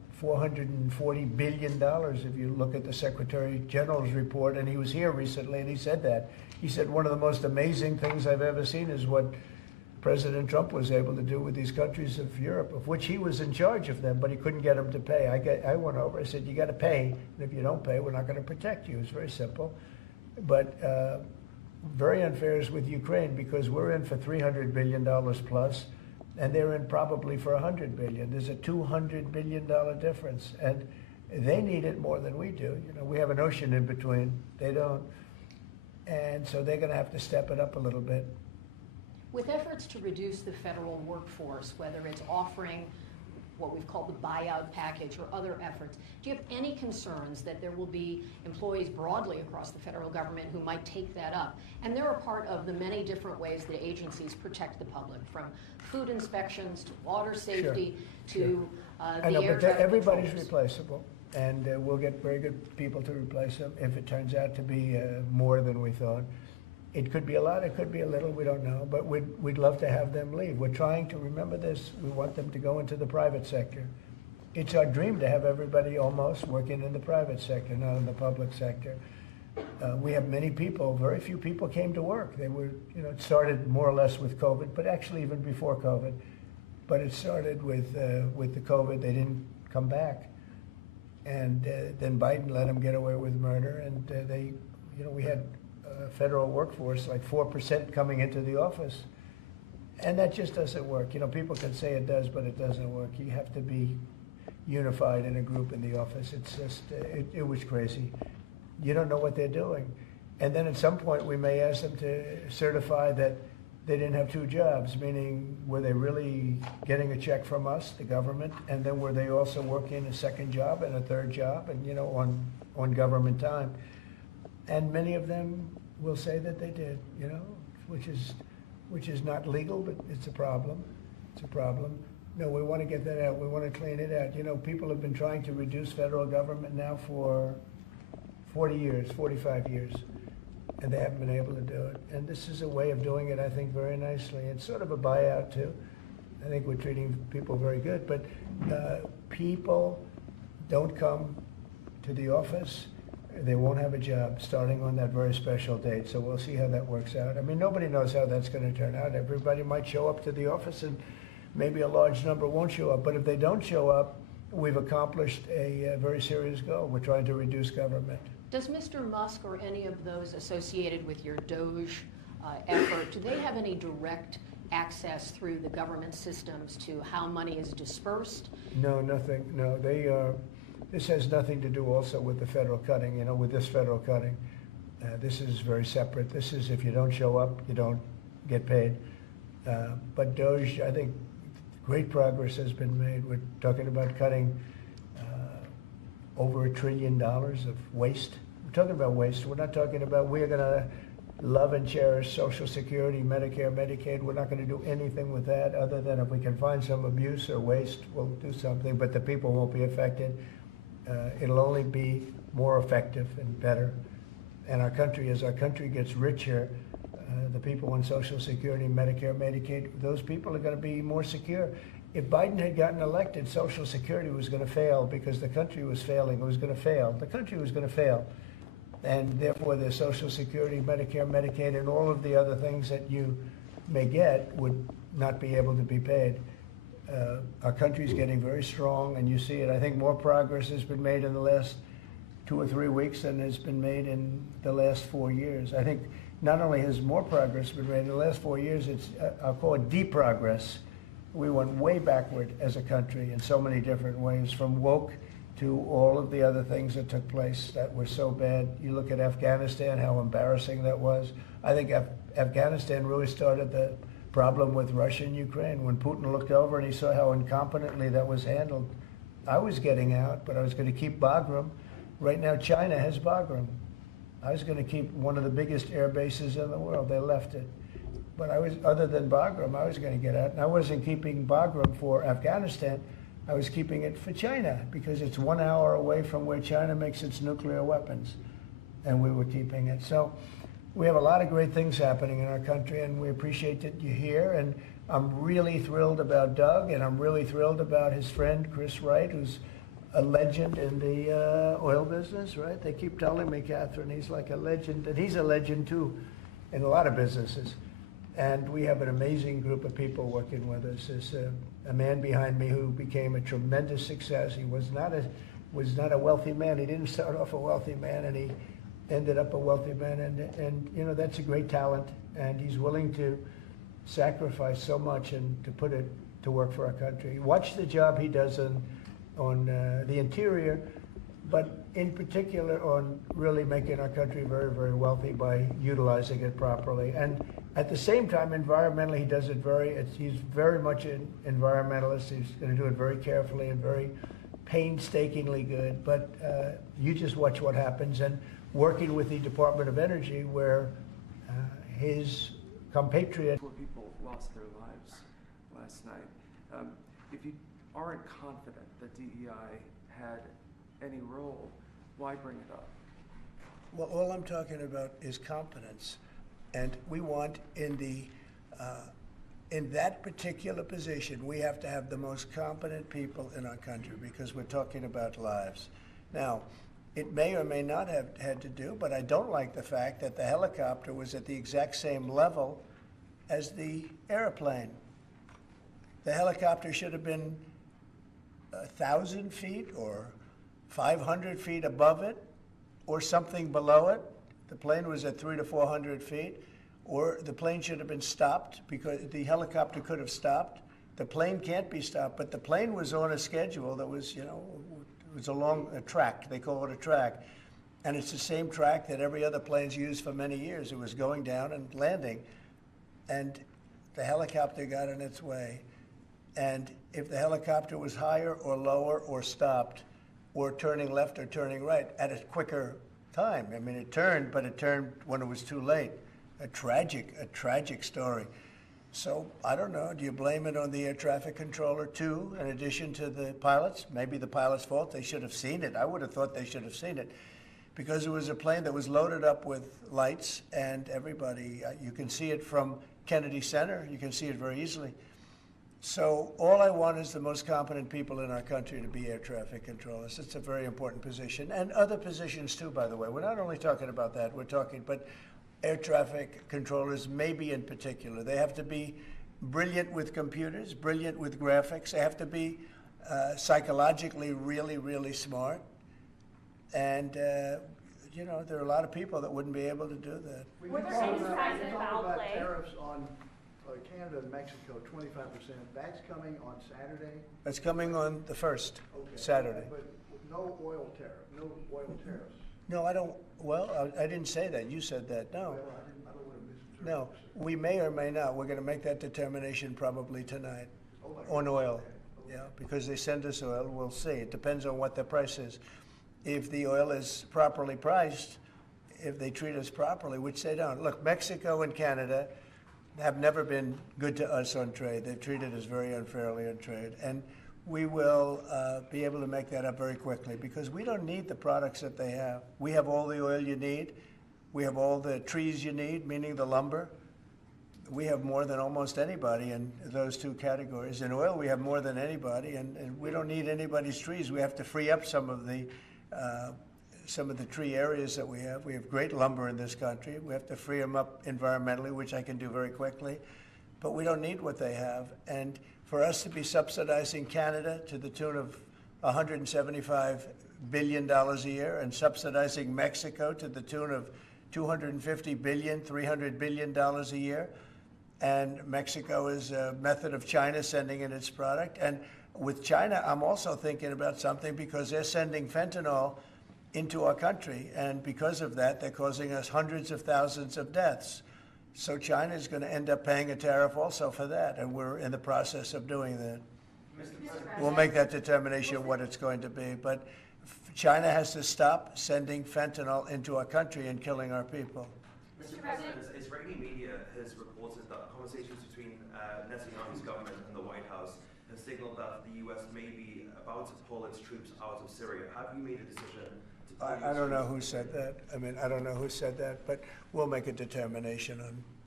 $440 billion if you look at the Secretary General's report, and he was here recently and he said that. He said one of the most amazing things I've ever seen is what President Trump was able to do with these countries of Europe, of which he was in charge of them, but he couldn't get them to pay. I went over, I said, you got to pay, and if you don't pay, we're not going to protect you. It's very simple. But very unfair is with Ukraine, because we're in for $300 billion plus, and they're in probably for $100 billion. There's a $200 billion difference, and they need it more than we do. You know, we have an ocean in between. They don't. And so they're going to have to step it up a little bit. With efforts to reduce the federal workforce, whether it's offering what we've called the buyout package or other efforts, do you have any concerns that there will be employees broadly across the federal government who might take that up? And they're a part of the many different ways that agencies protect the public, from food inspections to water safety to the air traffic everybody's controllers. replaceable, and we'll get very good people to replace them if it turns out to be more than we thought. It could be a lot, it could be a little, we don't know, but we'd love to have them leave. We're trying to remember this. We want them to go into the private sector. It's our dream to have everybody almost working in the private sector, not in the public sector. We have many people, very few people came to work. They were, you know, it started more or less with COVID, but actually even before COVID. But it started with the COVID, they didn't come back. And then Biden let them get away with murder, and they, you know, we had federal workforce, like 4% coming into the office. And that just doesn't work. You know, people can say it does, but it doesn't work. You have to be unified in a group in the office. It's just, it was crazy. You don't know what they're doing. And then at some point we may ask them to certify that they didn't have two jobs, meaning were they really getting a check from us, the government, and then were they also working a second job and a third job, and, you know, on government time. And many of them will say that they did, you know, which is not legal, but it's a problem. It's a problem. No, we want to get that out. We want to clean it out. You know, people have been trying to reduce federal government now for 40 years, 45 years, and they haven't been able to do it. And this is a way of doing it, I think, very nicely. It's sort of a buyout, too. I think we're treating people very good, but people don't come to the office. They won't have a job starting on that very special date, so we'll see how that works out. I mean, nobody knows how that's going to turn out. Everybody might show up to the office, and maybe a large number won't show up. But if they don't show up, we've accomplished a very serious goal. We're trying to reduce government. Does Mr. Musk or any of those associated with your DOGE effort, do they have any direct access through the government systems to how money is dispersed? No, nothing. No, they are. This has nothing to do also with the federal cutting, you know, with this federal cutting. This is very separate. This is if you don't show up, you don't get paid. But DOGE, I think great progress has been made. We're talking about cutting over $1 trillion of waste. We're talking about waste. We're not talking about we're going to love and cherish Social Security, Medicare, Medicaid. We're not going to do anything with that other than if we can find some abuse or waste, we'll do something, but the people won't be affected. It'll only be more effective and better. And our country, as our country gets richer, the people on Social Security, Medicare, Medicaid, those people are going to be more secure. If Biden had gotten elected, Social Security was going to fail because the country was failing. It was going to fail. The country was going to fail. And therefore, the Social Security, Medicare, Medicaid, and all of the other things that you may get would not be able to be paid. Our country's getting very strong, and you see it. I think more progress has been made in the last 2 or 3 weeks than has been made in the last 4 years. I think not only has more progress been made in the last 4 years, it's, I'll call it deep progress. We went way backward as a country in so many different ways, from woke to all of the other things that took place that were so bad. You look at Afghanistan, how embarrassing that was. I think Afghanistan really started the problem with Russia and Ukraine. When Putin looked over and he saw how incompetently that was handled, I was getting out, but I was going to keep Bagram. Right now, China has Bagram. I was going to keep one of the biggest air bases in the world. They left it. But I was, other than Bagram, I was going to get out. And I wasn't keeping Bagram for Afghanistan. I was keeping it for China because it's 1 hour away from where China makes its nuclear weapons. And we were keeping it. So we have a lot of great things happening in our country, and we appreciate that you're here. And I'm really thrilled about Doug, and I'm really thrilled about his friend, Chris Wright, who's a legend in the oil business, right? They keep telling me, Catherine, he's like a legend, and he's a legend too in a lot of businesses. And we have an amazing group of people working with us. There's a man behind me who became a tremendous success. He was not a wealthy man. He didn't start off a wealthy man, and he ended up a wealthy man. And you know, that's a great talent, and he's willing to sacrifice so much and to put it to work for our country. Watch the job he does on the interior, but in particular on really making our country very, very wealthy by utilizing it properly. And at the same time, environmentally, he does it he's very much an environmentalist. He's going to do it very carefully and very painstakingly good. But you just watch what happens. And working with the Department of Energy, where his compatriot... 4 people lost their lives last night. If you aren't confident that DEI had any role, why bring it up? Well, all I'm talking about is competence. And we want in that particular position, we have to have the most competent people in our country because we're talking about lives. Now, it may or may not have had to do, but I don't like the fact that the helicopter was at the exact same level as the airplane. The helicopter should have been 1,000 feet or 500 feet above it or something below it. The plane was at 300 to 400 feet, or the plane should have been stopped because the helicopter could have stopped. The plane can't be stopped, but the plane was on a schedule that was, you know, it was along a track. They call it a track. And it's the same track that every other plane's used for many years. It was going down and landing. And the helicopter got in its way. And if the helicopter was higher or lower or stopped or turning left or turning right at a quicker time. I mean, it turned, but it turned when it was too late. A tragic story. So, I don't know, do you blame it on the air traffic controller too, in addition to the pilots? Maybe the pilot's fault, they should have seen it. I would have thought they should have seen it. Because it was a plane that was loaded up with lights and everybody, you can see it from Kennedy Center, you can see it very easily. So all I want is the most competent people in our country to be air traffic controllers. It's a very important position, and other positions too, by the way. We're not only talking about that, we're talking, but air traffic controllers, maybe in particular. They have to be brilliant with computers, brilliant with graphics. They have to be psychologically really, really smart. And, you know, there are a lot of people that wouldn't be able to do that. Were there any signs of foul play? Tariffs on Canada and Mexico, 25%. That's coming on Saturday? That's coming on the 1st, okay. Saturday. But no oil tariff, no oil tariffs. No, I don't. Well, I didn't say that. You said that. No. Well, I don't want to misinterpret. No, we may or may not. We're going to make that determination probably tonight on oil. Okay. Yeah, because they send us oil. We'll see. It depends on what the price is. If the oil is properly priced, if they treat us properly, which they don't. Look, Mexico and Canada have never been good to us on trade. They've treated us very unfairly on trade. And we will be able to make that up very quickly because we don't need the products that they have. We have all the oil you need. We have all the trees you need, meaning the lumber. We have more than almost anybody in those two categories. In oil, we have more than anybody, and we don't need anybody's trees. We have to free up some of the tree areas that we have. We have great lumber in this country. We have to free them up environmentally, which I can do very quickly. But we don't need what they have. And for us to be subsidizing Canada to the tune of $175 billion a year and subsidizing Mexico to the tune of $250 billion, $300 billion a year, and Mexico is a method of China sending in its product. And with China, I'm also thinking about something because they're sending fentanyl into our country, and because of that, they're causing us hundreds of thousands of deaths. So China is going to end up paying a tariff also for that, and we're in the process of doing that. We'll make that determination what it's going to be, but China has to stop sending fentanyl into our country and killing our people. Mr. President, Israeli media has reported that conversations between Netanyahu's government and the White House have signaled that the U.S. may be about to pull its troops out of Syria. Have you made a decision to pull I don't know who said that. I mean, I don't know who said that, but we'll make a determination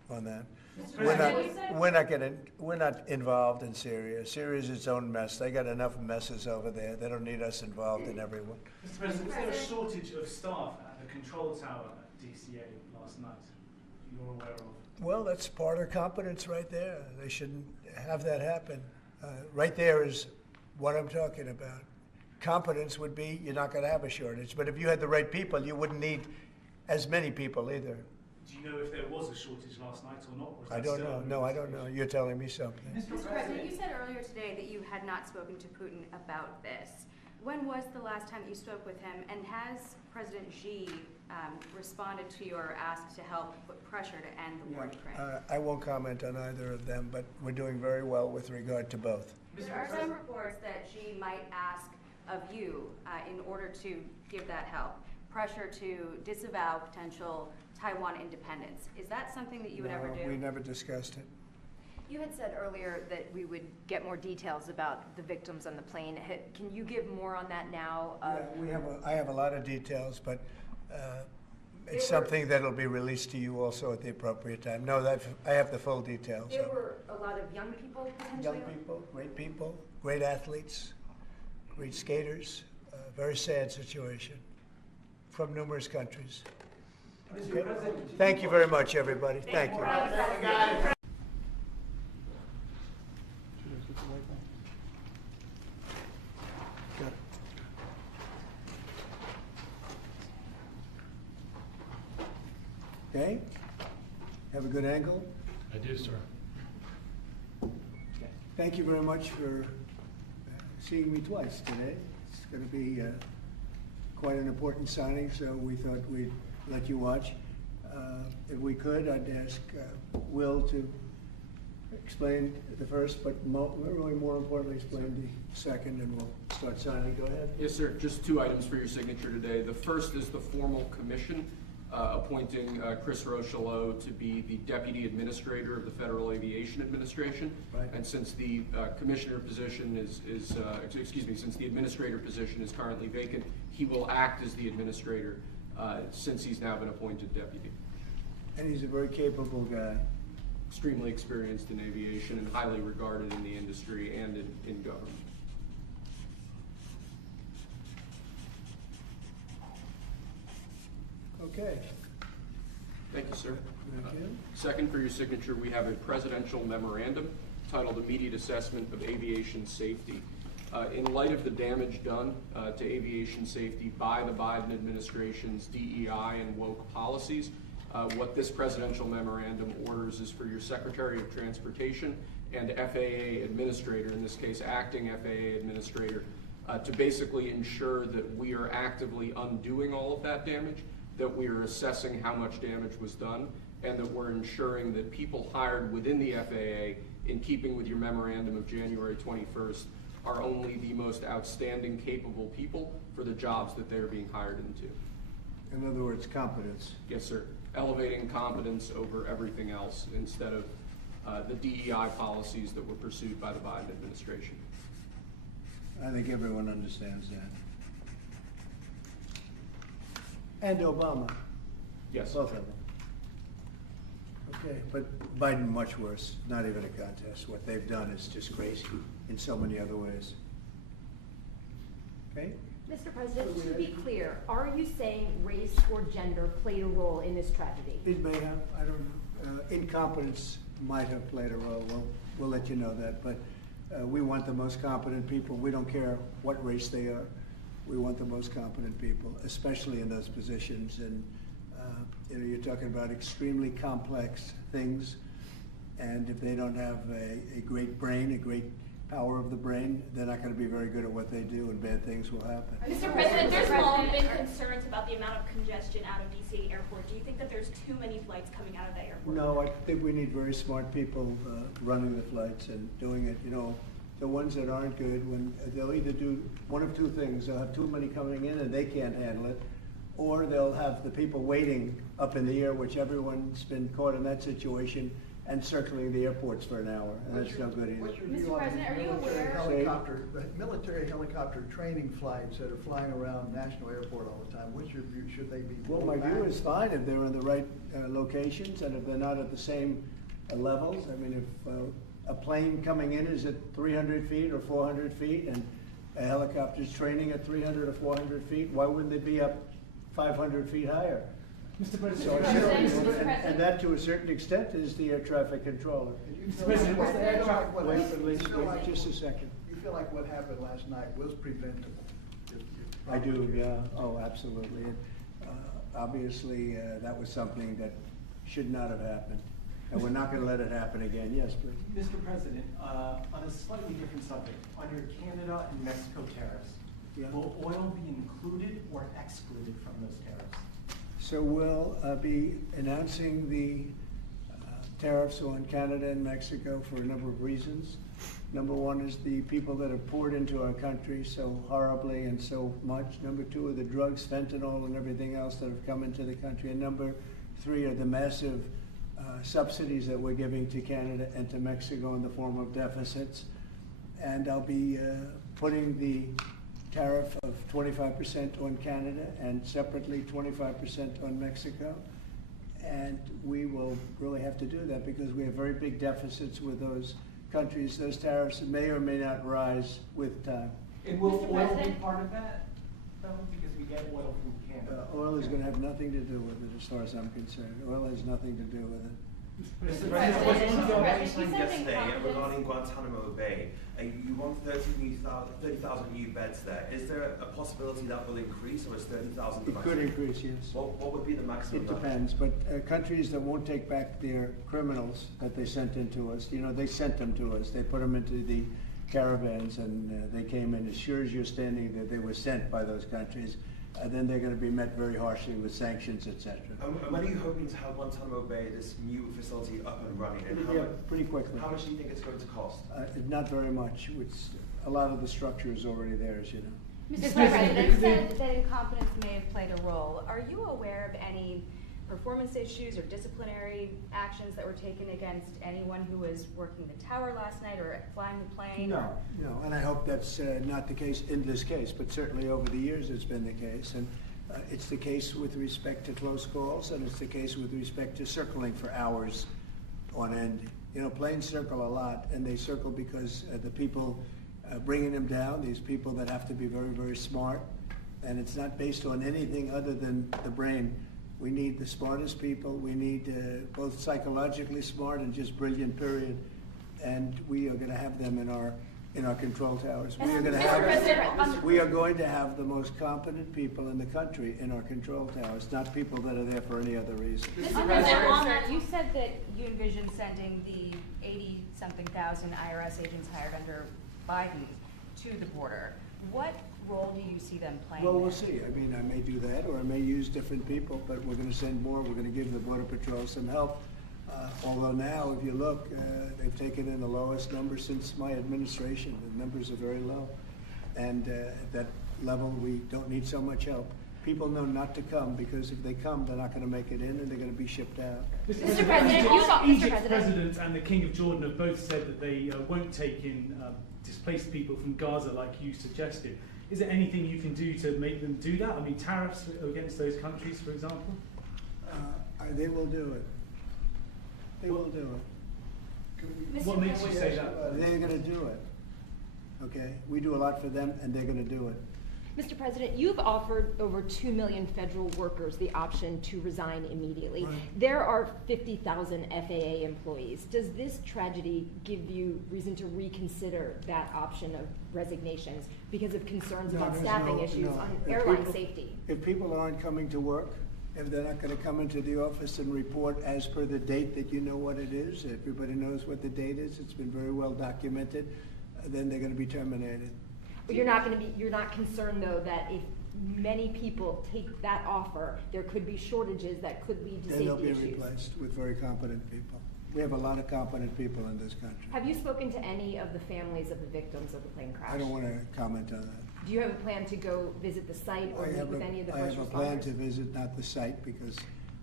on that. Mr. We're not involved in Syria. Syria's its own mess. They got enough messes over there. They don't need us involved in every one. Mr. President, was there a shortage of staff at the control tower at DCA last night you're aware of? Well, that's part of competence right there. They shouldn't have that happen. Right there is what I'm talking about. Competence would be you're not going to have a shortage. But if you had the right people, you wouldn't need as many people either. Do you know if there was a shortage last night or not? Or is I that don't still know. an No, I don't know. You're telling me something. Mr. President, you said earlier today that you had not spoken to Putin about this. When was the last time that you spoke with him, and has President Xi responded to your ask to help put pressure to end the war in Ukraine? I won't comment on either of them, but we're doing very well with regard to both. There are some reports that Xi might ask of you, in order to give that help, pressure to disavow potential Taiwan independence. Is that something that you would ever do? We never discussed it. You had said earlier that we would get more details about the victims on the plane. Can you give more on that now? I have a lot of details, but it's something that'll be released to you also at the appropriate time. No, I have the full details. There were a lot of young people potentially? Young people, great athletes, great skaters. Very sad situation from numerous countries. Okay. Thank you very much, everybody. Thank you. Okay. Have a good angle. I do, sir. Thank you very much for seeing me twice today. It's going to be quite an important signing, so we thought we'd let you watch. If we could, I'd ask Will to explain the first, but really more importantly, explain the second, and we'll start signing. Go ahead. Yes, sir. Just 2 items for your signature today. The first is the formal commission appointing Chris Rochelot to be the Deputy Administrator of the Federal Aviation Administration. Right. And since the commissioner position since the administrator position is currently vacant, he will act as the administrator since he's now been appointed deputy. And he's a very capable guy. Extremely experienced in aviation and highly regarded in the industry and in government. Okay. Thank you, sir. Thank you. Second, for your signature, we have a presidential memorandum titled Immediate Assessment of Aviation Safety. In light of the damage done to aviation safety by the Biden administration's DEI and woke policies, what this presidential memorandum orders is for your Secretary of Transportation and FAA Administrator, in this case acting FAA Administrator, to basically ensure that we are actively undoing all of that damage, that we are assessing how much damage was done, and that we're ensuring that people hired within the FAA, in keeping with your memorandum of January 21st, are only the most outstanding, capable people for the jobs that they're being hired into. In other words, competence. Yes, sir. Elevating competence over everything else instead of the DEI policies that were pursued by the Biden administration. I think everyone understands that. And Obama. Yes. Both of them. Okay, but Biden much worse, not even a contest. What they've done is just crazy in so many other ways. Okay? Mr. President, to be clear, are you saying race or gender played a role in this tragedy? It may have, I don't know. Incompetence might have played a role. We'll let you know that. But we want the most competent people. We don't care what race they are. We want the most competent people, especially in those positions. And you're talking about extremely complex things. And if they don't have a great brain, a great power of the brain, they're not going to be very good at what they do, and bad things will happen. Mr. President, there's long been concerns about the amount of congestion out of DC Airport. Do you think that there's too many flights coming out of that airport? No, I think we need very smart people running the flights and doing it. You know, the ones that aren't good, when they'll either do one of two things. They'll have too many coming in and they can't handle it, or they'll have the people waiting up in the air, which everyone's been caught in that situation, and circling the airports for an hour, and that's no good either. What's your Mr. view on President, these are you military helicopter training flights that are flying around National Airport all the time? What's your view? Should they be Well, pulled my view back? is fine if they're in the right locations and if they're not at the same levels. I mean, if a plane coming in is at 300 feet or 400 feet and a helicopter's training at 300 or 400 feet, why wouldn't they be up 500 feet higher? Mr. President, So and that to a certain extent is the air traffic controller. Mr. President, what's the air traffic? Wait just a second. You feel like what happened last night was preventable? I do, yeah. Oh, absolutely. And, obviously, that was something that should not have happened. And we're not going to let it happen again. Yes, please. Mr. President, on a slightly different subject, on your Canada and Mexico tariffs, will oil be included or excluded from those tariffs? So we'll be announcing the tariffs on Canada and Mexico for a number of reasons. Number one is the people that have poured into our country so horribly and so much. Number two are the drugs, fentanyl, and everything else that have come into the country. And number three are the massive subsidies that we're giving to Canada and to Mexico in the form of deficits. And I'll be putting the tariff of 25% on Canada and separately 25% on Mexico. And we will really have to do that because we have very big deficits with those countries. Those tariffs may or may not rise with time. And will oil be part of that, though? Because we get oil from Canada. Oil is going to have nothing to do with it as far as I'm concerned. Oil has nothing to do with it. Mr. President, what you signed yesterday regarding Guantanamo Bay, you want 30,000 new beds there. Is there a possibility that will increase, or is 30,000? It could increase, yes. What would be the maximum? It depends, but countries that won't take back their criminals that they sent into us, you know, they sent them to us. They put them into the caravans and they came in. As sure as you're standing there, they were sent by those countries. Then they're going to be met very harshly with sanctions, etc. When are you hoping to have Guantanamo Bay, this new facility, up and running? And pretty quickly. How much do you think it's going to cost? Not very much. A lot of the structure is already there, as you know. Mr. President, you said that incompetence may have played a role. Are you aware of any performance issues or disciplinary actions that were taken against anyone who was working the tower last night or flying the plane? No, and I hope that's not the case in this case, but certainly over the years it's been the case. And it's the case with respect to close calls, and it's the case with respect to circling for hours on end. You know, planes circle a lot, and they circle because the people bringing them down, these people that have to be very, very smart, and it's not based on anything other than the brain. We need the smartest people. We need both psychologically smart and just brilliant, period. And we are going to have them in our control towers. We are going to have the most competent people in the country in our control towers, not people that are there for any other reason. Mr. President, you said that you envision sending the 80-something thousand IRS agents hired under Biden to the border. What role do you see them playing? Well, we'll see. I mean, I may do that, or I may use different people, but we're going to send more. We're going to give the Border Patrol some help. Although now, if you look, they've taken in the lowest number since my administration. The numbers are very low. And at that level, we don't need so much help. People know not to come because if they come, they're not going to make it in and they're going to be shipped out. Mr. President, Egypt's president and the King of Jordan have both said that they won't take in displaced people from Gaza like you suggested. Is there anything you can do to make them do that? I mean, tariffs against those countries, for example? They will do it. They will do it. What makes you say that? They're going to do it. Okay? We do a lot for them, and they're going to do it. Mr. President, you've offered over 2 million federal workers the option to resign immediately. Right. There are 50,000 FAA employees. Does this tragedy give you reason to reconsider that option of resignations because of concerns about staffing issues on airline safety? If people aren't coming to work, if they're not going to come into the office and report as per the date that you know what it is, everybody knows what the date is, it's been very well documented, then they're going to be terminated. But you're not concerned though that if many people take that offer, there could be shortages that could lead to safety issues? Then they'll be replaced with very competent people. We have a lot of competent people in this country. Have you spoken to any of the families of the victims of the plane crash? I don't want to comment on that. Do you have a plan to go visit the site or meet with any of the first responders? I have a plan to visit not the site because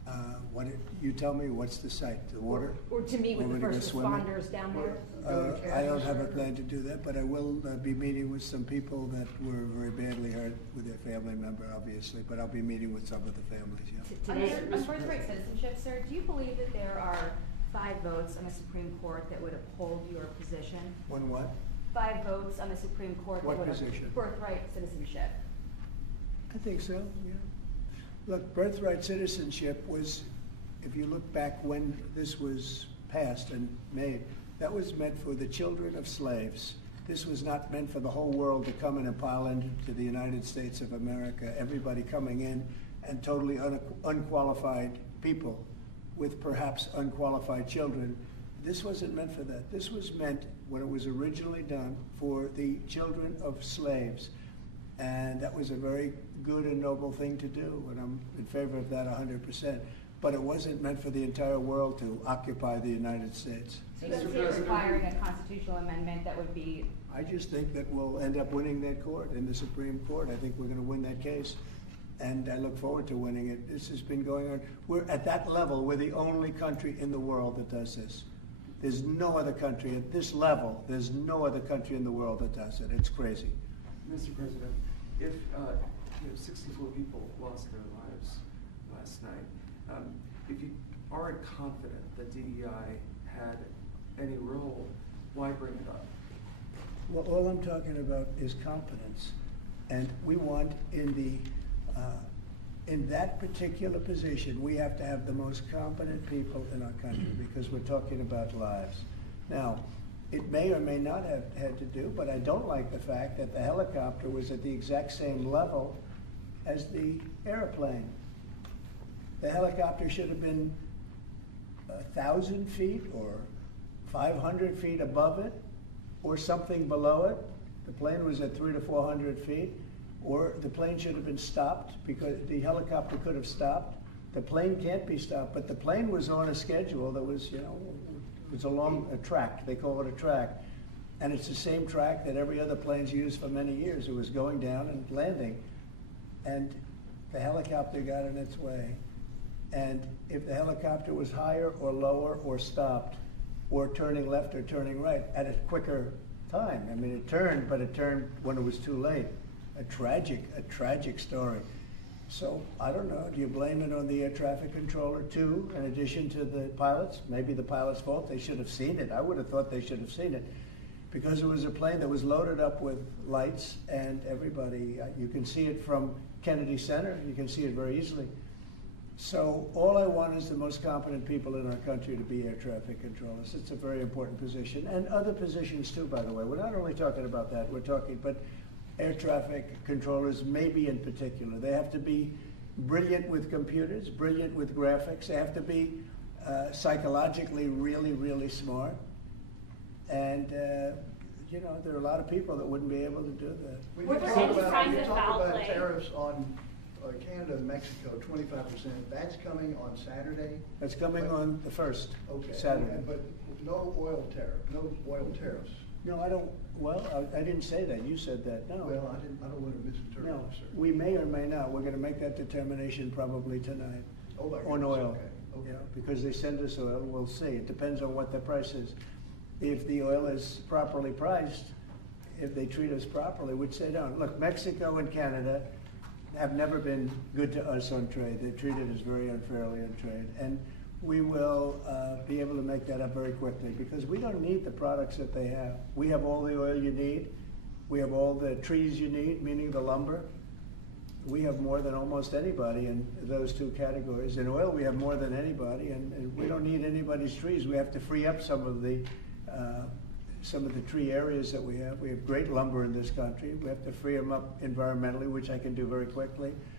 You tell me, what's the site? The water? Or to meet with Want the me to go first swimming? responders down there? I don't have a plan to do that, but I will be meeting with some people that were very badly hurt with their family member, obviously, but I'll be meeting with some of the families, yeah. On birthright citizenship, sir, do you believe that there are 5 votes on the Supreme Court that would uphold your position? One what? 5 votes on the Supreme Court What that would position? birthright citizenship. I think so, yeah. Look, birthright citizenship was, if you look back when this was passed and made, that was meant for the children of slaves. This was not meant for the whole world to come in and pile into the United States of America, everybody coming in and totally unqualified people with perhaps unqualified children. This wasn't meant for that. This was meant, when it was originally done, for the children of slaves. And that was a very good and noble thing to do, and I'm in favor of that 100%. But it wasn't meant for the entire world to occupy the United States. So you don't see it requiring a constitutional amendment that would be... I just think that we'll end up winning that court, in the Supreme Court. I think we're going to win that case, and I look forward to winning it. This has been going on. We're at that level. We're the only country in the world that does this. There's no other country at this level. There's no other country in the world that does it. It's crazy. Mr. President, if 64 people lost their lives last night, if you aren't confident that DEI had any role, why bring it up? Well, all I'm talking about is competence, and we want in that particular position, we have to have the most competent people in our country because we're talking about lives. Now, it may or may not have had to do, but I don't like the fact that the helicopter was at the exact same level as the airplane. The helicopter should have been 1,000 feet or 500 feet above it, or something below it. The plane was at 300 to 400 feet, or the plane should have been stopped because the helicopter could have stopped. The plane can't be stopped, but the plane was on a schedule that was, it was along a track. They call it a track. And it's the same track that every other plane's used for many years. It was going down and landing. And the helicopter got in its way. And if the helicopter was higher or lower or stopped or turning left or turning right at a quicker time, I mean, it turned, but it turned when it was too late. A tragic story. So, I don't know, do you blame it on the air traffic controller too, in addition to the pilots? Maybe the pilot's fault, they should have seen it. I would have thought they should have seen it. Because it was a plane that was loaded up with lights and everybody, you can see it from Kennedy Center, you can see it very easily. So all I want is the most competent people in our country to be air traffic controllers. It's a very important position, and other positions too, by the way. We're not only talking about that, we're talking, but air traffic controllers maybe in particular. They have to be brilliant with computers, brilliant with graphics. They have to be psychologically really, really smart. And, there are a lot of people that wouldn't be able to do that. We talk about tariffs on Canada and Mexico, 25%. That's coming on Saturday? That's coming on the 1st, okay. Saturday. But no oil tariffs. No, I don't, I didn't say that. You said that, no. Well, I don't want to misinterpret, No, sir. we may or may not. We're going to make that determination probably tonight. Oh, my on goodness, oil. okay. Yeah, because they send us oil, we'll see. It depends on what the price is. If the oil is properly priced, if they treat us properly, which they don't. Look, Mexico and Canada have never been good to us on trade. They've treated us very unfairly on trade. And we will be able to make that up very quickly because we don't need the products that they have. We have all the oil you need. We have all the trees you need, meaning the lumber. We have more than almost anybody in those two categories. In oil, we have more than anybody, and we don't need anybody's trees. We have to free up some of the tree areas that we have. We have great lumber in this country. We have to free them up environmentally, which I can do very quickly.